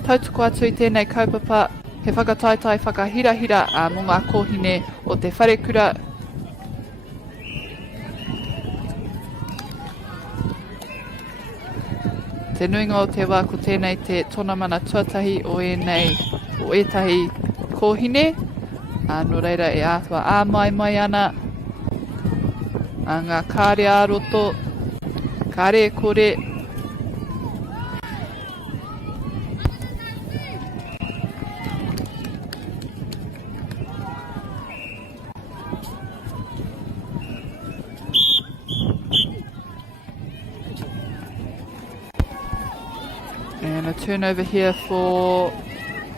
tautoko atu I tēnei kaupapa, he whakataitai whakahirahira mō ngā kōhine o te wharekura. Te nuinga o te wā ko tēnei te tona mana tuatahi o ētahi kōhine. Nō reira e ātua āmai ana, ngā kāre āroto, kāre e kore. And a turnover here for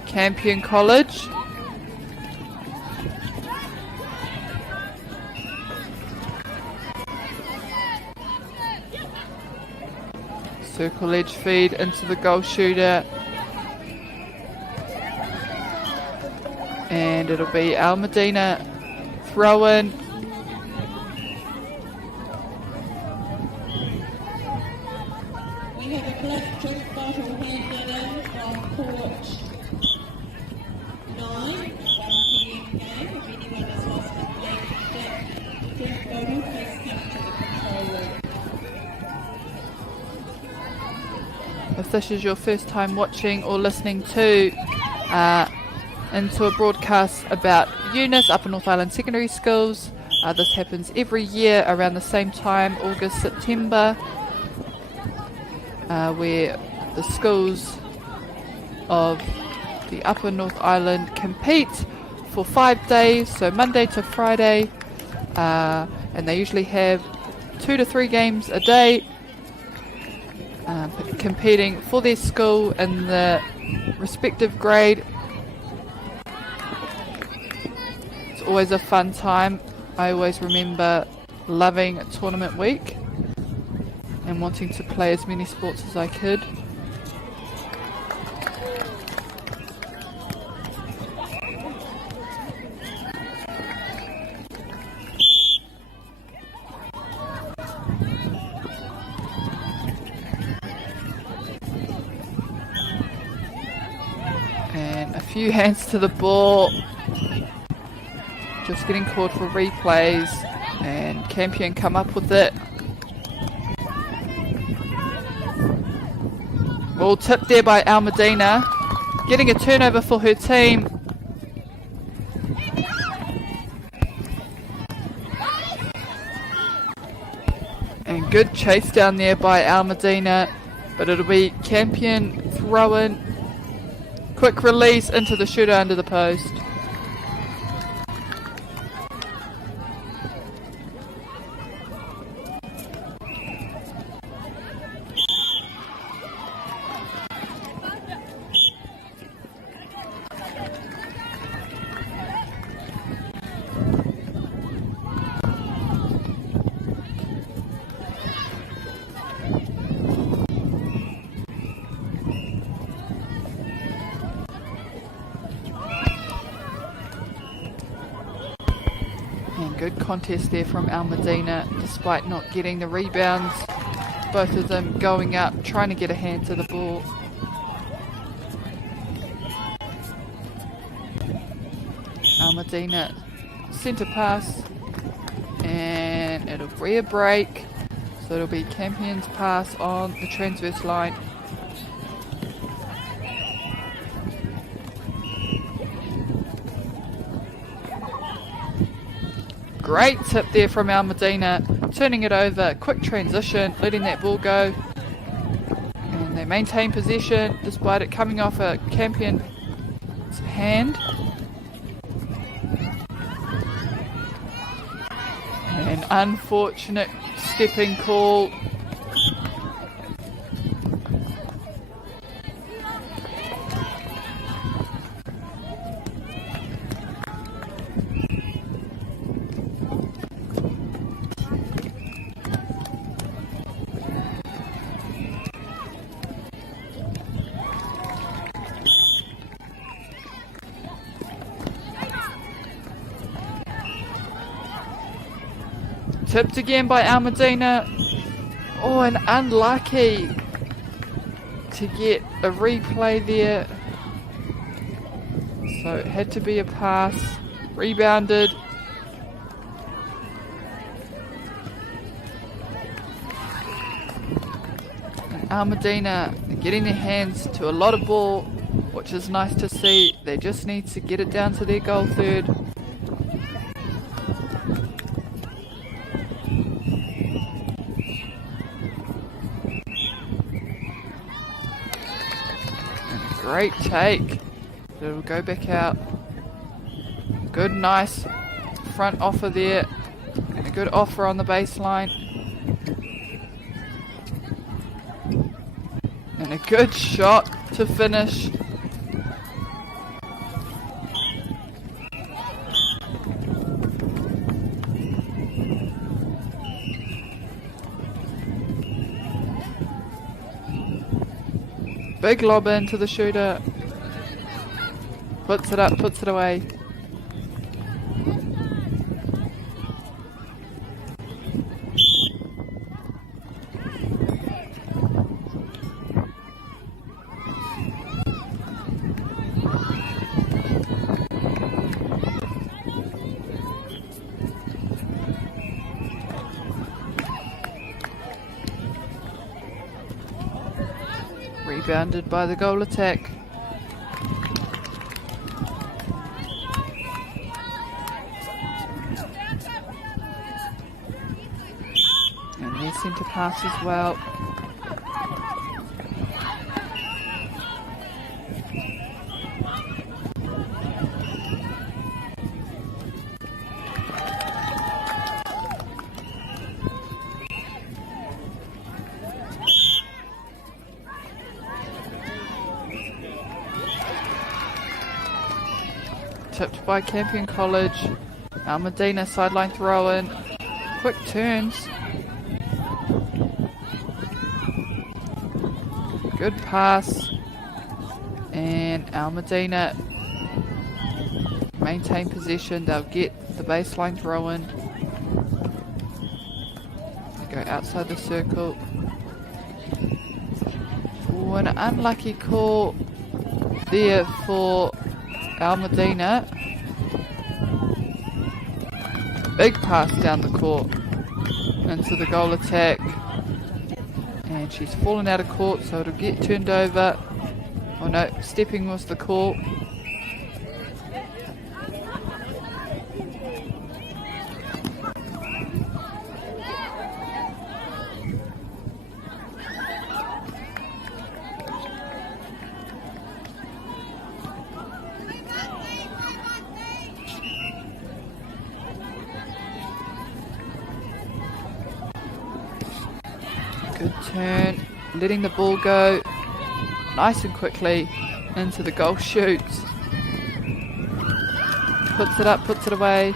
Campion College. Circle edge feed into the goal shooter. And it'll be Medina throw in. We have a black drink bottle handed in from court 9, 1 PM game. If anyone has lost a black drink bottle, please come to the control room. If this is your first time watching or listening to into a broadcast about UNISS Upper North Island Secondary Schools, this happens every year around the same time, August, September, where the schools of the Upper North Island compete for 5 days, so Monday to Friday, and they usually have 2 to 3 games a day. Competing for their school in the respective grade. It's always a fun time. I always remember loving tournament week and wanting to play as many sports as I could. Few hands to the ball, just getting called for replays, and Campion come up with it. Ball tipped there by Medina, getting a turnover for her team. And good chase down there by Medina, but it'll be Campion throw in. Quick release into the shooter under the post. And good contest there from Medina, despite not getting the rebounds. Both of them going up, trying to get a hand to the ball. Medina centre pass, and it'll be a break. So it'll be Campion's pass on the transverse line. Great tip there from Medina, turning it over, quick transition, letting that ball go. And they maintain possession despite it coming off a Campion's hand. An unfortunate stepping call. Tipped again by Medina. Oh, and unlucky to get a replay there. So it had to be a pass. Rebounded. And Medina getting their hands to a lot of ball, which is nice to see. They just need to get it down to their goal third. Great take. It'll go back out. Good, nice front offer there. And a good offer on the baseline. And a good shot to finish. Big lob into the shooter. Puts it up, puts it away. Rebounded by the goal attack. And their centre pass as well. Tipped by Campion College. Medina sideline throw in. Quick turns. Good pass. And Medina maintain possession. They'll get the baseline throw in. They go outside the circle. Ooh, an unlucky call there for Medina. Big pass down the court into the goal attack, and she's fallen out of court, so it'll get turned over. Oh no, stepping was the call. Good turn, letting the ball go nice and quickly into the goal chute. Puts it up, puts it away.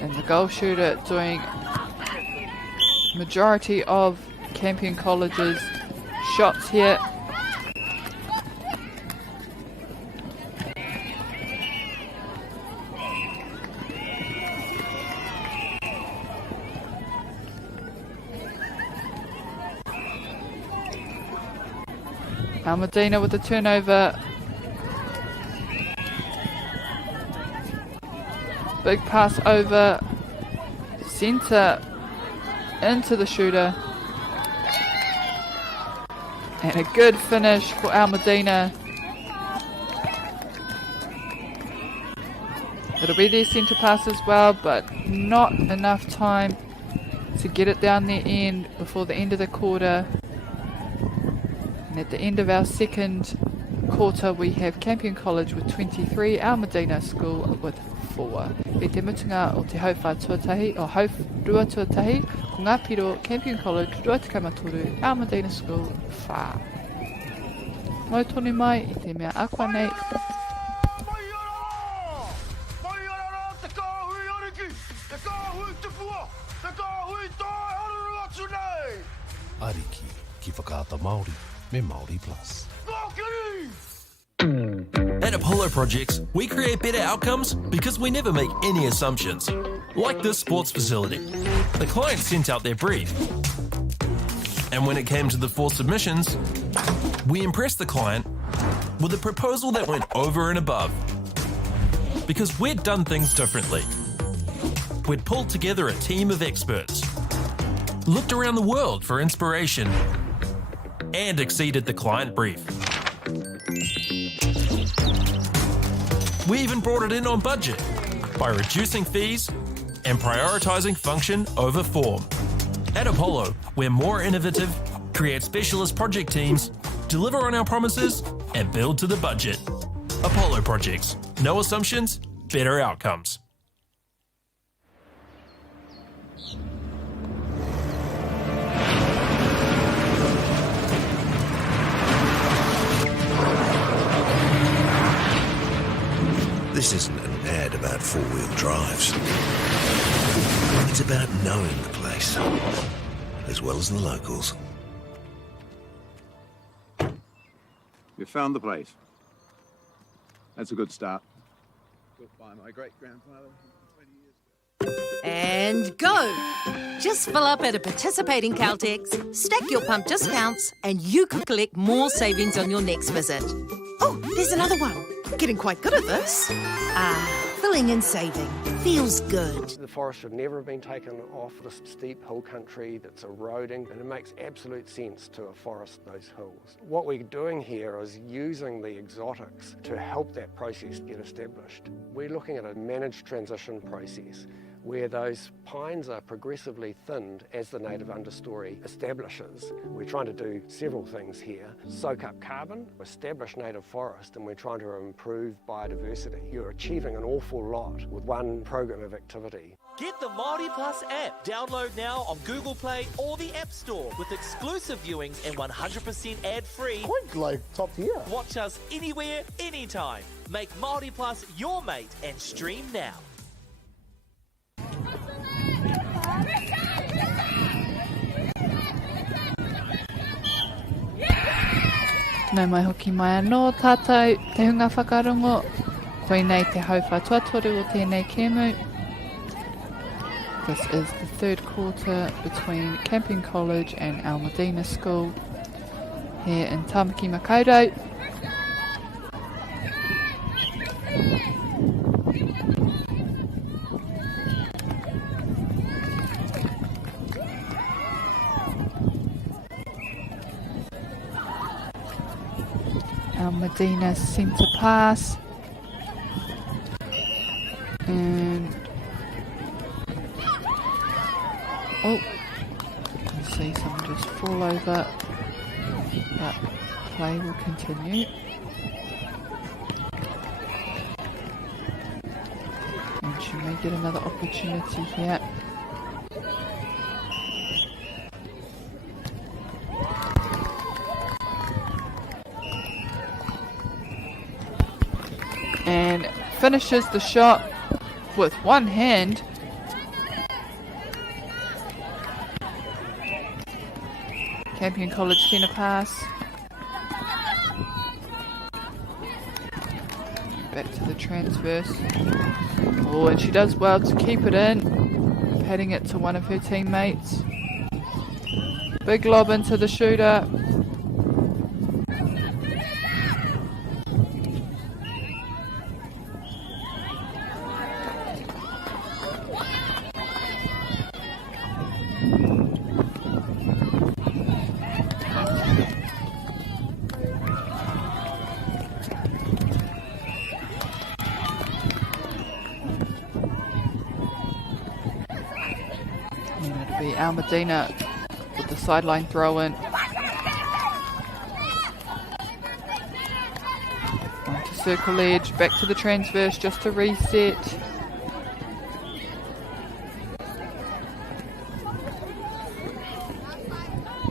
And the goal shooter doing majority of Campion College's shots here. Medina with the turnover. Big pass over centre into the shooter. And a good finish for Medina. It'll be their centre pass as well, but not enough time to get it down their end before the end of the quarter. And at the end of our second quarter, we have Campion College with 23, Medina School with 4. E te mutunga o te hauwha tuatahi, o haurua tuatahi, ko ngā piro Campion College, Ruatikama Medina School, 4. Mau tonu mai i te mea akwa nei. Ariki ki whakaata Māori me Māori Plus. At Apollo Projects, we create better outcomes because we never make any assumptions. Like this sports facility. The client sent out their brief. And when it came to the 4 submissions, we impressed the client with a proposal that went over and above. Because we'd done things differently. We'd pulled together a team of experts, looked around the world for inspiration, and exceeded the client brief. We even brought it in on budget by reducing fees and prioritising function over form. At Apollo, we're more innovative, create specialist project teams, deliver on our promises, and build to the budget. Apollo Projects. No assumptions, better outcomes. This isn't an ad about four-wheel drives. It's about knowing the place, as well as the locals. You found the place. That's a good start. Built by my great-grandfather 20 years ago. And go! Just fill up at a participating Caltex, stack your pump discounts, and you could collect more savings on your next visit. Oh, there's another one. Getting quite good at this. Filling and saving. Feels good. The forest should never have been taken off this steep hill country that's eroding, and it makes absolute sense to afforest those hills. What we're doing here is using the exotics to help that process get established. We're looking at a managed transition process where those pines are progressively thinned as the native understory establishes. We're trying to do several things here. Soak up carbon, establish native forest, and we're trying to improve biodiversity. You're achieving an awful lot with one program of activity. Get the Māori Plus app. Download now on Google Play or the App Store with exclusive viewings and 100% ad-free. Quite like top tier. Watch us anywhere, anytime. Make Māori Plus your mate and stream now. Nau mai hoki mai anō tātou te hunga whakarongo. Koinei te hauwha tuatoru o tēnei kēmu. This is the third quarter between Campion College and Medina School here in Tamaki Makaurau. Medina centre pass, and oh, I see someone just fall over, but play will continue. And she may get another opportunity here. And finishes the shot with one hand. Campion College centre pass. Back to the transverse. Oh, and she does well to keep it in, patting it to one of her teammates. Big lob into the shooter. be Al Medina with the sideline throw in. Onto circle edge, back to the transverse just to reset.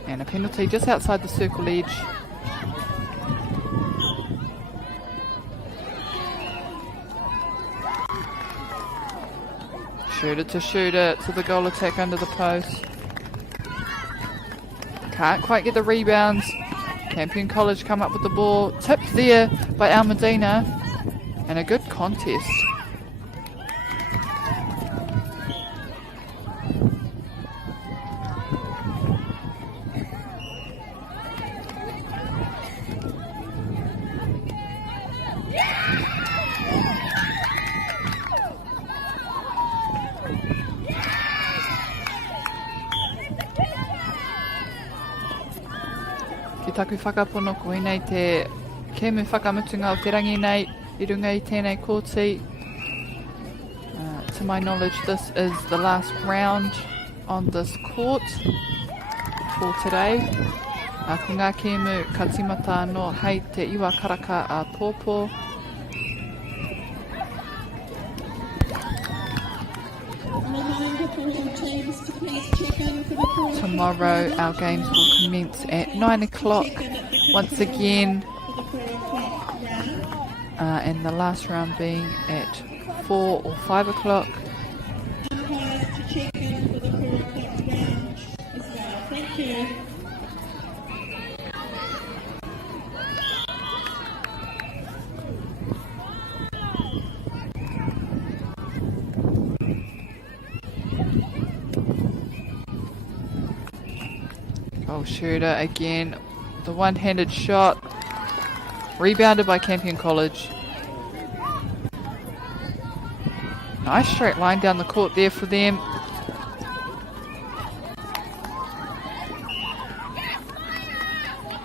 And a penalty just outside the circle edge. Shooter to the goal attack under the post. Can't quite get the rebounds. Campion College come up with the ball. Tipped there by Al Medina. And a good contest. Taku whakapono ko nei te kemu whakamutunga o te rangi nei I runga I tēnei kōti. To my knowledge, this is the last round on this court for today. Ko ngā kemu ka timata no hei te iwa karaka a pōpō. Tomorrow our games will commence at 9 o'clock once again, and the last round being at 4 or 5 o'clock. Shooter again, the one-handed shot, rebounded by Campion College. Nice straight line down the court there for them.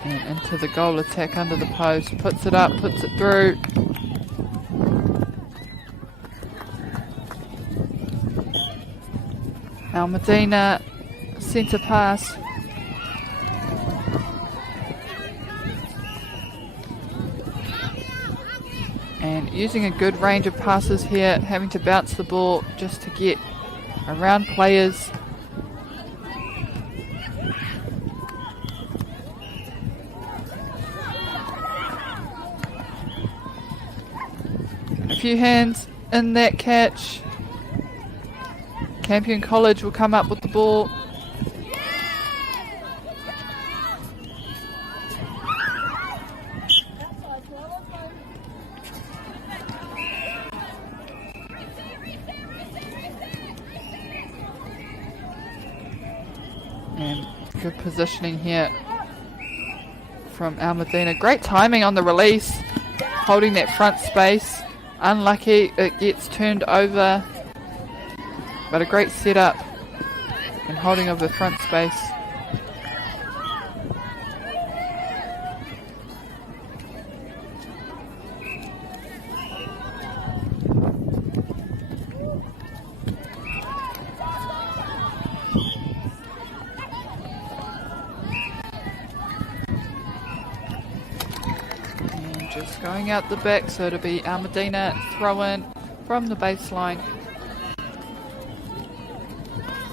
And into the goal attack under the post, puts it up, puts it through. Al Medina, centre pass. And using a good range of passes here, having to bounce the ball just to get around players. A few hands in that catch. Campion College will come up with the ball. Good positioning here from Al Medina. Great timing on the release, holding that front space. Unlucky it gets turned over, but a great setup and holding of the front space. Going out the back, so it'll be Al Medina throw in from the baseline.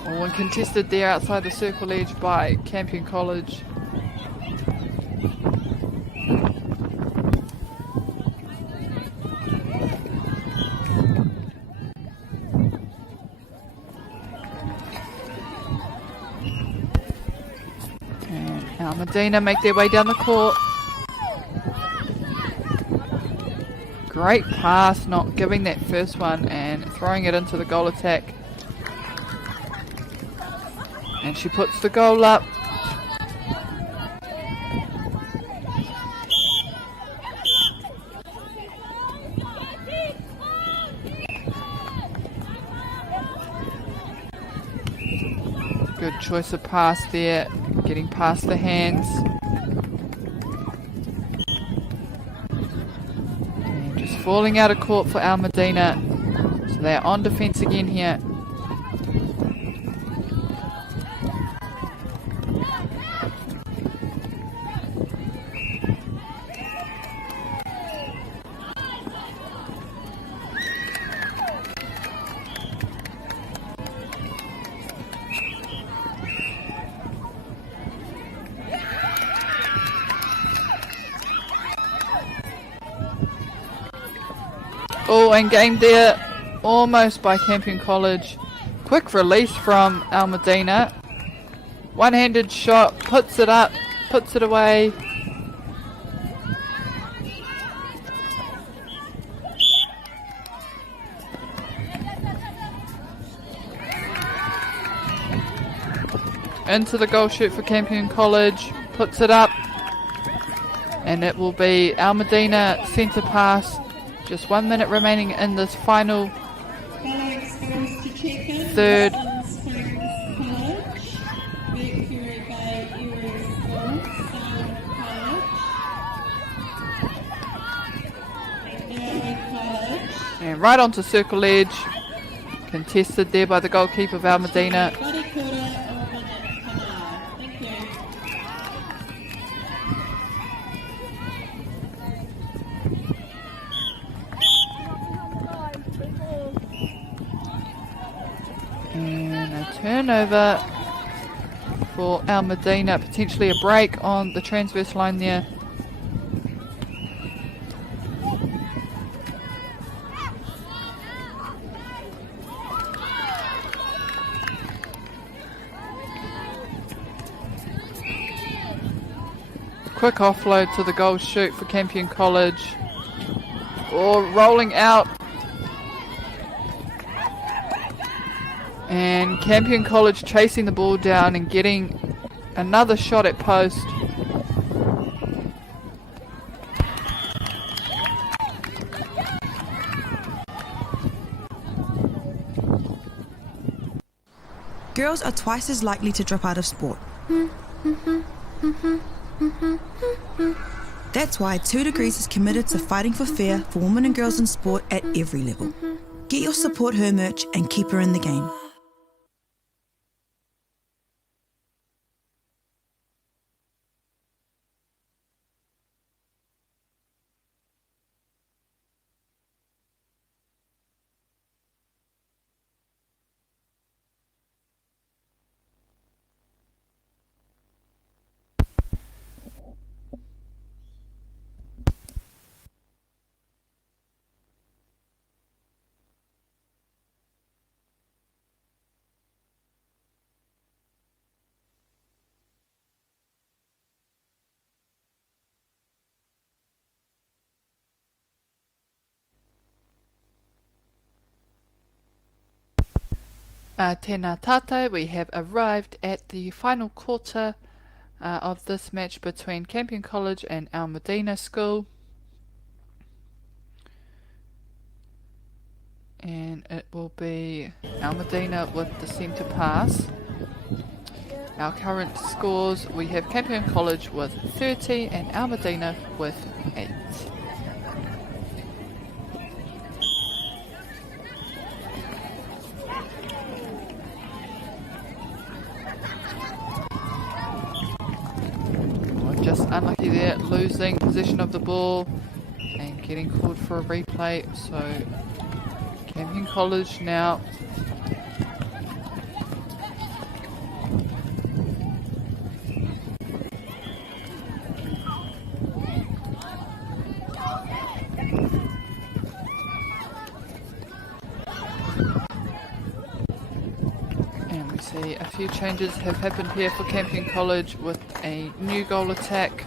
One contested there outside the circle edge by Campion College. And Al Medina make their way down the court. Great pass, not giving that first one and throwing it into the goal attack. And she puts the goal up. Good choice of pass there, getting past the hands. Falling out of court for Al Medina, so they're on defence again here. Oh, and gained there almost by Campion College. Quick release from Medina. One-handed shot, puts it up, puts it away. Into the goal shoot for Campion College, puts it up, and it will be Medina centre pass. Just 1 minute remaining in this final third. And right onto circle edge, contested there by the goalkeeper of Medina. And a turnover for Medina, potentially a break on the transverse line there. Quick offload to the goal shoot for Campion College. Or rolling out. And Campion College chasing the ball down and getting another shot at post. Girls are twice as likely to drop out of sport. That's why 2 Degrees is committed to fighting for fair for women and girls in sport at every level. Get your Support Her merch and keep her in the game. Tēnā tātou, we have arrived at the final quarter of this match between Campion College and Medina School. And it will be Medina with the centre pass. Our current scores, we have Campion College with 30 and Medina with 8. Just unlucky there, losing possession of the ball and getting called for a replay. So Campion College now a few changes have happened here for Campion College with a new goal attack.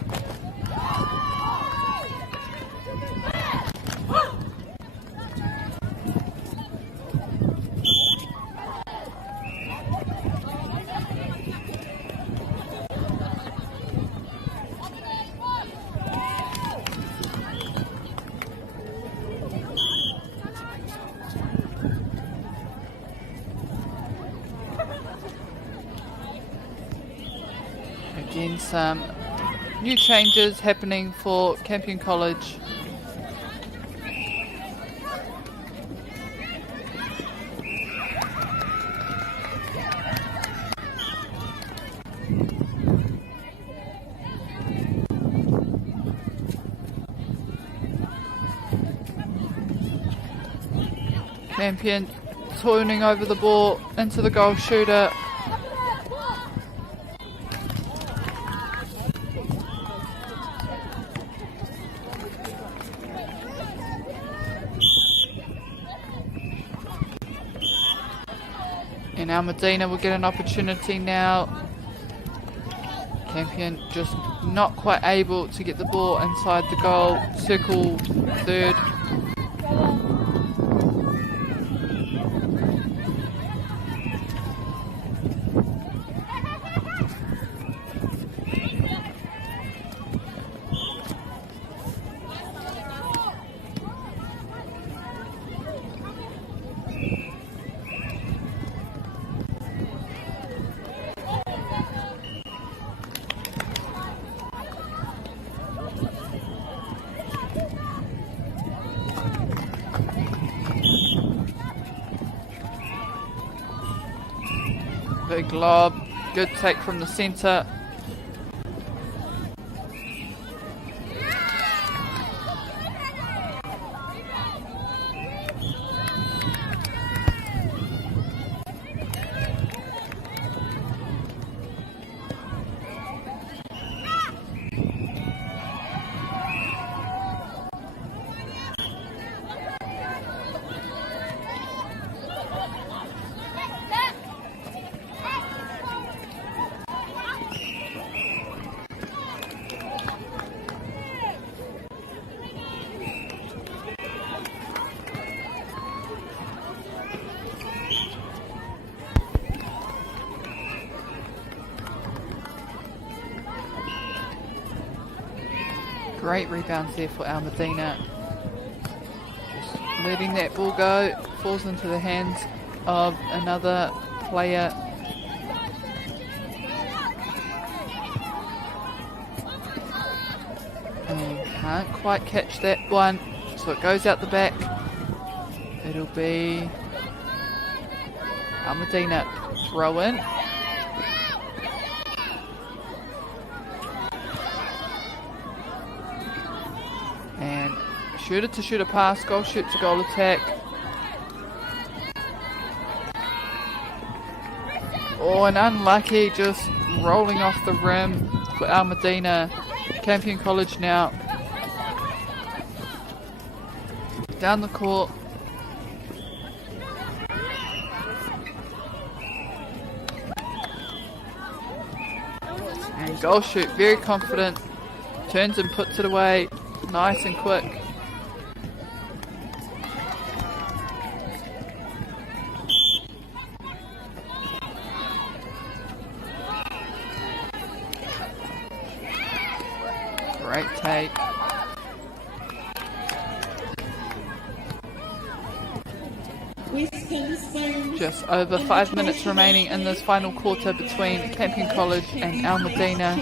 Again, some new changes happening for Campion College. Campion turning over the ball into the goal shooter. And our Medina will get an opportunity now. Campion just not quite able to get the ball inside the goal. Circle third. Big lob, good take from the centre. Great rebounds there for Al Medina. Just letting that ball go. Falls into the hands of another player. And can't quite catch that one. So it goes out the back. It'll be Al Medina throw in. Shooter to shooter pass, goal shoot to goal attack. Oh, and unlucky, just rolling off the rim for Al Medina. Campion College now. Down the court. And goal shoot, very confident. Turns and puts it away. Nice and quick. Great take. Just over 5 minutes remaining in this final quarter between Campion College and Al Medina.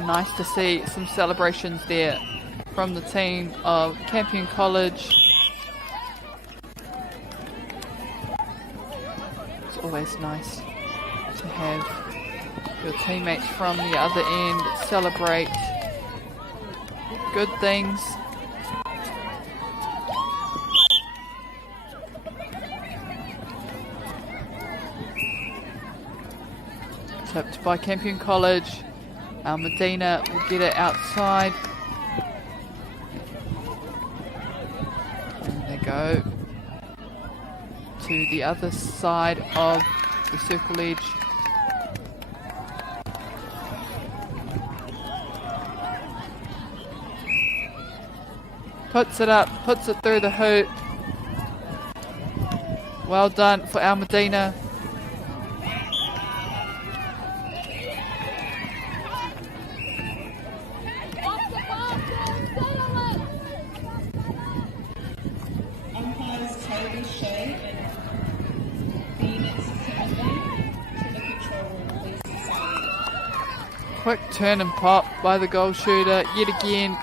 Nice to see some celebrations there from the team of Campion College. It's always nice to have your teammates from the other end celebrate good things. Tipped by Campion College. Medina will get it outside. And they go to the other side of the circle edge. Puts it up, puts it through the hoop. Well done for Al Medina. Quick turn and pop by the goal shooter yet again.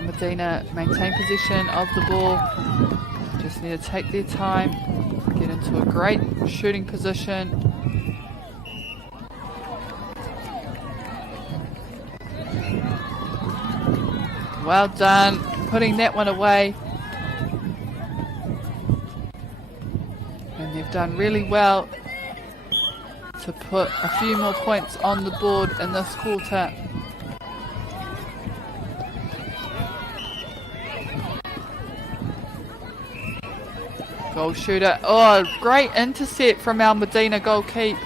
Medina maintain possession of the ball. Just need to take their time, get into a great shooting position. Well done, putting that one away. And they've done really well to put a few more points on the board in this quarter. Goal shooter. Oh, great intercept from our Medina goalkeep.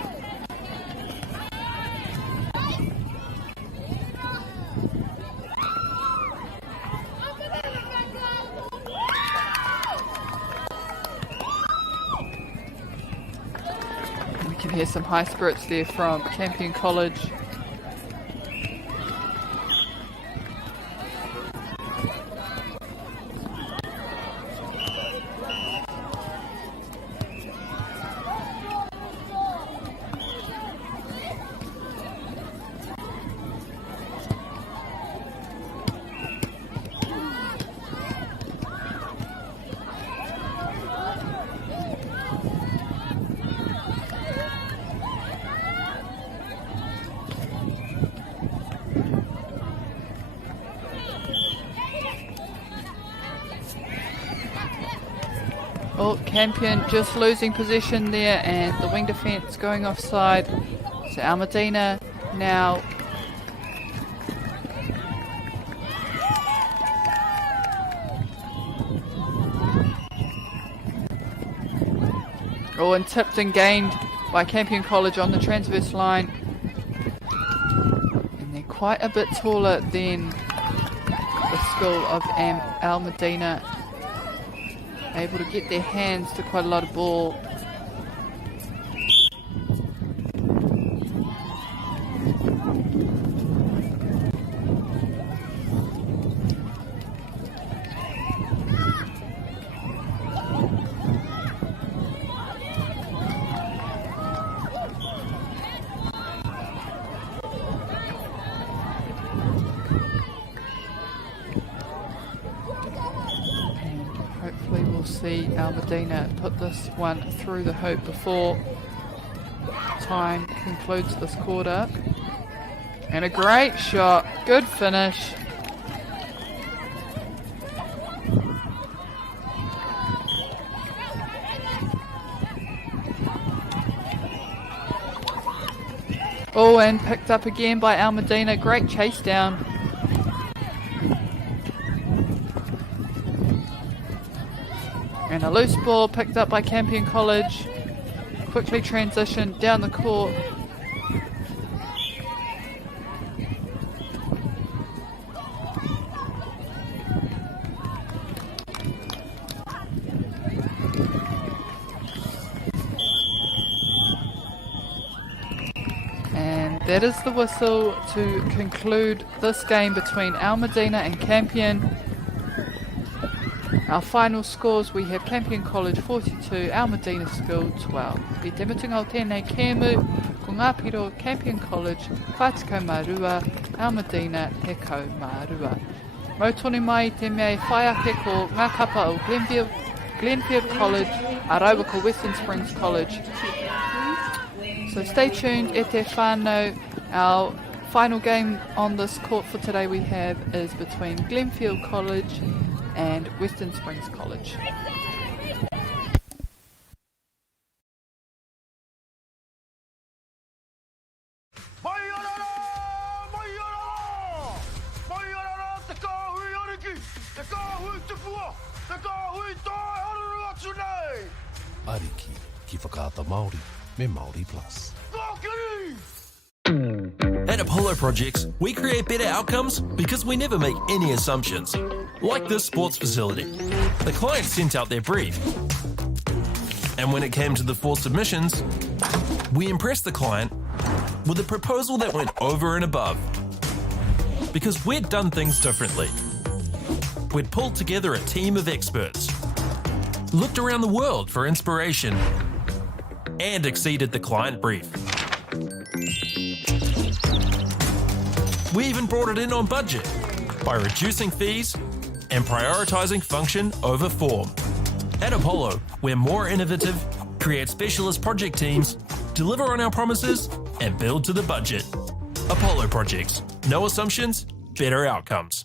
We can hear some high spirits there from Campion College. Oh, Campion just losing possession there, and the wing defence going offside. So our Medina now and tipped and gained by Campion College on the transverse line. And they're quite a bit taller than the school of Al Medina. Able to get their hands to quite a lot of ball. See Al Medina put this one through the hoop before time concludes this quarter. And a great shot, good finish. Oh, and picked up again by Al Medina, great chase down. And a loose ball picked up by Campion College. Quickly transitioned down the court. And that is the whistle to conclude this game between Al Medina and Campion. Our final scores, we have Campion College 42, Al Medina School 12. I te mutunga o tēnei kēmu, ko ngā piro Campion College, whātikau mā rua, Al Medina he kau mā rua. Mau tonu mai te mea whaiake ko ngā kapa o Glenfield College, a rauwa ko Western Springs College. So stay tuned, e te whānau. Our final game on this court for today we have is between Glenfield College and Western Springs College. Ariki ki whakaata Māori me Māori Plus. At Apollo Projects, we create better outcomes because we never make any assumptions. Like this sports facility. The client sent out their brief. And when it came to the 4 submissions, we impressed the client with a proposal that went over and above. Because we'd done things differently. We'd pulled together a team of experts, looked around the world for inspiration, and exceeded the client brief. We even brought it in on budget by reducing fees and prioritising function over form. At Apollo, we're more innovative, create specialist project teams, deliver on our promises, and build to the budget. Apollo Projects. No assumptions, better outcomes.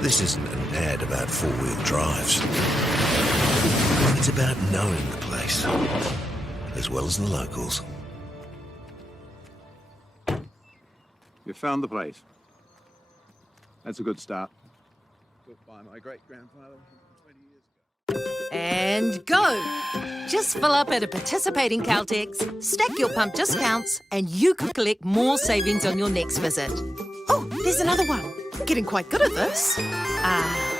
This isn't an ad about four-wheel drives. It's about knowing the place, as well as the locals. You found the place. That's a good start. Built by my great-grandfather 20 years ago. And go! Just fill up at a participating Caltex, stack your pump discounts, and you could collect more savings on your next visit. Oh, there's another one. Getting quite good at this.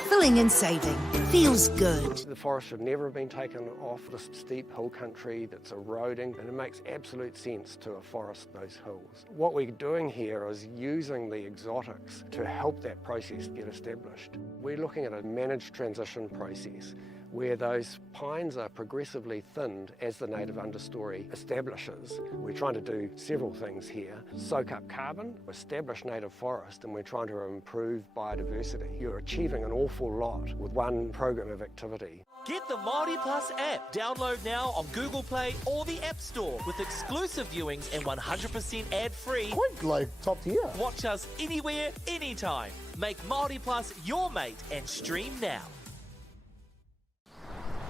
Filling and saving. Feels good. The forest should never have been taken off this steep hill country that's eroding, and it makes absolute sense to afforest those hills. What we're doing here is using the exotics to help that process get established. We're looking at a managed transition process where those pines are progressively thinned as the native understory establishes. We're trying to do several things here. Soak up carbon, establish native forest, and we're trying to improve biodiversity. You're achieving an awful lot with one program of activity. Get the Māori Plus app. Download now on Google Play or the App Store with exclusive viewings and 100% ad-free. Quite like top tier. Watch us anywhere, anytime. Make Māori Plus your mate and stream now.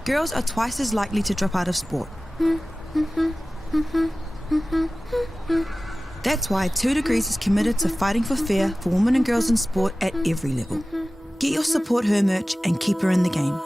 Girls are twice as likely to drop out of sport. That's why 2 Degrees is committed to fighting for fair for women and girls in sport at every level. Get your Support Her merch and keep her in the game.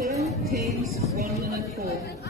4, teams 1 minute 4.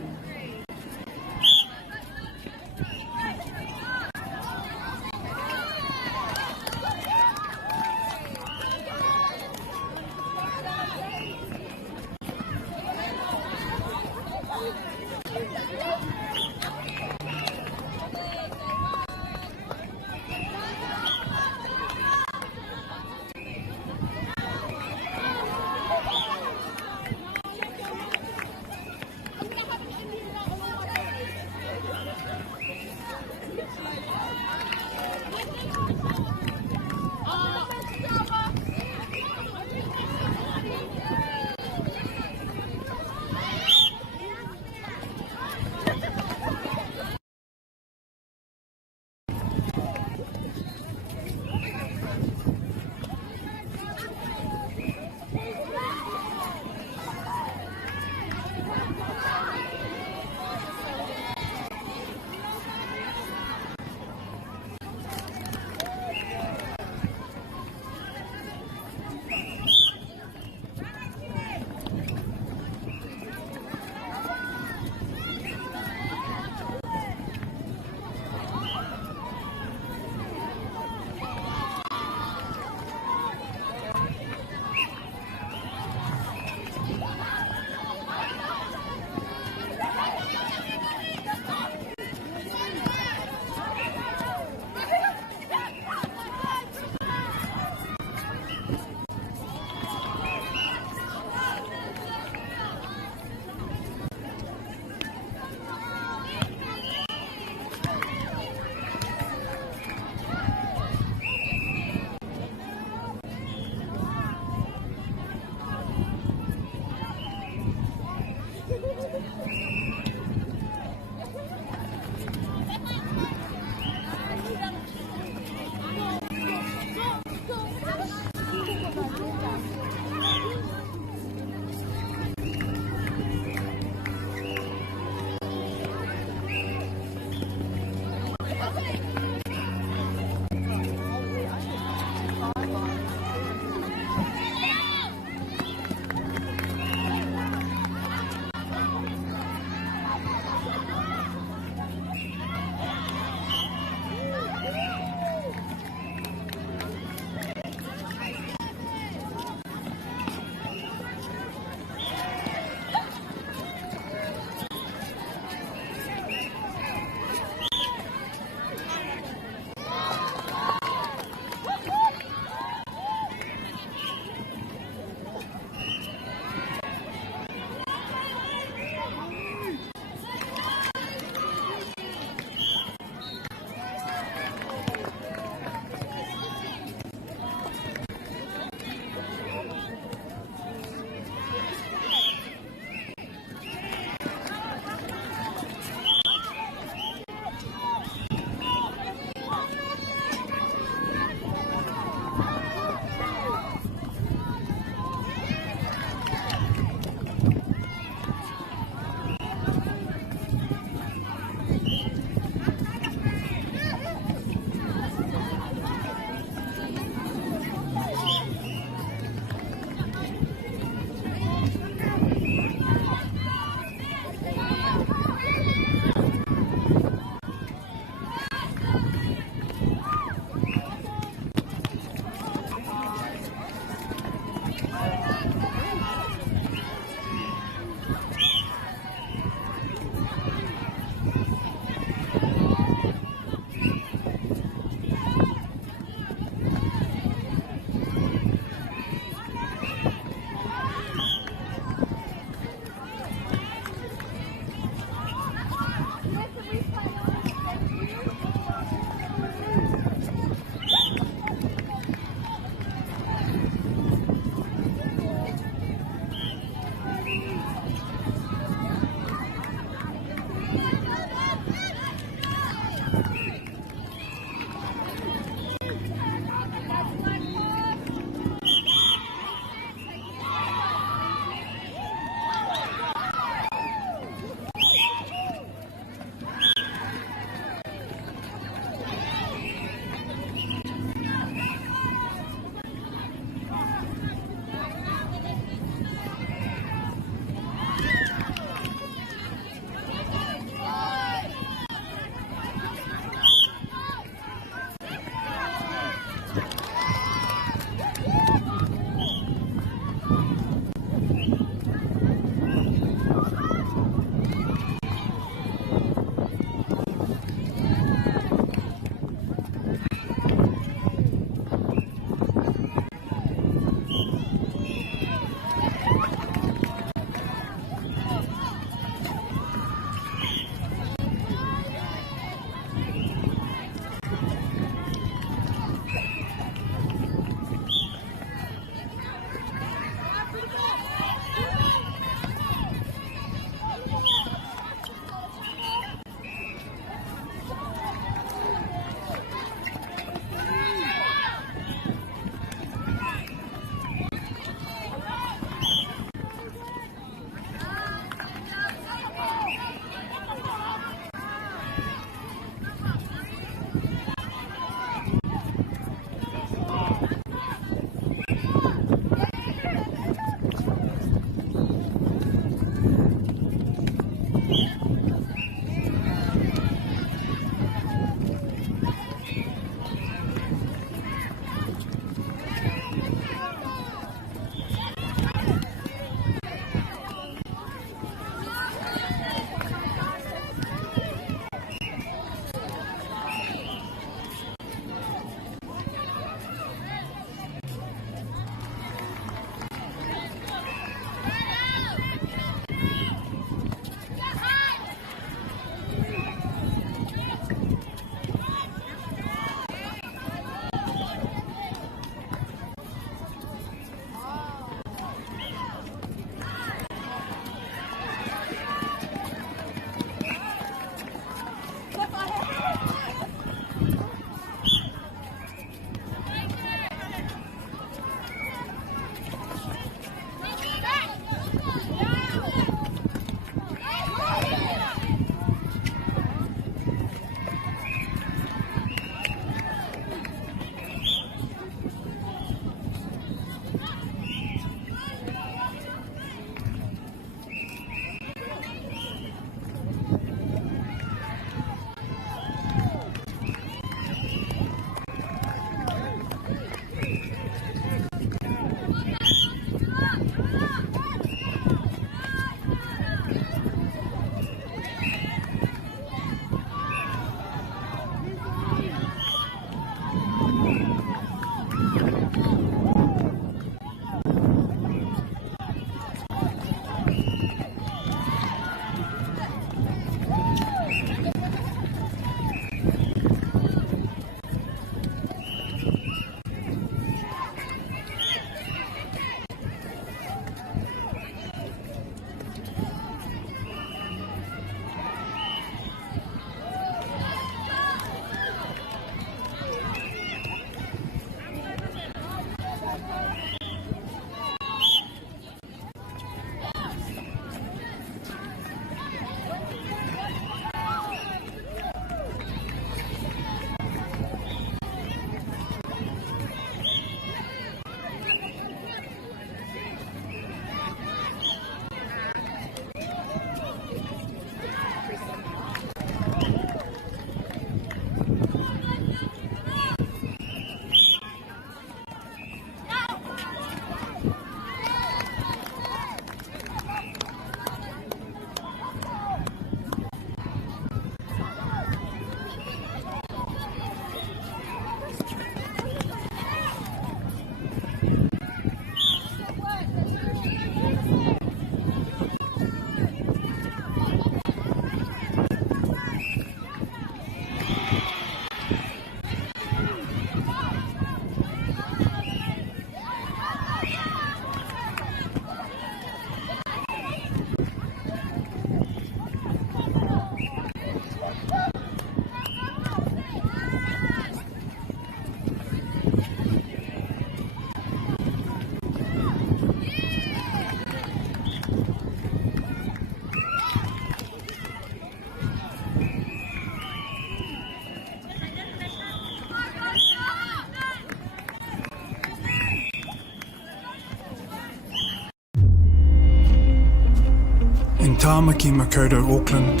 In Tāmaki Makaurau, Auckland,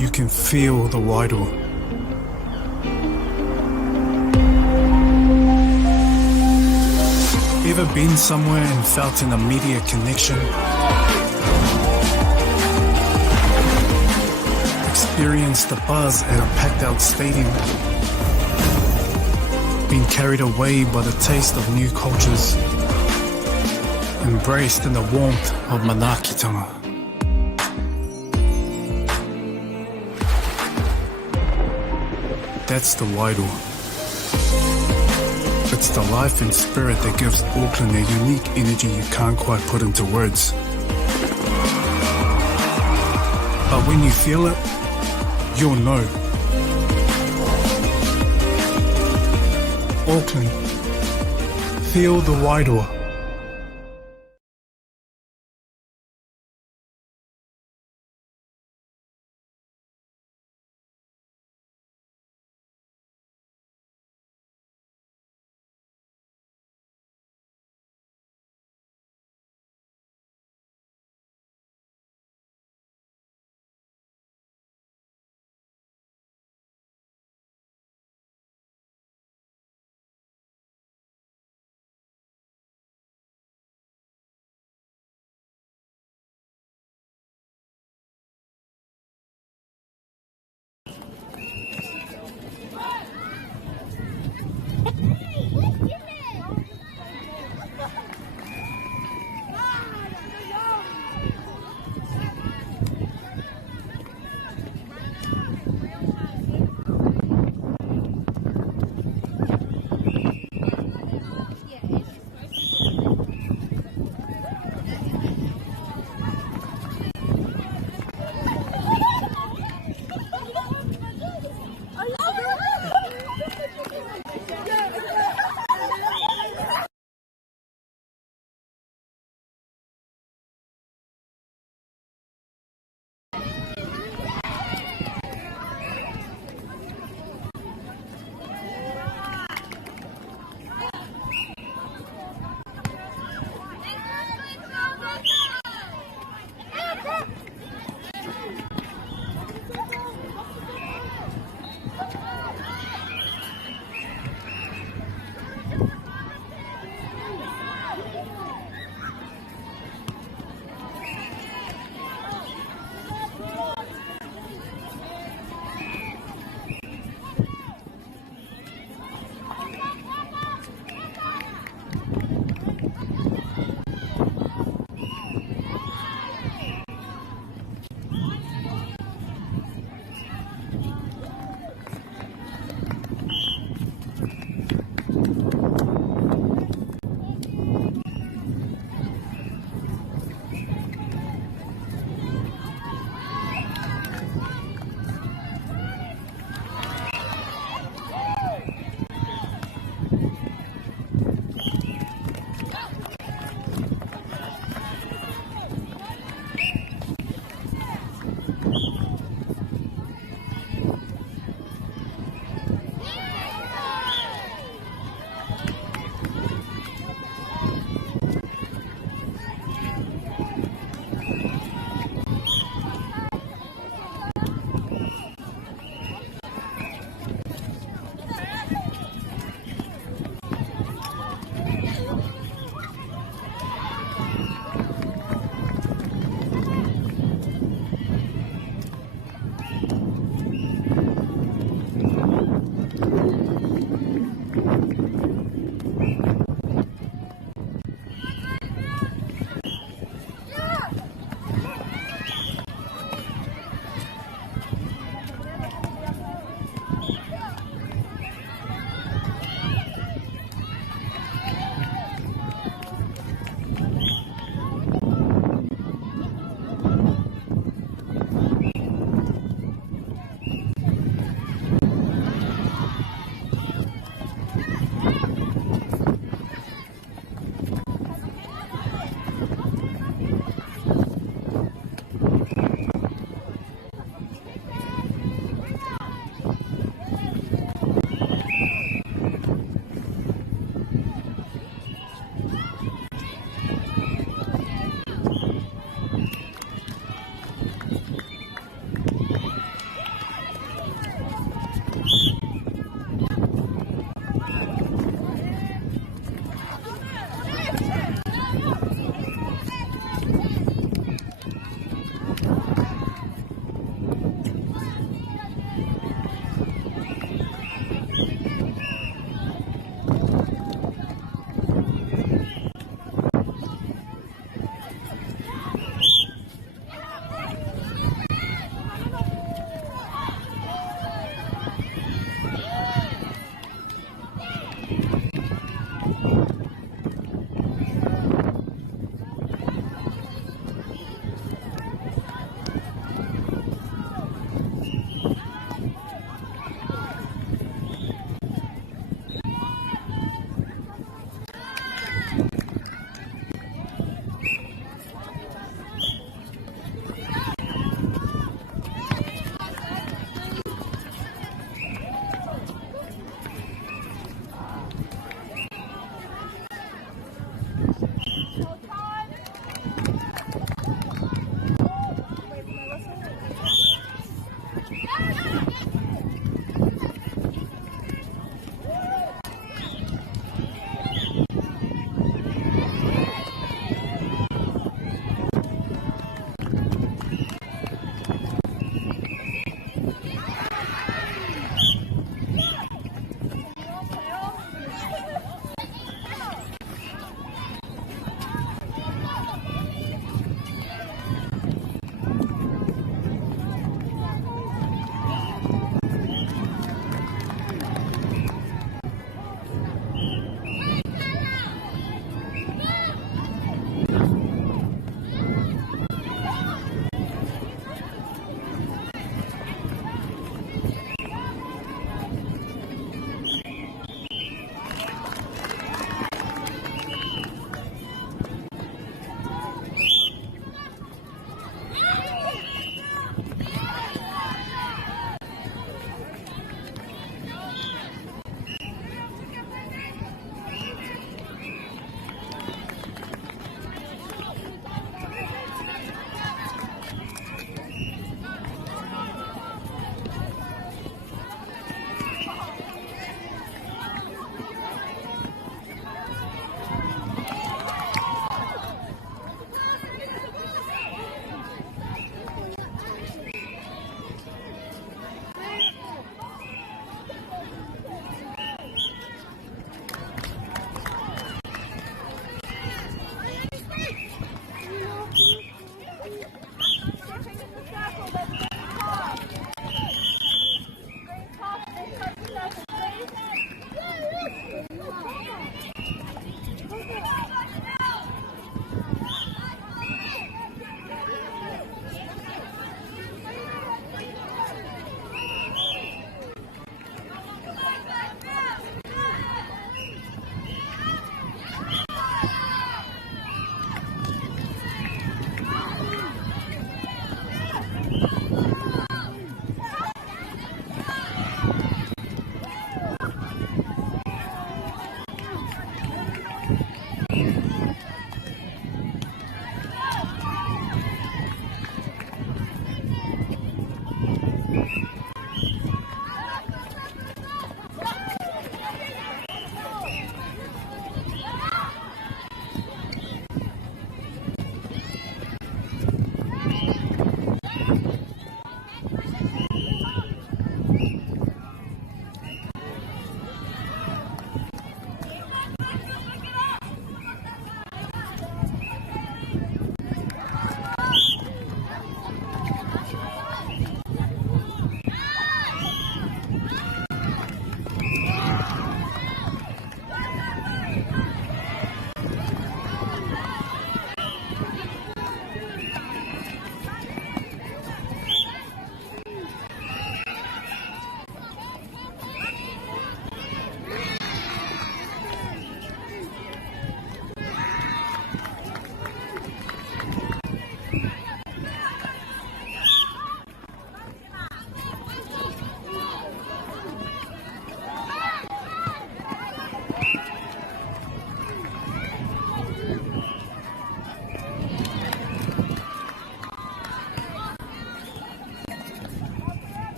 you can feel the wairoa. Ever been somewhere and felt an immediate connection? Experienced the buzz at a packed out stadium? Been carried away by the taste of new cultures? Embraced in the warmth of manaakitanga? That's the wairoa. It's the life and spirit that gives Auckland a unique energy you can't quite put into words. But when you feel it, you'll know. Auckland, feel the wairoa.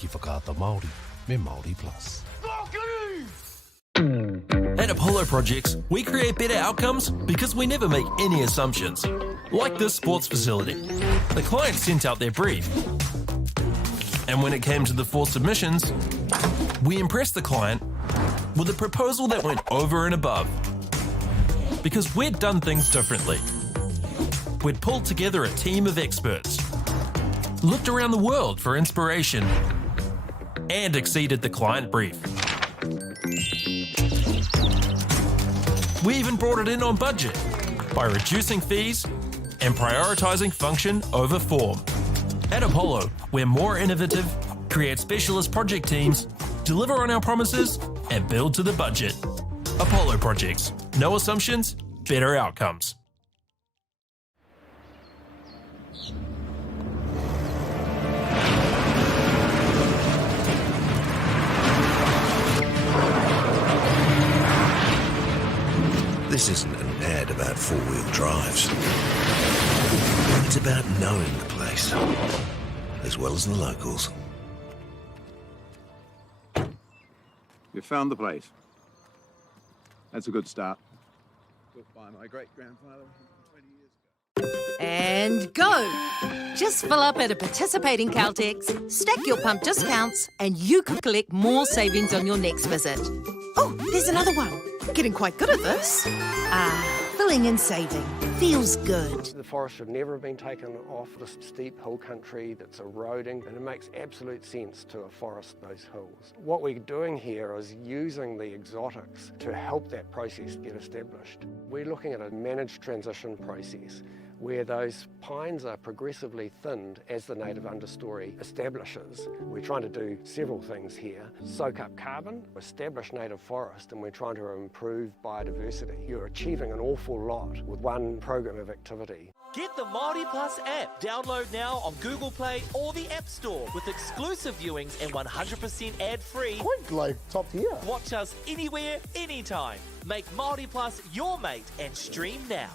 ki whakaata Māori me Māori Plus. At Apollo Projects, we create better outcomes because we never make any assumptions. Like this sports facility. The client sent out their brief. And when it came to the 4 submissions, we impressed the client with a proposal that went over and above. Because we'd done things differently. We'd pulled together a team of experts, looked around the world for inspiration, and exceeded the client brief. We even brought it in on budget by reducing fees and prioritising function over form. At Apollo, we're more innovative, create specialist project teams, deliver on our promises, and build to the budget. Apollo Projects. No assumptions, better outcomes. This isn't an ad about four-wheel drives. It's about knowing the place, as well as the locals. You found the place. That's a good start. Built by my great-grandfather 20 years ago. And go! Just fill up at a participating Caltex, stack your pump discounts, and you could collect more savings on your next visit. Oh, there's another one. Getting quite good at this. Filling and saving. Feels good. The forest should never have been taken off this steep hill country that's eroding, and it makes absolute sense to afforest those hills. What we're doing here is using the exotics to help that process get established. We're looking at a managed transition process where those pines are progressively thinned as the native understory establishes. We're trying to do several things here. Soak up carbon, establish native forest, and we're trying to improve biodiversity. You're achieving an awful lot with one program of activity. Get the Māori Plus app. Download now on Google Play or the App Store with exclusive viewings and 100% ad-free. Quite like top tier. Watch us anywhere, anytime. Make Māori Plus your mate and stream now.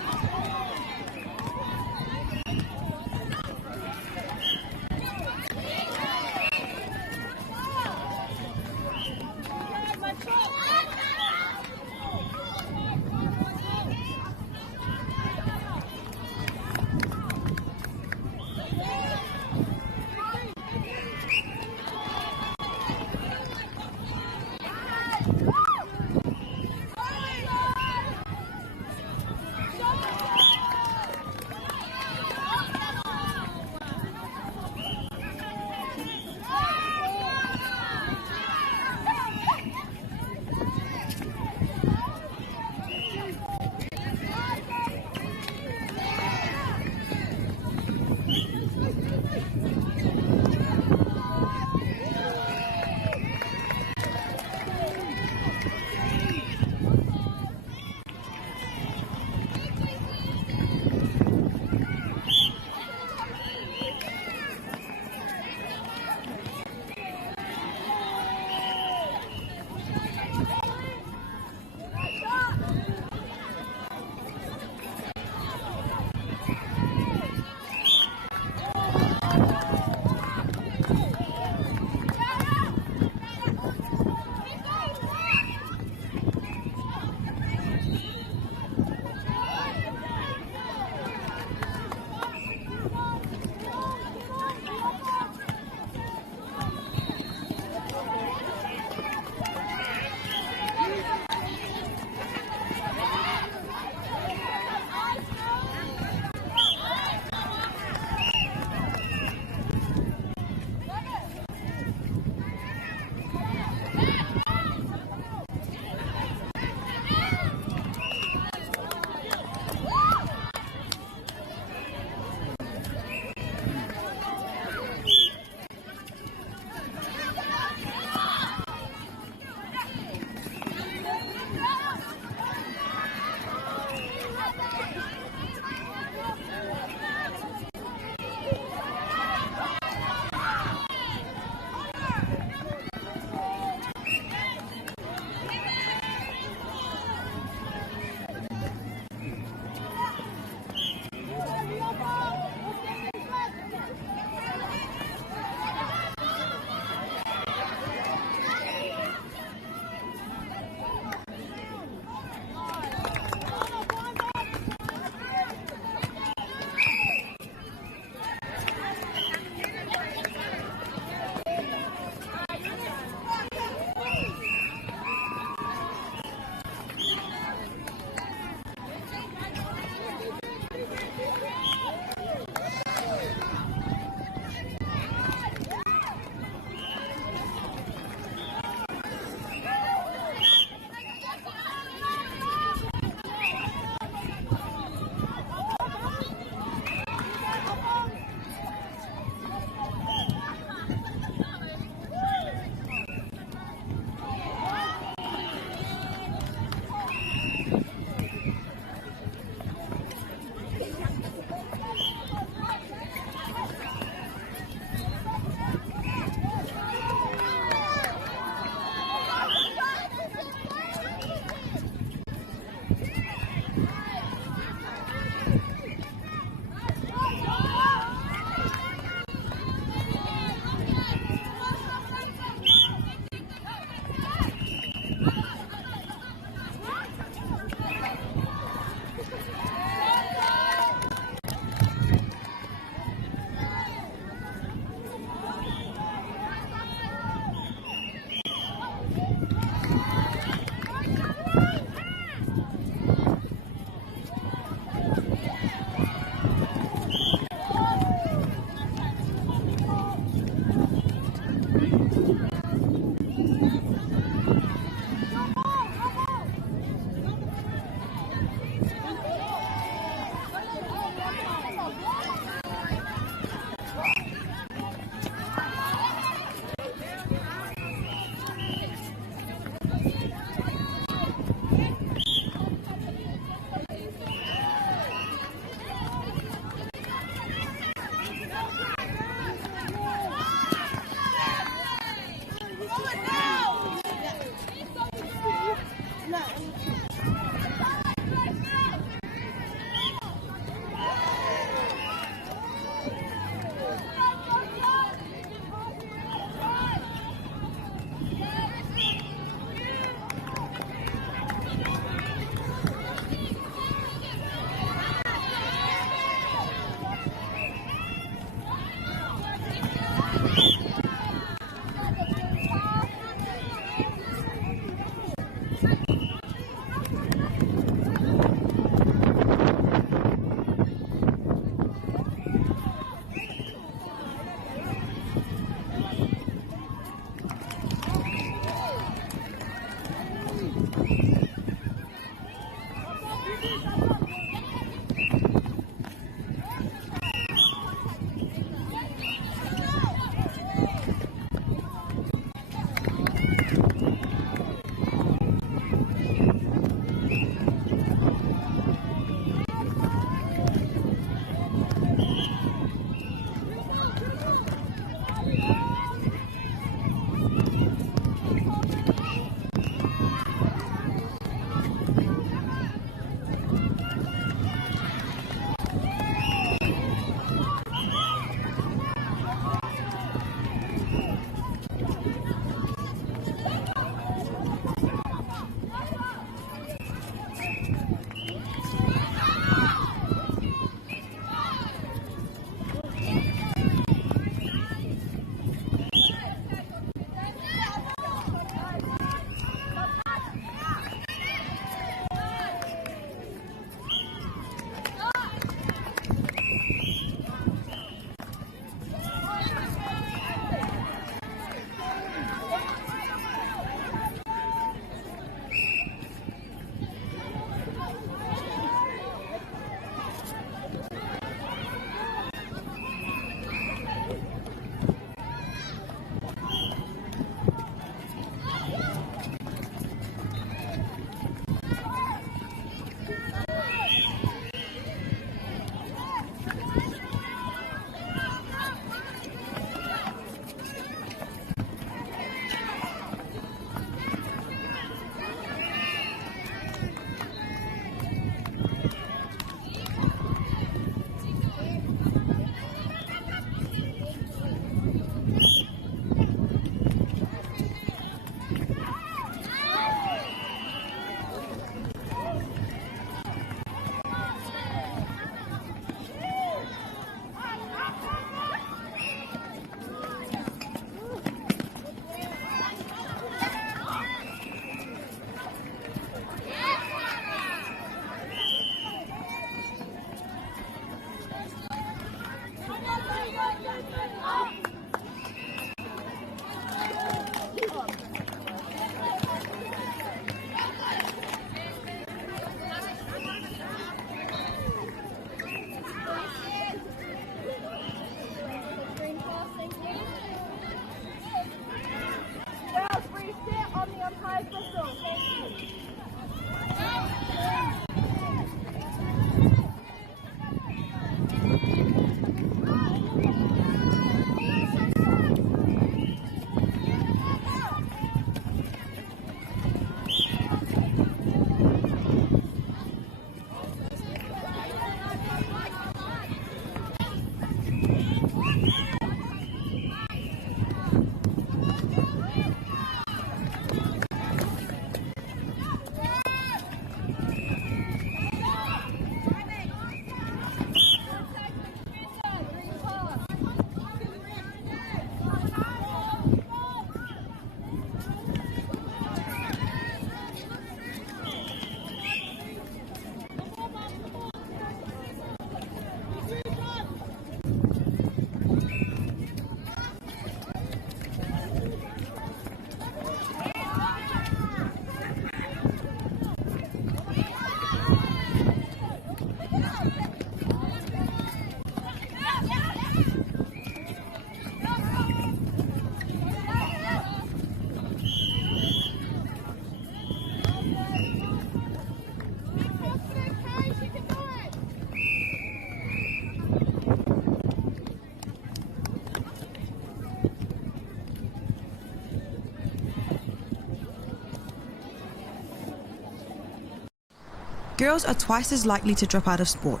Girls are twice as likely to drop out of sport.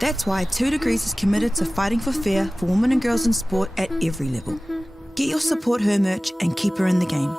That's why 2 Degrees is committed to fighting for fair for women and girls in sport at every level. Get your Support Her merch and keep her in the game.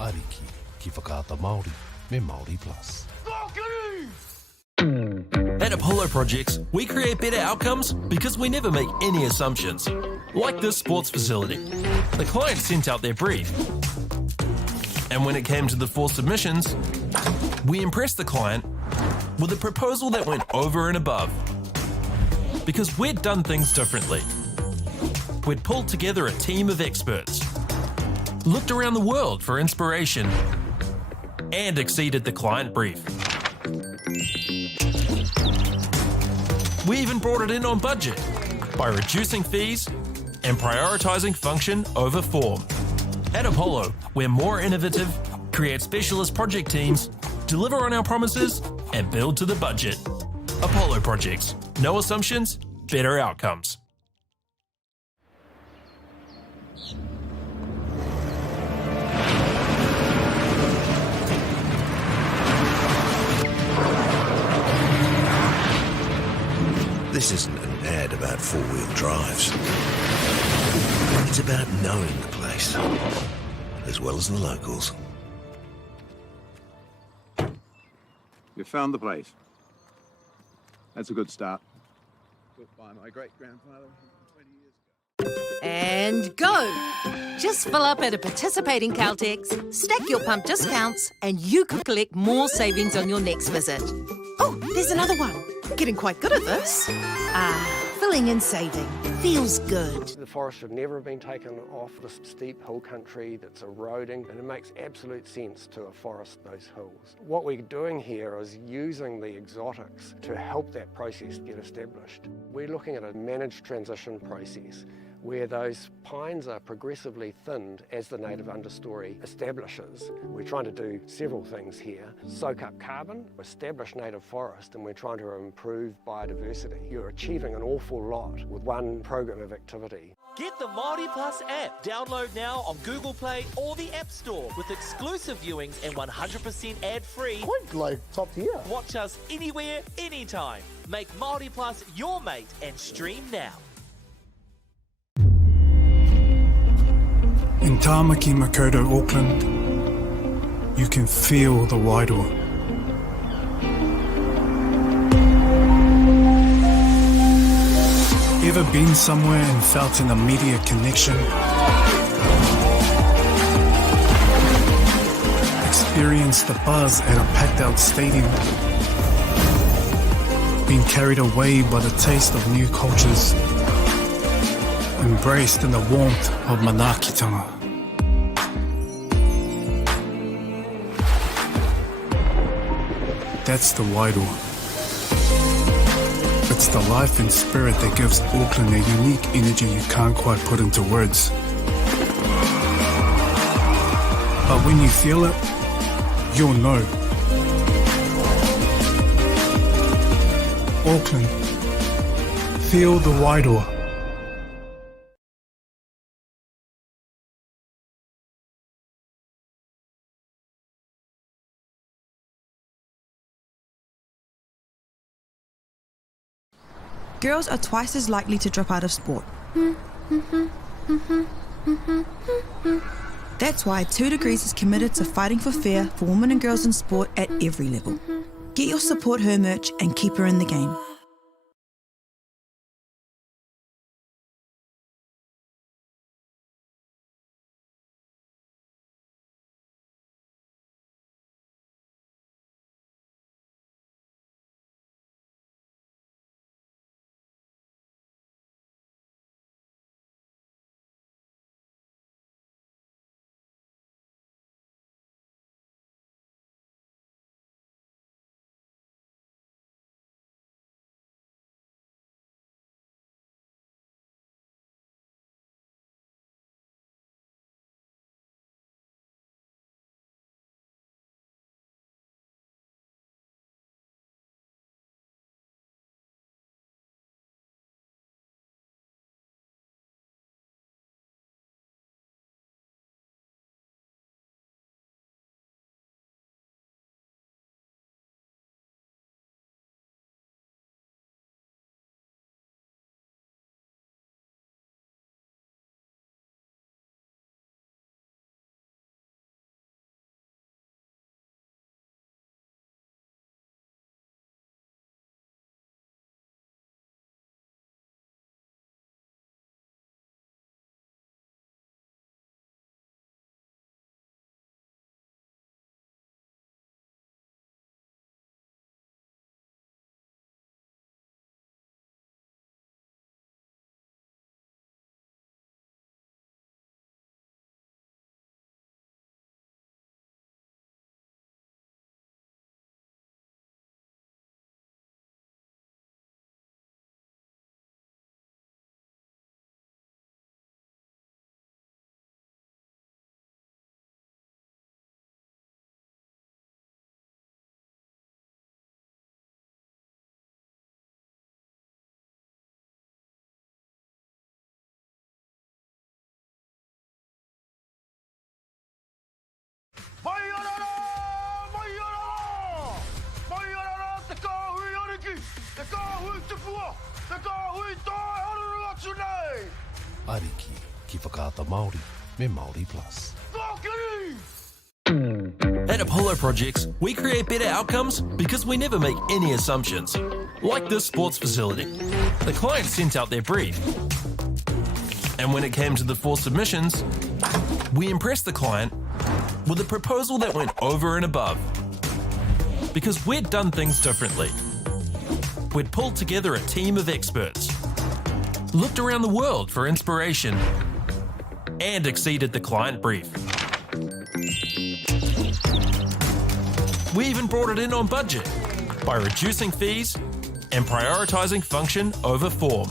Ariki ki whakaata Māori me Māori Plus. At Apollo Projects, we create better outcomes because we never make any assumptions. Like this sports facility. The client sent out their brief. And when it came to the 4 submissions, we impressed the client with a proposal that went over and above. Because we'd done things differently. We'd pulled together a team of experts, looked around the world for inspiration, and exceeded the client brief. We even brought it in on budget by reducing fees and prioritising function over form. At Apollo, we're more innovative, create specialist project teams, deliver on our promises, and build to the budget. Apollo Projects. No assumptions, better outcomes. This isn't an ad about four-wheel drives. It's about knowing the place, as well as the locals. You found the place. That's a good start. Built by my great-grandfather 20 years ago. And go! Just fill up at a participating Caltex, stack your pump discounts, and you could collect more savings on your next visit. Oh, there's another one. Getting quite good at this. Filling and saving. Feels good. The forest should never have been taken off this steep hill country that's eroding, and it makes absolute sense to afforest those hills. What we're doing here is using the exotics to help that process get established. We're looking at a managed transition process where those pines are progressively thinned as the native understory establishes. We're trying to do several things here. Soak up carbon, establish native forest, and we're trying to improve biodiversity. You're achieving an awful lot with one program of activity. Get the Māori Plus app. Download now on Google Play or the App Store with exclusive viewings and 100% ad-free. Quite like top tier. Watch us anywhere, anytime. Make Māori Plus your mate and stream now. In Tāmaki Makaurau, Auckland, you can feel the wairoa. Ever been somewhere and felt an immediate connection? Experienced the buzz at a packed-out stadium? Been carried away by the taste of new cultures? embraced in the warmth of manaakitanga. That's the Wairoa. It's the life and spirit that gives Auckland a unique energy you can't quite put into words. But when you feel it, you'll know. Auckland, feel the Wairoa. Girls are twice as likely to drop out of sport. That's why 2 Degrees is committed to fighting for fair for women and girls in sport at every level. Get your Support Her merch and keep her in the game. Ariki ki whakaata Māori me Māori Plus. At Apollo Projects, we create better outcomes because we never make any assumptions. Like this sports facility. The client sent out their brief. And when it came to the 4 submissions, we impressed the client with a proposal that went over and above. Because we'd done things differently. We'd pulled together a team of experts, looked around the world for inspiration, and exceeded the client brief. We even brought it in on budget by reducing fees and prioritising function over form.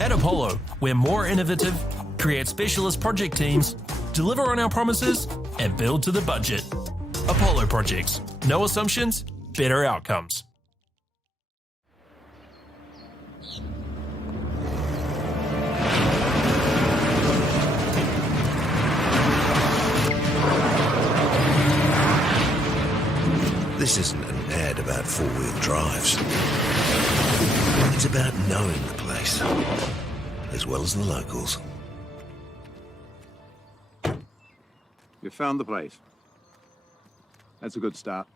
At Apollo, we're more innovative, create specialist project teams, deliver on our promises, and build to the budget. Apollo Projects. No assumptions, better outcomes. This isn't an ad about four-wheel drives. It's about knowing the place, as well as the locals. You found the place. That's a good start.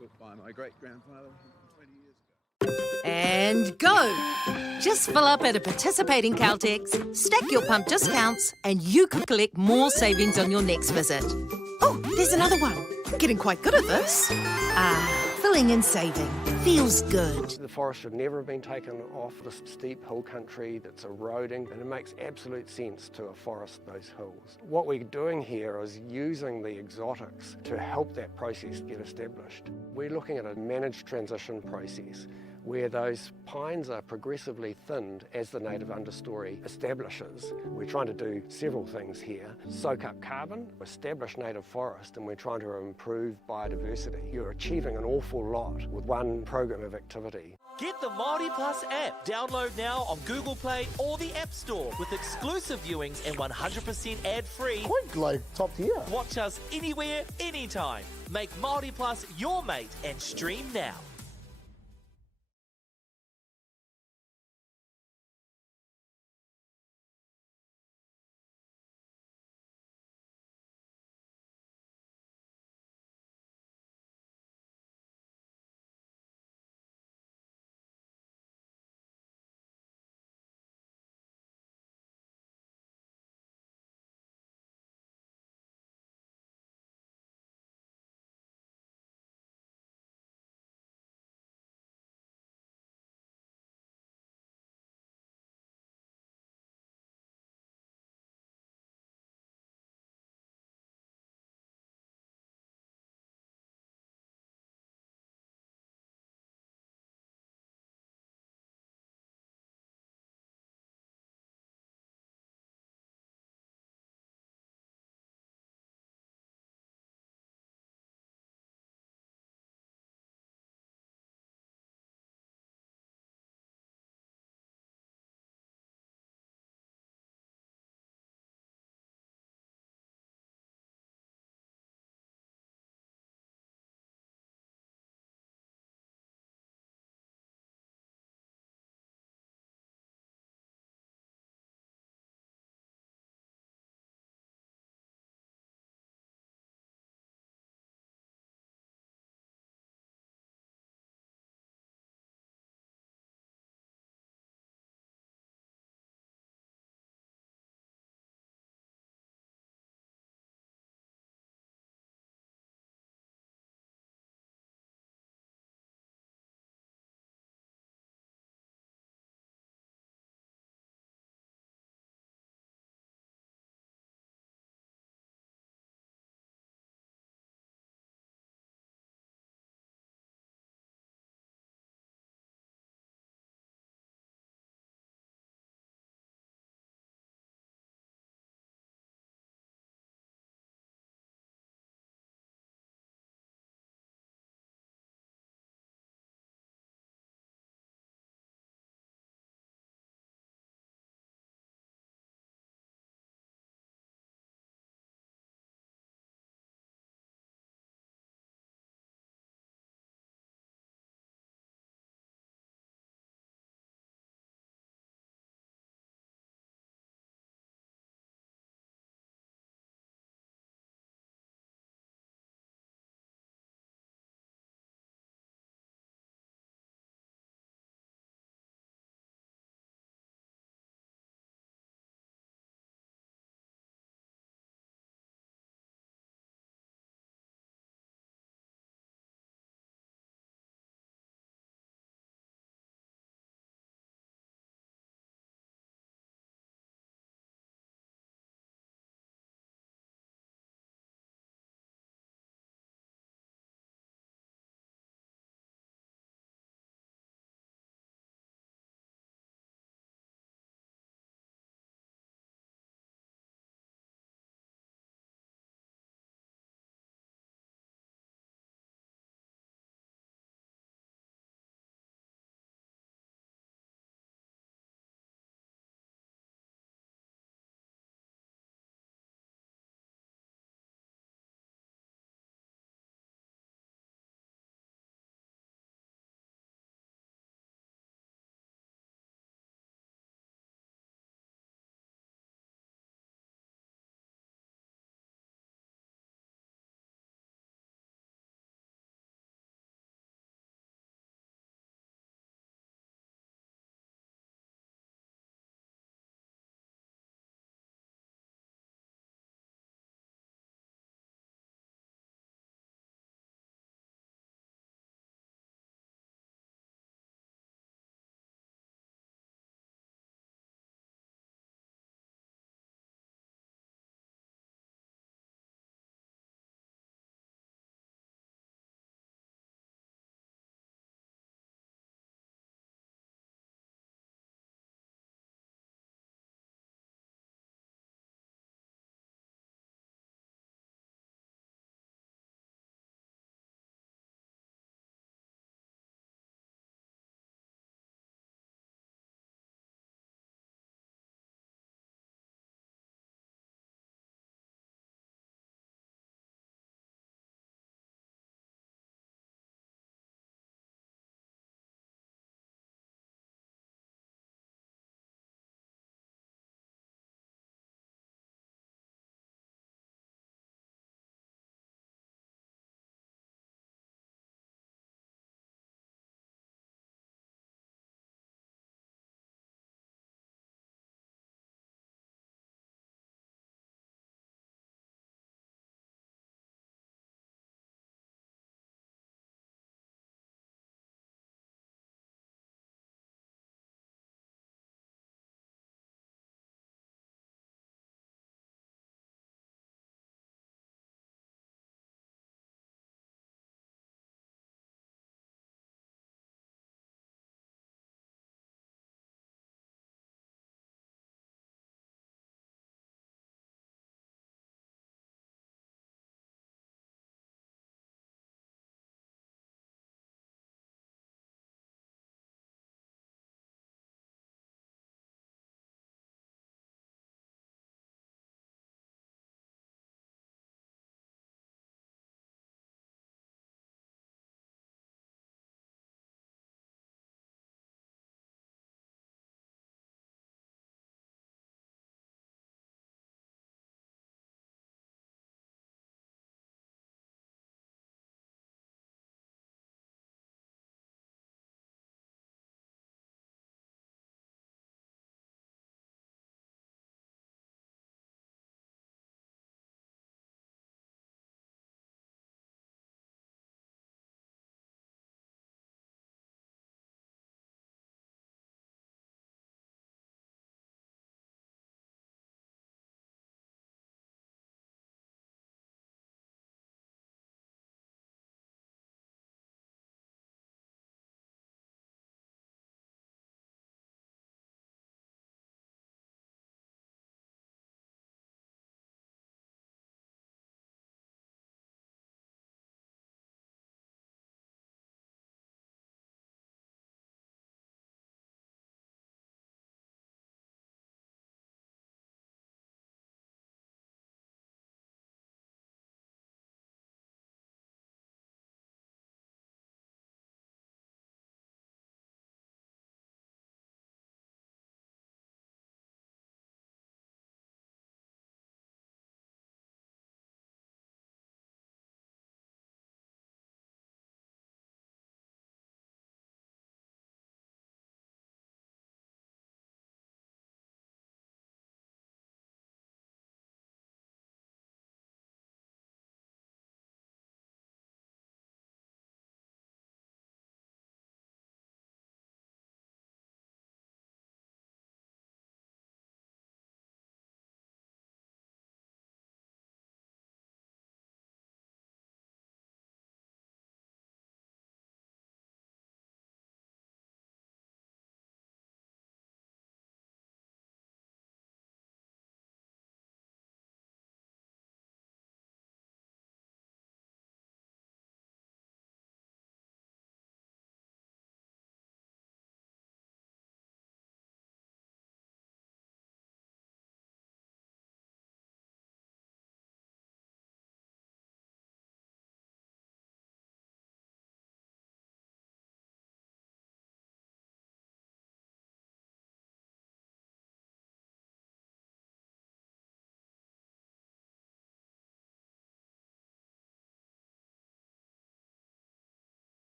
Built by my great-grandfather 20 years ago. And go! Just fill up at a participating Caltex, stack your pump discounts, and you could collect more savings on your next visit. Oh, there's another one. Getting quite good at this. filling and saving. Feels good. The forest should never have been taken off this steep hill country that's eroding, and it makes absolute sense to afforest those hills. What we're doing here is using the exotics to help that process get established. We're looking at a managed transition process where those pines are progressively thinned as the native understory establishes. We're trying to do several things here. Soak up carbon, establish native forest, and we're trying to improve biodiversity. You're achieving an awful lot with one program of activity. Get the Māori Plus app. Download now on Google Play or the App Store with exclusive viewings and 100% ad-free. Quite like top tier. Watch us anywhere, anytime. Make Māori Plus your mate and stream now.